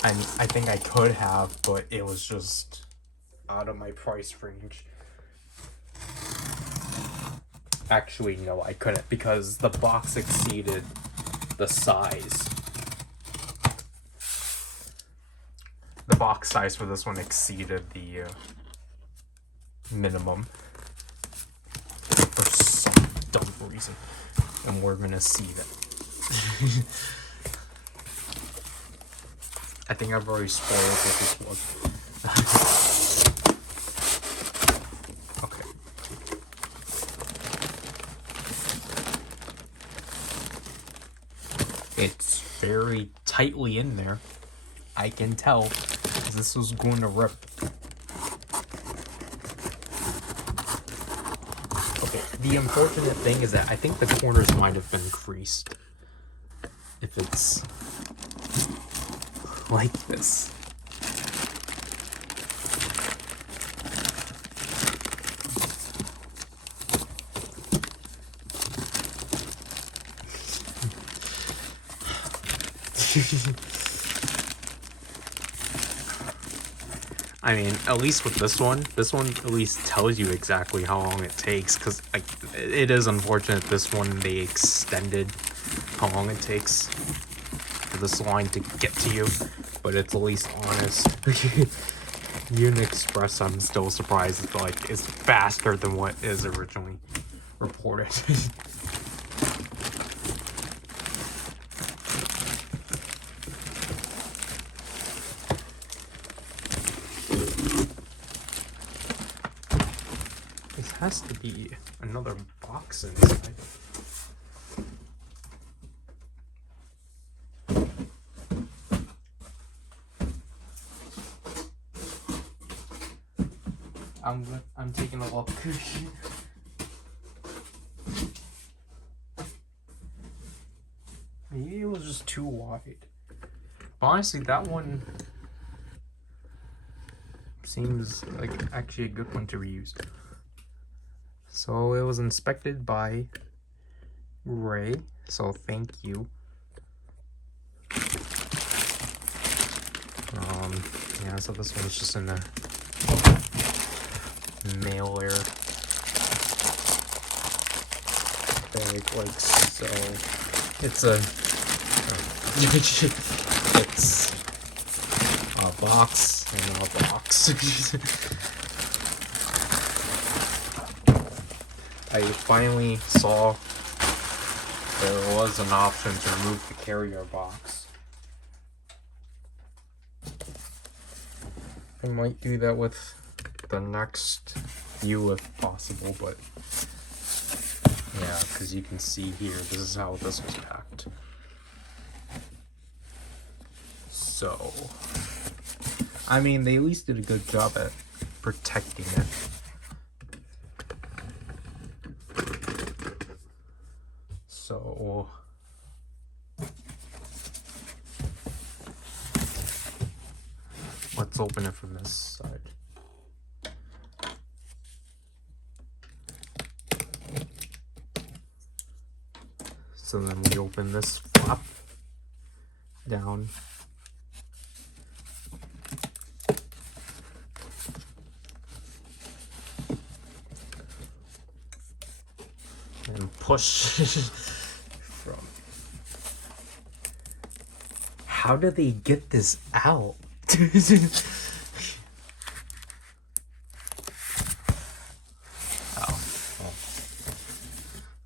I mean, I think I could have, but it was just out of my price range. Actually, no, I couldn't, because the box exceeded the size. The box size for this one exceeded the minimum for some dumb reason, and we're gonna see that. I think I've already spoiled what this was. Okay. It's very tightly in there. I can tell this was going to rip. Okay, the unfortunate thing is that I think the corners might have been creased. If it's like this. I mean, at least with this one at least tells you exactly how long it takes, because like, it is unfortunate this one they extended how long it takes for this line to get to you, but it's at least honest. Unit Express, I'm still surprised it's like is faster than what is originally reported. This has to be another box inside. I'm taking a look. Maybe it was just too wide. But honestly, that one seems like actually a good one to reuse. So it was inspected by Ray, so thank you. Yeah, so this one's just in a mailer bag, like so. It's a it's a box and a box. I finally saw there was an option to remove the carrier box. I might do that with the next view if possible, but yeah, because you can see here, this is how this was packed. So, I mean, they at least did a good job at protecting it. So, let's open it from this side. So then we open this flap down. And push from. How do they get this out?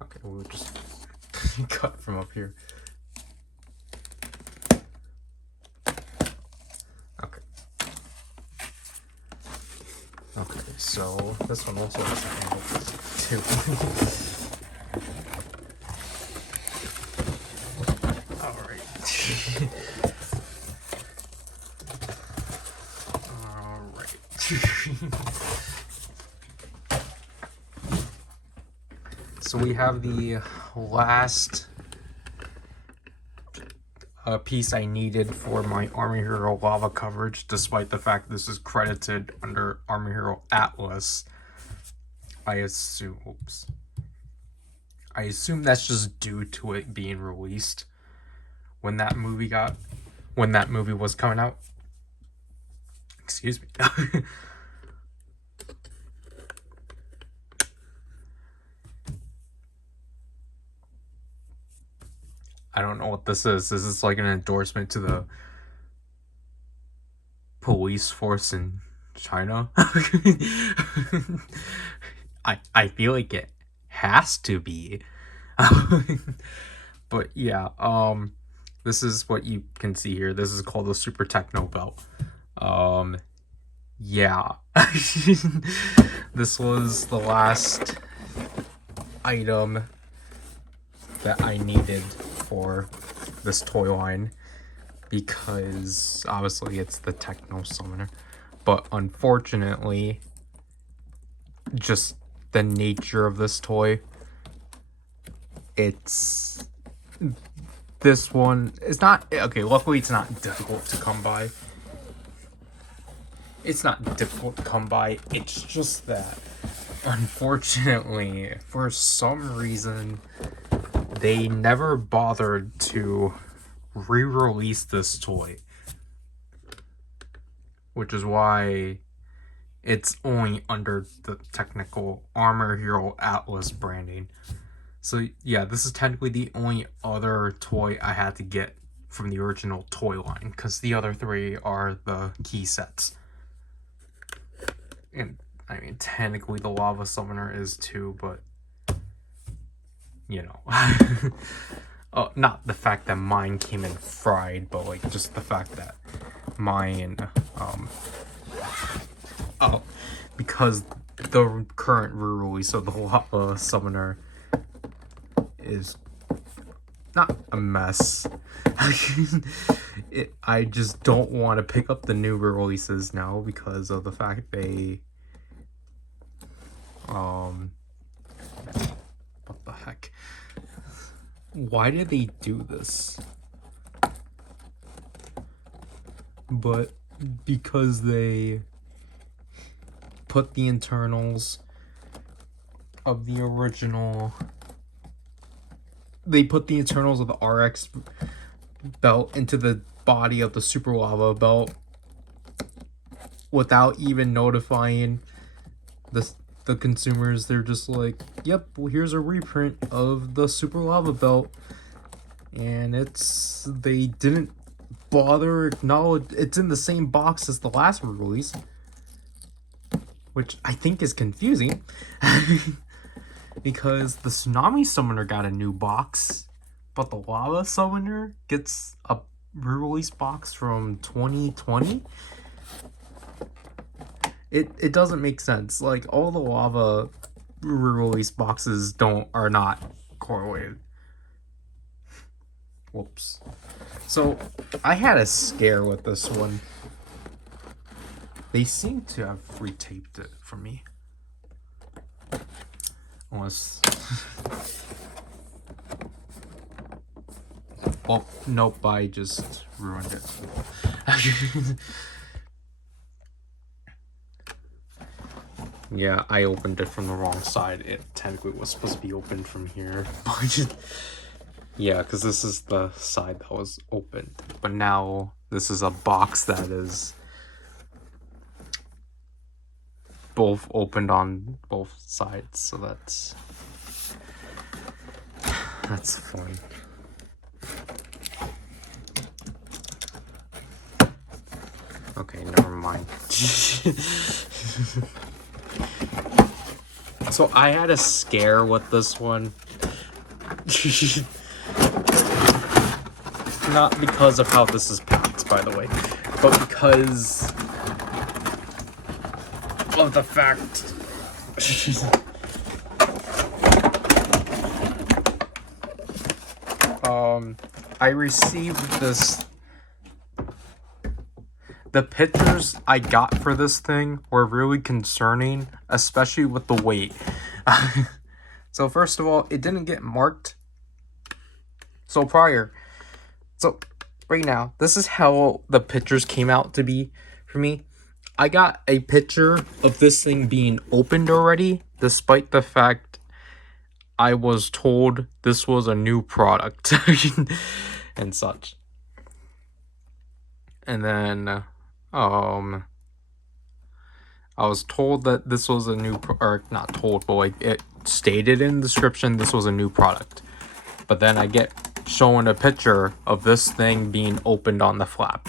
Okay, we'll just cut from up here. Okay. Okay, so this one also has a handle too. Alright. Alright. So we have the last piece I needed for my Army Hero Lava coverage, despite the fact this is credited under Army Hero Atlas. I assume that's just due to it being released when that movie was coming out. Excuse me. I don't know what this is. This is like an endorsement to the police force in China. I feel like it has to be. But yeah, this is what you can see here. This is called the Super Techno Belt. Yeah. This was the last item that I needed for this toy line, because obviously it's the Techno Summoner, but unfortunately, just the nature of this toy, this one is not okay. Luckily, it's not difficult to come by. It's just that, unfortunately, for some reason, they never bothered to re-released this toy, which is why it's only under the technical Armor Hero Atlas branding. So yeah, this is technically the only other toy I had to get from the original toy line, because the other three are the key sets. And I mean, technically the Lava Summoner is too, but you know. Not the fact that mine came in fried, but like just the fact that mine, because the current re-release of the Lava Summoner is not a mess. I just don't want to pick up the new releases now because of the fact they what the heck, why did they do this? But because they put the internals of the original, they put the internals of the RX belt into the body of the Super Lava belt without even notifying the consumers. They're just like, yep, well, here's a reprint of the Super Lava belt, and they didn't bother acknowledge it's in the same box as the last release, which I think is confusing. Because the Tsunami Summoner got a new box, but the Lava Summoner gets a re-release box from 2020. It doesn't make sense. Like, all the Lava re-release boxes are not correlated. Whoops. So I had a scare with this one. They seem to have retaped it for me. Unless... oh, nope, I just ruined it. Yeah, I opened it from the wrong side. It technically was supposed to be opened from here. Yeah, because this is the side that was opened. But now this is a box that is both opened on both sides, so that's fun. Okay, never mind. So I had a scare with this one. Not because of how this is packed, by the way, but because of the fact I received this. The pictures I got for this thing were really concerning, especially with the weight. So first of all, it didn't get marked. So right now, this is how the pictures came out to be for me. I got a picture of this thing being opened already, despite the fact I was told this was a new product and such. And then, I was told that this was a new, or not told, but like it stated in the description this was a new product. But then I get shown a picture of this thing being opened on the flap.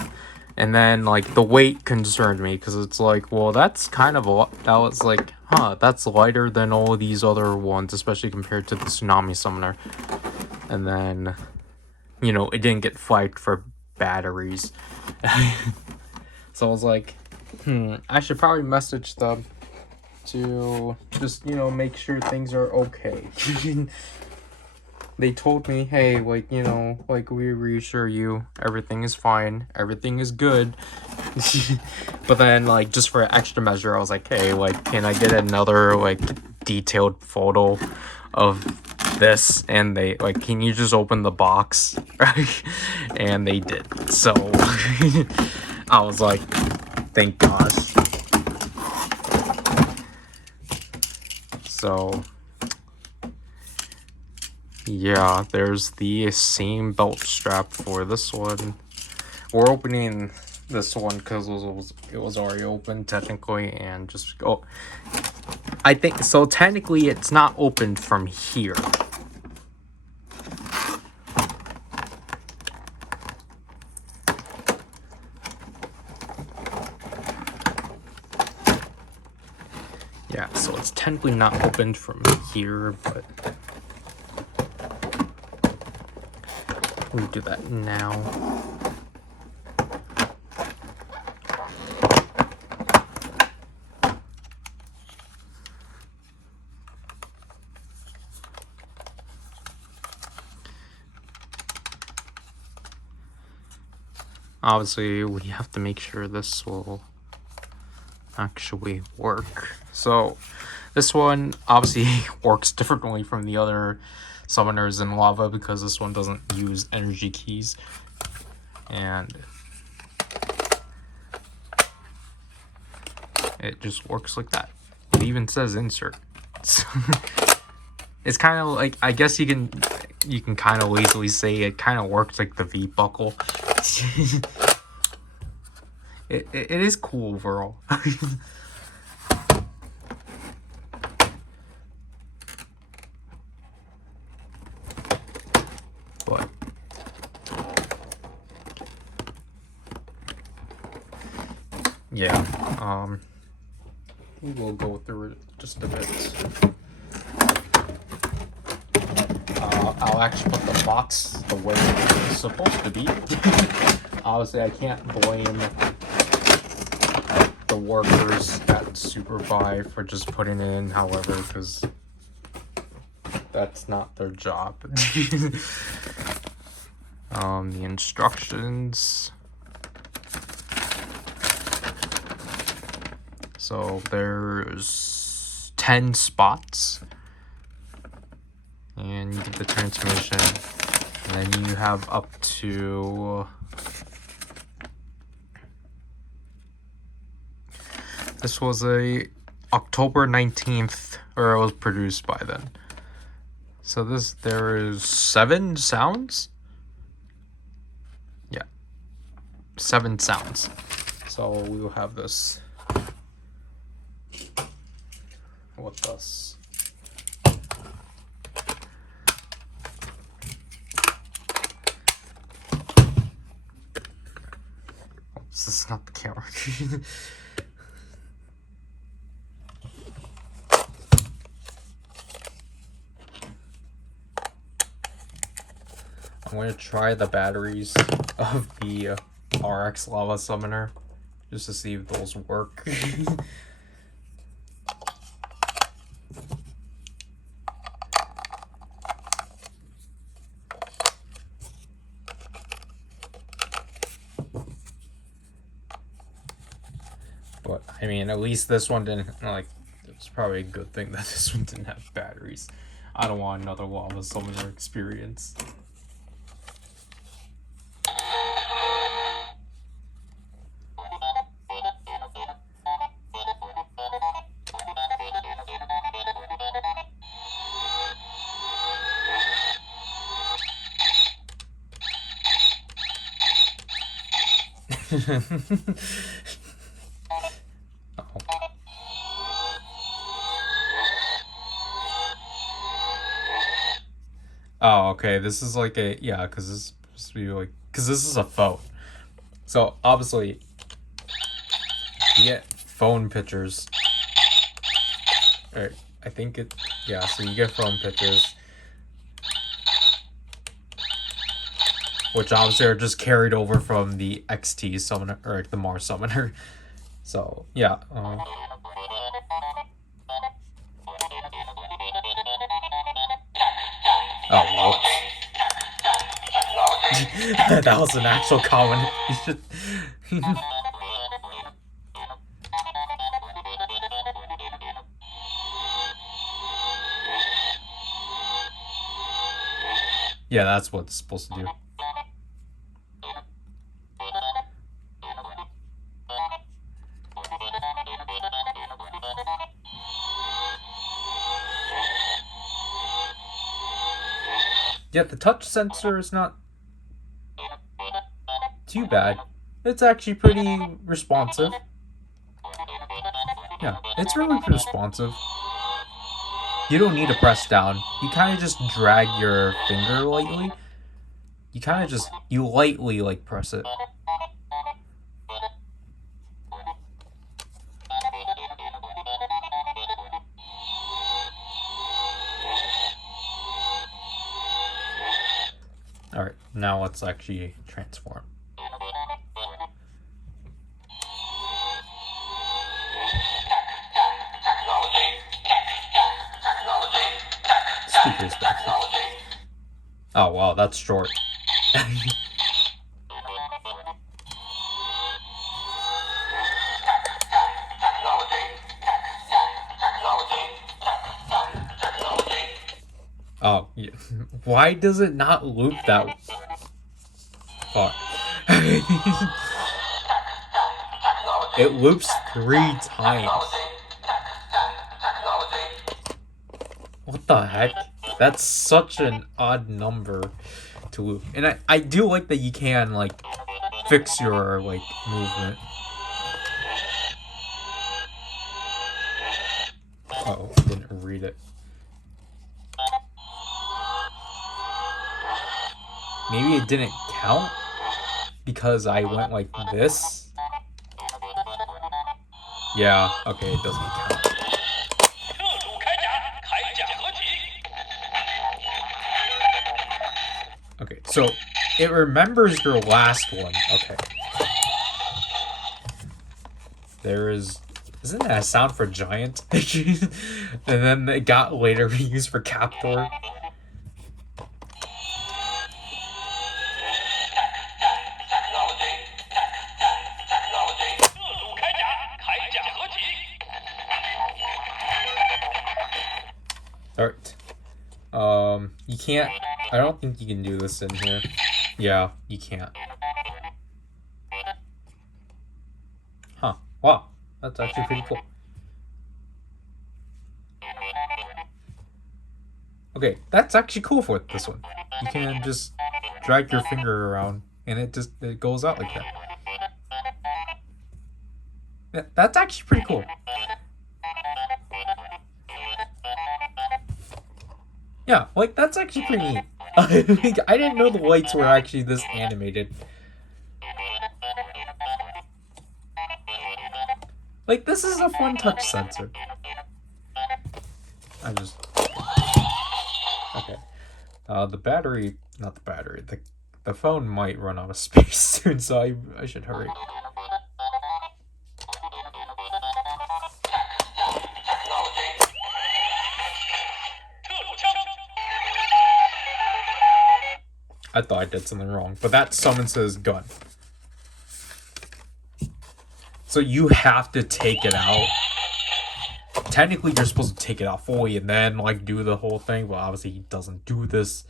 And then, like, the weight concerned me, because it's like, well, that's kind of a lot. That was like, that's lighter than all of these other ones, especially compared to the Tsunami Summoner. And then, you know, it didn't get flagged for batteries. So I was like, I should probably message them to just, you know, make sure things are okay. They told me, hey, like, you know, like, we reassure you everything is fine, everything is good. But then, like, just for extra measure, I was like, hey, like, can I get another, like, detailed photo of this? And they, like, can you just open the box? And they did. So I was like, thank God. Yeah, there's the same belt strap for this one. We're opening this one because it was already open technically, and just I think so. Technically, it's not opened from here. Yeah, so it's technically not opened from here, but we'll do that now. Obviously, we have to make sure this will actually work. So this one obviously works differently from the other summoners in lava because this one doesn't use energy keys, and it just works like that. It even says insert. It's kind of like, I guess you can kind of lazily say it kind of works like the V buckle. It is cool overall. But yeah, we'll go through it just a bit. I'll actually put the box the way it's supposed to be. Obviously, I can't blame the workers at Superbuy for just putting it in, however, because that's not their job. The instructions. So there's 10 spots, and you get the transformation, and then you have up to, this was a October 19th, or it was produced by then. So there is 7 sounds. Yeah, 7 sounds. So we will have this with us. This is not the camera. I'm going to try the batteries of the RX Lava Summoner just to see if those work. But I mean, at least this one didn't, like, it's probably a good thing that this one didn't have batteries. I don't want another Lava Summoner experience. Oh, okay. This is like a, yeah, because this is supposed to be like, because this is a phone. So obviously, you get phone pictures. Alright, I think it, yeah, so you get phone pictures, which obviously are just carried over from the XT summoner, or the Mars summoner. So, yeah. Oh, whoops. That was an actual comment. Yeah, that's what it's supposed to do. Yeah, the touch sensor is not too bad. It's actually pretty responsive. Yeah, it's really responsive. You don't need to press down. You kind of just drag your finger lightly. You lightly like press it. Alright, now let's actually transform. Speakers back here. Oh wow, that's short. Oh, yeah. Why does it not loop that far? It loops 3 times. What the heck? That's such an odd number to loop. And I do like that you can, like, fix your, like, movement. Uh-oh, didn't read it. Maybe it didn't count because I went like this. Yeah, okay, it doesn't count. Okay, so it remembers your last one. Okay. Isn't that a sound for giant? And then it got later used for captor. Alright. You can't... I don't think you can do this in here. Yeah, you can't. Huh. Wow. That's actually pretty cool. Okay, that's actually cool for this one. You can just drag your finger around and it goes out like that. Yeah, that's actually pretty cool. Yeah, like, that's actually pretty neat. I didn't know the lights were actually this animated. Like, this is a fun touch sensor. Okay. The battery... Not the battery. The phone might run out of space soon, so I should hurry. I thought I did something wrong, but that summons his gun. So you have to take it out. Technically, you're supposed to take it out fully and then, like, do the whole thing, but obviously he doesn't do this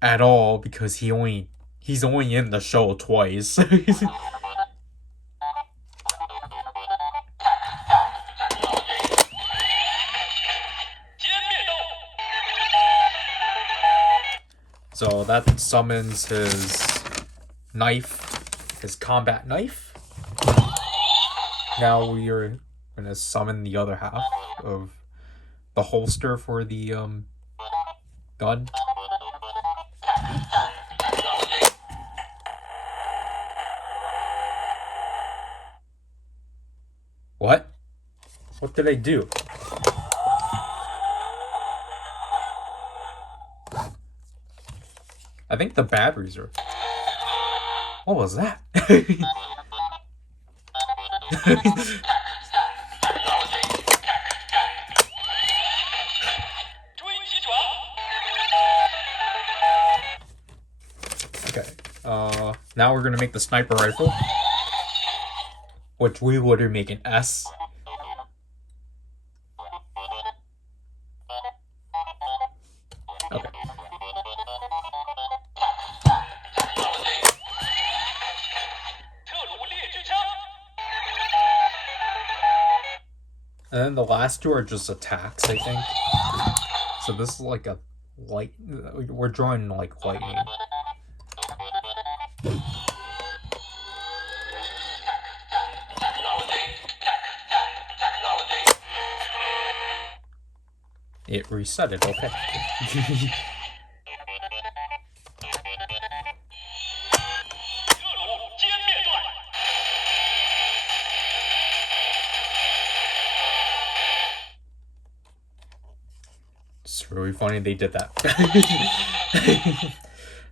at all because he's only in the show twice. So that summons his knife, his combat knife. Now we are going to summon the other half of the holster for the gun. What? What did I do? I think the batteries are... What was that? Okay. Now we're gonna make the sniper rifle, which we would make an S. Okay. And then the last two are just attacks, I think. So this is like a light. We're drawing like lightning. It reset it, okay. It's really funny they did that.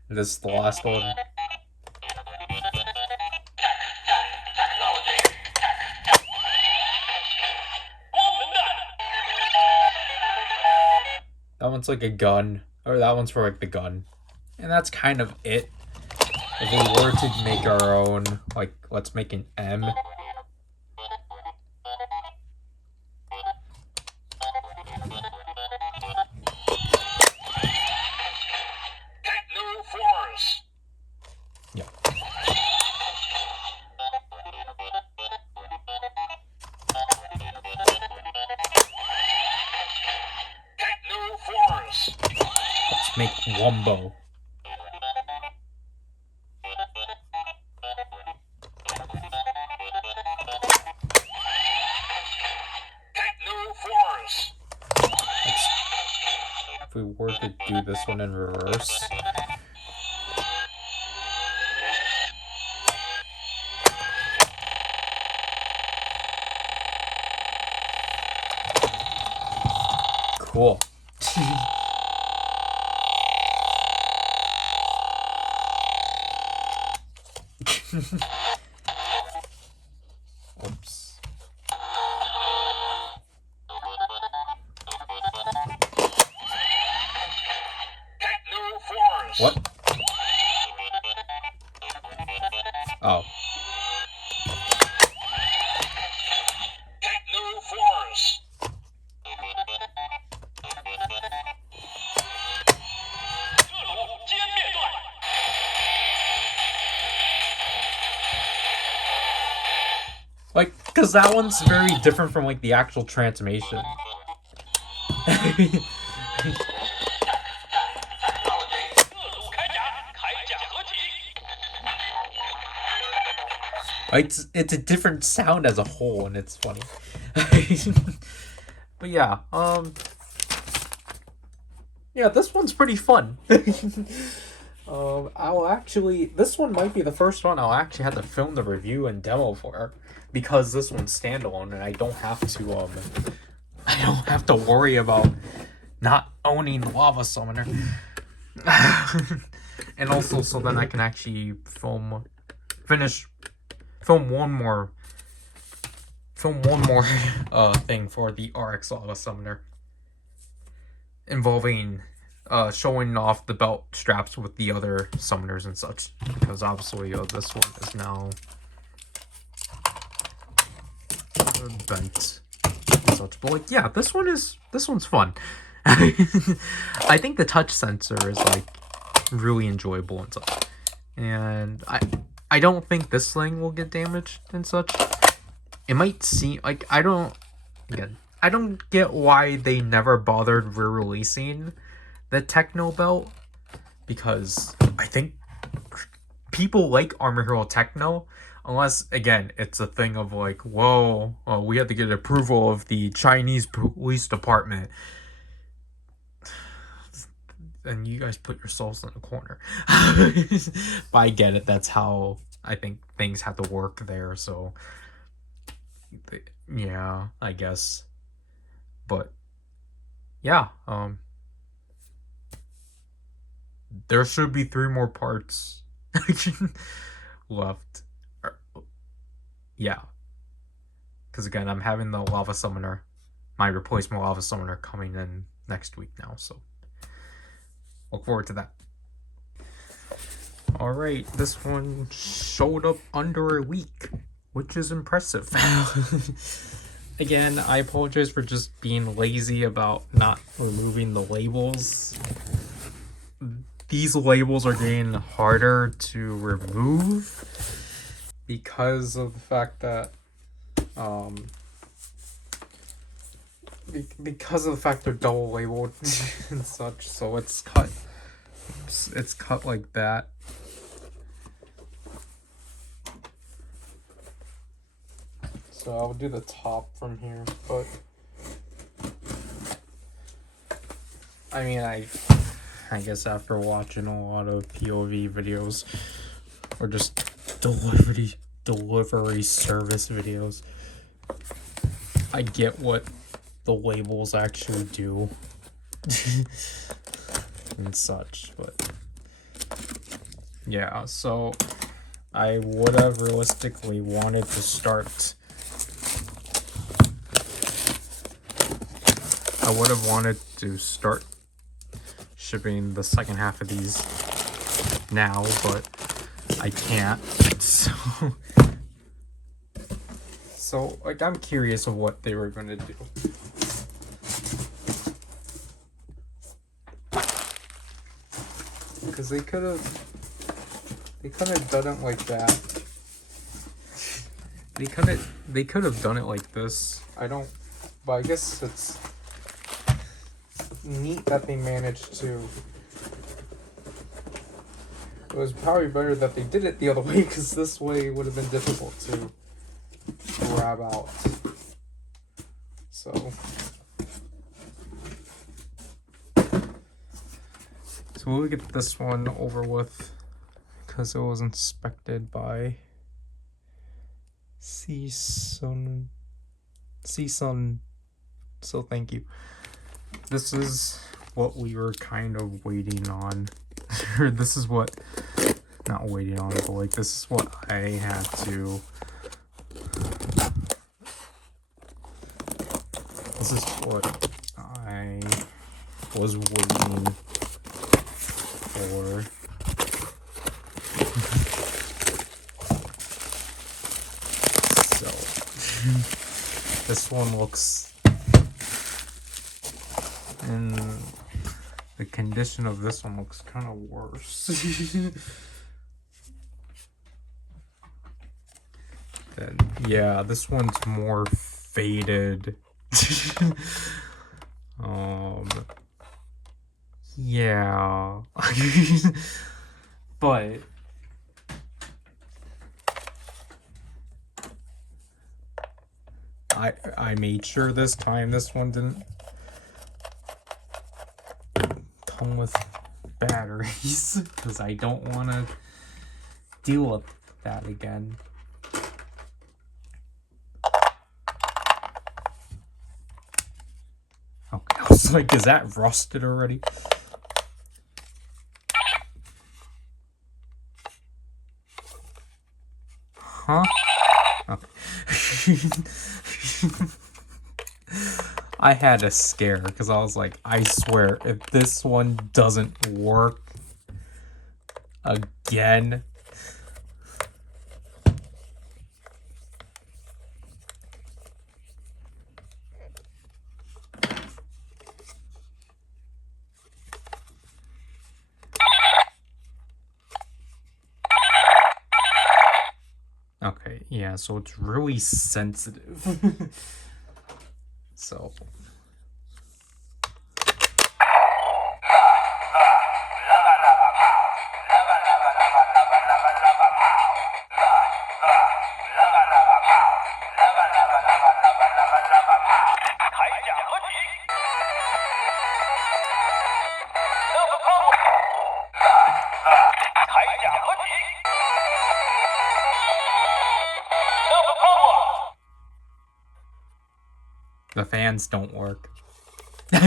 This is the last one. That one's like a gun, or that one's for like the gun. And that's kind of it. If we were to make our own, like, let's make an M. Yeah. Let's make Wumbo. If we were to do this one in reverse. Cool. Oops. What? Oh. Like, because that one's very different from, like, the actual transformation. It's a different sound as a whole, and it's funny. But yeah, yeah, this one's pretty fun. I'll actually, this one might be the first one I'll actually have to film the review and demo for, because this one's standalone, and I don't have to worry about not owning Lava Summoner. And also, so then I can actually film one more thing for the RX Lava Summoner, involving showing off the belt straps with the other summoners and such, because obviously this one is now bent and such. But like, yeah, this one's fun. I think the touch sensor is like really enjoyable and such, and I don't think this thing will get damaged and such. It might seem like I don't get why they never bothered re-releasing the Techno belt, because I think people like Armor Hero Techno, unless again it's a thing of like, whoa, we have to get approval of the Chinese police department, and you guys put yourselves in a corner. But I get it, that's how I think things have to work there, so yeah, I guess. But yeah, there should be 3 more parts left. Yeah, because again, I'm having the Lava Summoner, my replacement Lava Summoner, coming in next week now, so look forward to that. Alright, this one showed up under a week, which is impressive. Again, I apologize for just being lazy about not removing the labels. These labels are getting harder to remove because of the fact that because of the fact they're double labeled and such, so it's cut. It's cut like that. So I'll do the top from here, but I mean, I guess after watching a lot of POV videos or just delivery service videos, I get what the labels actually do and such, but yeah, so I would have realistically wanted to start. I would have wanted to start shipping the second half of these now, but I can't. So like, I'm curious of what they were gonna do. Because they could have done it like that. They could have done it like this. But I guess it's neat that they managed to. It was probably better that they did it the other way, because this way it would have been difficult to grab out. So we'll get this one over with, because it was inspected by CSUN. So thank you. This is what we were kind of waiting on. Or this is what, not waiting on, but like, this is what I had to. This is what I was waiting for. So, this one looks, and the condition of this one looks kind of worse. Then, yeah, this one's more faded. Yeah. But I made sure this time this one didn't come with batteries, because I don't want to deal with that again. Okay, I was like, is that rusted already? Huh? Okay. I had a scare, because I was like, I swear, if this one doesn't work again. Okay, yeah, so it's really sensitive. So. The fans don't work. I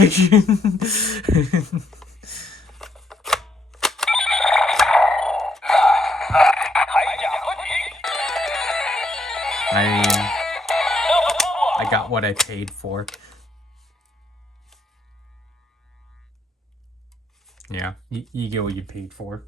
mean, I got what I paid for. Yeah, you get what you paid for.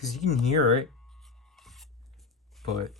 because you can hear it, but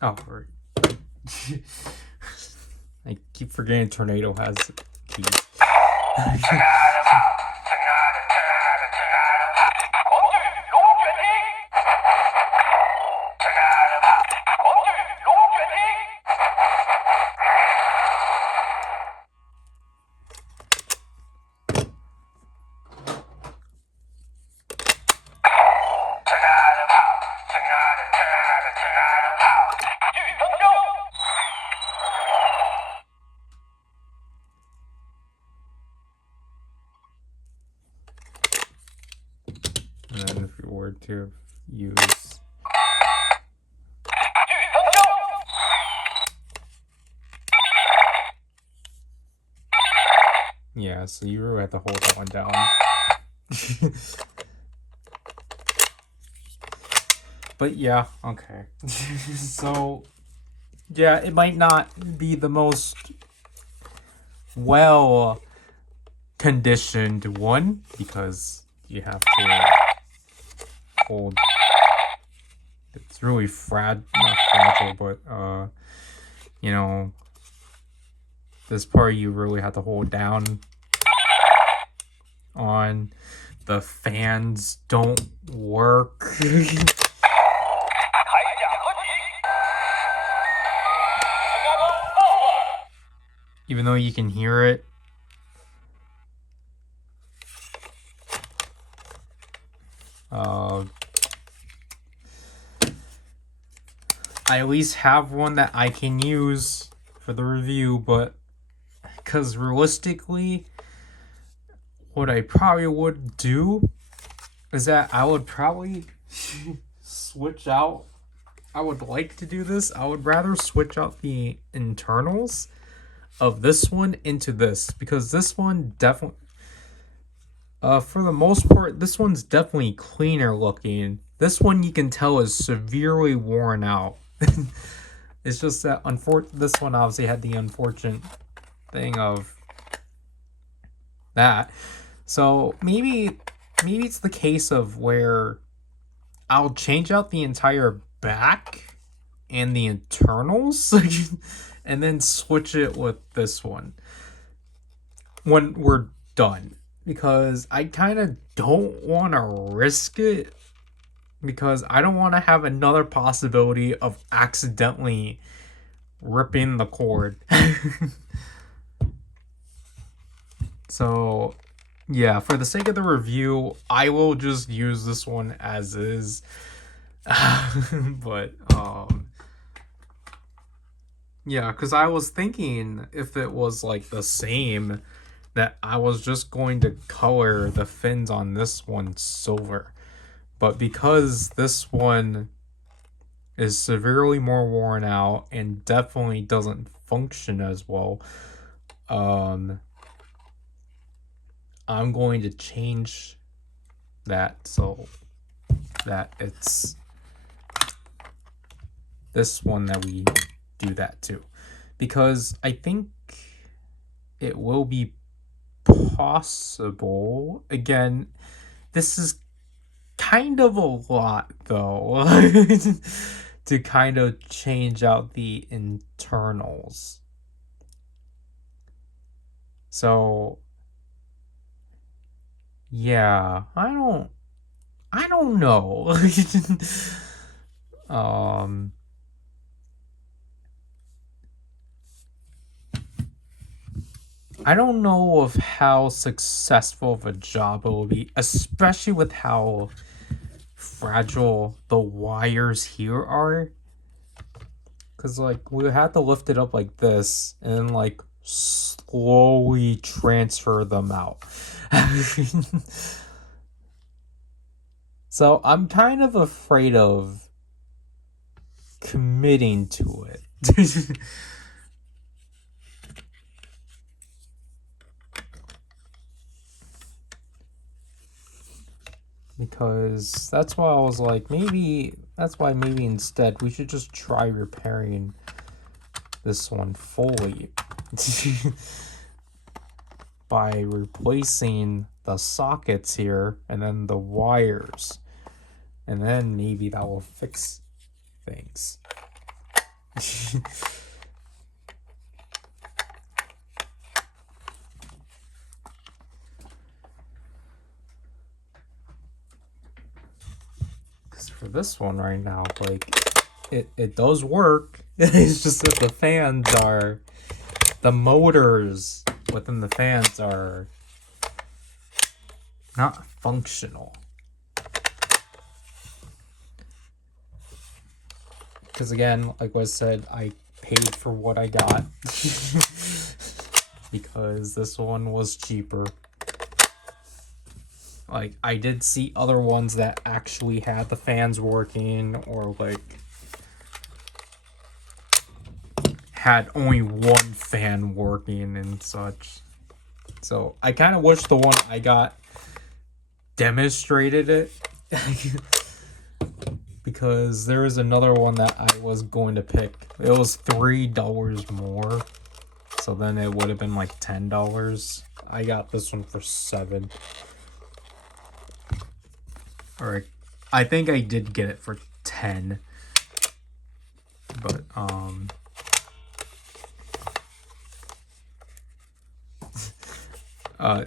oh, right. I keep forgetting Tornado has keys. And then if you were to use yeah, so you really have to hold that one down. But yeah, okay. So yeah, it might not be the most well conditioned one because you have to hold. It's really not fragile, but you know, this part you really have to hold down on. The fans don't work. Even though you can hear it. I at least have one that I can use for the review, but because realistically, what I probably would do is that I would probably switch out. I would like to do this. I would rather switch out the internals of this one into this, because this one definitely, for the most part, this one's definitely cleaner looking. This one you can tell is severely worn out. It's just that this one obviously had the unfortunate thing of that. So maybe it's the case of where I'll change out the entire back and the internals and then switch it with this one when we're done, because I kind of don't want to risk it, because I don't want to have another possibility of accidentally ripping the cord. So yeah, for the sake of the review, I will just use this one as is. But yeah, because I was thinking if it was like the same, that I was just going to color the fins on this one silver. But because this one is severely more worn out and definitely doesn't function as well, I'm going to change that so that it's this one that we do that too. Because I think it will be possible. Again, this is kind of a lot though to kind of change out the internals. So yeah, I don't know. I don't know of how successful of a job it will be, especially with how fragile the wires here are. Because, like, we have to lift it up like this and then, like, slowly transfer them out. So I'm kind of afraid of committing to it. Because that's why I was like, maybe instead we should just try repairing this one fully by replacing the sockets here and then the wires, and then maybe that will fix things. Because for this one right now, like, it does work. It's just that the motors within the fans are not functional. Because again, like I said, I paid for what I got. Because this one was cheaper. Like, I did see other ones that actually had the fans working, or like had only one fan working and such. So I kind of wish the one I got demonstrated it. Because there is another one that I was going to pick. It was $3 more. So then it would have been like $10. I got this one for $7. Or I think I did get it for $10. But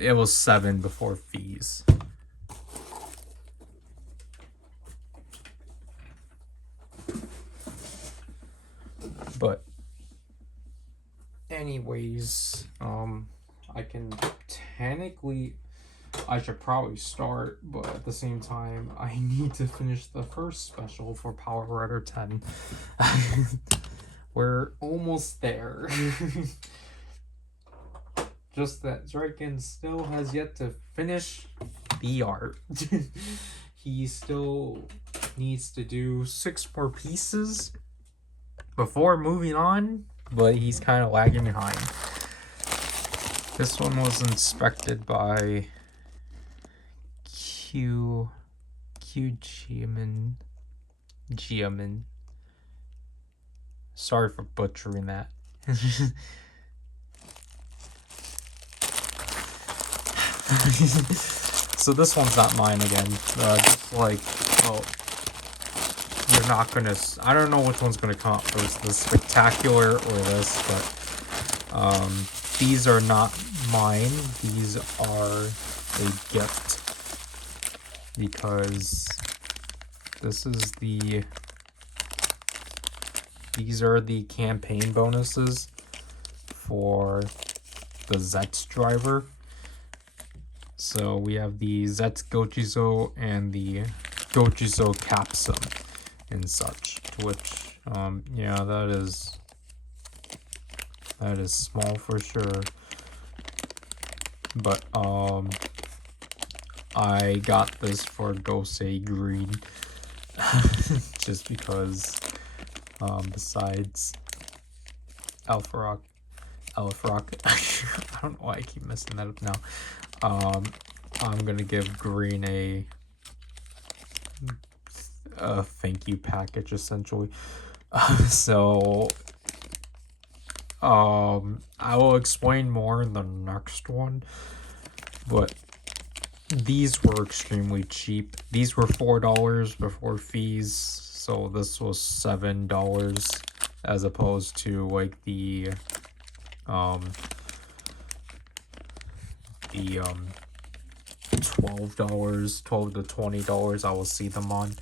it was $7 before fees. But anyways, I can technically, I should probably start, but at the same time, I need to finish the first special for Power Rider 10. We're almost there. Just that Zryken still has yet to finish the art. He still needs to do 6 more pieces before moving on, but he's kind of lagging behind. This one was inspected by Jiamin. Sorry for butchering that. So this one's not mine again. Just like, well, you're not gonna. I don't know which one's gonna come up first, the spectacular or this, but these are not mine. These are a gift because this is the. These are the campaign bonuses for the Zets driver. So we have the Zets Gochizo and the Gochizo Capsum and such, which yeah, that is small for sure. But I got this for Gosei Green just because besides Alpha Rock I don't know why I keep messing that up now. I'm gonna give Green a thank you package essentially. So I will explain more in the next one, but these were extremely cheap. These were $4 before fees, so this was $7 as opposed to like the $12 to $20 I will see them on.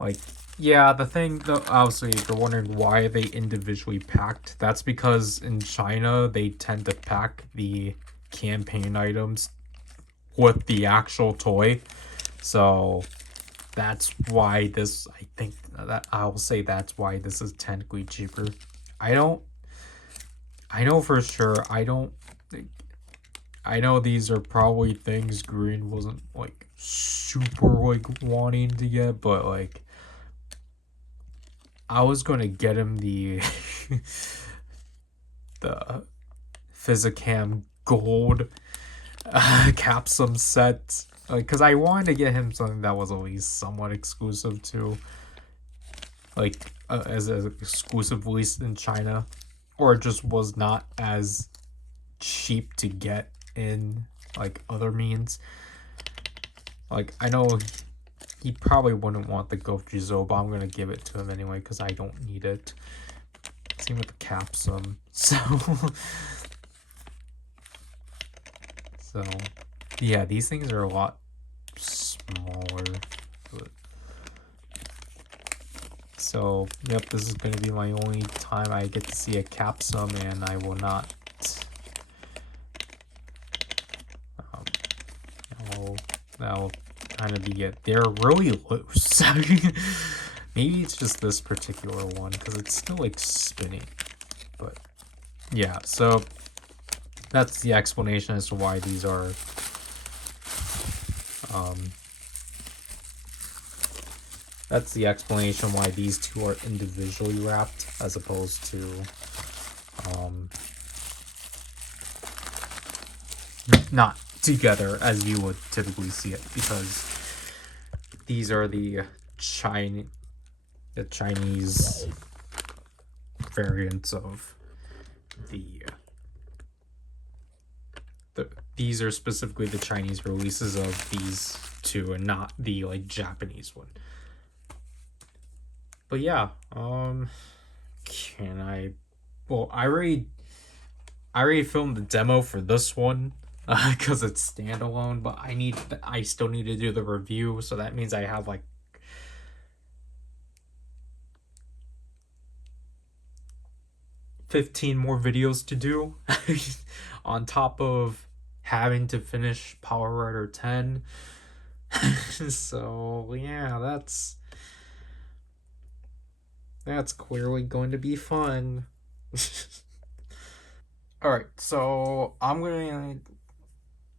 Like, yeah, the thing though, obviously if you're wondering why they individually packed, that's because in China they tend to pack the campaign items with the actual toy. So that's why this, I think that I'll say that's why this is technically cheaper. I I know for sure. I know these are probably things Green wasn't like super like wanting to get, but like I was gonna get him the the Physicam Gold Capsum set, because I wanted to get him something that was at least somewhat exclusive to, like, as an exclusive release in China, or it just was not as cheap to get in like other means. Like, I know he probably wouldn't want the Gofuzo, but I'm gonna give it to him anyway because I don't need it. Same with the Capsum. So yeah, these things are a lot smaller. But... So yep, this is gonna be my only time I get to see a Capsum, and I will not. That'll kind of be it. They're really loose. Maybe it's just this particular one because it's still like spinning. But yeah, so that's the explanation as to why these are that's the explanation why these two are individually wrapped as opposed to not together as you would typically see it, because these are the Chinese variants of these are specifically the Chinese releases of these two and not the like Japanese one. But yeah, can I, well, I already filmed the demo for this one because it's standalone, but I still need to do the review, so that means I have like 15 more videos to do on top of having to finish Power Rider 10. So yeah, that's clearly going to be fun. Alright, so I'm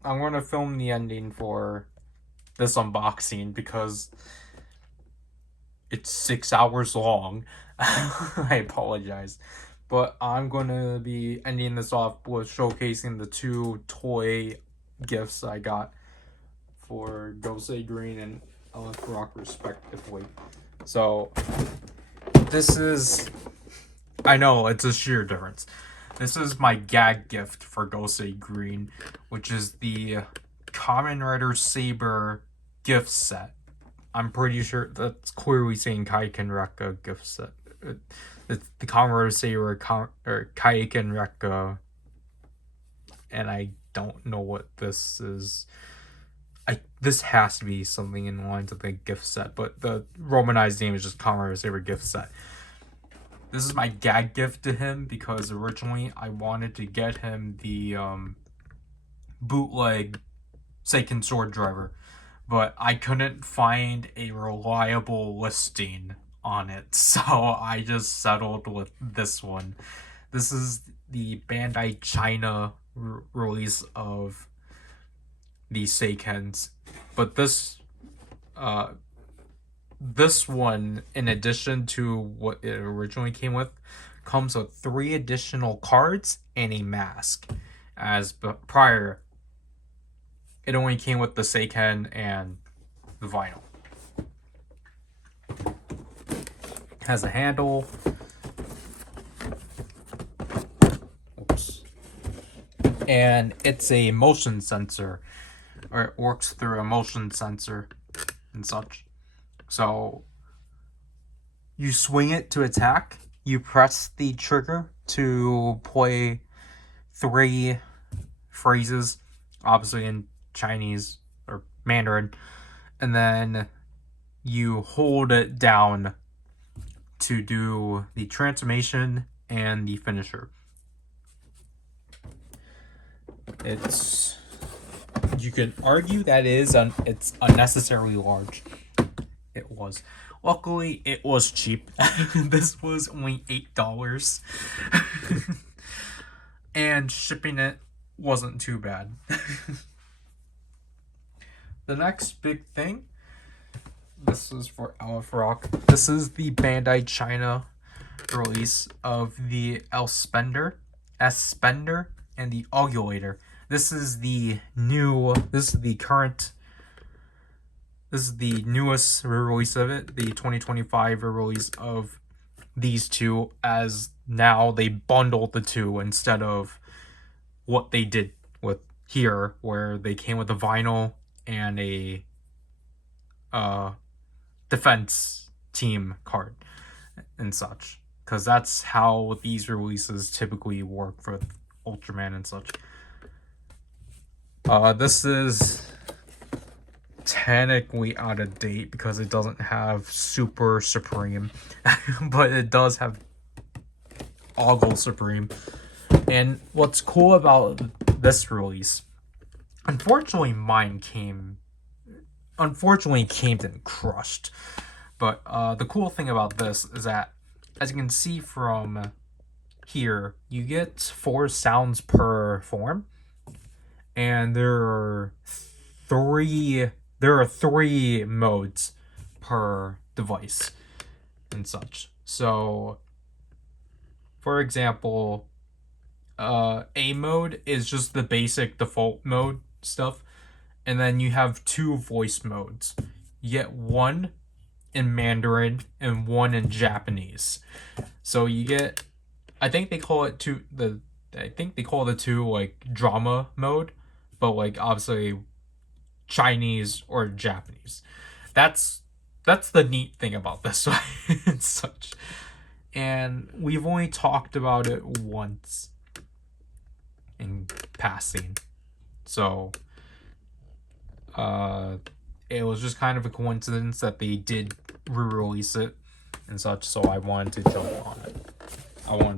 gonna film the ending for this unboxing because it's 6 hours long. I apologize. But I'm gonna be ending this off with showcasing the two toy gifts I got for Gosei Green and Elef Rock respectively. So this is, I know it's a sheer difference. This is my gag gift for Gosei Green, which is the Kamen Rider Saber gift set. I'm pretty sure that's clearly saying Kaiken Rekka gift set. It's the Kamen Rider Saber or Kaiken Rekka, and I don't know what this is. This has to be something in the lines of the gift set, but the Romanized name is just Kamen Rider Saber gift set. This is my gag gift to him because originally I wanted to get him the bootleg Seiken Sword Driver, but I couldn't find a reliable listing on it, so I just settled with this one. This is the Bandai China release of the Seikens, but this one, in addition to what it originally came with, comes with 3 additional cards and a mask. As prior, it only came with the Seiken and the vinyl. It has a handle. Oops. And it's a motion sensor, or it works through a motion sensor and such. So you swing it to attack, you press the trigger to play 3 phrases, obviously in Chinese or Mandarin, and then you hold it down to do the transformation and the finisher. You can argue that it's unnecessarily large. It was. Luckily, it was cheap. This was only $8. and shipping it wasn't too bad. The next big thing, this is for Aleph Rock. This is the Bandai China release of the S-Spender, and the Ovulator. This is the newest re-release of it, the 2025 re-release of these two, as now they bundled the two instead of what they did with here, where they came with a vinyl and a defense team card and such, because that's how these releases typically work for Ultraman and such. This is technically out of date because it doesn't have Super Supreme, but it does have Ogle Supreme. And what's cool about this release, unfortunately came in crushed, but the cool thing about this is that, as you can see from here, you get 4 sounds per form, and there are three modes per device and such. So, for example, A mode is just the basic default mode stuff, and then you have 2 voice modes. You get 1 in Mandarin and 1 in Japanese. So you get, I think they call it the 2 like drama mode, but like obviously Chinese or Japanese. That's the neat thing about this one and such. And we've only talked about it once in passing, so it was just kind of a coincidence that they did re-release it and such, so I wanted to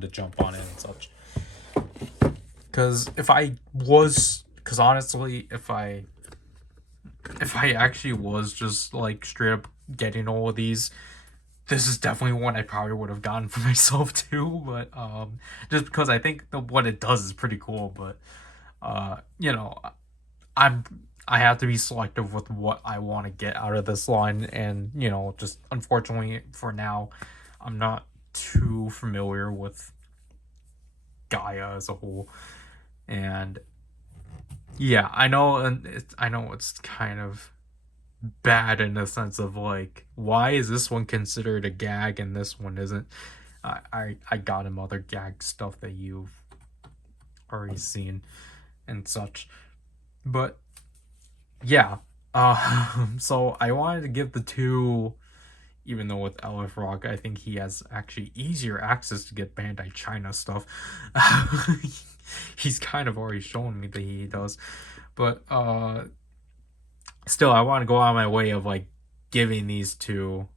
jump on it and such. Because honestly, if I actually was just like straight up getting all of these, this is definitely one I probably would have gotten for myself too, but just because I think what it does is pretty cool, but you know, I have to be selective with what I want to get out of this line, and you know, just unfortunately for now, I'm not too familiar with Gaia as a whole, and yeah, I know it's kind of bad in the sense of like, why is this one considered a gag and this one isn't? I got him other gag stuff that you've already seen and such, but yeah, so I wanted to give the 2, even though with Aleph Rock I think he has actually easier access to get Bandai China stuff. He's kind of already shown me that he does, but still I want to go out of my way of like giving these 2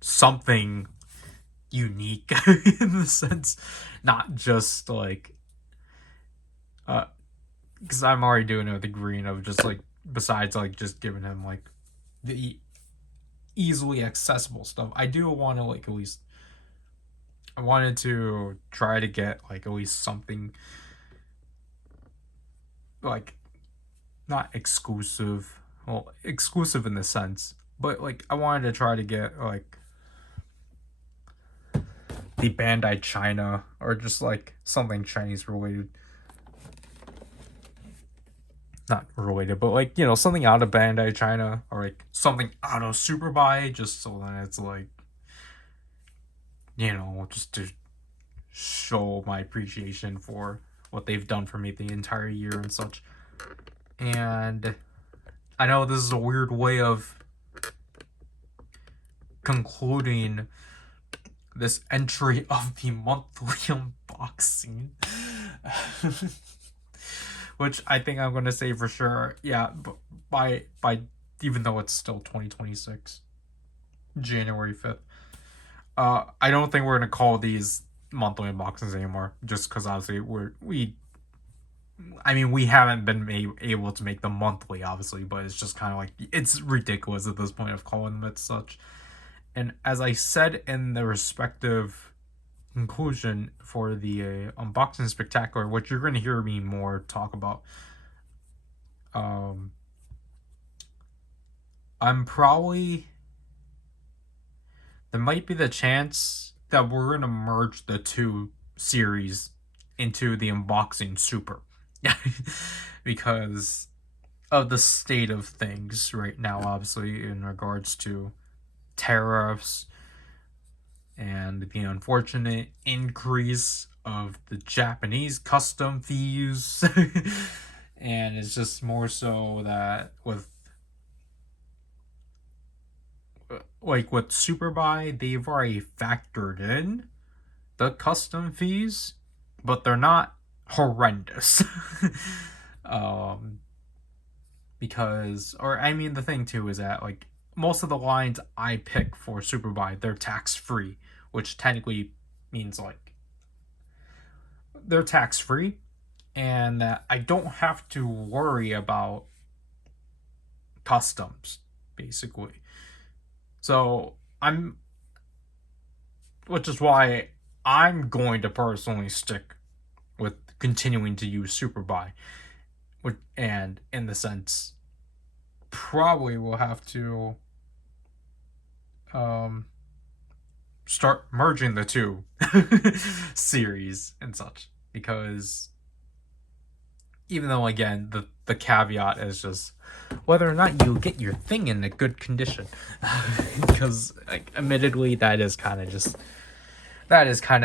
something unique in the sense, not just like because I'm already doing it with the green of just like, besides like just giving him like the easily accessible stuff, I do want to like I wanted to try to get like at least something like not exclusive, well, exclusive in the sense, but like I wanted to try to get like the Bandai China, or just like something Chinese related. Not related, but like, you know, something out of Bandai China, or like something out of Superbuy, just so that it's like, you know, just to show my appreciation for what they've done for me the entire year and such. And I know this is a weird way of concluding this entry of the monthly unboxing. Which I think I'm gonna say for sure, yeah, but by even though it's still 2026, January 5th, I don't think we're gonna call these monthly unboxings anymore, just because obviously we haven't been able to make them monthly, obviously, but it's just kind of like, it's ridiculous at this point of calling them as such. And as I said in the respective conclusion for the unboxing spectacular, which you're going to hear me more talk about. I'm probably... There might be the chance that we're going to merge the two series into the unboxing super. Because of the state of things right now, obviously, in regards to tariffs and the unfortunate increase of the Japanese custom fees. And it's just more so that with Superbuy, they've already factored in the custom fees, but they're not horrendous. Because, or I mean, the thing too is that like most of the lines I pick for Superbuy, they're tax free, which technically means like they're tax free, and I don't have to worry about customs basically. So which is why I'm going to personally stick with continuing to use Superbuy. And in the sense, probably will have to start merging the two series and such, because even though again the caveat is just whether or not you get your thing in a good condition, because like, admittedly that is kind of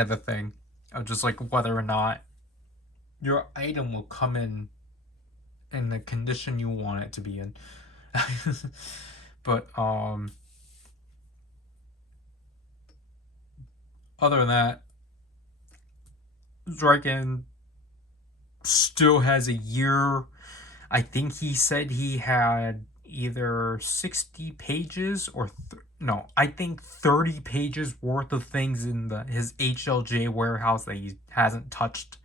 the thing of just like whether or not your item will come in the condition you want it to be in. But other than that, Zryken still has a year. I think he said he had either 60 pages or I think 30 pages worth of things in his HLJ warehouse that he hasn't touched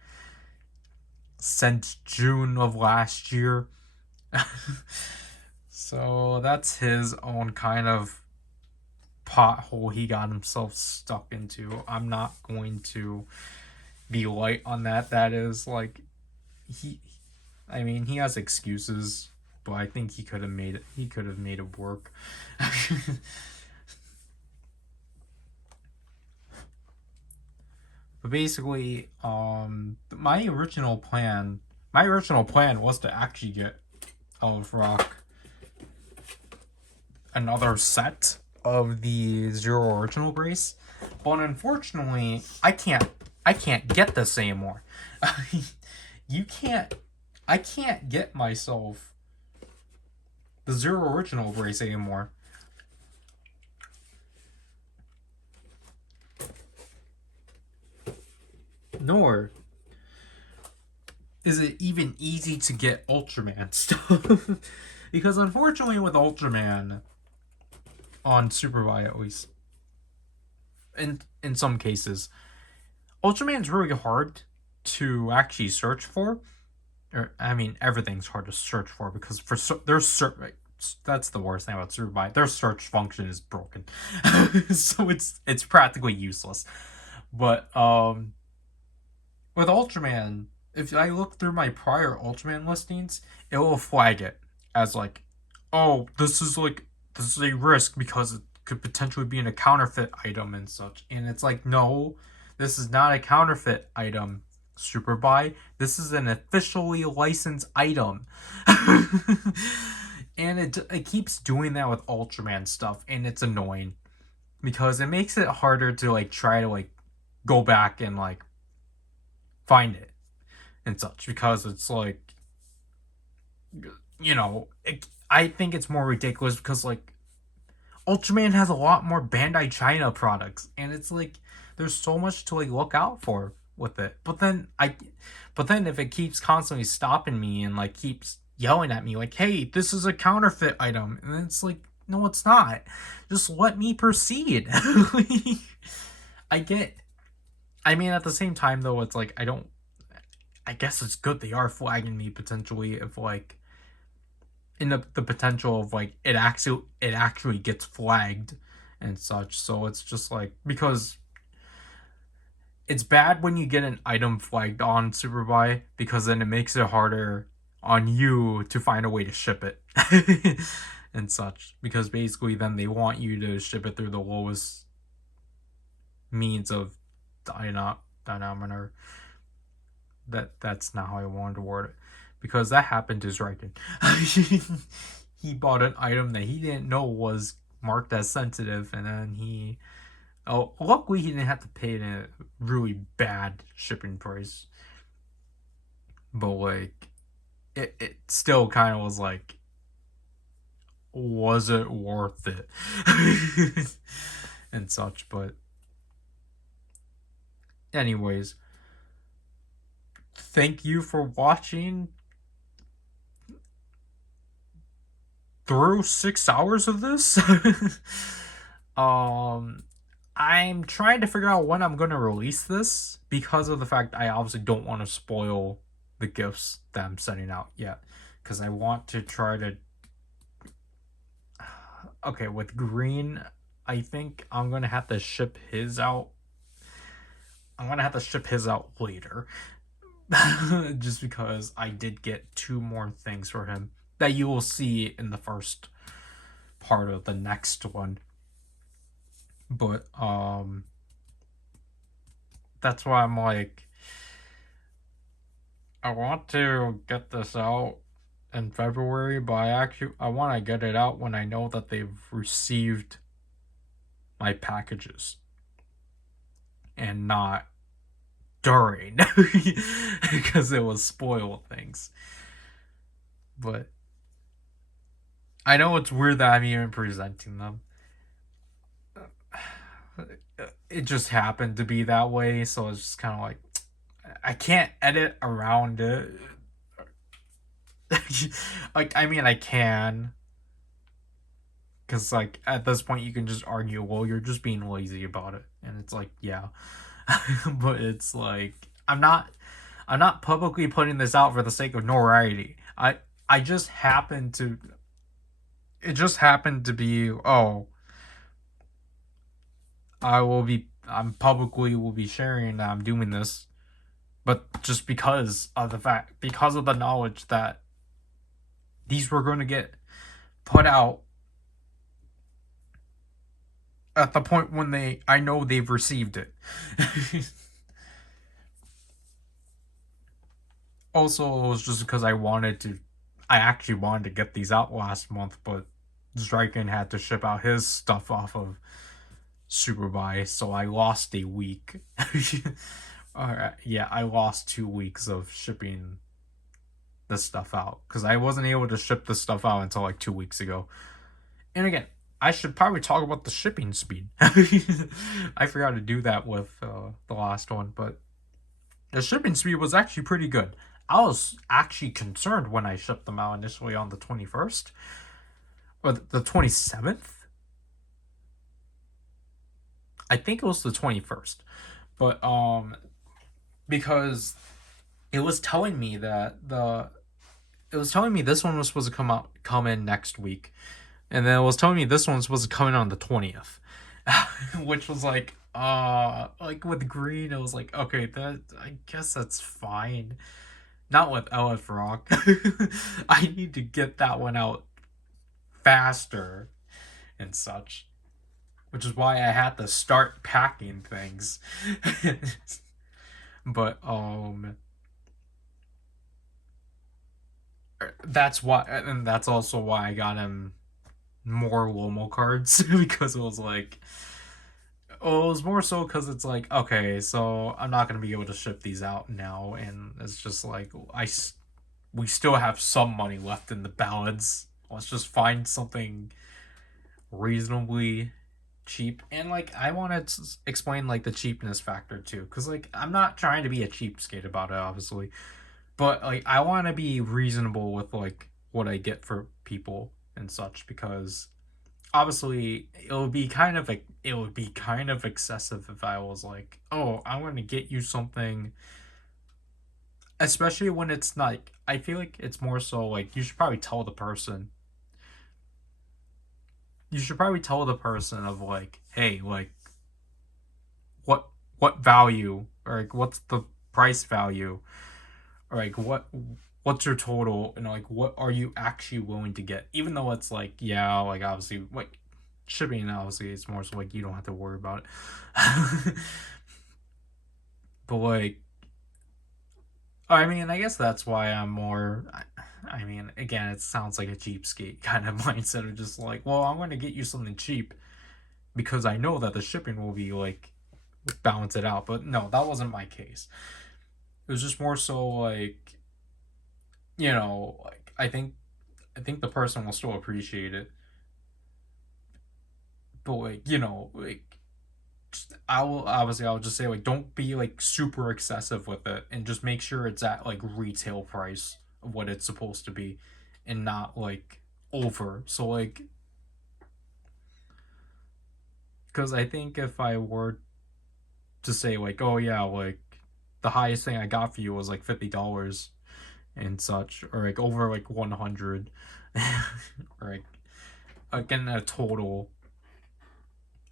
since June of last year. So that's his own kind of pothole he got himself stuck into. I'm not going to be light on that. That is like he has excuses, but I think he could have made it work. But basically, my original plan was to actually get of Rock another set of the Zero Original Brace, but unfortunately, I can't get this anymore. I can't get myself the Zero Original Brace anymore. Nor is it even easy to get Ultraman stuff. Because unfortunately with Ultraman, on Superbuy at least, in some cases, Ultraman's really hard to actually search for. Or, I mean, everything's hard to search for because that's the worst thing about Superbuy. Their search function is broken. So it's practically useless. But with Ultraman, if I look through my prior Ultraman listings, it will flag it as like, oh, this is a risk because it could potentially be in a counterfeit item and such. And it's like, no, this is not a counterfeit item, Superbuy. This is an officially licensed item. And it keeps doing that with Ultraman stuff, and it's annoying because it makes it harder to like try to like go back and like find it and such, because it's like, I think it's more ridiculous because like Ultraman has a lot more Bandai China products, and it's like there's so much to like look out for with it. But then if it keeps constantly stopping me and like keeps yelling at me like, hey, this is a counterfeit item, and it's like, no, it's not. Just let me proceed. I mean, at the same time though, it's like I guess it's good they are flagging me potentially if like in the potential of like it actually gets flagged and such. So it's just like, because it's bad when you get an item flagged on Superbuy, because then it makes it harder on you to find a way to ship it and such, because basically then they want you to ship it through the lowest means of denominator. That's not how I wanted to word it, because that happened to Zryken. He bought an item that he didn't know was marked as sensitive, and then luckily he didn't have to pay a really bad shipping price. But like, it still kind of was like, was it worth it? And such. But anyways, thank you for watching through 6 hours of this. I'm trying to figure out when I'm going to release this, because of the fact I obviously don't want to spoil the gifts that I'm sending out yet, because I want to try to... Okay, with Green, I think I'm going to have to ship his out. I'm going to have to ship his out later. Just because I did get 2 more things for him that you will see in the first part of the next one. But that's why I'm like, I want to get this out in February, but I want to get it out when I know that they've received my packages, and not during, because it will spoil things. But I know it's weird that I'm even presenting them. It just happened to be that way, so it's just kind of like, I can't edit around it. Like, I mean, I can, because like at this point you can just argue, well, you're just being lazy about it, and it's like, yeah. But it's like, I'm not publicly putting this out for the sake of notoriety. I just happened to... It just happened to be, oh, I'm publicly will be sharing that I'm doing this, but just because of the knowledge that these were going to get put out at the point when I know they've received it. Also, it was just because I actually wanted to get these out last month, but Zryken had to ship out his stuff off of Superbuy, so I lost a week. Alright, yeah, I lost 2 weeks of shipping this stuff out, because I wasn't able to ship this stuff out until like 2 weeks ago. And again, I should probably talk about the shipping speed. I forgot to do that with the last one, but the shipping speed was actually pretty good. I was actually concerned when I shipped them out initially on the 21st. Or the 27th? I think it was the 21st. But, because it was telling me that this one was supposed to come in next week. And then it was telling me this one was supposed to come in on the 20th. Which was like with Green, it was like, okay, I guess that's fine. Not with LF Rock. I need to get that one out faster and such, which is why I had to start packing things. But that's why, and that's also why I got him more Lomo cards, because it was like, well, it was more so because it's like, okay, so I'm not going to be able to ship these out now, and it's just like, we still have some money left in the balance. Let's just find something reasonably cheap. And like, I want to explain like the cheapness factor too, because like, I'm not trying to be a cheapskate about it, obviously, but like, I want to be reasonable with like what I get for people and such, because obviously it would be kind of excessive if I was like, oh, I'm going to get you something, especially when it's not... I feel like it's more so like, you should probably tell the person of like, hey, like, what value, or like what's the price value, or like what's your total, and like what are you actually willing to get, even though it's like, yeah, like obviously like shipping, obviously it's more so like you don't have to worry about it. But like, I mean, I guess that's why I'm more. I mean, again, it sounds like a cheapskate kind of mindset of just like, well, I'm going to get you something cheap because I know that the shipping will be like balance it out. But no, that wasn't my case. It was just more so like, like I think the person will still appreciate it, but like, like I'll just say like don't be like super excessive with it, and just make sure it's at like retail price of what it's supposed to be, and not like over. So like, because I think if I were to say like, oh yeah, like the highest thing I got for you was like $50 and such, or like over like 100, or like again a total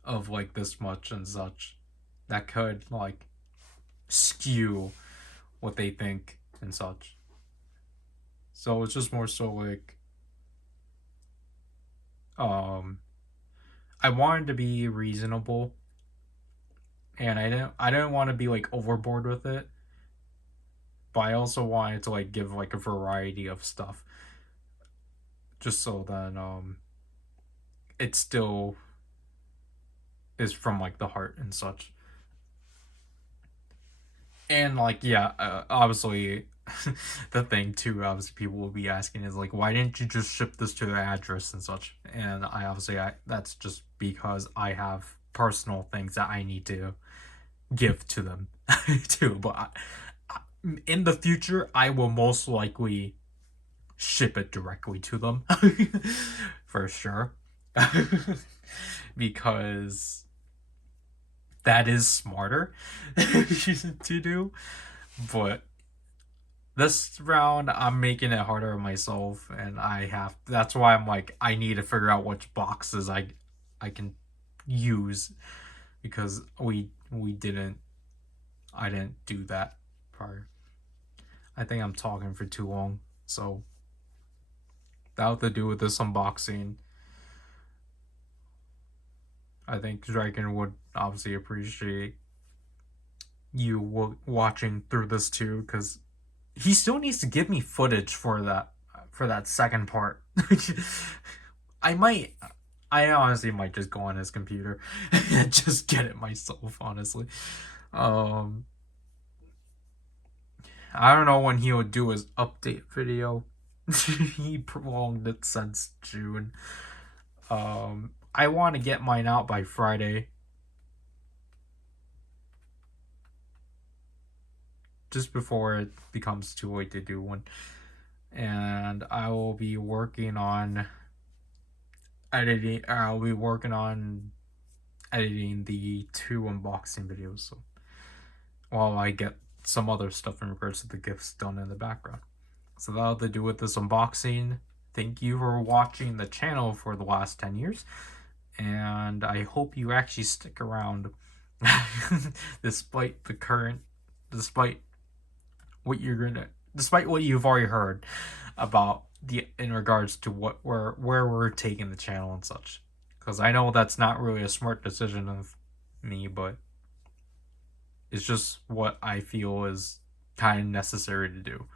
of like this much and such, that could like skew what they think and such. So it's just more so like, um I wanted to be reasonable, and I didn't want to be like overboard with it, but I also wanted to like give like a variety of stuff, just so that it still is from like the heart and such. And like, yeah, obviously the thing too, obviously people will be asking is like, why didn't you just ship this to their address and such? And I that's just because I have personal things that I need to give to them too. But in the future, I will most likely ship it directly to them for sure. Because that is smarter to do. But this round, I'm making it harder on myself, and that's why I'm like, I need to figure out which boxes I can use, because I didn't do that prior. I think I'm talking for too long, so without to do with this unboxing, I think Zryken would obviously appreciate you watching through this too, because he still needs to give me footage for that second part. I might, I honestly might just go on his computer and just get it myself, honestly. I don't know when he would do his update video. He prolonged it since June. I want to get mine out by Friday, just before it becomes too late to do one. And I'll be working on editing the 2 unboxing videos, so while I get some other stuff in regards to the gifts done in the background. So that'll have to do with this unboxing. Thank you for watching the channel for the last 10 years, and I hope you actually stick around despite what you've already heard about in regards to where we're taking the channel and such. Because I know that's not really a smart decision of me, but it's just what I feel is kind of necessary to do.